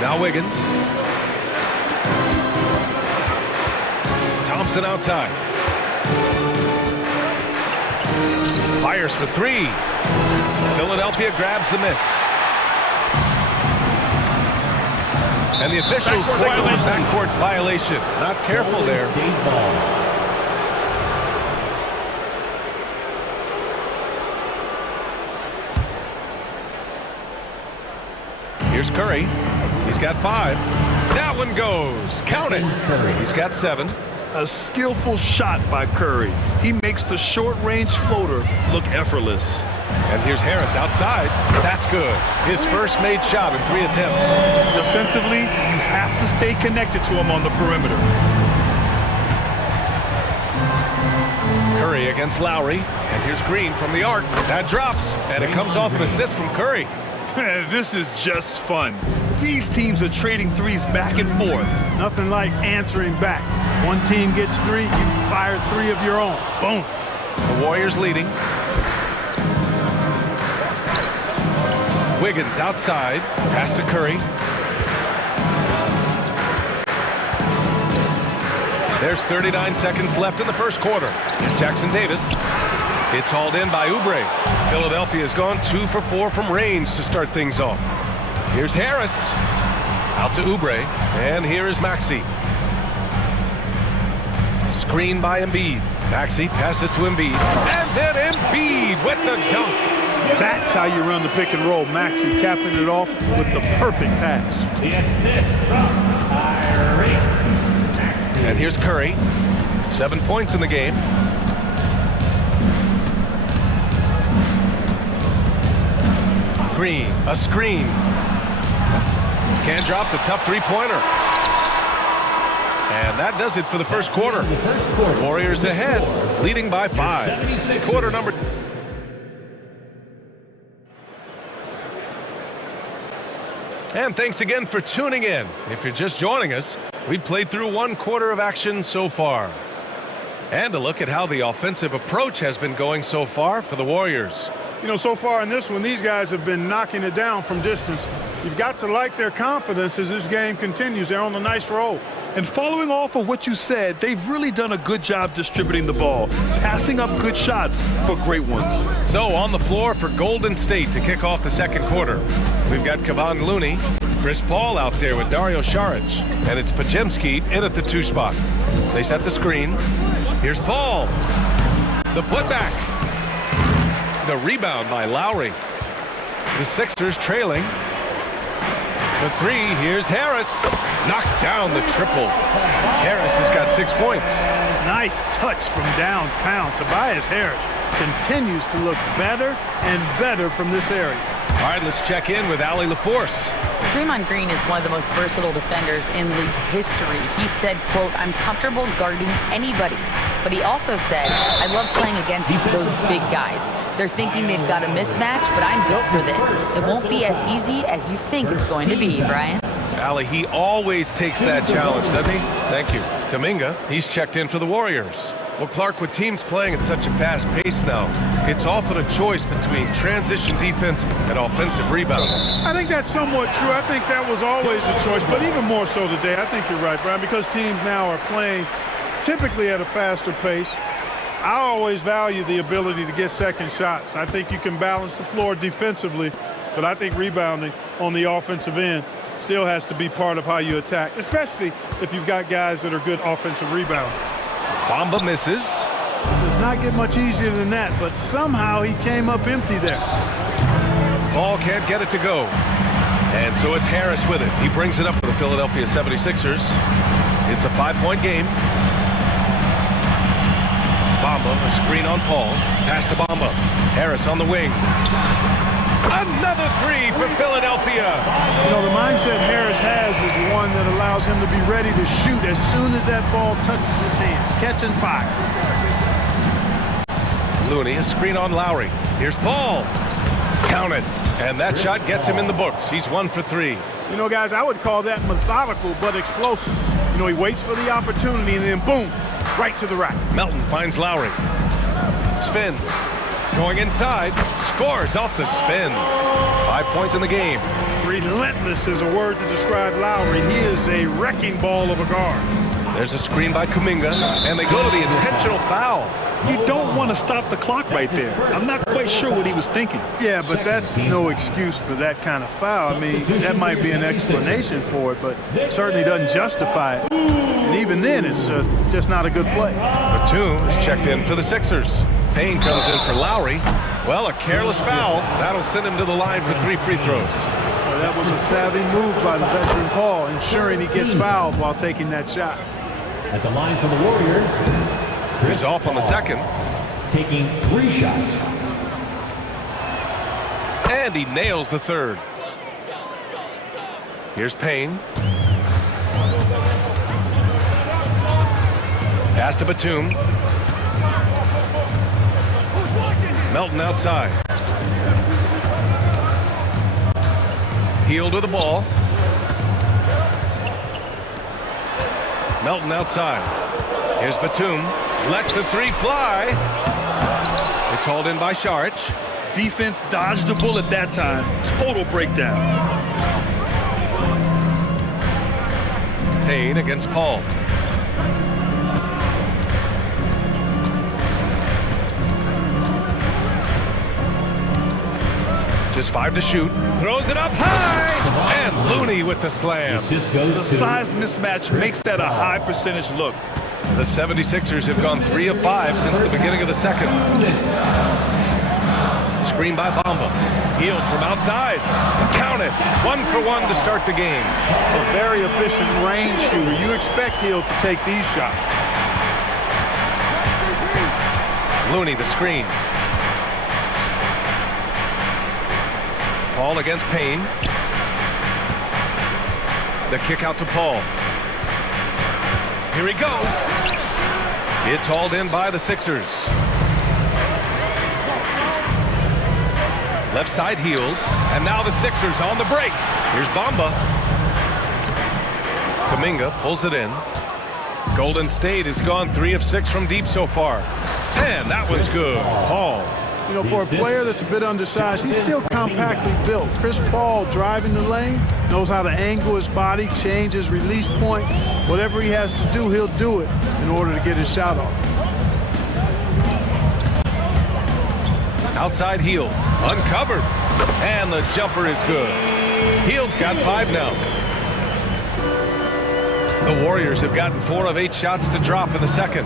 Now Wiggins. Thompson outside. Fires for 3. Philadelphia grabs the miss. And the officials signal a backcourt violation. Not careful there. Here's Curry. He's got 5. That one goes. Count it. He's got 7. A skillful shot by Curry. He makes the short-range floater look effortless. And here's Harris outside. That's good. His first made shot in 3 attempts. Defensively, you have to stay connected to him on the perimeter. Curry against Lowry. And here's Green from the arc. That drops. And it comes off an assist from Curry. This is just fun. These teams are trading threes back and forth. Nothing like answering back. One team gets 3, you fire 3 of your own. Boom. The Warriors leading. Wiggins outside. Pass to Curry. There's 39 seconds left in the first quarter. Here's Jackson Davis. It's hauled in by Oubre. Philadelphia has gone 2 for 4 from range to start things off. Here's Harris. Out to Oubre. And here is Maxey. Screen by Embiid. Maxey passes to Embiid. And then Embiid with the dunk. That's how you run the pick and roll. Maxey capping it off with the perfect pass. The assist from Tyrese. And here's Curry. 7 points in the game. Green, a screen. Can't drop the tough three-pointer. And that does it for the first quarter. Warriors ahead, leading by 5. Quarter number. And thanks again for tuning in. If you're just joining us, we played through 1 quarter of action so far. And a look at how the offensive approach has been going so far for the Warriors. You know, so far in this one, these guys have been knocking it down from distance. You've got to like their confidence as this game continues. They're on a nice roll. And following off of what you said, they've really done a good job distributing the ball, passing up good shots for great ones. So on the floor for Golden State to kick off the second quarter, we've got Kevon Looney, Chris Paul out there with Dario Saric, and it's Podziemski in at the 2 spot. They set the screen. Here's Paul. The putback. The rebound by Lowry. The Sixers trailing. For 3, here's Harris. Knocks down the triple. Harris has got 6 points. Nice touch from downtown. Tobias Harris continues to look better and better from this area. All right, let's check in with Allie LaForce. Draymond Green is one of the most versatile defenders in league history. He said, quote, "I'm comfortable guarding anybody." But he also said, "I love playing against those big guys. They're thinking they've got a mismatch, but I'm built for this. It won't be as easy as you think it's going to be, Brian." Allie, he always takes that challenge, doesn't he? Thank you. Kuminga, he's checked in for the Warriors. Well, Clark, with teams playing at such a fast pace now, it's often a choice between transition defense and offensive rebound. I think that's somewhat true. I think that was always a choice, but even more so today. I think you're right, Brian, because teams now are playing typically at a faster pace. I always value the ability to get second shots. I think you can balance the floor defensively, but I think rebounding on the offensive end still has to be part of how you attack, especially if you've got guys that are good offensive rebounders. Bamba misses. Does not get much easier than that, but somehow he came up empty there. Ball can't get it to go. And so it's Harris with it. He brings it up for the Philadelphia 76ers. It's a 5-point game. Bamba, a screen on Paul. Pass to Bamba. Harris on the wing. Another 3 for Philadelphia. You know, the mindset Harris has is one that allows him to be ready to shoot as soon as that ball touches his hands. Catch and fire. Looney, a screen on Lowry. Here's Paul. Count it. And that shot gets him in the books. He's 1 for 3. You know, guys, I would call that methodical but explosive. You know, he waits for the opportunity and then boom, right to the rack. Melton finds Lowry. Spins. Going inside. Scores off the spin. 5 points in the game. Relentless is a word to describe Lowry. He is a wrecking ball of a guard. There's a screen by Kuminga, and they go to the intentional foul. You don't want to stop the clock right there. I'm not quite sure what he was thinking. Yeah, but that's no excuse for that kind of foul. I mean, that might be an explanation for it, but certainly doesn't justify it. And even then, it's just not a good play. Batum is checked in for the Sixers. Payne comes in for Lowry. Well, a careless foul. That'll send him to the line for 3 free throws. Well, that was a savvy move by the veteran Paul, ensuring he gets fouled while taking that shot. At the line for the Warriors, He's off on the second. Taking 3 shots. And he nails the third. Here's Payne. Pass to Batum. Melton outside. Hield with the ball. Melton outside. Here's Batum. Lets the 3 fly. It's hauled in by Saric. Defense dodged the bullet that time. Total breakdown. Payne against Paul. Just 5 to shoot. Throws it up high. And Looney with the slam. The size mismatch makes that a high percentage look. The 76ers have gone 3 of 5 since the beginning of the second. Screen by Bamba. Healed from outside. Count it. 1 for 1 to start the game. A very efficient range shooter. You expect Hill to take these shots. Looney the screen. Paul against Payne. The kick out to Paul. Here he goes. It's hauled in by the Sixers. Left side healed. And now the Sixers on the break. Here's Bamba. Kuminga pulls it in. Golden State has gone 3 of 6 from deep so far. And that one's good. Paul. You know, for a player that's a bit undersized, he's still compactly built. Chris Paul driving the lane, knows how to angle his body, change his release point. Whatever he has to do, he'll do it in order to get his shot off. Outside Hield, uncovered. And the jumper is good. Hield's got 5 now. The Warriors have gotten 4 of 8 shots to drop in the second.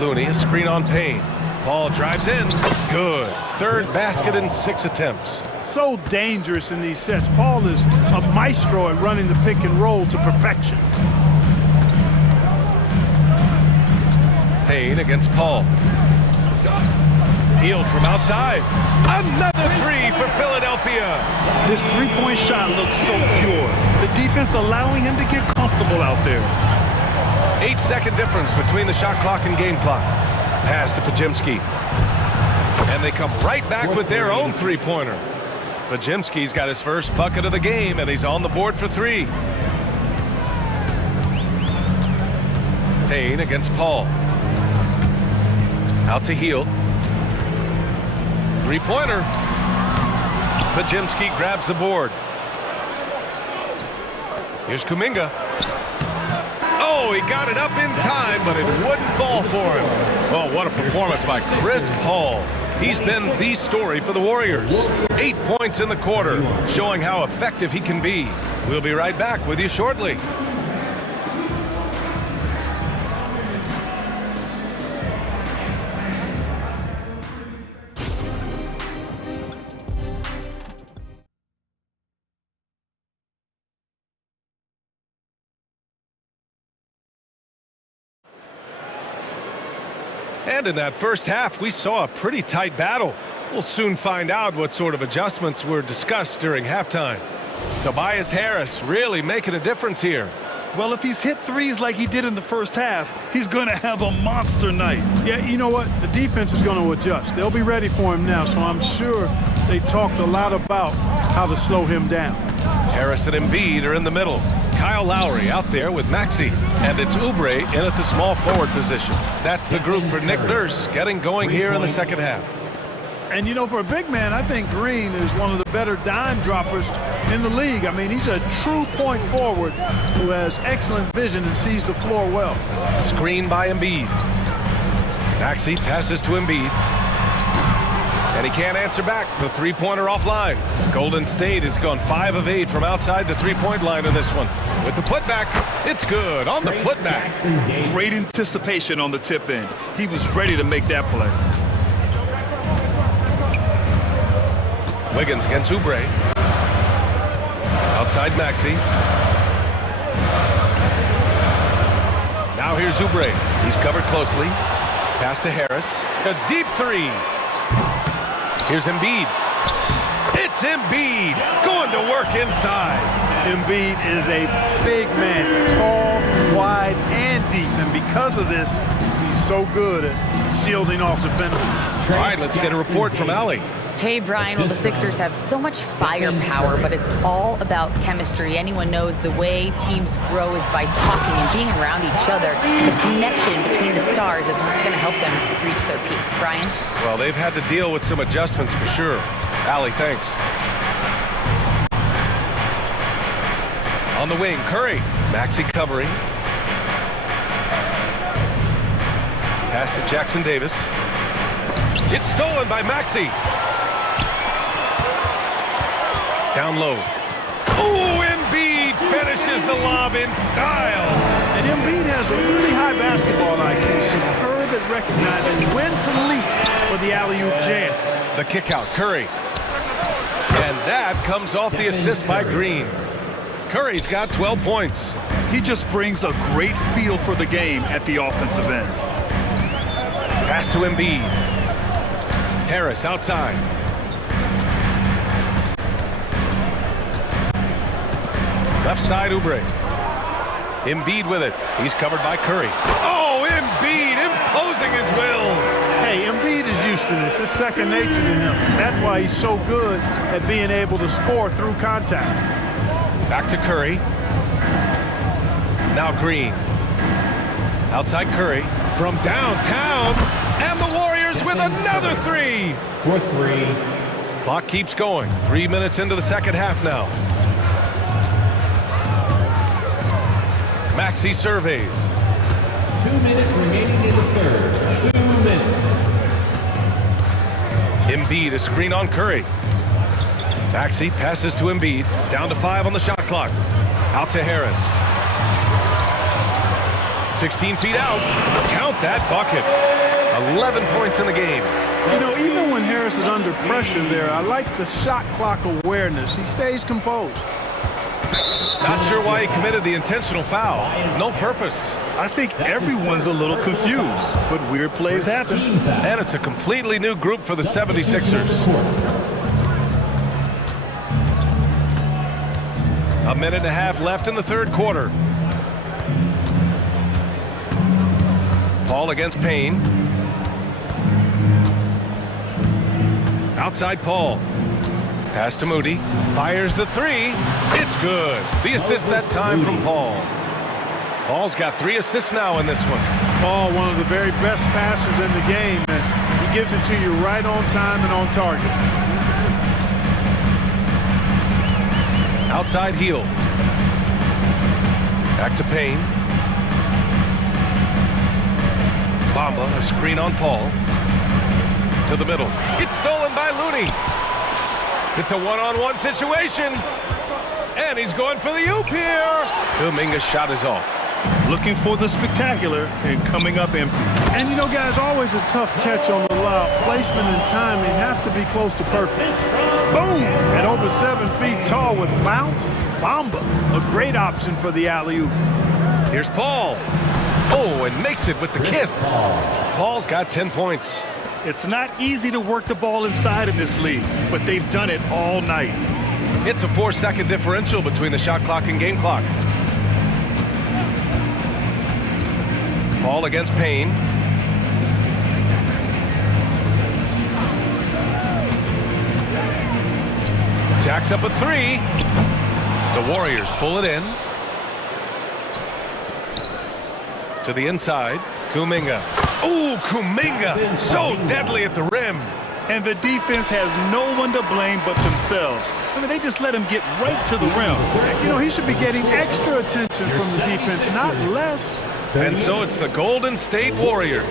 Looney, a screen on Payne. Paul drives in. Good. 3rd basket in 6 attempts. So dangerous in these sets. Paul is a maestro at running the pick and roll to perfection. Payne against Paul. Healed from outside. Another 3 for Philadelphia. His three-point shot looks so pure. The defense allowing him to get comfortable out there. 8-second difference between the shot clock and game clock. Pass to Pajimski. And they come right back with their own three-pointer. Pajimski's got his first bucket of the game, and he's on the board for 3. Payne against Paul. Out to Hield. Three-pointer. Pajimski grabs the board. Here's Kuminga. Oh, he got it up in time, but it wouldn't fall for him. Oh, what a performance by Chris Paul. He's been the story for the Warriors. 8 points in the quarter, showing how effective he can be. We'll be right back with you shortly. And in that first half, we saw a pretty tight battle. We'll soon find out what sort of adjustments were discussed during halftime. Tobias Harris really making a difference here. Well, if he's hit threes like he did in the first half, he's going to have a monster night. Yeah, you know what? The defense is going to adjust. They'll be ready for him now, so I'm sure they talked a lot about how to slow him down. Harris and Embiid are in the middle. Kyle Lowry out there with Maxey. And it's Oubre in at the small forward position. That's the group for Nick Nurse getting going here in the second half. And, you know, for a big man, I think Green is one of the better dime droppers in the league. I mean, he's a true point forward who has excellent vision and sees the floor well. Screen by Embiid. Maxey passes to Embiid. And he can't answer back. The three-pointer offline. Golden State has gone 5 of 8 from outside the three-point line in this one. With the putback, it's good on the putback. Great anticipation on the tip in. He was ready to make that play. Wiggins against Oubre. Outside Maxey. Now here's Oubre. He's covered closely. Pass to Harris. A deep 3. Here's Embiid. It's Embiid going to work inside. Embiid is a big man, tall, wide, and deep. And because of this, he's so good at shielding off defenders. All right, let's get a report from Allie. Hey, Brian. Well, the Sixers have so much firepower, but it's all about chemistry. Anyone knows the way teams grow is by talking and being around each other. The connection between the stars is what's going to help them reach their peak. Brian? Well, they've had to deal with some adjustments for sure. Allie, thanks. On the wing, Curry. Maxey covering. Pass to Jackson Davis. It's stolen by Maxey. Down low. Oh, Embiid finishes the lob in style. And Embiid has a really high basketball IQ, superb at recognizing when to leap for the alley-oop jam. The kick out, Curry. And that comes off the assist by Green. Curry's got 12 points. He just brings a great feel for the game at the offensive end. Pass to Embiid. Harris outside. Left side, Oubre. Embiid with it. He's covered by Curry. Oh, Embiid imposing his will. Hey, Embiid is used to this. It's second nature to him. That's why he's so good at being able to score through contact. Back to Curry. Now Green. Outside Curry. From downtown. And the Warriors with another three. For three. Clock keeps going. 3 minutes into the second half now. Maxey surveys. 2 minutes remaining in the third. 2 minutes. Embiid, a screen on Curry. Maxey passes to Embiid. Down to 5 on the shot clock. Out to Harris. 16 feet out. Count that bucket. 11 points in the game. You know, even when Harris is under pressure there, I like the shot clock awareness. He stays composed. Not sure why he committed the intentional foul. No purpose. I think everyone's a little confused, but weird plays happen. And it's a completely new group for the 76ers. A minute and a half left in the third quarter. Paul against Payne. Outside Paul. Pass to Moody. Fires the three. It's good. The assist that time from Paul. Paul's got 3 assists now in this one. Paul, one of the very best passers in the game, and he gives it to you right on time and on target. Outside heel. Back to Payne. Bamba, a screen on Paul. To the middle. It's stolen by Looney. It's a one-on-one situation. And he's going for the oop here. Kuminga's shot is off. Looking for the spectacular and coming up empty. And you know, guys, always a tough catch on the lob. Placement and timing have to be close to perfect. Boom! At over 7 feet tall with bounce, Bamba, a great option for the alley-oop. Here's Paul. Oh, and makes it with the kiss. Paul's got 10 points. It's not easy to work the ball inside in this league, but they've done it all night. It's a 4-second differential between the shot clock and game clock. Paul against Payne. Jacks up a 3. The Warriors pull it in. To the inside. Kuminga. Ooh, Kuminga. So deadly at the rim. And the defense has no one to blame but themselves. I mean, they just let him get right to the rim. You know, he should be getting extra attention from the defense, not less. And so it's the Golden State Warriors.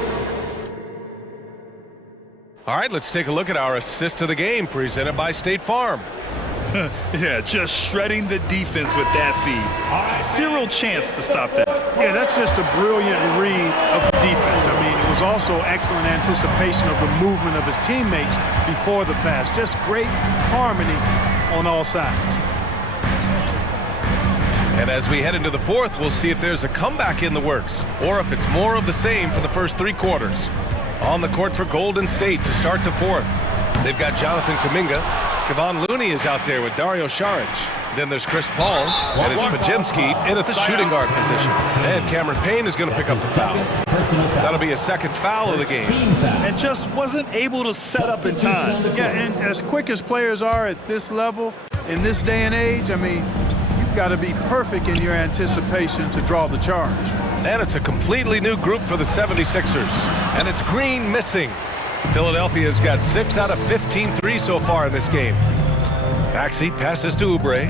All right, let's take a look at our assist of the game presented by State Farm. Yeah, just shredding the defense with that feed. Zero chance to stop that. Yeah, that's just a brilliant read of the defense. I mean, it was also excellent anticipation of the movement of his teammates before the pass. Just great harmony on all sides. And as we head into the fourth, we'll see if there's a comeback in the works or if it's more of the same for the first 3 quarters. On the court for Golden State to start the fourth. They've got Jonathan Kuminga. Kevon Looney is out there with Dario Saric. Then there's Chris Paul, and it's Pajemski in at the shooting guard position. And Cameron Payne is going to pick up the foul. That'll be a second foul of the game. And just wasn't able to set up in time. Yeah, and as quick as players are at this level, in this day and age, I mean, you've got to be perfect in your anticipation to draw the charge. And it's a completely new group for the 76ers. And it's Green missing. Philadelphia's got 6 out of 15 threes so far in this game. Maxey passes to Oubre.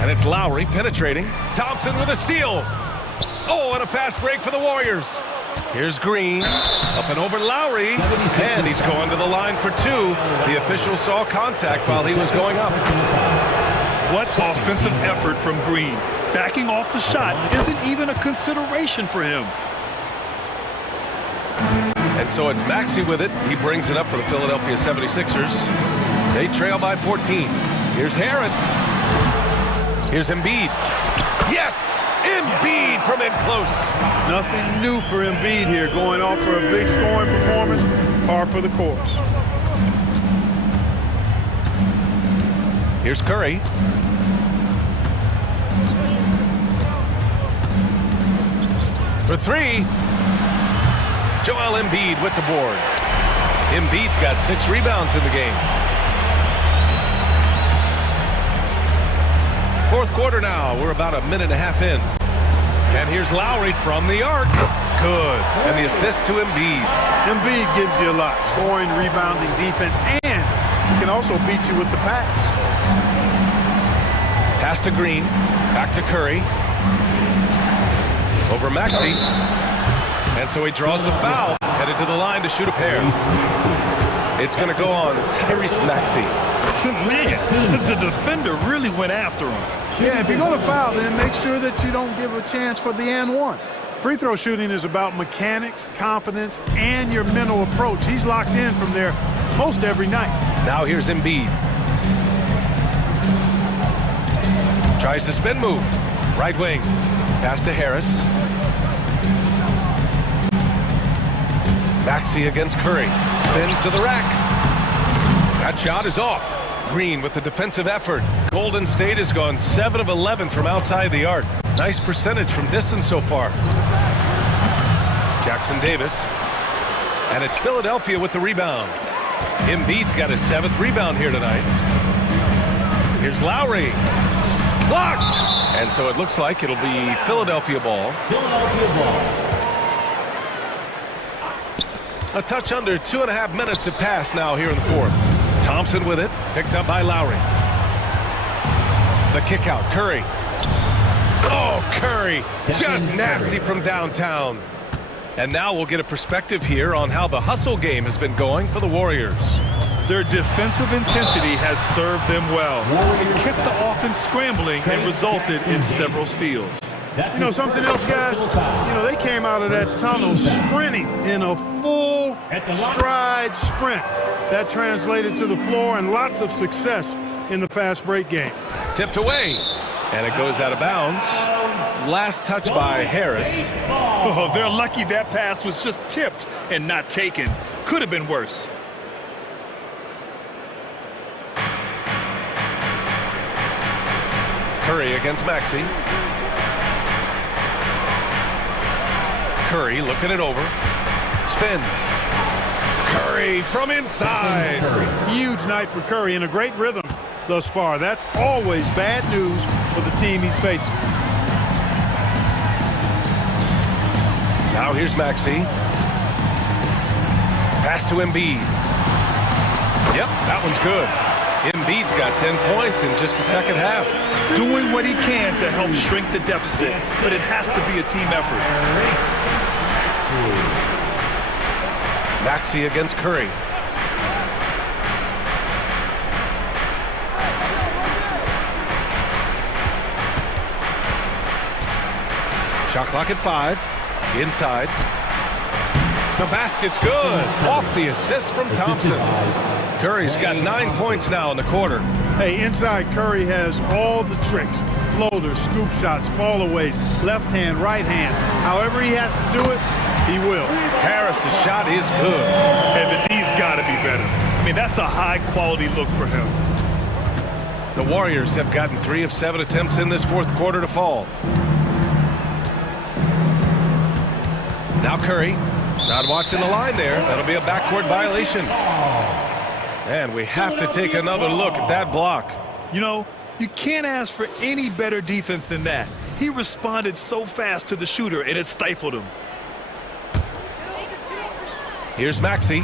And it's Lowry penetrating. Thompson with a steal. Oh, and a fast break for the Warriors. Here's Green, up and over Lowry, and he's going to the line for two. The official saw contact while he was going up. What offensive effort from Green. Backing off the shot isn't even a consideration for him. And so it's Maxey with it. He brings it up for the Philadelphia 76ers. They trail by 14. Here's Harris. Here's Embiid. Yes! Embiid from in close. Nothing new for Embiid here, going off for a big scoring performance, par for the course. Here's Curry. For three. Joel Embiid with the board. Embiid's got 6 rebounds in the game. Fourth quarter now. We're about a minute and a half in. And here's Lowry from the arc. Good. And the assist to Embiid. Embiid gives you a lot. Scoring, rebounding, defense, and he can also beat you with the pass. Pass to Green. Back to Curry. Over Maxey. And so he draws the foul. Headed to the line to shoot a pair. It's going to go on Tyrese Maxey. Man, the defender really went after him. Yeah, if you're going to foul, then make sure that you don't give a chance for the and one. Free throw shooting is about mechanics, confidence, and your mental approach. He's locked in from there most every night. Now here's Embiid. Tries the spin move. Right wing. Pass to Harris. Maxey against Curry. Spins to the rack. That shot is off. Green with the defensive effort. Golden State has gone 7 of 11 from outside the arc. Nice percentage from distance so far. Jackson Davis. And it's Philadelphia with the rebound. Embiid's got his 7th rebound here tonight. Here's Lowry. Blocked! And so it looks like it'll be Philadelphia ball. Philadelphia ball. A touch under 2.5 minutes have passed now here in the fourth. Thompson with it, picked up by Lowry. The kick out, Curry. Oh, Curry, just nasty from downtown. And now we'll get a perspective here on how the hustle game has been going for the Warriors. Their defensive intensity has served them well. It kept the offense scrambling and resulted in several steals. You know something else, guys? You know, they came out of that tunnel sprinting in a full stride sprint. That translated to the floor and lots of success in the fast break game. Tipped away, and it goes out of bounds. Last touch by Harris. Oh, they're lucky that pass was just tipped and not taken. Could have been worse. Curry against Maxey. Curry looking it over. Spins. Curry from inside. Huge night for Curry and a great rhythm thus far. That's always bad news for the team he's facing. Now here's Maxey. Pass to Embiid. Yep, that one's good. Embiid's got 10 points in just the second half. Doing what he can to help shrink the deficit, but it has to be a team effort. Maxey against Curry. Shot clock at 5. Inside. The basket's good. Off the assist from Thompson. Curry's got 9 points now in the quarter. Hey, inside Curry has all the tricks. Floaters, scoop shots, fallaways, left hand, right hand. However he has to do it, he will. Harris's shot is good. And the D's got to be better. I mean, that's a high-quality look for him. The Warriors have gotten 3 of 7 attempts in this fourth quarter to fall. Now Curry, not watching the line there. That'll be a backcourt violation. And we have to take another look at that block. You know, you can't ask for any better defense than that. He responded so fast to the shooter, and it stifled him. Here's Maxey.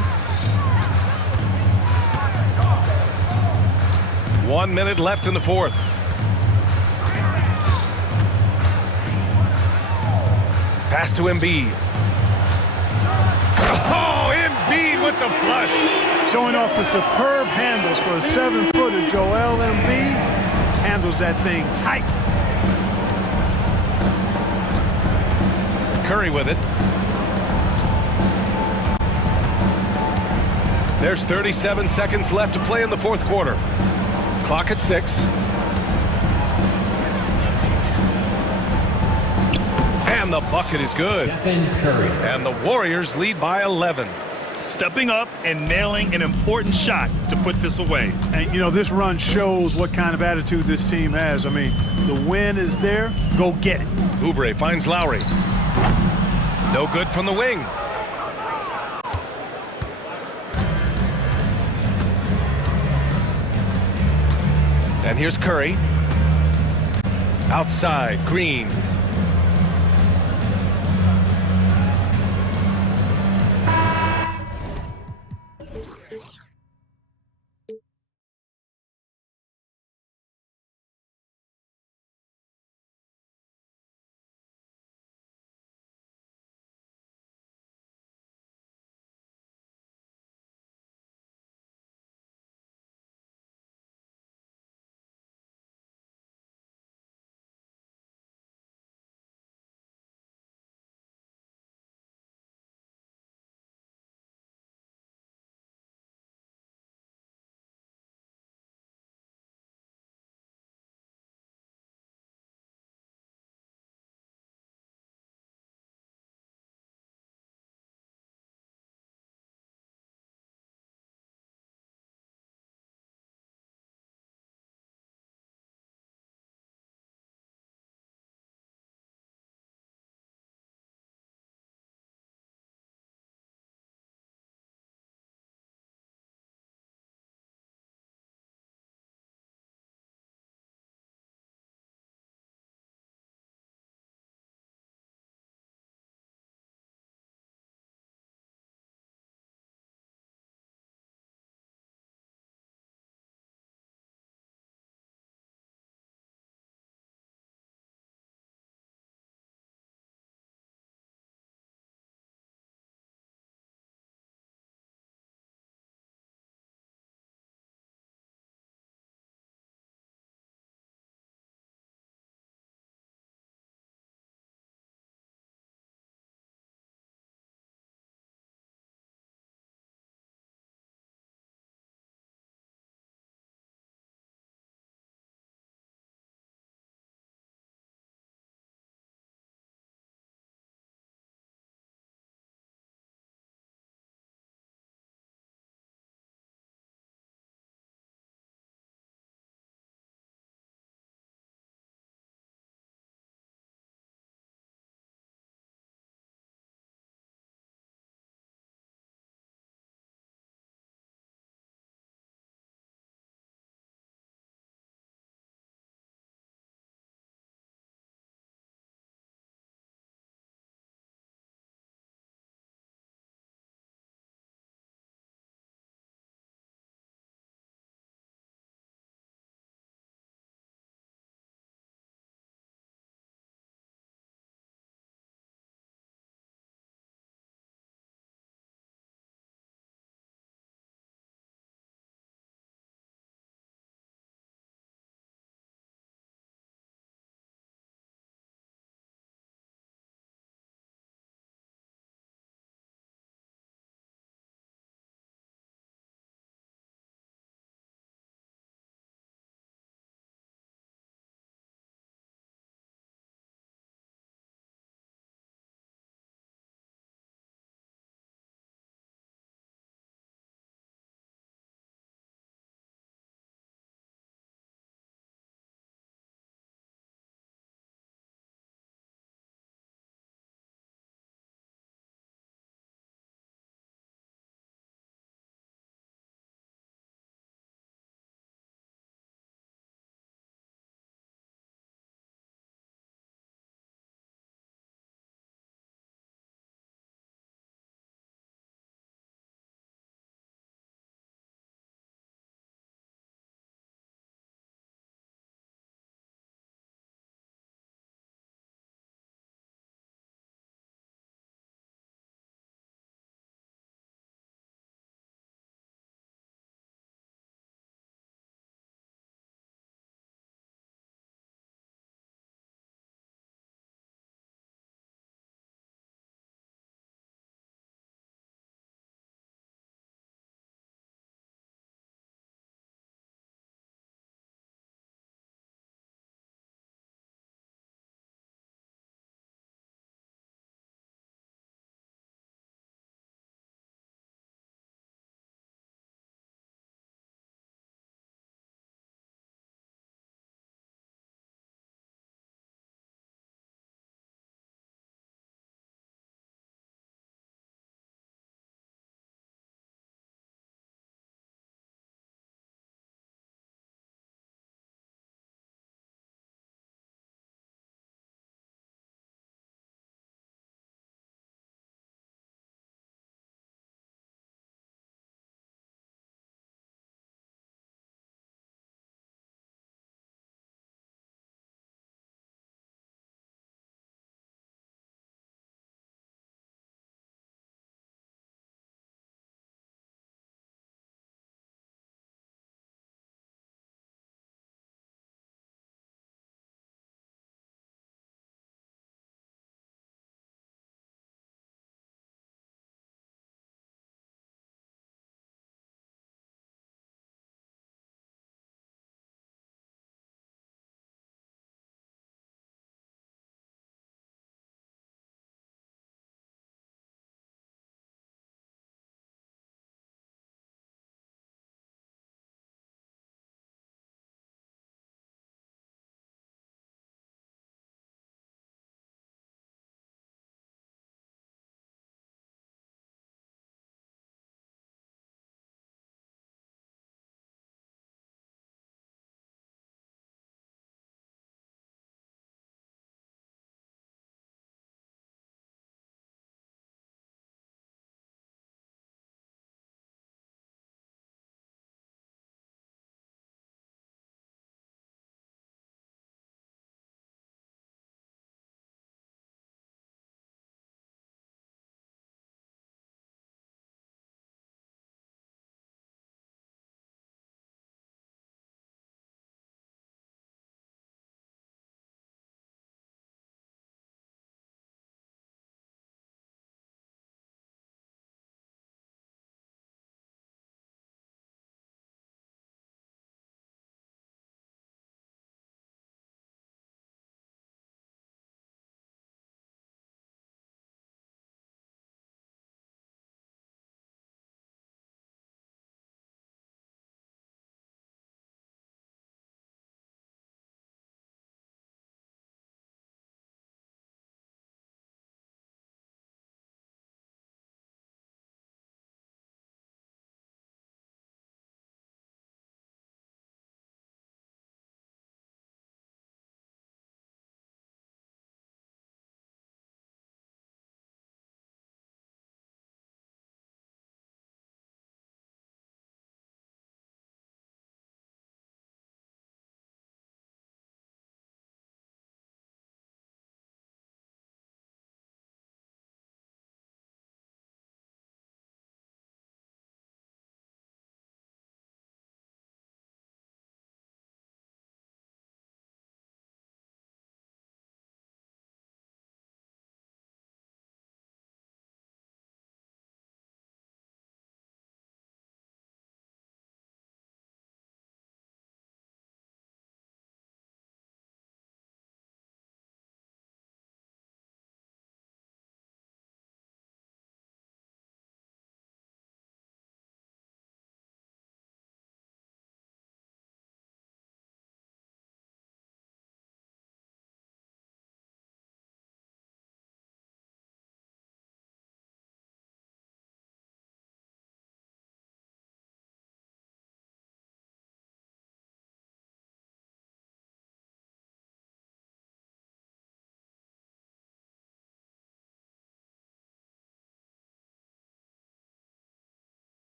1 minute left in the fourth. Pass to Embiid. the flush. Showing off the superb handles for a 7-footer. Joel Embiid handles that thing tight. Curry with it. There's 37 seconds left to play in the fourth quarter. Clock at 6. And the bucket is good. And the Warriors lead by 11. Stepping up and nailing an important shot to put this away. And, you know, this run shows what kind of attitude this team has. I mean, the win is there. Go get it. Oubre finds Lowry. No good from the wing. And here's Curry. Outside, Green.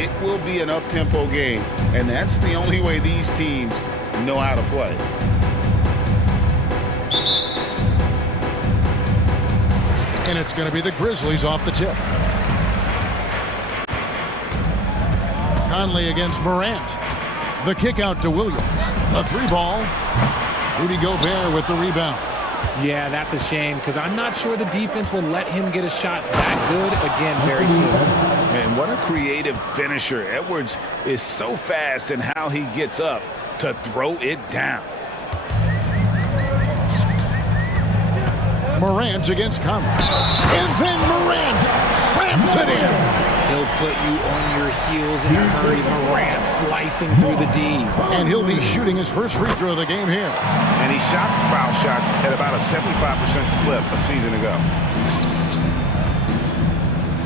it will be an up-tempo game, and that's the only way these teams know how to play. And it's going to be the Grizzlies off the tip. Conley against Morant. The kick out to Williams. A 3-ball. Rudy Gobert with the rebound. Yeah, that's a shame because I'm not sure the defense will let him get a shot that good again very soon. Man, what a creative finisher. Edwards is so fast in how he gets up to throw it down. Morant against Conley. And then Morant slams it in. He'll put you on your heels in a hurry. Morant slicing through the D. And he'll be shooting his first free throw of the game here. And he shot foul shots at about a 75% clip a season ago.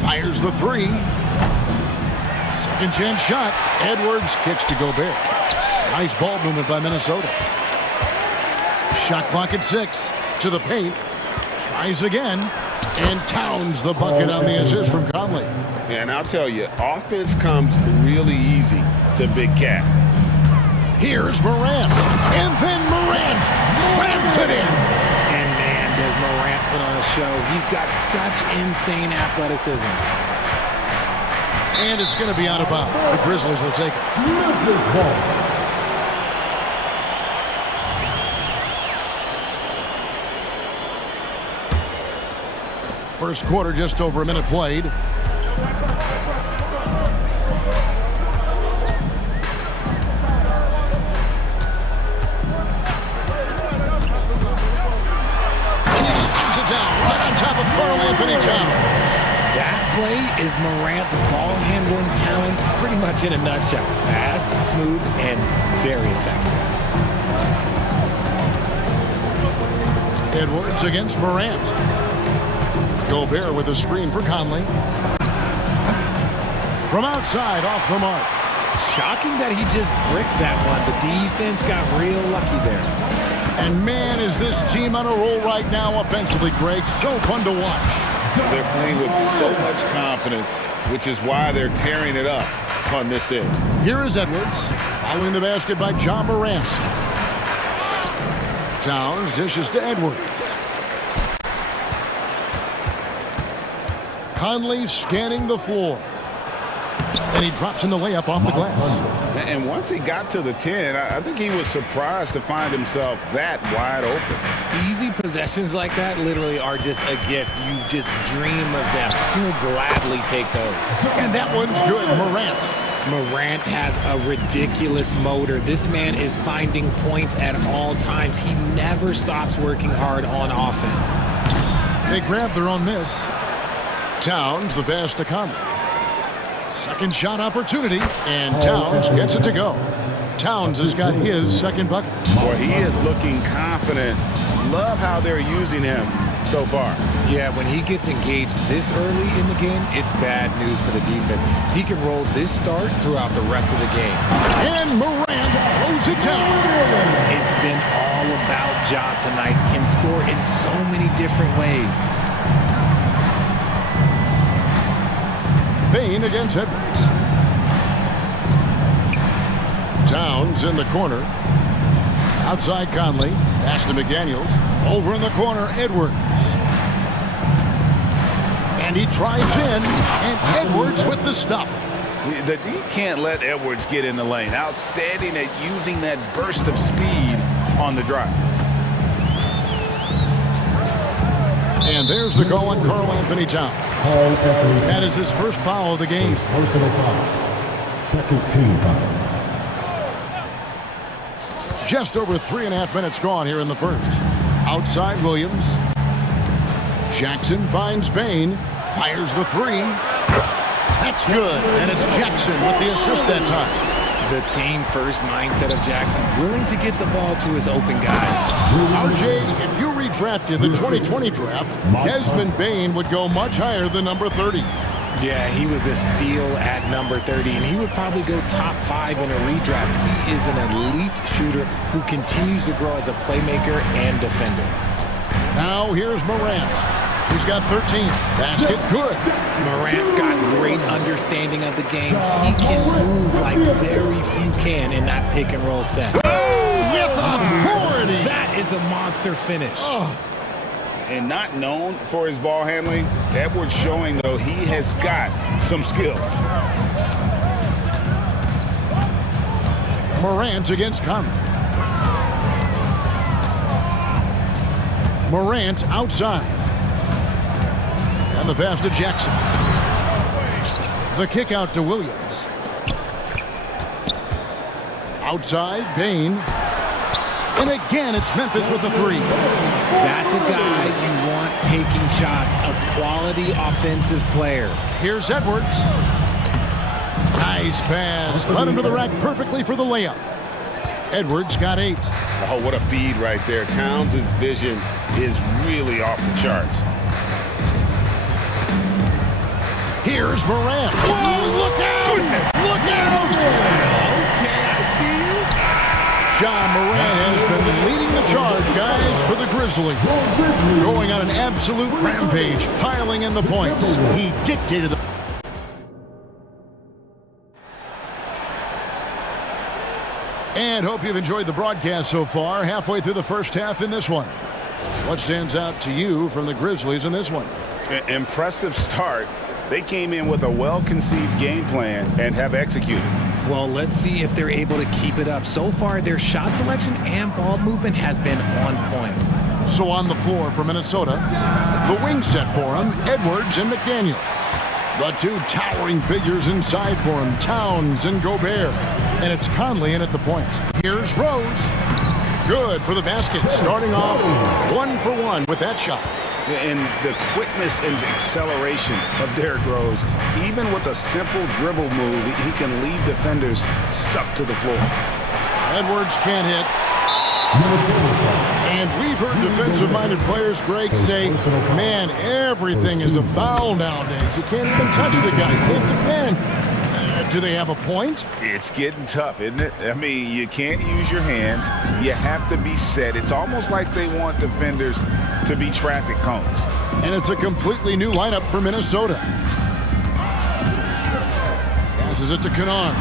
Fires the 3. Second chance shot. Edwards kicks to Gobert. Nice ball movement by Minnesota. Shot clock at 6. To the paint. Tries again. And Towns the bucket on the assist from Conley. And I'll tell you, offense comes really easy to Big Cat. Here's Morant. And then Morant slams it in. And man, does Morant put on a show. He's got such insane athleticism. And it's going to be out of bounds. The Grizzlies will take it. First quarter, just over a minute played. That play is Morant's ball handling talents pretty much in a nutshell. Fast, smooth, and very effective. Edwards against Morant. Gobert with a screen for Conley. From outside, off the mark. Shocking that he just bricked that one. The defense got real lucky there. And man, is this team on a roll right now offensively, Greg. So fun to watch. They're playing with so much confidence, which is why they're tearing it up on this end. Here is Edwards, following the basket by John Morant. Towns dishes to Edwards. Conley scanning the floor. And he drops in the layup off the glass. And once he got to the 10, I think he was surprised to find himself that wide open. Easy possessions like that literally are just a gift. You just dream of them. He'll gladly take those. And that one's good. Morant has a ridiculous motor. This man is finding points at all times. He never stops working hard on offense. They grab their own miss. Towns the pass to Conley. Second shot opportunity, and Towns gets it to go. Towns has got his second bucket. Boy, he is looking confident. Love how they're using him so far. Yeah, when he gets engaged this early in the game, it's bad news for the defense. He can roll this start throughout the rest of the game. And Morant throws it down. It's been all about Ja tonight. Can score in so many different ways. Bain against Edwards. Towns in the corner. Outside Conley. Pass to McDaniels. Over in the corner, Edwards. And he drives in, and Edwards with the stuff. You can't let Edwards get in the lane. Outstanding at using that burst of speed on the drive. And there's the call on Karl Anthony Towns. That is his first foul of the game. Personal foul. Second team foul. Just over 3.5 minutes gone here in the first. Outside Williams. Jackson finds Bain. Fires the 3. That's good. And it's Jackson with the assist that time. The team-first mindset of Jackson, willing to get the ball to his open guys. RJ, if you redrafted the 2020 draft, Desmond Bain would go much higher than number 30. Yeah, he was a steal at number 30, and he would probably go top 5 in a redraft. He is an elite shooter who continues to grow as a playmaker and defender. Now here's Morant. He's got 13. Basket, good. Morant's got great understanding of the game. He can move like very few can in that pick and roll set. With authority. That is a monster finish. And not known for his ball handling, Edwards showing, though, he has got some skills. Morant against Conley. Morant outside. And the pass to Jackson. The kick out to Williams. Outside, Bain. And again, it's Memphis with the three. That's a guy you want taking shots, a quality offensive player. Here's Edwards. Nice pass. Led him to the rack perfectly for the layup. Edwards got 8. Oh, what a feed right there. Towns' vision is really off the charts. Here's Morant. Oh, look out! Look out! Okay, I see you. John Morant has been leading the charge, guys, for the Grizzlies. Going on an absolute rampage, piling in the points. He dictated the... And hope you've enjoyed the broadcast so far. Halfway through the first half in this one. What stands out to you from the Grizzlies in this one? Impressive start. They came in with a well-conceived game plan and have executed. Well, let's see if they're able to keep it up. So far, their shot selection and ball movement has been on point. So on the floor for Minnesota, the wing set for him, Edwards and McDaniels. The two towering figures inside for him, Towns and Gobert. And it's Conley in at the point. Here's Rose. Good for the basket, starting off 1 for 1 with that shot. And the quickness and acceleration of Derrick Rose, even with a simple dribble move, he can leave defenders stuck to the floor. Edwards can't hit. And we've heard defensive-minded players, Greg, say, man, everything is a foul nowadays. You can't even touch the guy. You can't defend. Do they have a point? It's getting tough, isn't it? I mean, you can't use your hands. You have to be set. It's almost like they want defenders to be traffic cones. And it's a completely new lineup for Minnesota. Passes it to Kennard.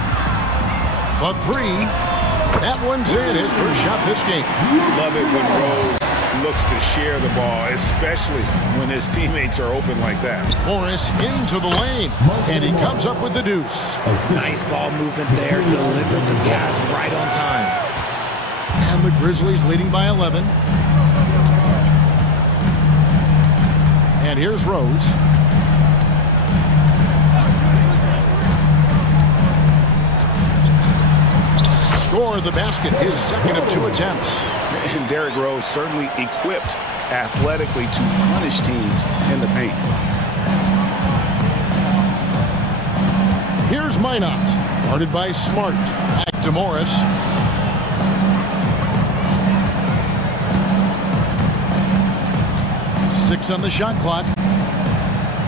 The three. That one's in. His first shot this game. Love it when Rose looks to share the ball, especially when his teammates are open like that. Morris into the lane, and he comes up with the deuce. Nice ball movement there. Delivered the pass right on time. And the Grizzlies leading by 11. And here's Rose. Score the basket, his second of 2 attempts. And Derrick Rose certainly equipped athletically to punish teams in the paint. Here's Minot, guarded by Smart. Back to Morris. Six on the shot clock.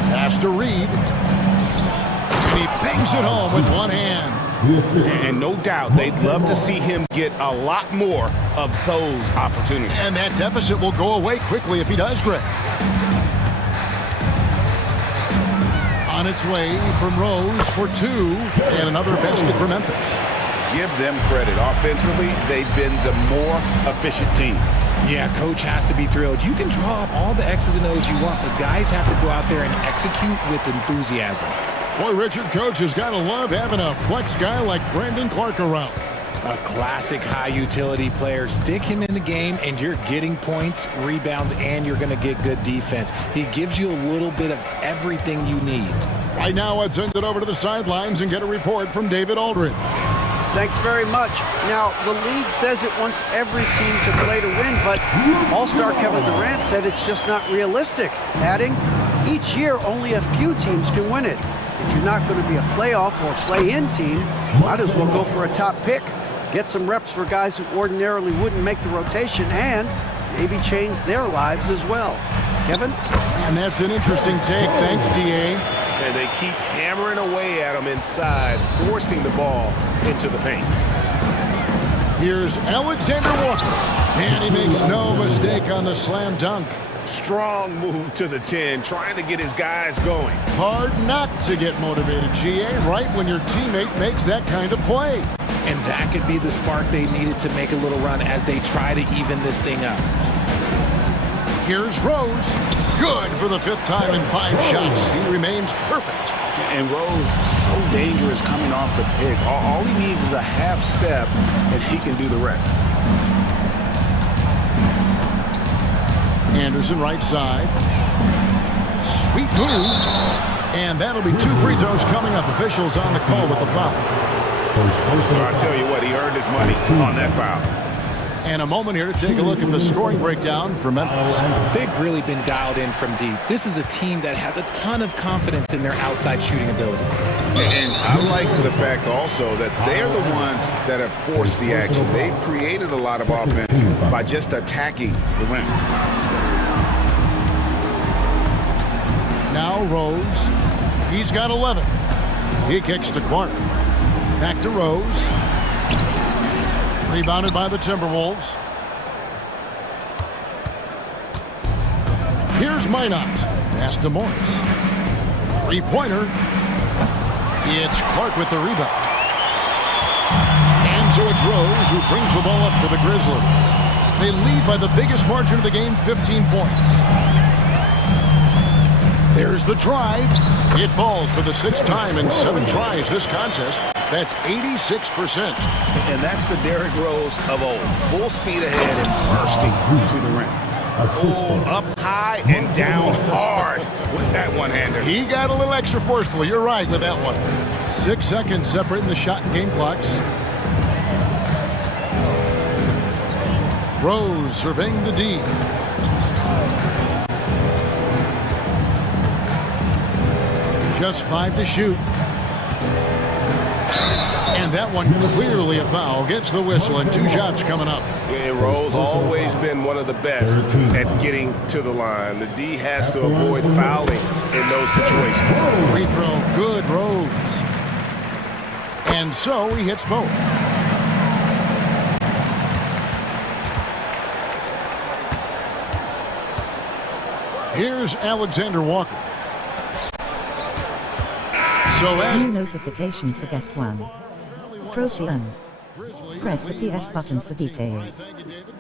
Pass to Reed. And he bangs it home with one hand. And no doubt they'd love to see him get a lot more of those opportunities. And that deficit will go away quickly if he does, Greg. On its way from Rose for 2, and another basket for Memphis. Give them credit. Offensively, they've been the more efficient team. Yeah, coach has to be thrilled. You can draw up all the X's and O's you want, but guys have to go out there and execute with enthusiasm. Boy, Richard, coach has got to love having a flex guy like Brandon Clark around. A classic high-utility player. Stick him in the game, and you're getting points, rebounds, and you're going to get good defense. He gives you a little bit of everything you need. Right now, let's send it over to the sidelines and get a report from David Aldridge. Thanks very much. Now, the league says it wants every team to play to win, but All-Star Kevin Durant said it's just not realistic, adding, each year only a few teams can win it. If you're not going to be a playoff or play-in team, might as well go for a top pick. Get some reps for guys who ordinarily wouldn't make the rotation and maybe change their lives as well. Kevin? And that's an interesting take. Thanks, D.A. And they keep hammering away at him inside, forcing the ball into the paint. Here's Alexander Walker. And he makes no mistake on the slam dunk. Strong move to the 10, trying to get his guys going. Hard not to get motivated, GA, right when your teammate makes that kind of play. And that could be the spark they needed to make a little run as they try to even this thing up. Here's Rose. Good for the 5th time in 5 shots. He remains perfect. And Rose, so dangerous coming off the pick. All he needs is a half step, and he can do the rest. Anderson right side. Sweet move. And that'll be 2 free throws coming up. Officials on the call with the foul. I'll tell you what, he earned his money on that foul. And a moment here to take a look at the scoring breakdown for Memphis. They've really been dialed in from deep. This is a team that has a ton of confidence in their outside shooting ability. And I like the fact also that they're the ones that have forced the action. They've created a lot of offense by just attacking the rim. Now Rose. He's got 11. He kicks to Clark. Back to Rose. Rebounded by the Timberwolves. Here's Minot. Pass to Morris. 3-pointer. It's Clark with the rebound. And so it's Rose who brings the ball up for the Grizzlies. They lead by the biggest margin of the game, 15 points. There's the drive. It falls for the 6th time in 7 tries this contest. That's 86%. And that's the Derrick Rose of old. Full speed ahead and bursting to the rim. Oh, up high and down hard with that one-hander. He got a little extra forceful. You're right with that one. 6 seconds separating the shot and game clocks. Rose surveying the D. Just 5 to shoot. And that one clearly a foul. Gets the whistle and 2 shots coming up. Yeah, Rose always been one of the best at getting to the line. The D has to avoid fouling in those situations. Free throw, good, Rose. And so he hits both. Here's Alexander Walker. So as new notification for guest 1. Trophy earned. Press the PS button for details.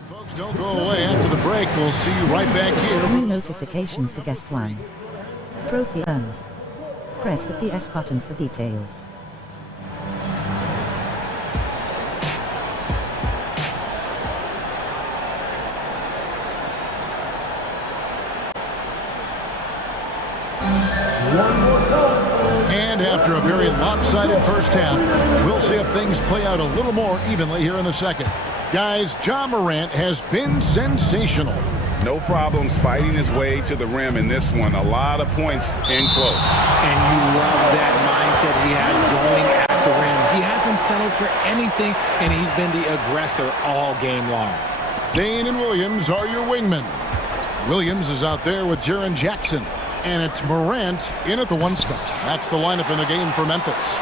Folks, don't go away after the break. We'll see you right back here. New notification for guest 1. Trophy earned. Press the PS button for details. And after a very lopsided first half, we'll see if things play out a little more evenly here in the second. Guys, Ja Morant has been sensational. No problems fighting his way to the rim in this one. A lot of points in close. And you love that mindset he has going at the rim. He hasn't settled for anything, and he's been the aggressor all game long. Dane and Williams are your wingmen. Williams is out there with Jaren Jackson. And it's Morant in at the 1 spot. That's the lineup in the game for Memphis.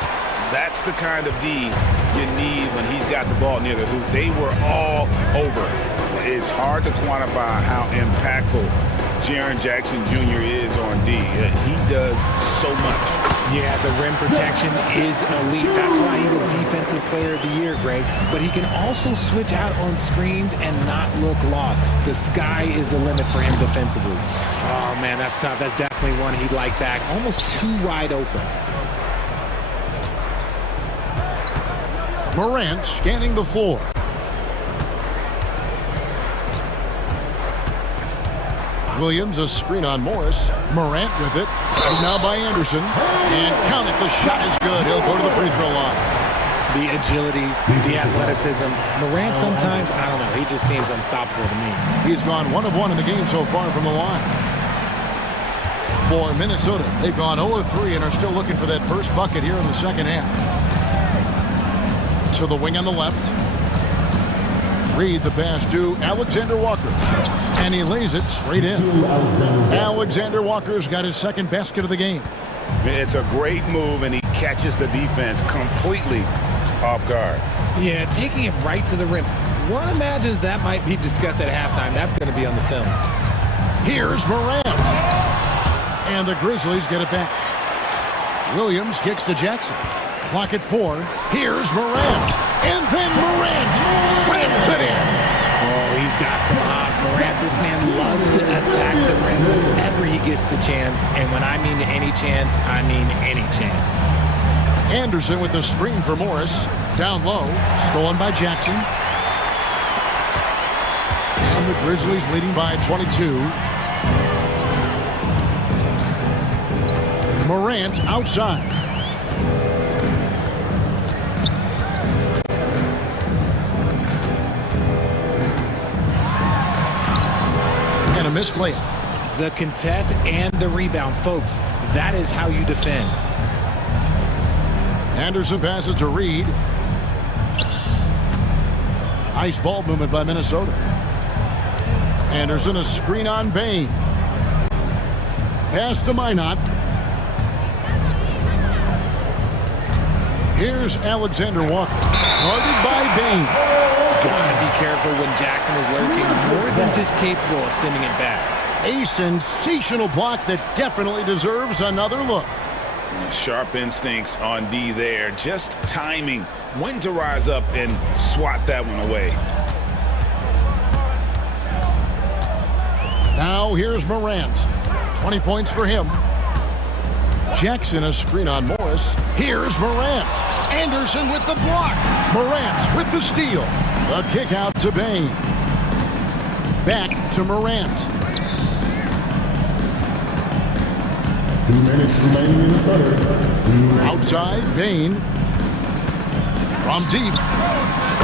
That's the kind of D you need when he's got the ball near the hoop. They were all over. It's hard to quantify how impactful Jaren Jackson Jr. is on D. He does so much. Yeah, the rim protection is elite. That's why he was Defensive Player of the Year, Greg. But he can also switch out on screens and not look lost. The sky is the limit for him defensively. Oh, man, that's tough. That's definitely one he'd like back. Almost too wide open. Morant scanning the floor. Williams a screen on Morris. Morant with it. Now by Anderson. And count it. The shot is good. He'll go to the free throw line. The agility, the athleticism. Morant sometimes, I don't know, he just seems unstoppable to me. He's gone 1 of 1 in the game so far from the line. For Minnesota, they've gone 0 of 3 and are still looking for that first bucket here in the second half. To the wing on the left. Reed the pass to Alexander Walker. And he lays it straight in. Alexander Walker's got his 2nd basket of the game. It's a great move, and he catches the defense completely off guard. Yeah, taking it right to the rim. One imagines that might be discussed at halftime. That's going to be on the film. Here's Morant. And the Grizzlies get it back. Williams kicks to Jackson. Clock at 4. Here's Morant. And then Morant slams it in. Oh, he's got some hot. Morant, this man loves to attack the rim whenever he gets the chance. And when I mean any chance, I mean any chance. Anderson with the screen for Morris. Down low. Stolen by Jackson. And the Grizzlies leading by 22. Morant outside. And a missed layup. The contest and the rebound, folks. That is how you defend. Anderson passes to Reed. Nice ball movement by Minnesota. Anderson, a screen on Bain. Pass to Minot. Here's Alexander Walker. Guarded by Bain. Gotta be careful when Jackson is lurking, more than just capable of sending it back. A sensational block that definitely deserves another look. Sharp instincts on D there. Just timing when to rise up and swat that one away. Now here's Morant. 20 points for him. Jackson, a screen on Morris. Here's Morant. Anderson with the block. Morant with the steal. A kick out to Bain. Back to Morant. 2 minutes remaining in the third. Outside, Bain. From deep.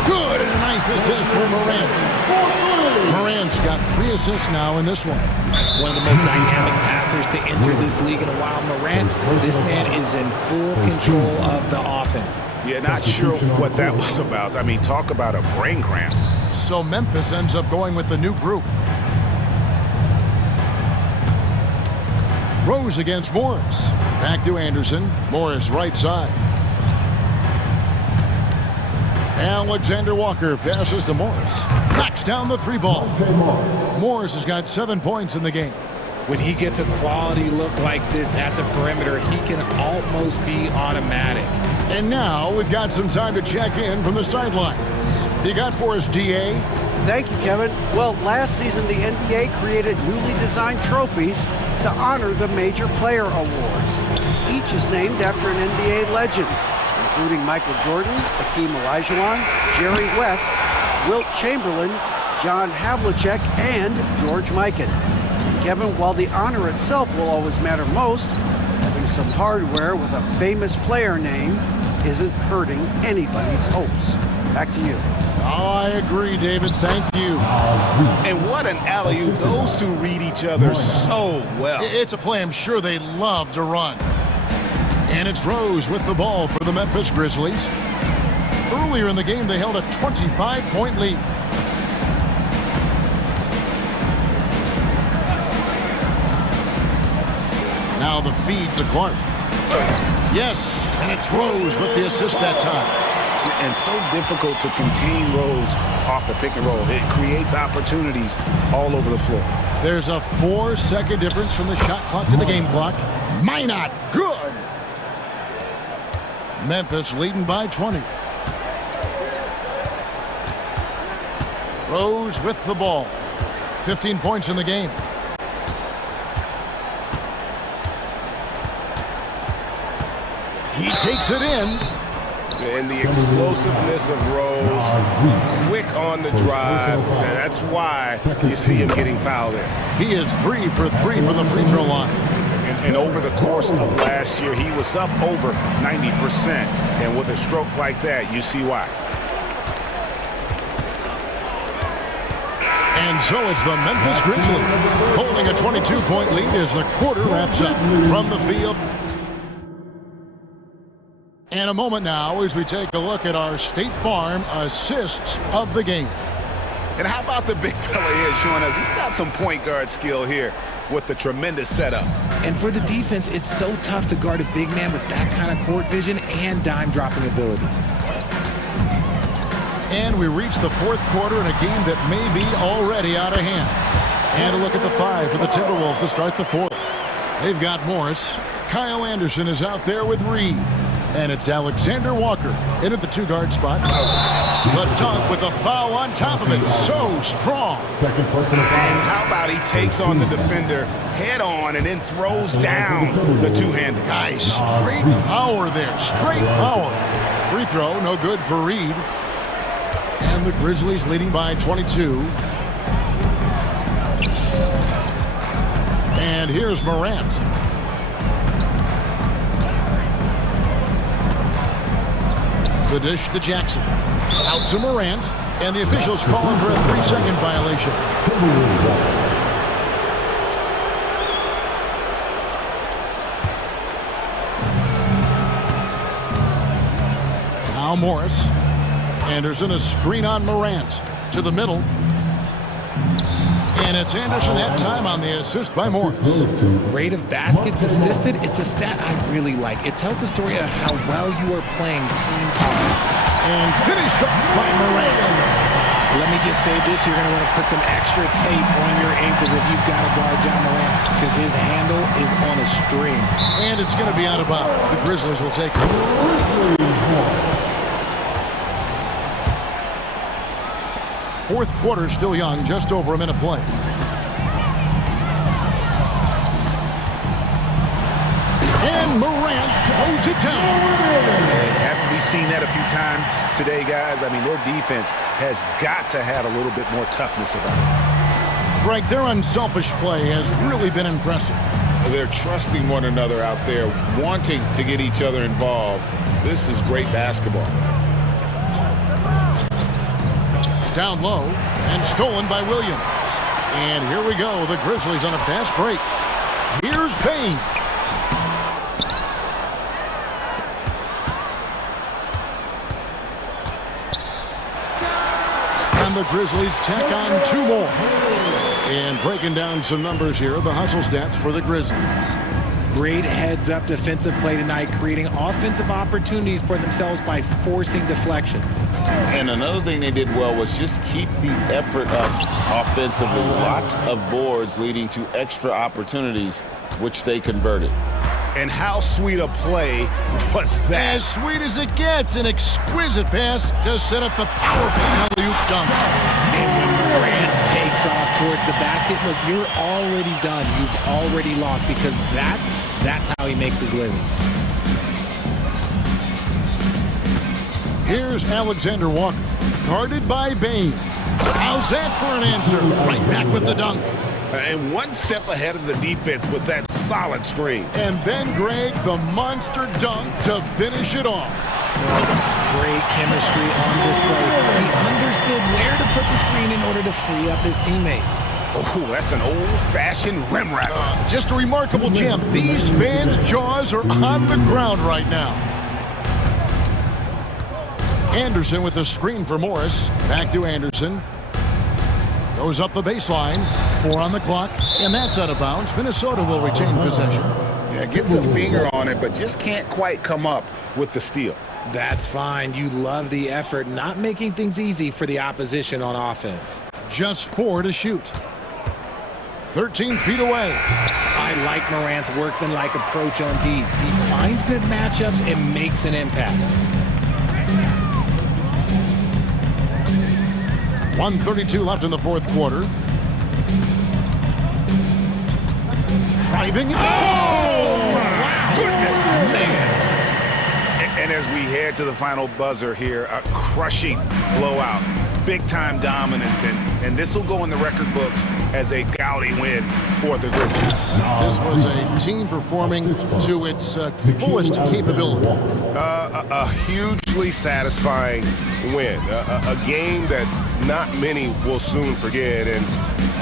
Good, and a nice assist for Morant. Morant's got 3 assists now in this one. One of the most dynamic passers to enter this league in a while. Morant, this man is in full control of the offense. Yeah, not sure what that was about. I mean, talk about a brain cramp. So Memphis ends up going with the new group. Rose against Morris. Back to Anderson. Morris right side. Alexander Walker passes to Morris. Knocks down the 3 ball. Morris has got 7 points in the game. When he gets a quality look like this at the perimeter, he can almost be automatic. And now we've got some time to check in from the sidelines. You got for us, DA? Thank you, Kevin. Well, last season, the NBA created newly designed trophies to honor the major player awards. Each is named after an NBA legend, including Michael Jordan, Hakeem Olajuwon, Jerry West, Wilt Chamberlain, John Havlicek, and George Mikan. And Kevin, while the honor itself will always matter most, having some hardware with a famous player name isn't hurting anybody's hopes. Back to you. Oh, I agree, David. Thank you. And what an alley-oop. Those two read each other so well. It's a play I'm sure they love to run. And it's Rose with the ball for the Memphis Grizzlies. Earlier in the game, they held a 25-point lead. Now the feed to Clark. Yes, and it's Rose with the assist that time. And so difficult to contain Rose off the pick and roll. It creates opportunities all over the floor. There's a 4-second difference from the shot clock to the game clock. Minot, good. Memphis leading by 20. Rose with the ball. 15 points in the game. He takes it in. And the explosiveness of Rose, quick on the drive, and that's why you see him getting fouled in. He is 3 for 3 from the free throw line. And over the course of last year, he was up over 90%. And with a stroke like that, you see why. And so it's the Memphis Grizzlies holding a 22-point lead as the quarter wraps up from the field. And a moment now as we take a look at our State Farm assists of the game. And how about the big fella here showing us he's got some point guard skill here with the tremendous setup. And for the defense, it's so tough to guard a big man with that kind of court vision and dime dropping ability. And we reach the 4th quarter in a game that may be already out of hand. And a look at the 5 for the Timberwolves to start the 4th. They've got Morris. Kyle Anderson is out there with Reed. And it's Alexander Walker in at the 2-guard spot. The dunk with a foul on top of it. So strong. Second personal foul. And how about he takes on the defender head on and then throws down the two-handed. Guys, straight power there. Straight power. Free throw, no good for Reed. And the Grizzlies leading by 22. And here's Morant. The dish to Jackson. Out to Morant. And the officials calling for a 3-second violation. Now Morris. Anderson, a screen on Morant. To the middle. And it's Anderson that time on the assist by Morris. Rate of baskets assisted, it's a stat I really like. It tells the story of how well you are playing team offense. And finished off by Morant. Let me just say this, you're going to want to put some extra tape on your ankles if you've got to guard John Morant, because his handle is on a string. And it's going to be out of bounds. The Grizzlies will take it. Fourth quarter still young, just over a minute play. And Morant throws it down. Haven't we seen that a few times today, guys? I mean, their defense has got to have a little bit more toughness about it. Frank, their unselfish play has really been impressive. They're trusting one another out there, wanting to get each other involved. This is great basketball. Down low and stolen by Williams. And here we go, the Grizzlies on a fast break. Here's Payne. And the Grizzlies tack on 2 more. And breaking down some numbers here, the hustle stats for the Grizzlies. Great heads-up defensive play tonight, creating offensive opportunities for themselves by forcing deflections. And another thing they did well was just keep the effort up offensively. Lots of boards leading to extra opportunities, which they converted. And how sweet a play was that? As sweet as it gets, an exquisite pass to set up the powerful alley-oop dunk. And when Morant takes off towards the basket, look, you're already done. You've already lost, because that's how he makes his living. Here's Alexander Walker, guarded by Bain. How's that for an answer? Right back with the dunk. And one step ahead of the defense with that solid screen. And then Greg, the monster dunk to finish it off. Great chemistry on display. He understood where to put the screen in order to free up his teammate. Oh, that's an old-fashioned rim wrap. Just a remarkable jam. These fans' jaws are on the ground right now. Anderson with the screen for Morris. Back to Anderson. Goes up the baseline. 4 on the clock, and that's out of bounds. Minnesota will retain possession. Yeah, gets a finger on it, but just can't quite come up with the steal. That's fine. You love the effort, not making things easy for the opposition on offense. Just 4 to shoot. 13 feet away. I like Morant's workmanlike approach on D. He finds good matchups and makes an impact. 1:32 left in the fourth quarter. Driving. Oh, my goodness, man. And as we head to the final buzzer here, a crushing blowout, big-time dominance, and this will go in the record books as a gaudy win for the Grizzlies. This was a team performing to its fullest capability. A hugely satisfying win, a game that not many will soon forget, and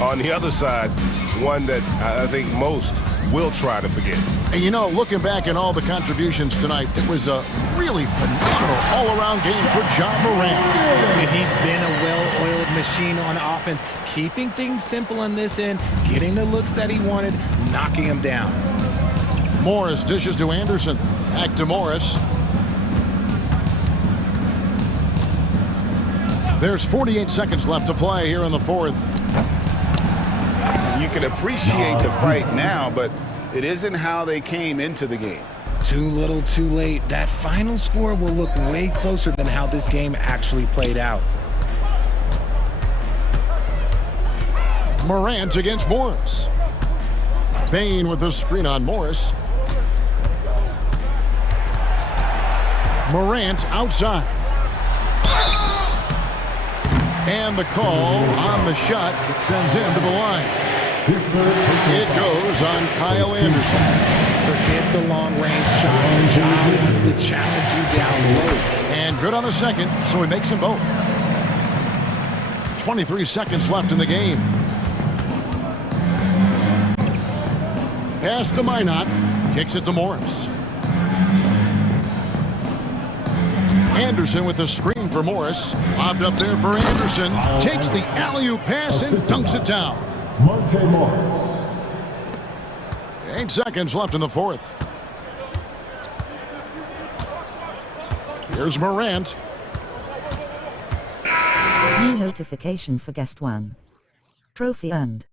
on the other side, one that I think most will try to forget. And you know, looking back at all the contributions tonight, it was a really phenomenal all-around game for John Morant. And he's been a well-oiled machine on offense, keeping things simple on this end, getting the looks that he wanted, knocking him down. Morris dishes to Anderson. Back to Morris. There's 48 seconds left to play here in the fourth. You can appreciate the fight now, but it isn't how they came into the game. Too little, too late. That final score will look way closer than how this game actually played out. Morant against Morris. Bain with the screen on Morris. Morant outside. And the call on the shot that sends him to the line. It goes on Kyle Anderson. Forget the long-range shots. John wants to challenge you down low. And good on the second, so he makes them both. 23 seconds left in the game. Pass to Minot. Kicks it to Morris. Anderson with the screen for Morris. Lobbed up there for Anderson. Takes the alley-oop pass and dunks it down. Monte Morris. 8 seconds left in the fourth. Here's Morant. New notification for guest 1. Trophy earned.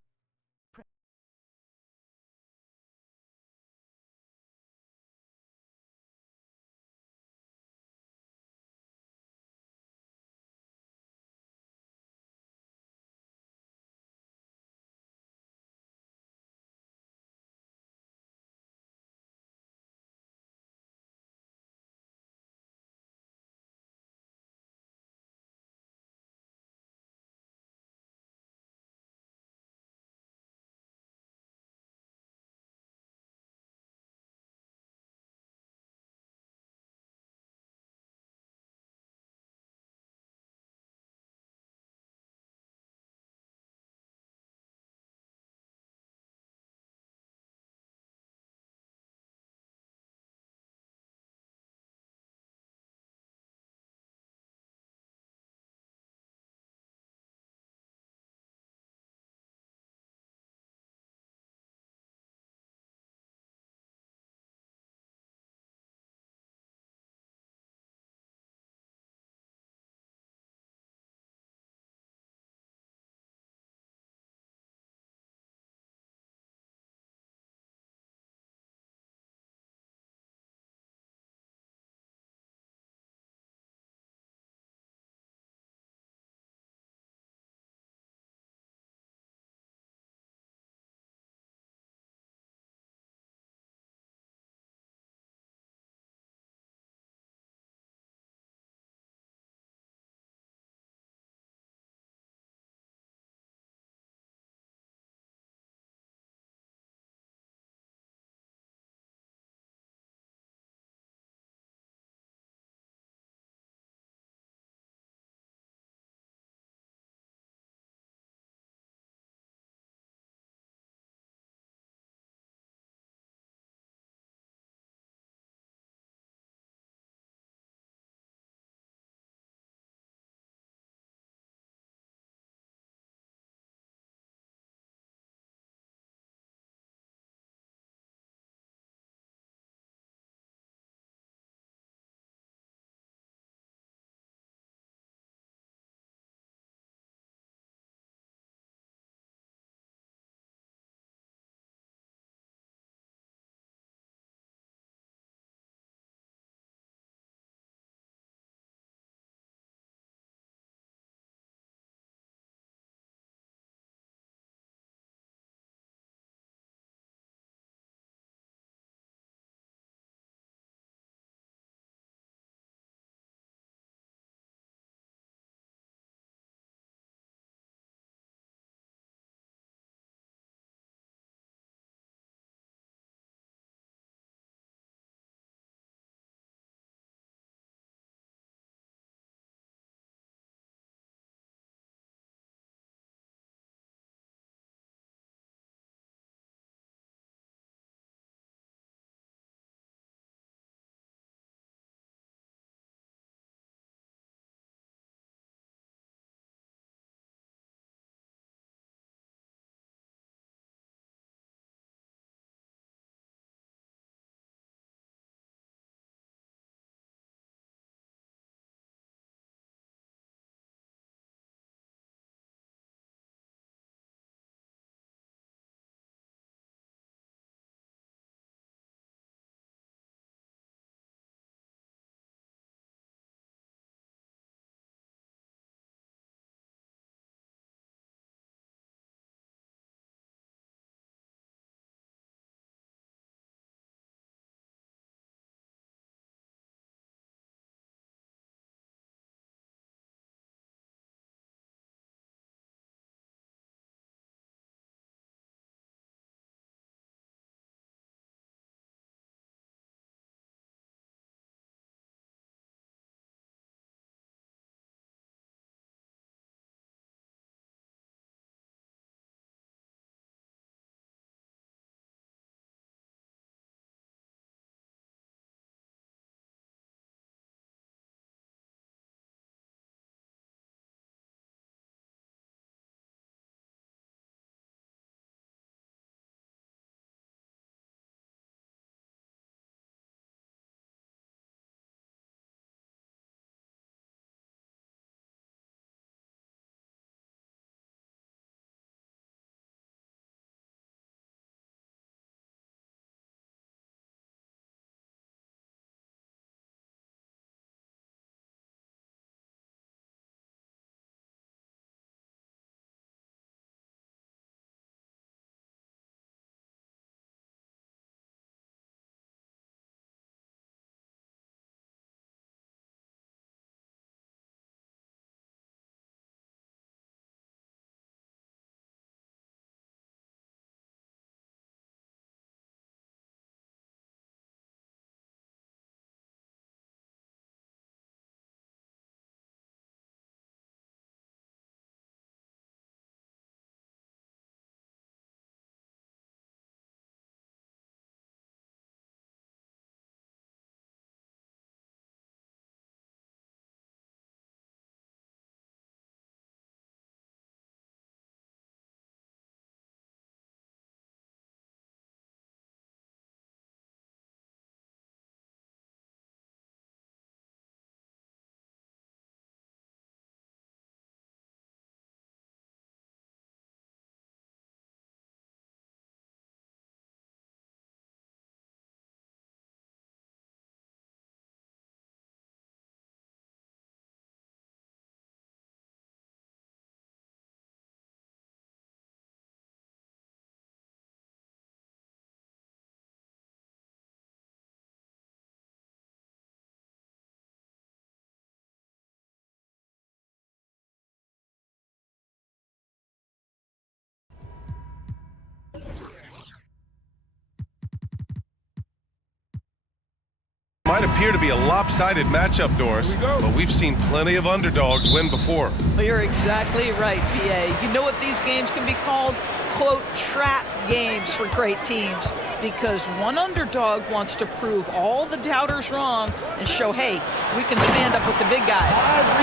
Might appear to be a lopsided matchup, Doris, but we've seen plenty of underdogs win before. Well, you're exactly right, BA. You know what these games can be called? Quote, trap games for great teams, because one underdog wants to prove all the doubters wrong and show, hey, we can stand up with the big guys.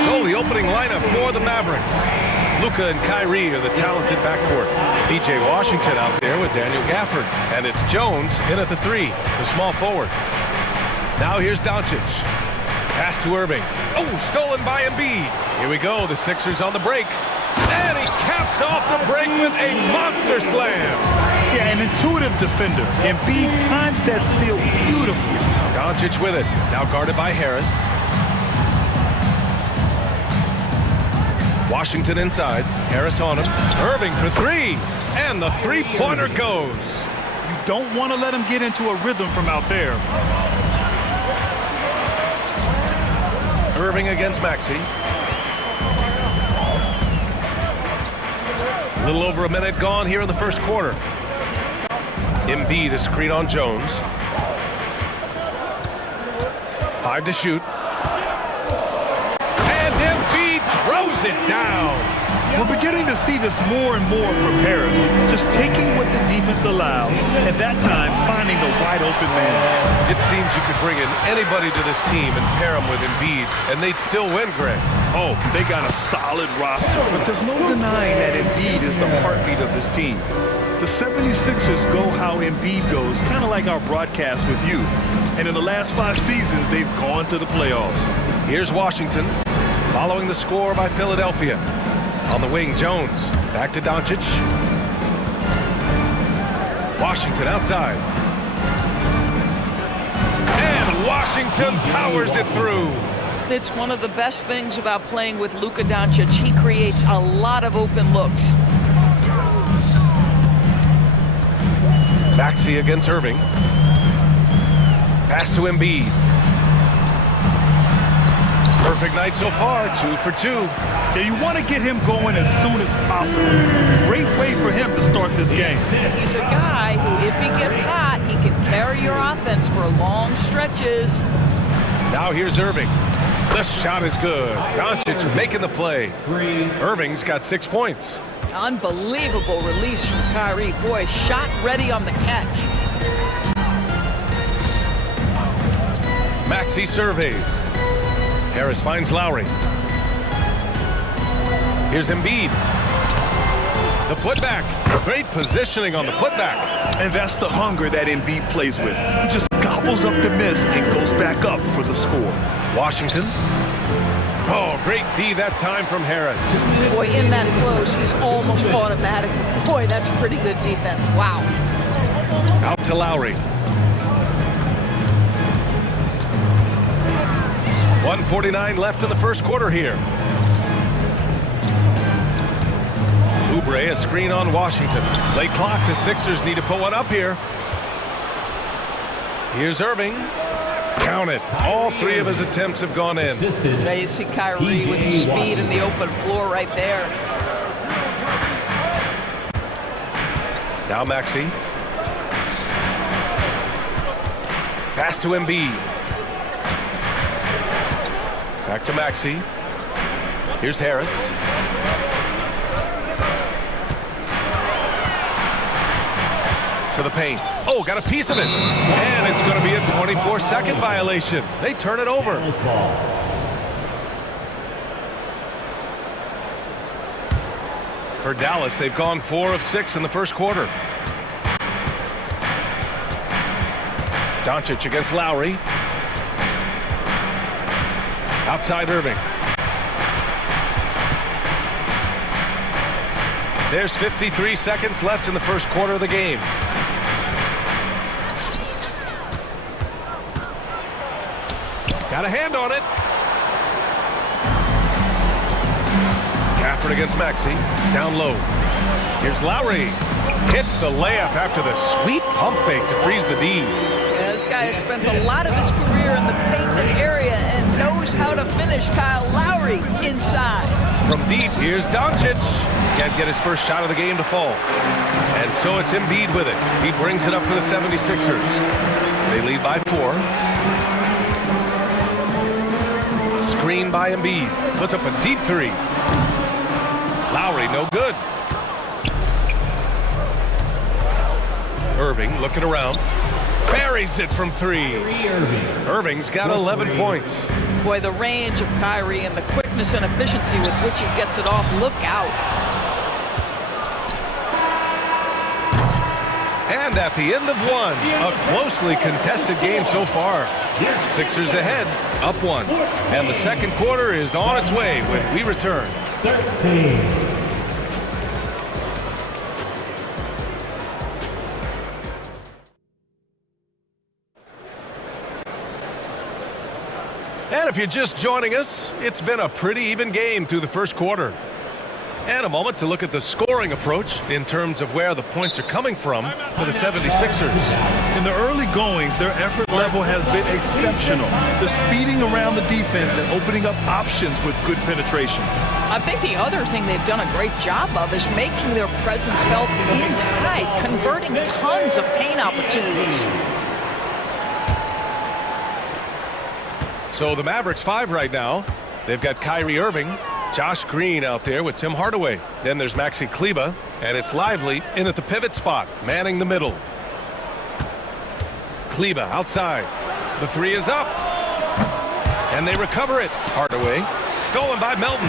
So the opening lineup for the Mavericks. Luka and Kyrie are the talented backcourt. PJ Washington out there with Daniel Gafford. And it's Jones in at the 3, the small forward. Now here's Doncic. Pass to Irving. Oh, stolen by Embiid. Here we go, the Sixers on the break. And he caps off the break with a monster slam. Yeah, an intuitive defender. Embiid times that steal beautifully. Doncic with it. Now guarded by Harris. Washington inside. Harris on him. Irving for 3. And the three-pointer goes. You don't want to let him get into a rhythm from out there. Irving against Maxey. A little over a minute gone here in the first quarter. Embiid, a screen on Jones. 5 to shoot. And Embiid throws it down. We're beginning to see this more and more from Harris. Just taking what the defense allows, at that time finding the wide open man. It seems you could bring in anybody to this team and pair them with Embiid, and they'd still win, Greg. Oh, they got a solid roster, but there's no denying that Embiid is the heartbeat of this team. The 76ers go how Embiid goes, kind of like our broadcast with you. And in the last 5 seasons, they've gone to the playoffs. Here's Washington, following the score by Philadelphia. On the wing, Jones. Back to Doncic. Washington outside. And Washington powers it through. It's one of the best things about playing with Luka Doncic. He creates a lot of open looks. Maxey against Irving. Pass to Embiid. Perfect night so far, 2 for 2. Yeah, you want to get him going as soon as possible. Great way for him to start this game. He's a guy who, if he gets hot, he can carry your offense for long stretches. Now here's Irving. The shot is good. Doncic making the play. Irving's got 6 points. Unbelievable release from Kyrie. Boy, shot ready on the catch. Maxey surveys. Harris finds Lowry. Here's Embiid. The putback. Great positioning on the putback. And that's the hunger that Embiid plays with. He just gobbles up the miss and goes back up for the score. Washington. Oh, great D that time from Harris. Boy, in that close, he's almost automatic. Boy, that's pretty good defense. Wow. Out to Lowry. 1:49 left in the first quarter here. Oubre, a screen on Washington. Late clock, the Sixers need to put one up here. Here's Irving. Count it. All 3 of his attempts have gone in. There you see Kyrie with the speed and the open floor right there. Now Maxey. Pass to Embiid. Back to Maxey. Here's Harris. To the paint. Oh, got a piece of it. And it's going to be a 24-second violation. They turn it over. For Dallas, they've gone 4 of 6 in the first quarter. Doncic against Lowry. Outside Irving. There's 53 seconds left in the first quarter of the game. Got a hand on it. Gafford against Maxey. Down low. Here's Lowry. Hits the layup after the sweet pump fake to freeze the D. Yeah, this guy has spent a lot of his career in the painted area and knows how to finish. Kyle Lowry inside. From deep, here's Doncic. Can't get his first shot of the game to fall. And so it's Embiid with it. He brings it up for the 76ers. They lead by 4. by Embiid. Puts up a deep three. Lowry, no good. Irving looking around. Buries it from three. Irving's got 11 points. Boy, the range of Kyrie and the quickness and efficiency with which he gets it off. Look out. And at the end of one, a closely contested game so far. Sixers ahead, up one. And the second quarter is on its way when we return. 13. And if you're just joining us, it's been a pretty even game through the first quarter. And a moment to look at the scoring approach in terms of where the points are coming from for the 76ers. In the early goings, their effort level has been exceptional. They're speeding around the defense and opening up options with good penetration. I think the other thing they've done a great job of is making their presence felt inside, converting tons of paint opportunities. So the Mavericks 5 right now. They've got Kyrie Irving, Josh Green out there with Tim Hardaway. Then there's Maxi Kleber, and it's Lively in at the pivot spot, manning the middle. Kleber outside. The three is up. And they recover it. Hardaway, stolen by Melton.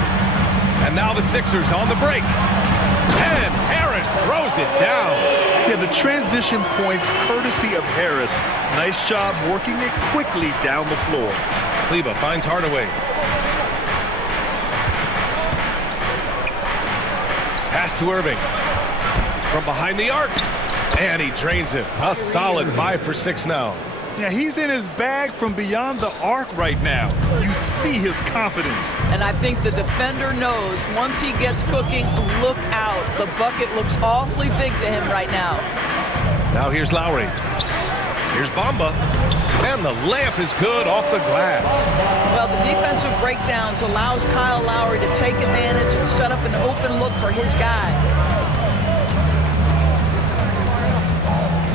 And now the Sixers on the break. And Harris throws it down. Yeah, the transition points courtesy of Harris. Nice job working it quickly down the floor. Kleber finds Hardaway. Pass to Irving. From behind the arc. And he drains it. A solid 5 for 6 now. Yeah, he's in his bag from beyond the arc right now. You see his confidence. And I think the defender knows once he gets cooking, look out. The bucket looks awfully big to him right now. Now here's Lowry. Here's Bamba. And the layup is good off the glass. Well, the defensive breakdowns allows Kyle Lowry to take advantage and set up an open look for his guy.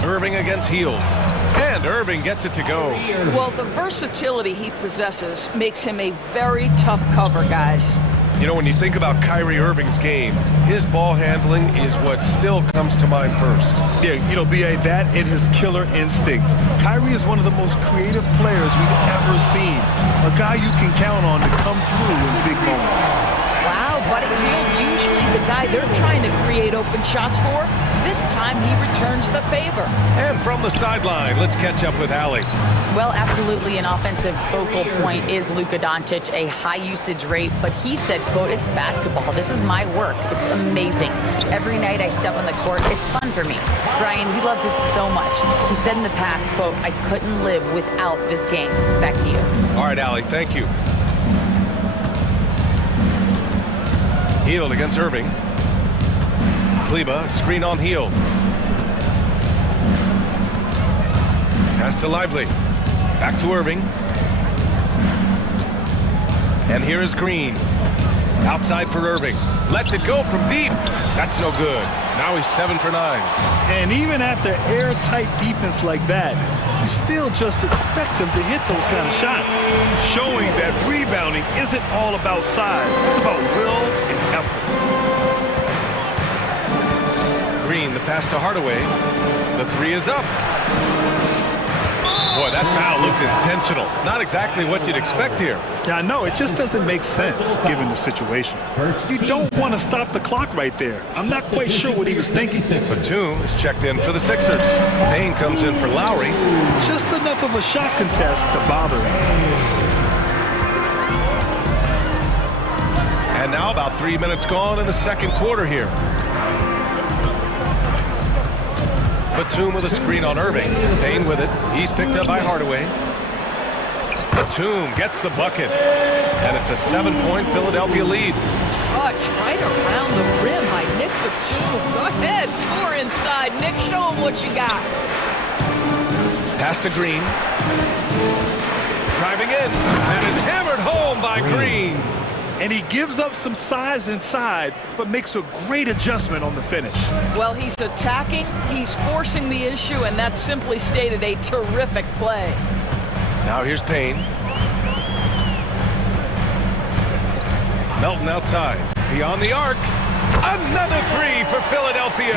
Irving against Hield. And Irving gets it to go. Well, the versatility he possesses makes him a very tough cover, guys. You know, when you think about Kyrie Irving's game, his ball handling is what still comes to mind first. Yeah, you know, B.A., that and his killer instinct. Kyrie is one of the most creative players we've ever seen. A guy you can count on to come through in big moments. Wow, Buddy Hield, usually the guy they're trying to create open shots for. This time he returns the favor. And from the sideline, let's catch up with Allie. Well, absolutely an offensive focal point is Luka Doncic, a high usage rate, but he said, quote, it's basketball. This is my work. It's amazing. Every night I step on the court, it's fun for me. Brian, he loves it so much. He said in the past, quote, I couldn't live without this game. Back to you. All right, Allie, thank you. Hield against Irving. Kleber, screen on Hield. Pass to Lively. Back to Irving. And here is Green. Outside for Irving. Lets it go from deep. That's no good. Now he's 7 for 9. And even after airtight defense like that, you still just expect him to hit those kind of shots. Showing that rebounding isn't all about size. It's about will and effort. Green, the pass to Hardaway. The three is up. Boy, that foul looked intentional. Not exactly what you'd expect here. Yeah, I know. It just doesn't make sense given the situation. You don't want to stop the clock right there. I'm not quite sure what he was thinking. Batum is checked in for the Sixers. Payne comes in for Lowry. Just enough of a shot contest to bother him. And now about 3 minutes gone in the second quarter here. Batum with a screen on Irving. Payne with it. He's picked up by Hardaway. Batum gets the bucket. And it's a 7-point Philadelphia lead. Touch right around the rim by Nick Batum. Go ahead, score inside. Nick, show him what you got. Pass to Green. Driving in. And it's hammered home by Green. And he gives up some size inside, but makes a great adjustment on the finish. Well, he's attacking, he's forcing the issue, and that's simply stated a terrific play. Now here's Payne. Melton outside. Beyond the arc. Another three for Philadelphia.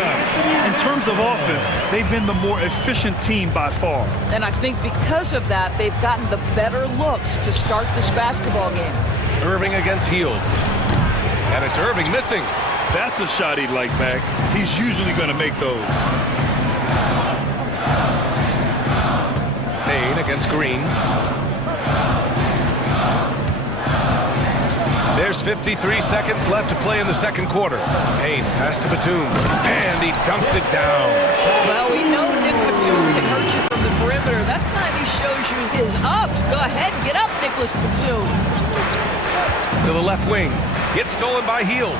In terms of offense, they've been the more efficient team by far. And I think because of that, they've gotten the better looks to start this basketball game. Irving against Hield. And it's Irving missing. That's a shot he'd like back. He's usually going to make those. Payne against Green. There's 53 seconds left to play in the second quarter. Payne pass to Batum, and he dunks it down. Well, we know Nick Batum can hurt you from the perimeter. That time he shows you his ups. Go ahead, get up, Nicholas Batum. To the left wing. Gets stolen by Hield.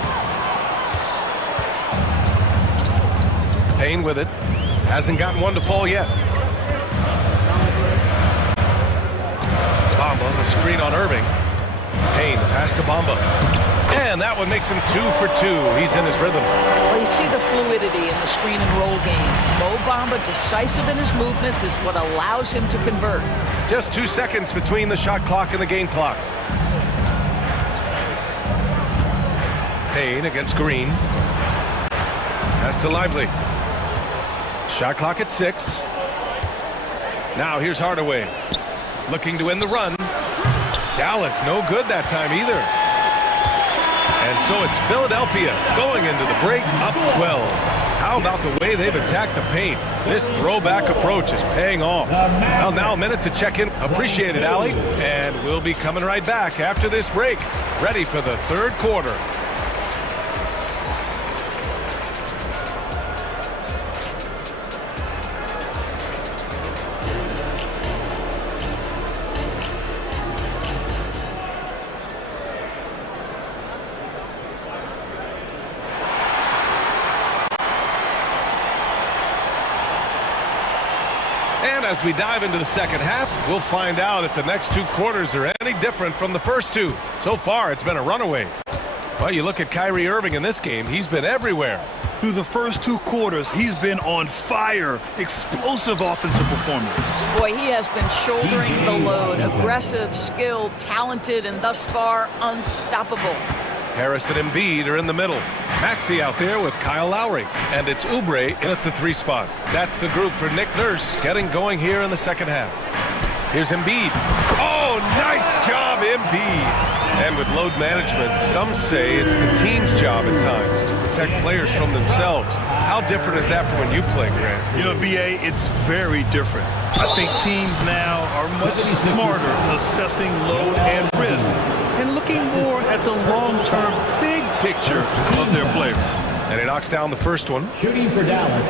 Payne with it. Hasn't gotten one to fall yet. Bamba, the screen on Irving. Payne, pass to Bamba. And that one makes him 2 for 2. He's in his rhythm. Well, you see the fluidity in the screen and roll game. Mo Bamba, decisive in his movements, is what allows him to convert. Just 2 seconds between the shot clock and the game clock. Payne against Green. Pass to Lively. Shot clock at 6. Now here's Hardaway. Looking to end the run. Dallas no good that time either. And so it's Philadelphia going into the break up 12. How about the way they've attacked the paint? This throwback approach is paying off. Well, now a minute to check in. Appreciate it, Allie. And we'll be coming right back after this break. Ready for the third quarter. As we dive into the second half, we'll find out if the next 2 quarters are any different from the first 2. So far, it's been a runaway. Well, you look at Kyrie Irving in this game, he's been everywhere. Through the first 2 quarters, he's been on fire. Explosive offensive performance. Boy, he has been shouldering the load. Aggressive, skilled, talented, and thus far, unstoppable. Harris and Embiid are in the middle. Maxey out there with Kyle Lowry. And it's Oubre in at the 3 spot. That's the group for Nick Nurse getting going here in the second half. Here's Embiid. Oh, nice job, Embiid. And with load management, some say it's the team's job at times to protect players from themselves. How different is that from when you play, Grant? You know, BA, it's very different. I think teams now are much smarter assessing load and risk and looking more at the long-term big picture of their players. And he knocks down the first one. Shooting for Dallas,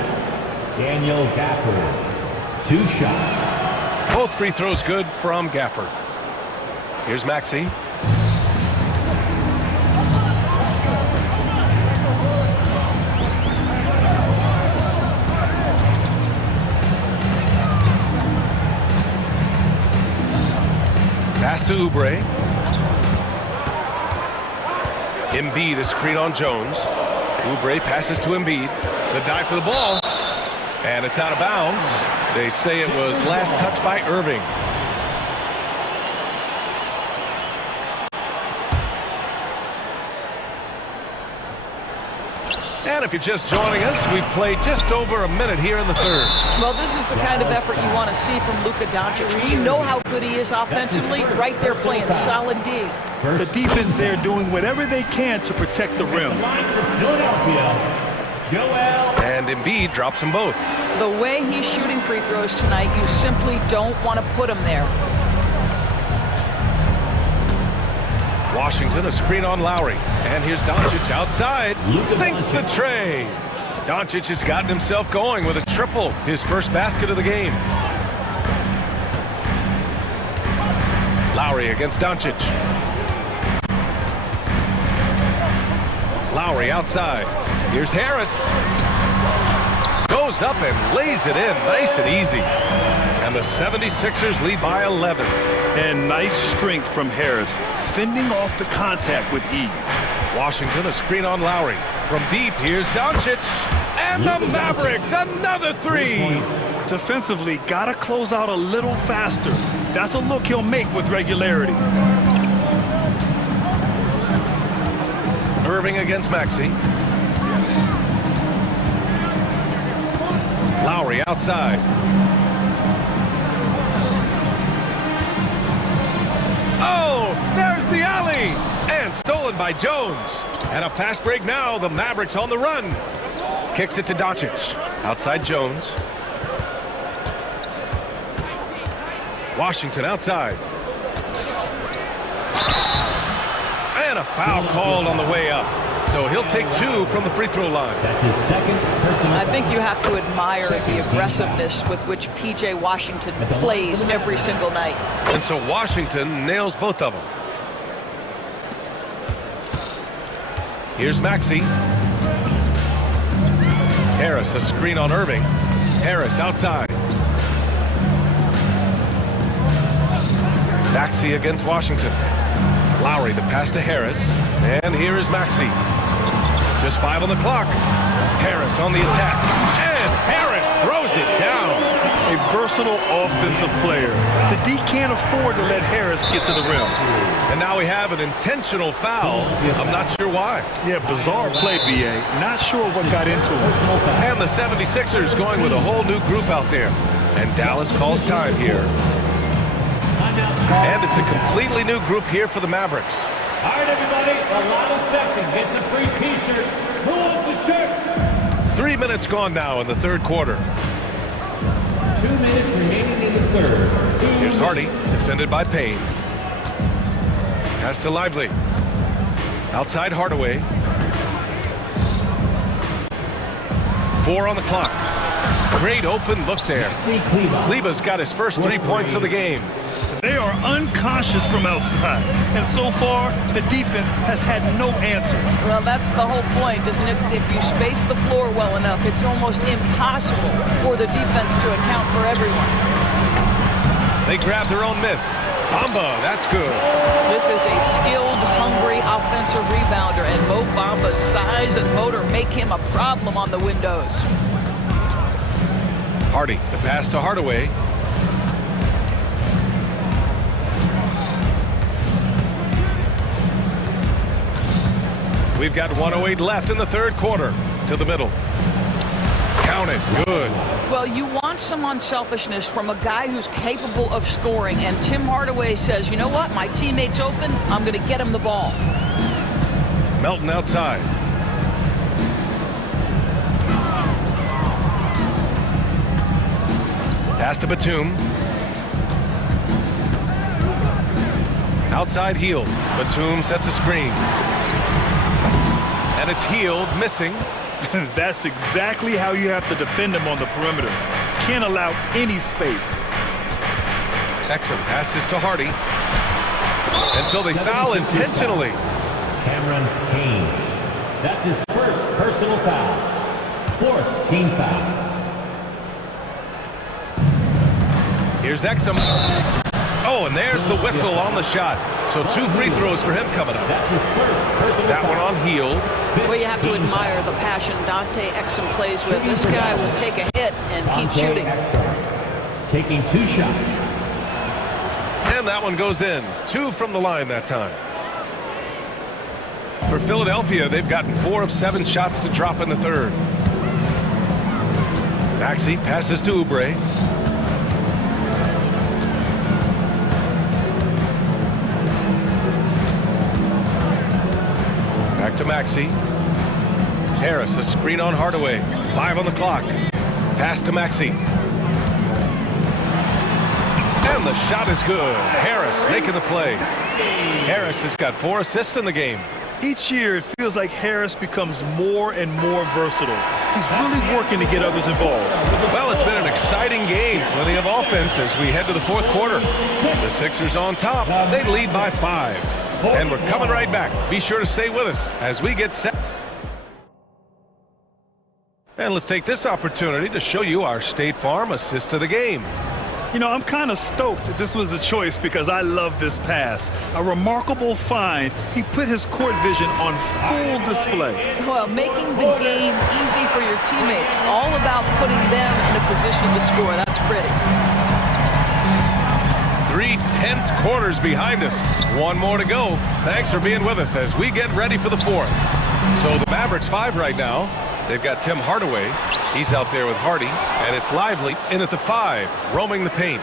Daniel Gafford. 2 shots. Both free throws good from Gafford. Here's Maxey. Pass to Oubre. Embiid is screen on Jones. Oubre passes to Embiid. The dive for the ball. And it's out of bounds. They say it was last touched by Irving. And if you're just joining us, we've played just over a minute here in the third. Well, this is the kind of effort you want to see from Luka Doncic. You know how good he is offensively, right there playing solid D. The defense there doing whatever they can to protect the rim. And Embiid drops them both. The way he's shooting free throws tonight, you simply don't want to put him there. Washington, a screen on Lowry. And here's Doncic outside. Sinks the tray. Doncic has gotten himself going with a triple. His first basket of the game. Lowry against Doncic. Lowry outside. Here's Harris. Goes up and lays it in. Nice and easy. And the 76ers lead by 11. And nice strength from Harris, fending off the contact with ease. Washington, a screen on Lowry. From deep, here's Doncic. And the Mavericks, another 3. Defensively, gotta close out a little faster. That's a look he'll make with regularity. Irving against Maxey. Lowry outside. Oh, there's the alley! And stolen by Jones. And a fast break now. The Mavericks on the run. Kicks it to Doncic. Outside Jones. Washington outside. And a foul called on the way up. So he'll take 2 from the free throw line. That's his second personal. I think you have to admire the aggressiveness with which P.J. Washington plays every single night. And so Washington nails both of them. Here's Maxey. Harris, a screen on Irving. Harris outside. Maxey against Washington. Lowry the pass to Harris. And here is Maxey. Just 5 on the clock. Harris on the attack. And Harris throws it down. A versatile offensive player. The D can't afford to let Harris get to the rim. And now we have an intentional foul. I'm not sure why. Yeah, bizarre play, B.A. Not sure what got into him. And the 76ers going with a whole new group out there. And Dallas calls time here. And it's a completely new group here for the Mavericks. All right, everybody, the last section gets a free T-shirt. Who wants the shirt? 3 minutes gone now in the third quarter. 2 minutes remaining in the third. Here's Hardy, defended by Payne. Pass to Lively. Outside Hardaway. 4 on the clock. Great open look there. Kleba's got his first 3 points of the game. They are unconscious from outside, and so far, the defense has had no answer. Well, that's the whole point, isn't it? If you space the floor well enough, it's almost impossible for the defense to account for everyone. They grab their own miss. Bamba, that's good. This is a skilled, hungry offensive rebounder, and Mo Bamba's size and motor make him a problem on the windows. Hardy, the pass to Hardaway. We've got 1:08 left in the third quarter. To the middle. Count it. Good. Well, you want some unselfishness from a guy who's capable of scoring, and Tim Hardaway says, you know what, my teammate's open, I'm going to get him the ball. Melton outside. Pass to Batum. Outside Hield. Batum sets a screen. And it's Hield missing. That's exactly how you have to defend him on the perimeter. Can't allow any space. Exum passes to Hardy. And so they foul intentionally. Cameron Payne. That's his first personal foul. 4th team foul. Here's Exum. Oh, and there's the whistle on the shot. So 2 free throws for him coming up. That's his first personal that foul. one on Hield. Well, you have to admire the passion Dante Exum plays with. This guy will take a hit and keep shooting. Taking 2 shots. And that one goes in. 2 from the line that time. For Philadelphia, they've gotten 4 of 7 shots to drop in the third. Maxey passes to Oubre. Back to Maxey. Harris, a screen on Hardaway. 5 on the clock. Pass to Maxey. And the shot is good. Harris making the play. Harris has got 4 assists in the game. Each year, it feels like Harris becomes more and more versatile. He's really working to get others involved. Well, it's been an exciting game. Plenty of offense as we head to the fourth quarter. The Sixers on top. They lead by 5. And we're coming right back. Be sure to stay with us as we get set. And let's take this opportunity to show you our State Farm assist to the game. You know, I'm kind of stoked that this was a choice because I love this pass. A remarkable find. He put his court vision on full display. Well, making the game easy for your teammates. All about putting them in a position to score. That's pretty. 3 tense quarters behind us. 1 more to go. Thanks for being with us as we get ready for the fourth. So the Mavericks 5 right now. They've got Tim Hardaway. He's out there with Hardy. And it's Lively in at the 5, roaming the paint.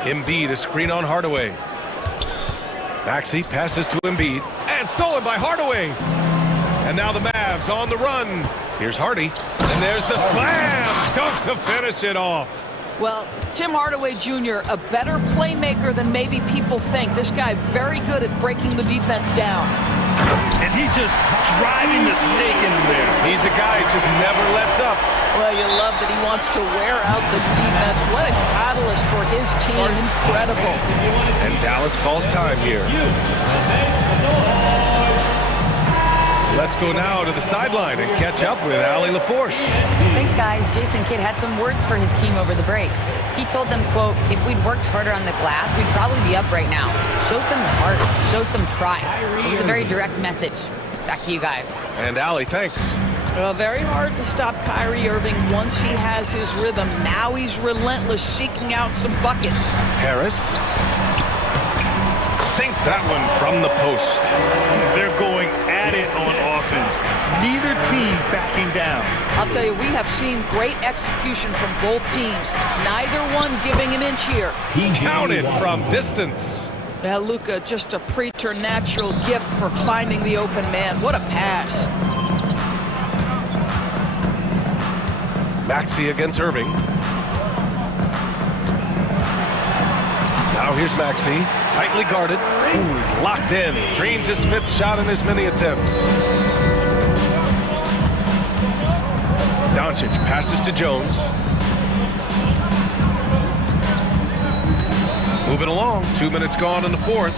Embiid, a screen on Hardaway. Maxey passes to Embiid. And stolen by Hardaway. And now the Mavs on the run. Here's Hardy. And there's the slam. Dunk to finish it off. Well, Tim Hardaway Jr., a better playmaker than maybe people think. This guy very good at breaking the defense down. And he just driving the stake in there. He's a guy who just never lets up. Well, you love that he wants to wear out the defense. What a catalyst for his team. Incredible. And Dallas calls time here. Let's go now to the sideline and catch up with Allie LaForce. Thanks, guys. Jason Kidd had some words for his team over the break. He told them, quote, if we'd worked harder on the glass, we'd probably be up right now. Show some heart. Show some pride. It was a very direct message. Back to you guys. And Allie, thanks. Well, very hard to stop Kyrie Irving once he has his rhythm. Now he's relentless, seeking out some buckets. Harris sinks that one from the post. They're going at it on offense. Neither team backing down. I'll tell you, we have seen great execution from both teams. Neither one giving an inch here. Counted from distance. Yeah, Luka, just a preternatural gift for finding the open man. What a pass. Maxey against Irving. Now here's Maxey, tightly guarded. Ooh, he's locked in. Dreams his 5th shot in as many attempts. Doncic passes to Jones. Moving along, 2 minutes gone in the 4th.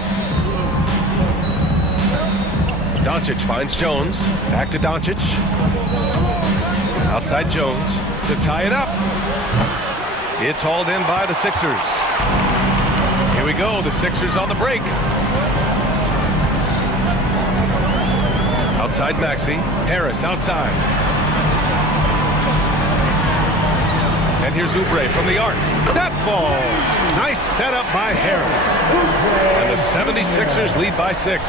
Doncic finds Jones. Back to Doncic. Outside Jones to tie it up. It's hauled in by the Sixers. Here we go, the Sixers on the break. Outside Maxey. Harris outside. And here's Oubre from the arc. That falls. Nice setup by Harris. And the 76ers lead by 6.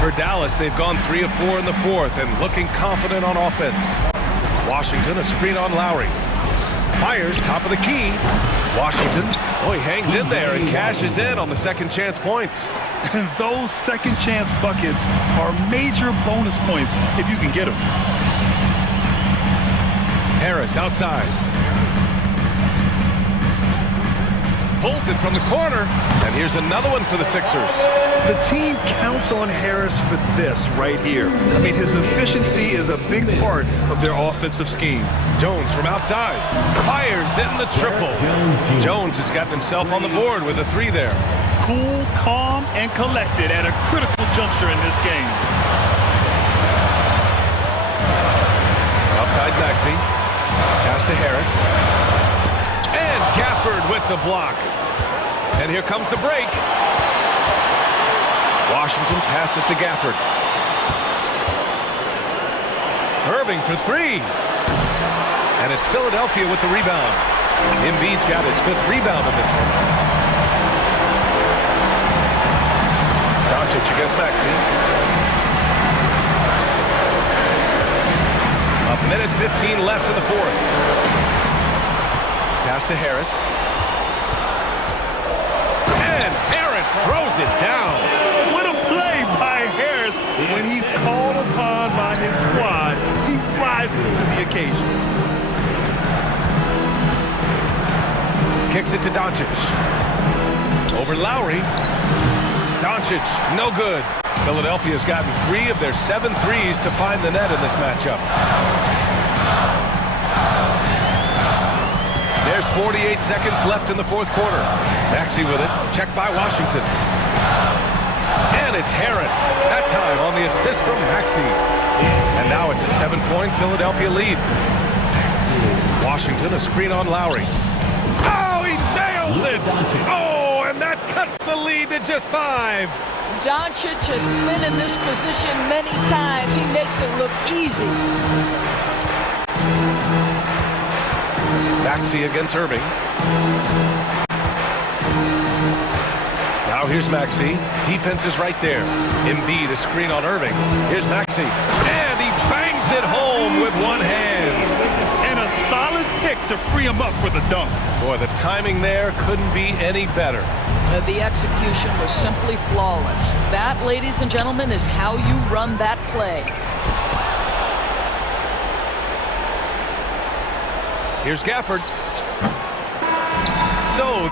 For Dallas, they've gone 3 of 4 in the 4th and looking confident on offense. Washington, a screen on Lowry. Fires, top of the key. Washington, oh, he hangs in there and cashes in on the second chance points. Those second chance buckets are major bonus points if you can get them. Harris outside. Pulls it from the corner, and here's another one for the Sixers. The team counts on Harris for this right here. I mean, his efficiency is a big part of their offensive scheme. Jones from outside. Fires in the triple. Jones has gotten himself on the board with a 3 there. Cool, calm, and collected at a critical juncture in this game. Outside Maxey. Pass to Harris. And Gafford with the block. And here comes the break. Washington passes to Gafford. Irving for 3. And it's Philadelphia with the rebound. Embiid's got his 5th rebound in this one. Doncic against Maxey. A minute 15 left in the 4th. Pass to Harris. And Harris throws it down. What a play by Harris. When he's called upon by his squad, he rises to the occasion. Kicks it to Doncic. Over Lowry. Doncic, no good. Philadelphia's gotten 3 of their 7 threes to find the net in this matchup. There's 48 seconds left in the 4th quarter. Maxey with it. Checked by Washington. And it's Harris. That time on the assist from Maxey. And now it's a 7-point Philadelphia lead. Washington, a screen on Lowry. Oh, he nails it! Oh, and that cuts the lead to just 5. Doncic has been in this position many times. He makes it look easy. Maxey against Irving. Now here's Maxey. Defense is right there. Embiid, a screen on Irving. Here's Maxey. And he bangs it home with one hand. And a solid pick to free him up for the dunk. Boy, the timing there couldn't be any better. The execution was simply flawless. That, ladies and gentlemen, is how you run that play. Here's Gafford. So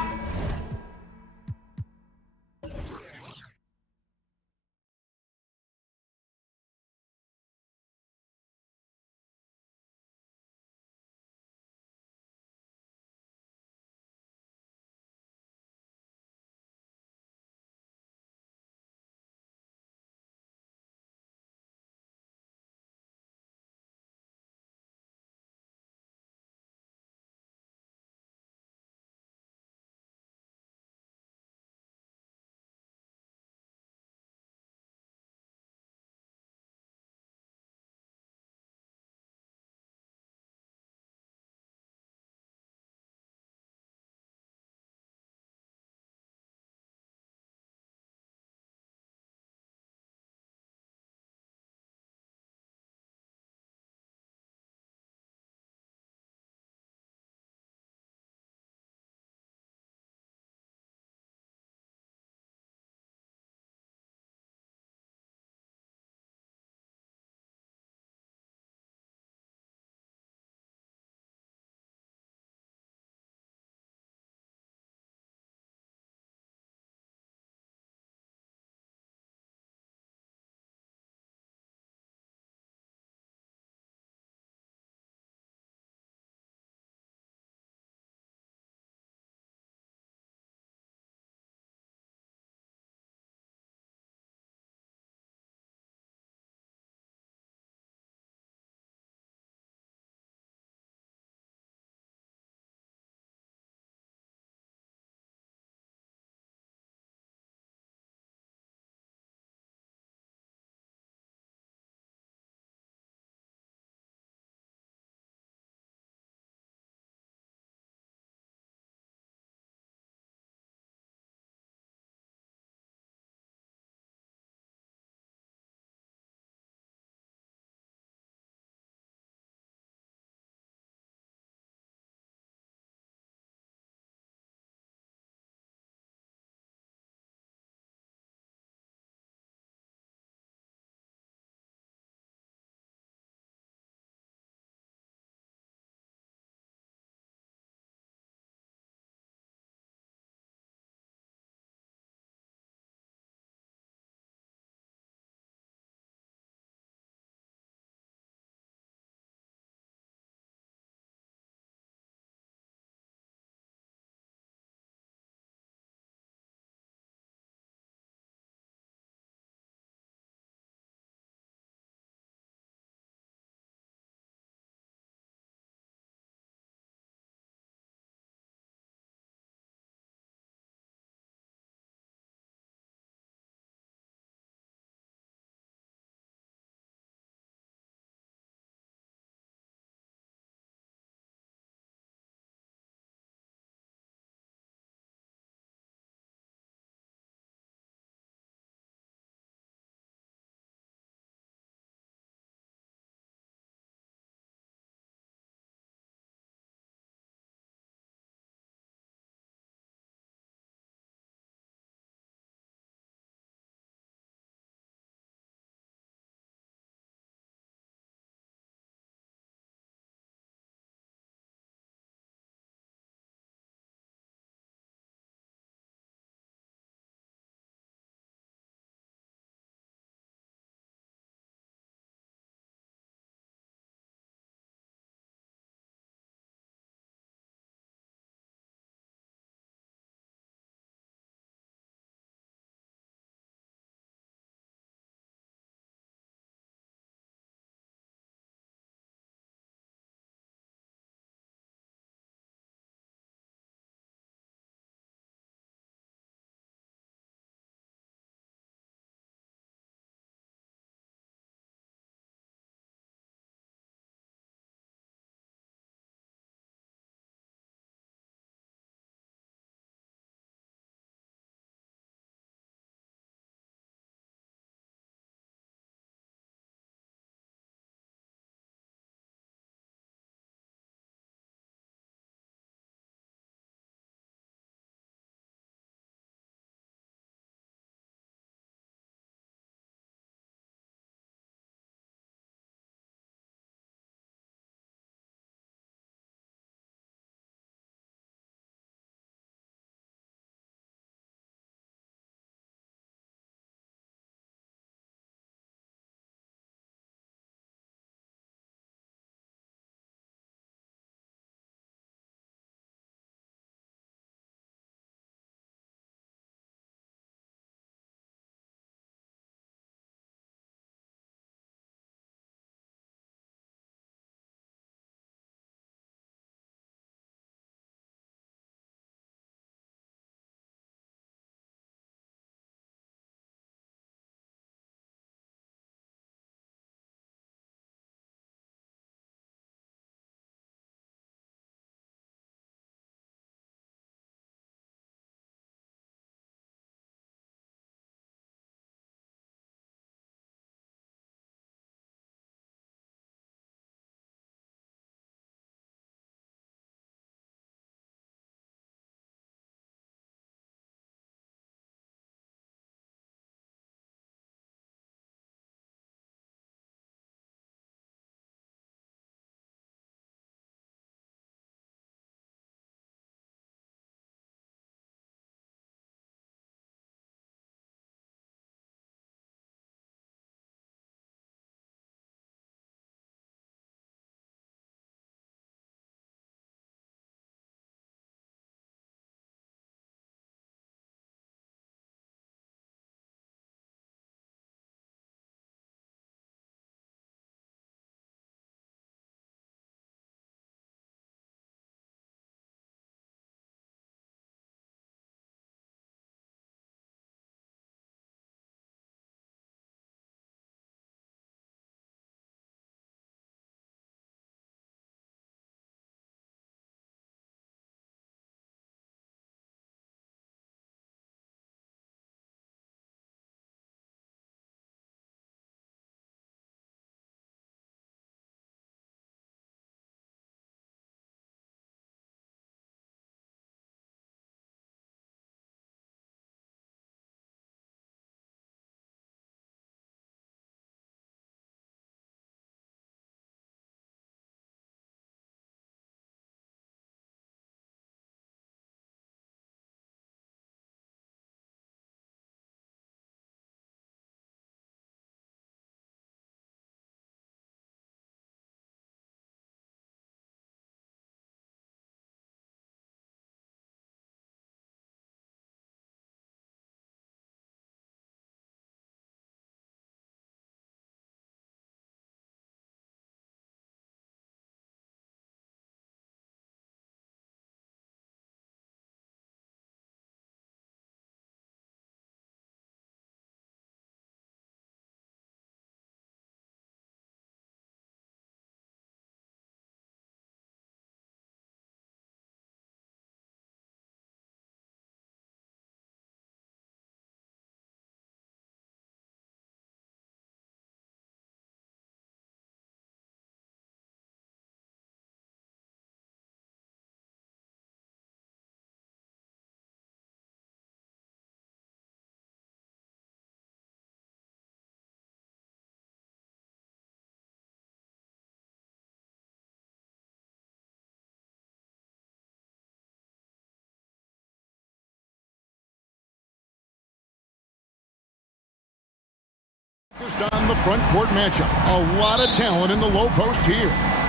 On the front court matchup, a lot of talent in the low post here.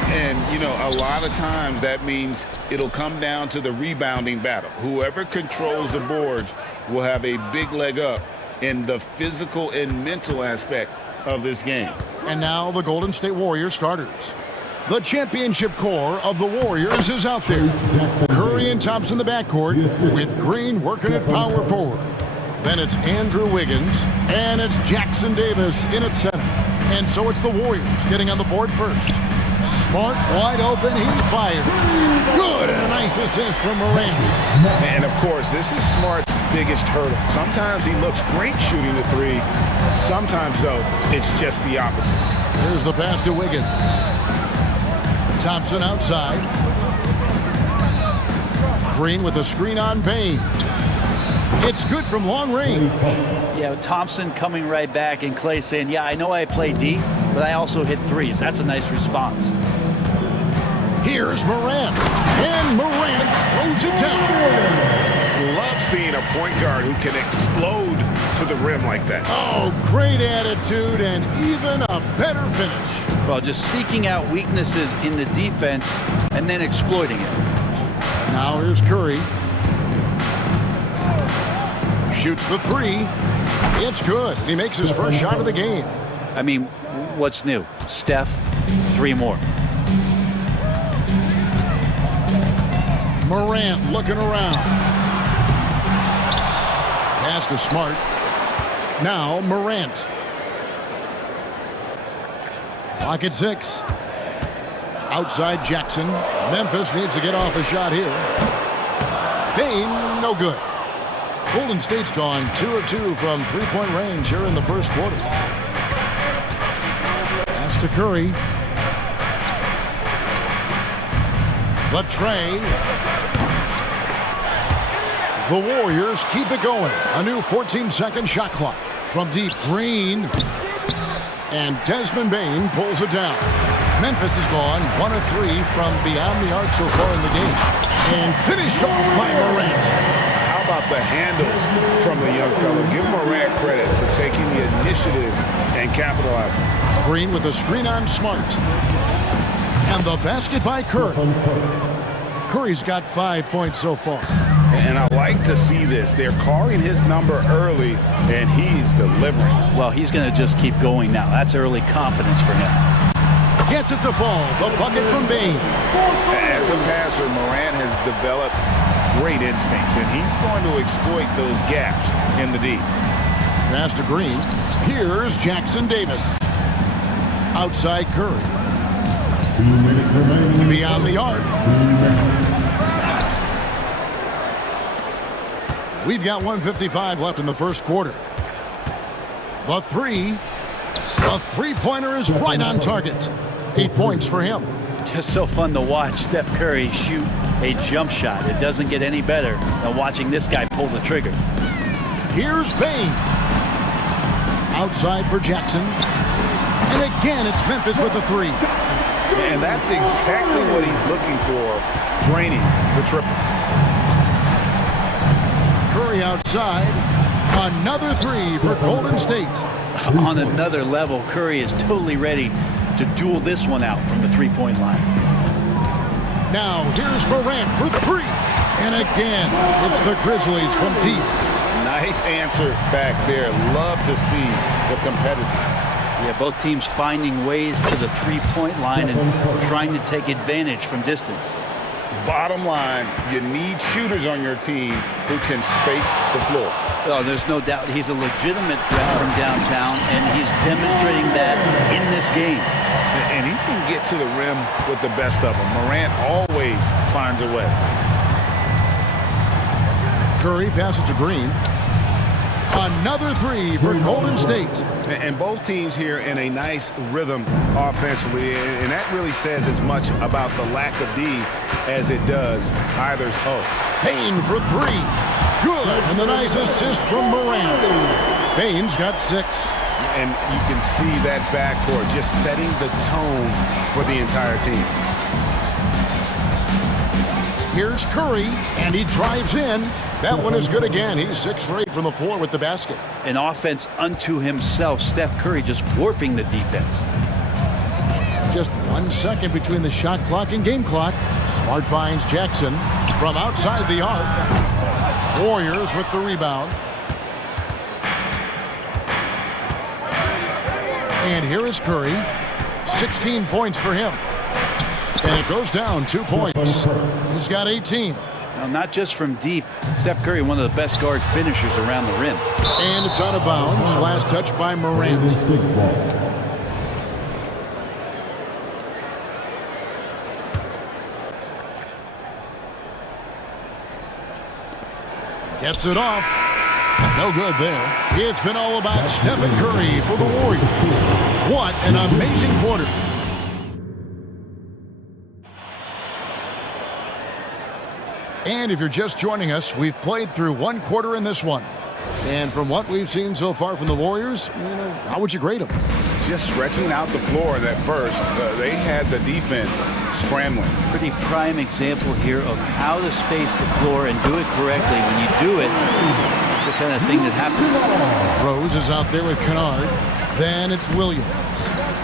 And, you know, a lot of times that means it'll come down to the rebounding battle. Whoever controls the boards will have a big leg up in the physical and mental aspect of this game. And now the Golden State Warriors starters. The championship core of the Warriors is out there. Curry and Thompson in the backcourt with Green working at power forward. Then it's Andrew Wiggins, and it's Jackson Davis in at center. And so it's the Warriors getting on the board first. Smart, wide open, he fires. Good, and a nice assist from Morant. And, of course, this is Smart's biggest hurdle. Sometimes he looks great shooting the three. Sometimes, though, it's just the opposite. Here's the pass to Wiggins. Thompson outside. Green with a screen on Bain. It's good from long range. Yeah, Thompson coming right back and Clay saying, yeah, I know I play D, but I also hit threes. That's a nice response. Here's Morant. And Morant throws it down. Love seeing a point guard who can explode to the rim like that. Oh, great attitude and even a better finish. Well, just seeking out weaknesses in the defense and then exploiting it. Now here's Curry. Shoots the three. It's good. He makes his first shot of the game. I mean, what's new? Steph, 3 more. Morant looking around. Pass to Smart. Now Morant. Clock at 6. Outside Jackson. Memphis needs to get off a shot here. Bain, no good. Golden State's gone 2 of 2 from three-point range here in the first quarter. Pass to Curry. The tray. The Warriors keep it going. A new 14-second shot clock. From deep, Green. And Desmond Bain pulls it down. Memphis has gone 1 of 3 from beyond the arc so far in the game. And finished off by Morant. How about the handles from the young fellow? Give Morant credit for taking the initiative and capitalizing. Green with a screen on Smart. And the basket by Curry. Curry's got 5 points so far. And I like to see this. They're calling his number early, and he's delivering. Well, he's going to just keep going now. That's early confidence for him. Gets it to fall. The bucket from Bain. As a passer, Morant has developed great instincts, and he's going to exploit those gaps in the D. Pass to Green. Here's Jackson Davis. Outside Curry. 2 minutes remaining. Beyond the arc. We've got 1:55 left in the first quarter. The three-pointer is right on target. 8 points for him. Just so fun to watch Steph Curry shoot a jump shot. It doesn't get any better than watching this guy pull the trigger. Here's Bain. Outside for Jackson. And again, it's Memphis with the three. And that's exactly what he's looking for, draining the triple. Curry outside. Another three for Golden State. On another level, Curry is totally ready to duel this one out from the three-point line. Now here's Morant for three. And again, it's the Grizzlies from deep. Nice answer back there. Love to see the competitors. Yeah, both teams finding ways to the three-point line and trying to take advantage from distance. Bottom line, you need shooters on your team who can space the floor. Oh, there's no doubt he's a legitimate threat from downtown, and he's demonstrating that in this game. And he can get to the rim with the best of them. Morant always finds a way. Curry passes to Green. Another three for Golden State. And both teams here in a nice rhythm offensively, and that really says as much about the lack of D as it does either's O. Bain for three. Good. And the nice assist from Morant. Bain's got 6. And you can see that backcourt just setting the tone for the entire team. Here's Curry, and he drives in. That one is good again. He's 6 for 8 from the floor with the basket. An offense unto himself. Steph Curry just warping the defense. Just 1 second between the shot clock and game clock. Smart finds Jackson from outside the arc. Warriors with the rebound. And here is Curry. 16 points for him. And it goes down 2 points. He's got 18. Now, not just from deep. Steph Curry, one of the best guard finishers around the rim. And it's out of bounds. Last touch by Morant. Gets it off. No good there. It's been all about Stephen Curry for the Warriors. What an amazing quarter. And if you're just joining us, we've played through 1 quarter in this one. And from what we've seen so far from the Warriors, how would you grade them? Just stretching out the floor at first. They had the defense scrambling. Pretty prime example here of how to space the floor and do it correctly. When you do it, it's the kind of thing that happens. Rose is out there with Kennard. Then it's Williams.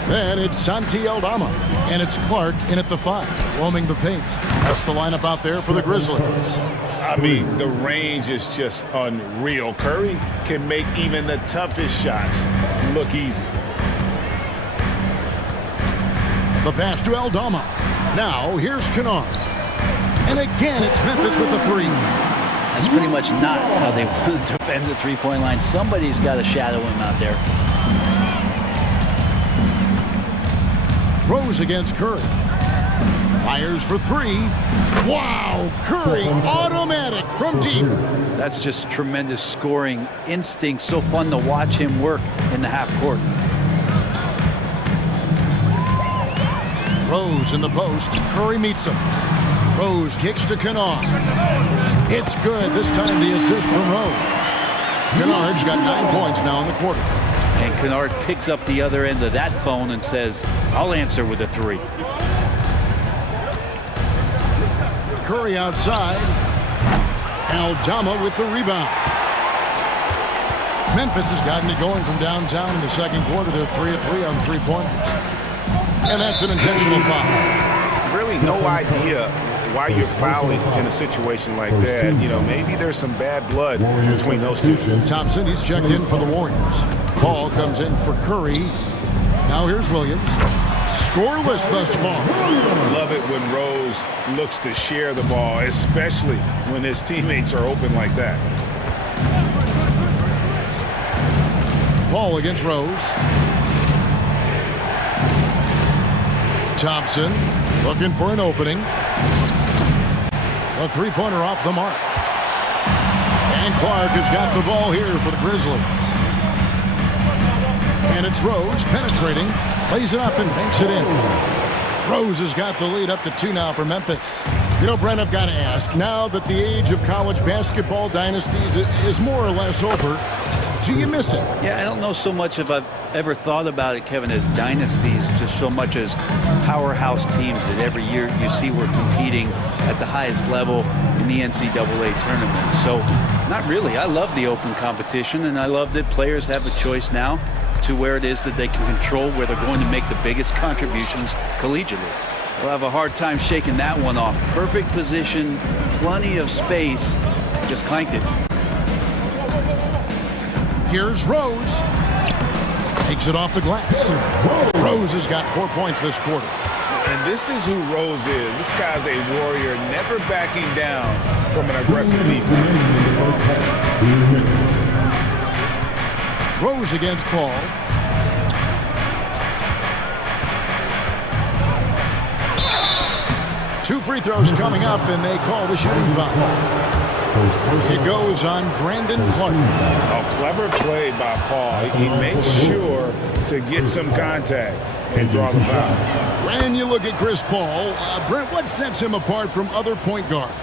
Then it's Santi Aldama. And it's Clark in at the 5, roaming the paint. That's the lineup out there for the Grizzlies. I mean, the range is just unreal. Curry can make even the toughest shots look easy. The pass to Aldama. Now here's Kennard. And again, it's Memphis with the 3. That's pretty much not how they want to defend the three-point line. Somebody's got to shadow him out there. Rose against Curry. Fires for 3. Wow! Curry, automatic from deep. That's just tremendous scoring instinct. So fun to watch him work in the half court. Rose in the post. Curry meets him. Rose kicks to Kennard. It's good. This time the assist from Rose. Kennard's got 9 points now in the quarter. And Kennard picks up the other end of that phone and says, I'll answer with a 3. Curry outside. Aldama with the rebound. Memphis has gotten it going from downtown in the second quarter. They're 3 of 3 on 3-pointers. And that's an intentional foul. Really no idea why you're fouling in a situation like that. You know, maybe there's some bad blood between those two. Thompson, he's checked in for the Warriors. Ball comes in for Curry. Now here's Williams. Scoreless thus far. Love it when Rose looks to share the ball, especially when his teammates are open like that. Ball against Rose. Thompson looking for an opening. A 3-pointer off the mark. And Clark has got the ball here for the Grizzlies. And it's Rose penetrating, plays it up and banks it in. Rose has got the lead up to 2 now for Memphis. You know, Brent, I've got to ask, now that the age of college basketball dynasties is more or less over, do you miss it? Yeah, I don't know so much if I've ever thought about it, Kevin, as dynasties, just so much as powerhouse teams that every year you see we're competing at the highest level in the NCAA tournament. So, not really. I love the open competition, and I love that players have a choice now to where it is that they can control where they're going to make the biggest contributions collegiately. We'll have a hard time shaking that one off. Perfect position, plenty of space, just clanked it. Here's Rose. Takes it off the glass. Rose has got 4 points this quarter. And this is who Rose is. This guy's a warrior, never backing down from an aggressive defense. Rose against Paul. Two free throws coming up, and they call the shooting foul. It goes on Brandon Clark. A clever play by Paul. He makes sure to get some contact and draw the foul. When you look at Chris Paul, Brent, what sets him apart from other point guards?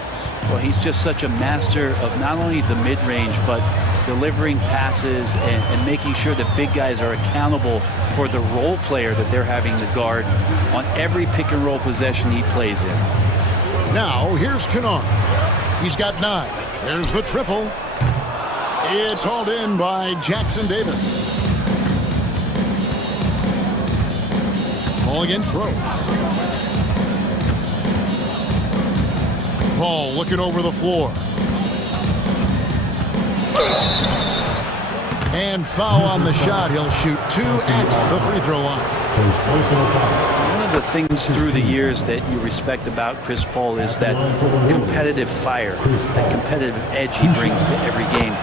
Well, he's just such a master of not only the mid-range, but delivering passes and making sure that big guys are accountable for the role player that they're having to guard on every pick-and-roll possession he plays in. Now, here's Kennard. He's got 9. There's the triple. It's hauled in by Jackson Davis. Ball against Rose. Paul looking over the floor. And foul on the shot. He'll shoot 2 at the free throw line. One of the things through the years that you respect about Chris Paul is that competitive fire, that competitive edge he brings to every game.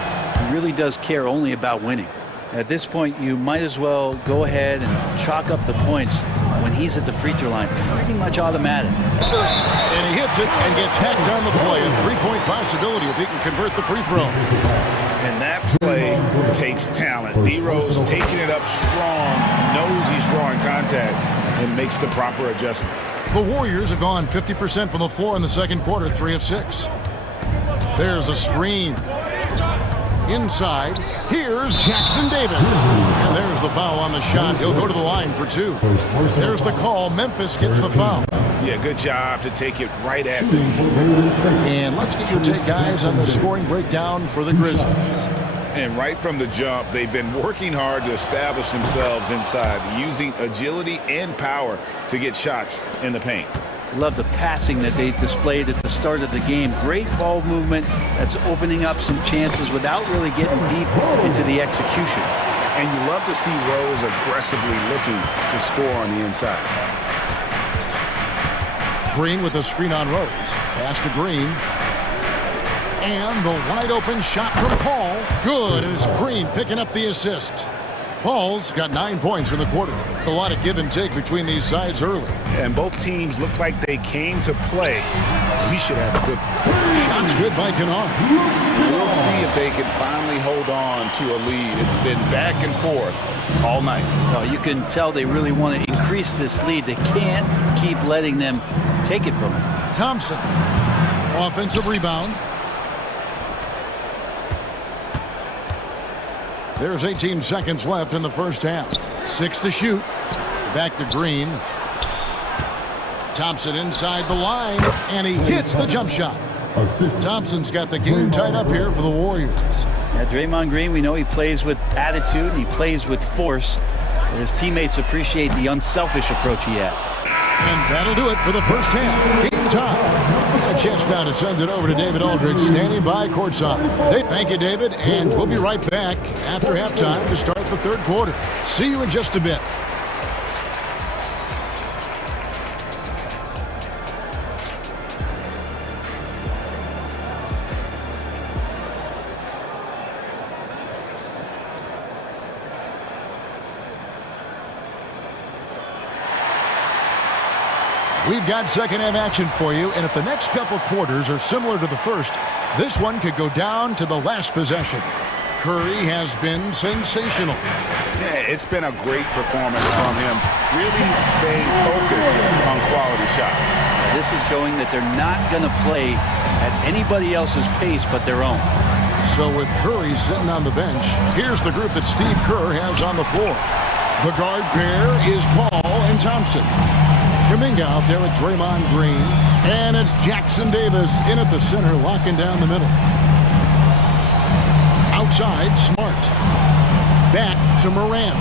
He really does care only about winning. At this point, you might as well go ahead and chalk up the points when he's at the free throw line. Pretty much automatic. And he hits it and gets hacked on the play. A 3-point possibility if he can convert the free throw. And that play takes talent. D. Rose taking it up strong, knows he's drawing contact, and makes the proper adjustment. The Warriors have gone 50% from the floor in the second quarter, 3 of 6. There's a screen. Inside, here's Jackson Davis. And there's the foul on the shot. He'll go to the line for 2. There's the call. Memphis gets the foul. Yeah, good job to take it right at the knee. And let's get your take, guys, on the scoring breakdown for the Grizzlies. And right from the jump, they've been working hard to establish themselves inside, using agility and power to get shots in the paint. Love the passing that they displayed at the start of the game. Great ball movement that's opening up some chances without really getting deep into the execution. And you love to see Rose aggressively looking to score on the inside. Green with a screen on Rose. Pass to Green. And the wide open shot from Paul. Good, and it's Green picking up the assist. Paul's got 9 points in the quarter. A lot of give and take between these sides early. And both teams look like they came to play. We should have a good shot's good by Kennard. We'll see if they can finally hold on to a lead. It's been back and forth all night. Well, you can tell they really want to increase this lead. They can't keep letting them take it from them. Thompson, offensive rebound. There's 18 seconds left in the first half. 6 to shoot. Back to Green. Thompson inside the line, and he hits the jump shot. Thompson's got the game tied up here for the Warriors. Yeah, Draymond Green, we know he plays with attitude and he plays with force. And his teammates appreciate the unselfish approach he has. And that'll do it for the first half. Game time. A chance now to send it over to David Aldridge, standing by courtside. Thank you, David, and we'll be right back after halftime to start the third quarter. See you in just a bit. We've got second half action for you, and if the next couple quarters are similar to the first, this one could go down to the last possession. Curry has been sensational. Yeah, it's been a great performance from him. Really staying focused on quality shots. This is showing that they're not going to play at anybody else's pace but their own. So with Curry sitting on the bench, here's the group that Steve Kerr has on the floor. The guard pair is Paul and Thompson. Kuminga out there with Draymond Green. And it's Jackson Davis in at the center, locking down the middle. Outside, Smart. Back to Morant.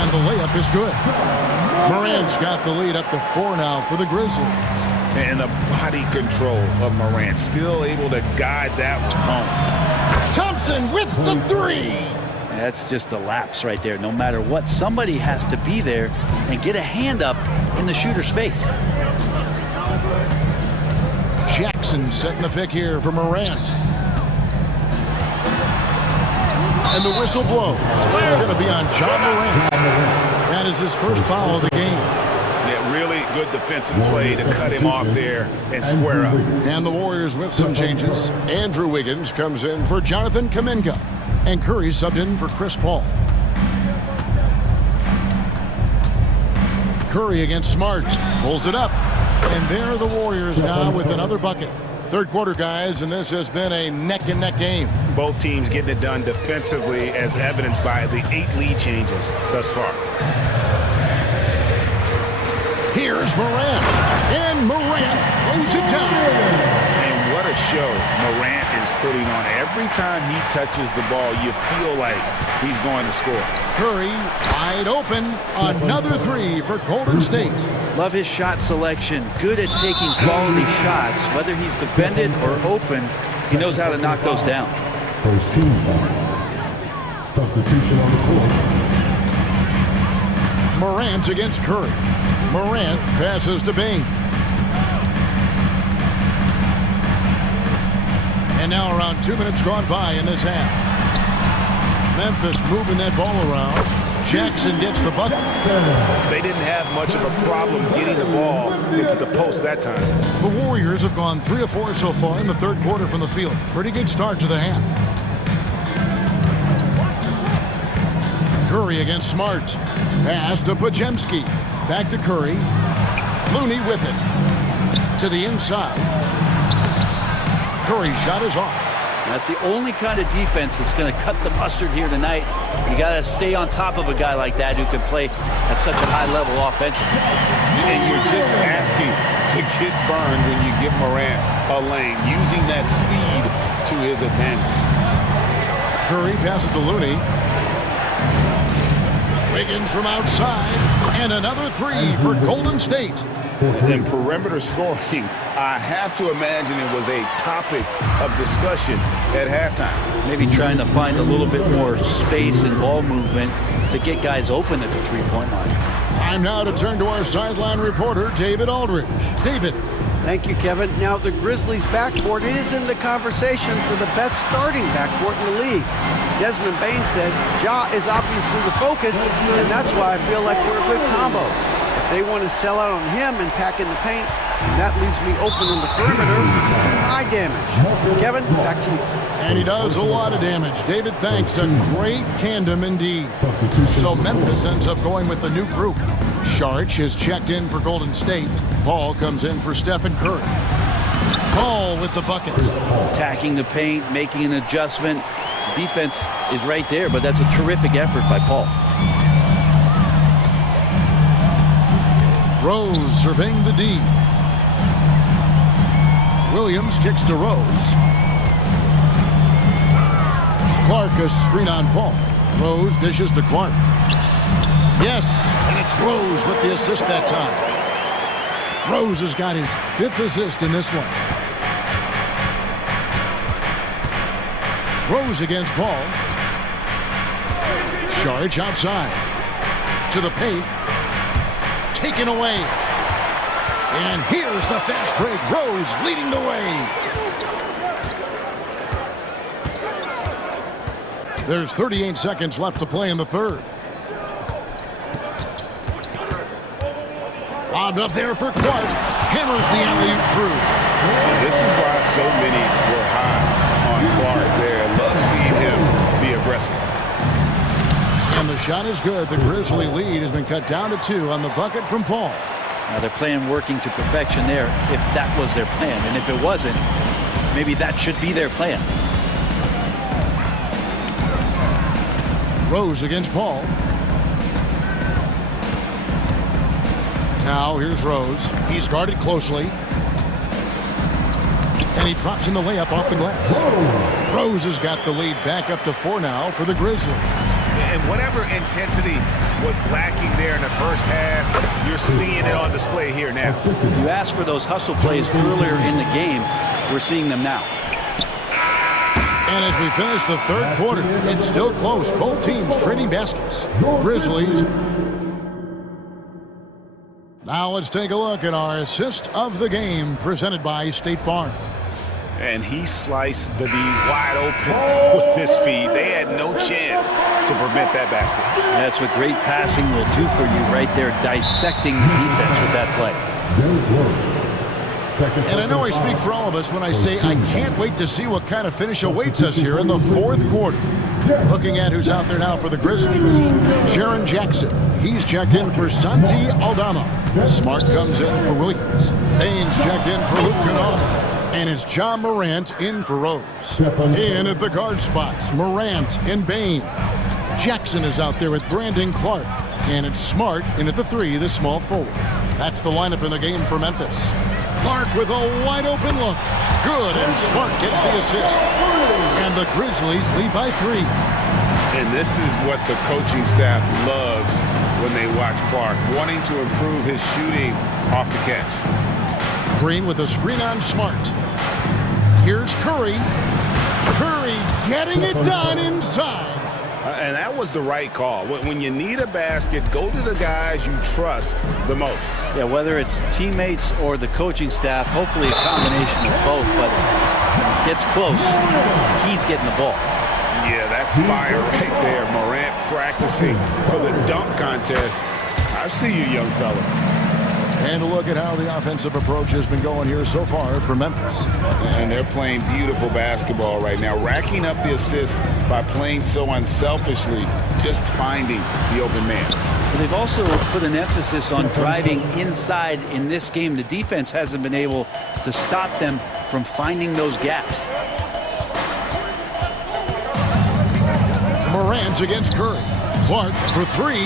And the layup is good. Morant's got the lead up to 4 now for the Grizzlies. And the body control of Morant, still able to guide that one home. Thompson with the 3. That's just a lapse right there. No matter what, somebody has to be there and get a hand up in the shooter's face. Jackson setting the pick here for Morant. And the whistle blows. It's going to be on John Morant. That is his first foul of the game. Yeah, really good defensive play to cut him off there and square up. And the Warriors with some changes. Andrew Wiggins comes in for Jonathan Kuminga. And Curry subbed in for Chris Paul. Curry against Smart. Pulls it up. And there are the Warriors now with another bucket. Third quarter, guys, and this has been a neck-and-neck game. Both teams getting it done defensively as evidenced by the 8 lead changes thus far. Here's Morant. And Morant throws it down. And what a show Morant is putting on. Every time he touches the ball, you feel like he's going to score. Curry wide open. Another three for Golden State. Love his shot selection. Good at taking quality shots. Whether he's defended or open, he knows how to knock those down. First team foul. Substitution on the court. Morant against Curry. Morant passes to Bain. And now around 2 minutes gone by in this half. Memphis moving that ball around. Jackson gets the bucket. They didn't have much of a problem getting the ball into the post that time. The Warriors have gone 3 of 4 so far in the third quarter from the field. Pretty good start to the half. Curry against Smart. Pass to Pajemski. Back to Curry. Looney with it. To the inside. Curry's shot is off. That's the only kind of defense that's going to cut the mustard here tonight. You got to stay on top of a guy like that who can play at such a high level offensively. And you're just asking to get burned when you give Morant a lane, using that speed to his advantage. Curry passes to Looney. Wiggins from outside, and another three for Golden State. And perimeter scoring, I have to imagine it was a topic of discussion at halftime. Maybe trying to find a little bit more space and ball movement to get guys open at the three-point line. Time now to turn to our sideline reporter, David Aldridge. David. Thank you, Kevin. Now, the Grizzlies' backcourt is in the conversation for the best starting backcourt in the league. Desmond Bain says Ja is obviously the focus, and that's why I feel like we're a good combo. If they want to sell out on him and pack in the paint, that leaves me open on the perimeter. High damage. Kevin, back to you. And he does a lot of damage. David, thanks. A great tandem indeed. So Memphis ends up going with the new group. Sharch has checked in for Golden State. Paul comes in for Stephen Curry. Paul with the buckets. Attacking the paint, making an adjustment. Defense is right there, but that's a terrific effort by Paul. Rose surveying the D. Williams kicks to Rose. Clark a screen on Paul. Rose dishes to Clark. Yes, and it's Rose with the assist that time. Rose has got his 5th assist in this one. Rose against Paul. Sharch outside. To the paint. Taken away. And here's the fast break. Rose leading the way. There's 38 seconds left to play in the third. Lobbed up there for Clark. Hammers the alley-oop through. This is why so many were high on Clark there. Love seeing him be aggressive. And the shot is good. The Grizzly lead has been cut down to 2 on the bucket from Paul. Now their plan working to perfection there, if that was their plan. And if it wasn't, maybe that should be their plan. Rose against Paul. Now here's Rose. He's guarded closely. And he drops in the layup off the glass. Rose has got the lead back up to 4 now for the Grizzlies. And whatever intensity was lacking there in the first half, you're seeing it on display here now. You asked for those hustle plays earlier in the game. We're seeing them now. And as we finish the third quarter, it's still close. Both teams trading baskets. Grizzlies. Now let's take a look at our assist of the game presented by State Farm. And he sliced the D wide open with his feed. They had no chance to prevent that basket. That's what great passing will do for you right there, dissecting the defense with that play. And I know I speak for all of us when I say I can't wait to see what kind of finish awaits us here in the fourth quarter. Looking at who's out there now for the Grizzlies. Jaren Jackson. He's checked in for Santi Aldama. Smart comes in for Williams. Baines checked in for Luke Kennard. And it's John Morant in for Rose. In at the guard spots, Morant and Bain. Jackson is out there with Brandon Clark. And it's Smart in at the 3, the small forward. That's the lineup in the game for Memphis. Clark with a wide open look. Good, and Smart gets the assist. And the Grizzlies lead by 3. And this is what the coaching staff loves when they watch Clark, wanting to improve his shooting off the catch. Green with a screen on Smart. Here's Curry. Curry getting it done inside. And that was the right call. When you need a basket, go to the guys you trust the most. Yeah, whether it's teammates or the coaching staff, hopefully a combination of both, but gets close, he's getting the ball. Yeah, that's fire right there. Morant practicing for the dunk contest. I see you, young fella. And a look at how the offensive approach has been going here so far for Memphis. And they're playing beautiful basketball right now, racking up the assists by playing so unselfishly, just finding the open man. They've also put an emphasis on driving inside in this game. The defense hasn't been able to stop them from finding those gaps. Morant against Curry. Clark for 3.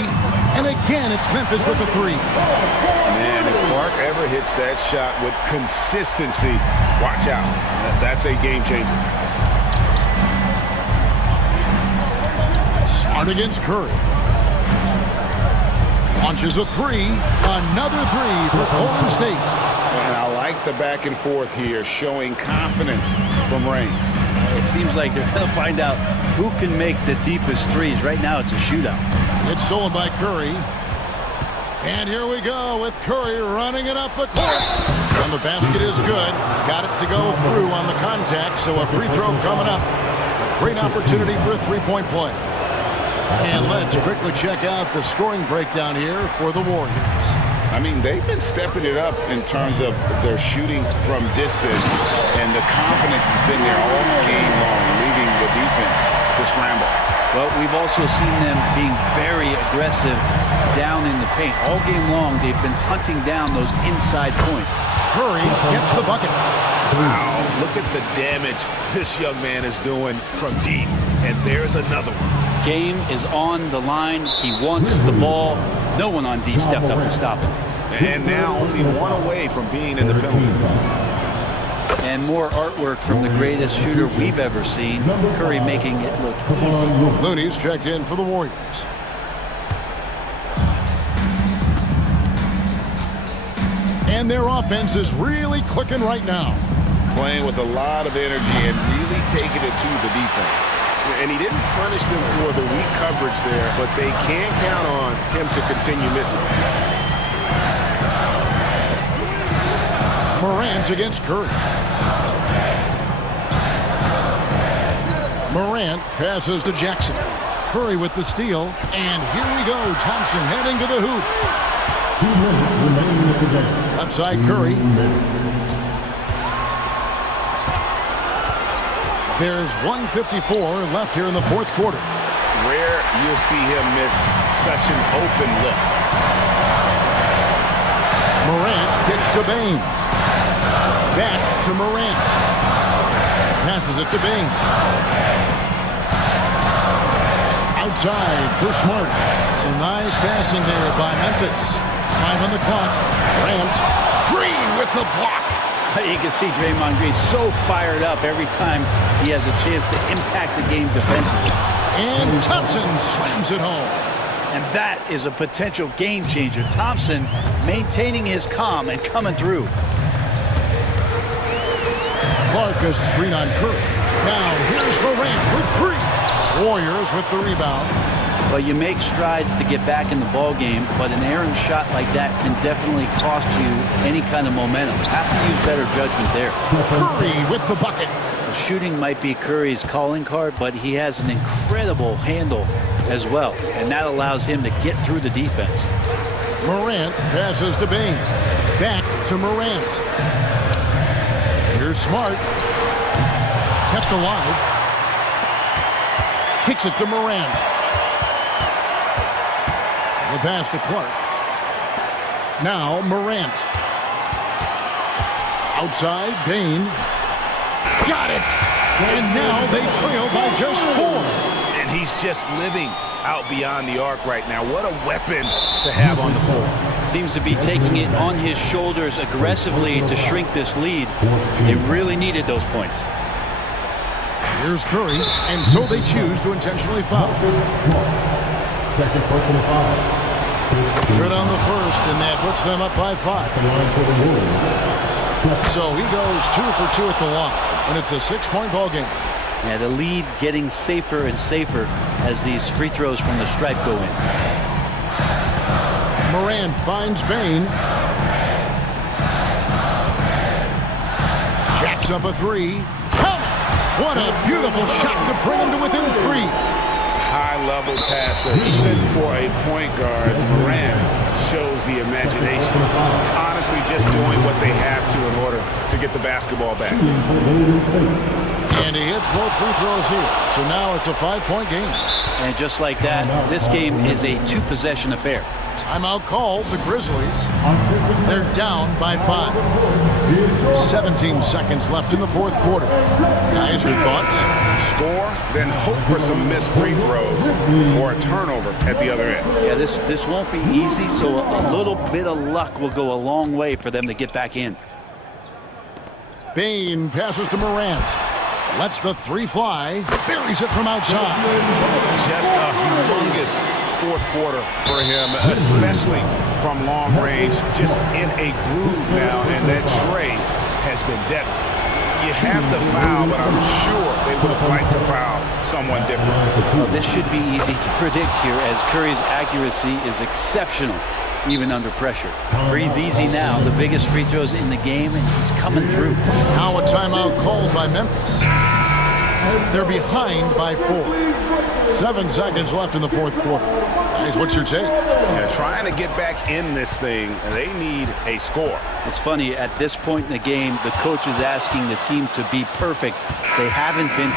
And again, it's Memphis with the 3. Man, if Clark ever hits that shot with consistency, watch out. That's a game changer. Smart against Curry. Launches a 3. Another 3 for Golden State. And I like the back and forth here, showing confidence from range. It seems like they're going to find out who can make the deepest threes. Right now, it's a shootout. It's stolen by Curry. And here we go with Curry running it up the court. And the basket is good. Got it to go through on the contact, so a free throw coming up. A great opportunity for a three-point play. And let's quickly check out the scoring breakdown here for the Warriors. I mean, they've been stepping it up in terms of their shooting from distance, and the confidence has been there all game long, leaving the defense to scramble. Well, we've also seen them being very aggressive down in the paint. All game long, they've been hunting down those inside points. Curry gets the bucket. Wow, look at the damage this young man is doing from deep. And there's another one. Game is on the line. He wants the ball. No one on D stepped up to stop him. And now only one away from being in the penalty. And more artwork from the greatest shooter we've ever seen. Curry making it look easy. Looney's checked in for the Warriors. And their offense is really clicking right now. Playing with a lot of energy and really taking it to the defense. And he didn't punish them for the weak coverage there, but they can count on him to continue missing. Morant against Curry. Morant passes to Jackson. Curry with the steal. And here we go. Thompson heading to the hoop. 2 minutes remaining in the game. Left side Curry. There's 1:54 left here in the fourth quarter. Rare you'll see him miss such an open look. Morant kicks to Bain. Back to Morant. Passes it to Bain. Outside for Smart. Some nice passing there by Memphis. 5 on the clock. Grant. Green with the block. You can see Draymond Green so fired up every time he has a chance to impact the game defensively. And Thompson slams it home. And that is a potential game changer. Thompson maintaining his calm and coming through. Clark has a screen on Curry. Now here's Morant for 3. Warriors with the rebound. Well, you make strides to get back in the ball game, but an errant shot like that can definitely cost you any kind of momentum. Have to use better judgment there. Curry with the bucket. Shooting might be Curry's calling card, but he has an incredible handle as well, and that allows him to get through the defense. Morant passes to Bain. Back to Morant. Here's Smart. Kept alive. Kicks it to Morant. The pass to Clark. Now Morant. Outside, Bain. Got it! And now they trail by just 4. And he's just living out beyond the arc right now. What a weapon to have on the floor. Seems to be taking it on his shoulders aggressively to shrink this lead. They really needed those points. Here's Curry, and so they choose to intentionally foul. Second personal foul. Good on the first, and that puts them up by 5. So he goes 2 for 2 at the line, and it's a 6-point ball game. Yeah, the lead getting safer and safer as these free throws from the stripe go in. Moran finds Bain. Jacks up a 3. Count it! What a beautiful shot to bring him to within 3. High-level passer, even for a point guard. Moran shows the imagination. Honestly, just doing what they have to in order to get the basketball back. And he hits both free throws here. So now it's a 5-point game. And just like that, this game is a 2-possession affair. Timeout called, the Grizzlies. They're down by 5. 17 seconds left in the fourth quarter. Guys, your thoughts? Score, then hope for some missed free throws or a turnover at the other end. Yeah, this won't be easy, so a little bit of luck will go a long way for them to get back in. Bain passes to Morant. Lets the 3 fly. Buries it from outside. Just a humongous fourth quarter for him, especially from long range. Just in a groove now, and that trade has been deadly. You have to foul, but I'm sure they would have liked to foul someone different. Well, this should be easy to predict here, as Curry's accuracy is exceptional, even under pressure. Breathe easy now. The biggest free throws in the game, and he's coming through. Now a timeout called by Memphis. They're behind by 4. 7 seconds left in the fourth quarter. Guys, what's your take? Yeah, trying to get back in this thing, they need a score. It's funny, at this point in the game, the coach is asking the team to be perfect. They haven't been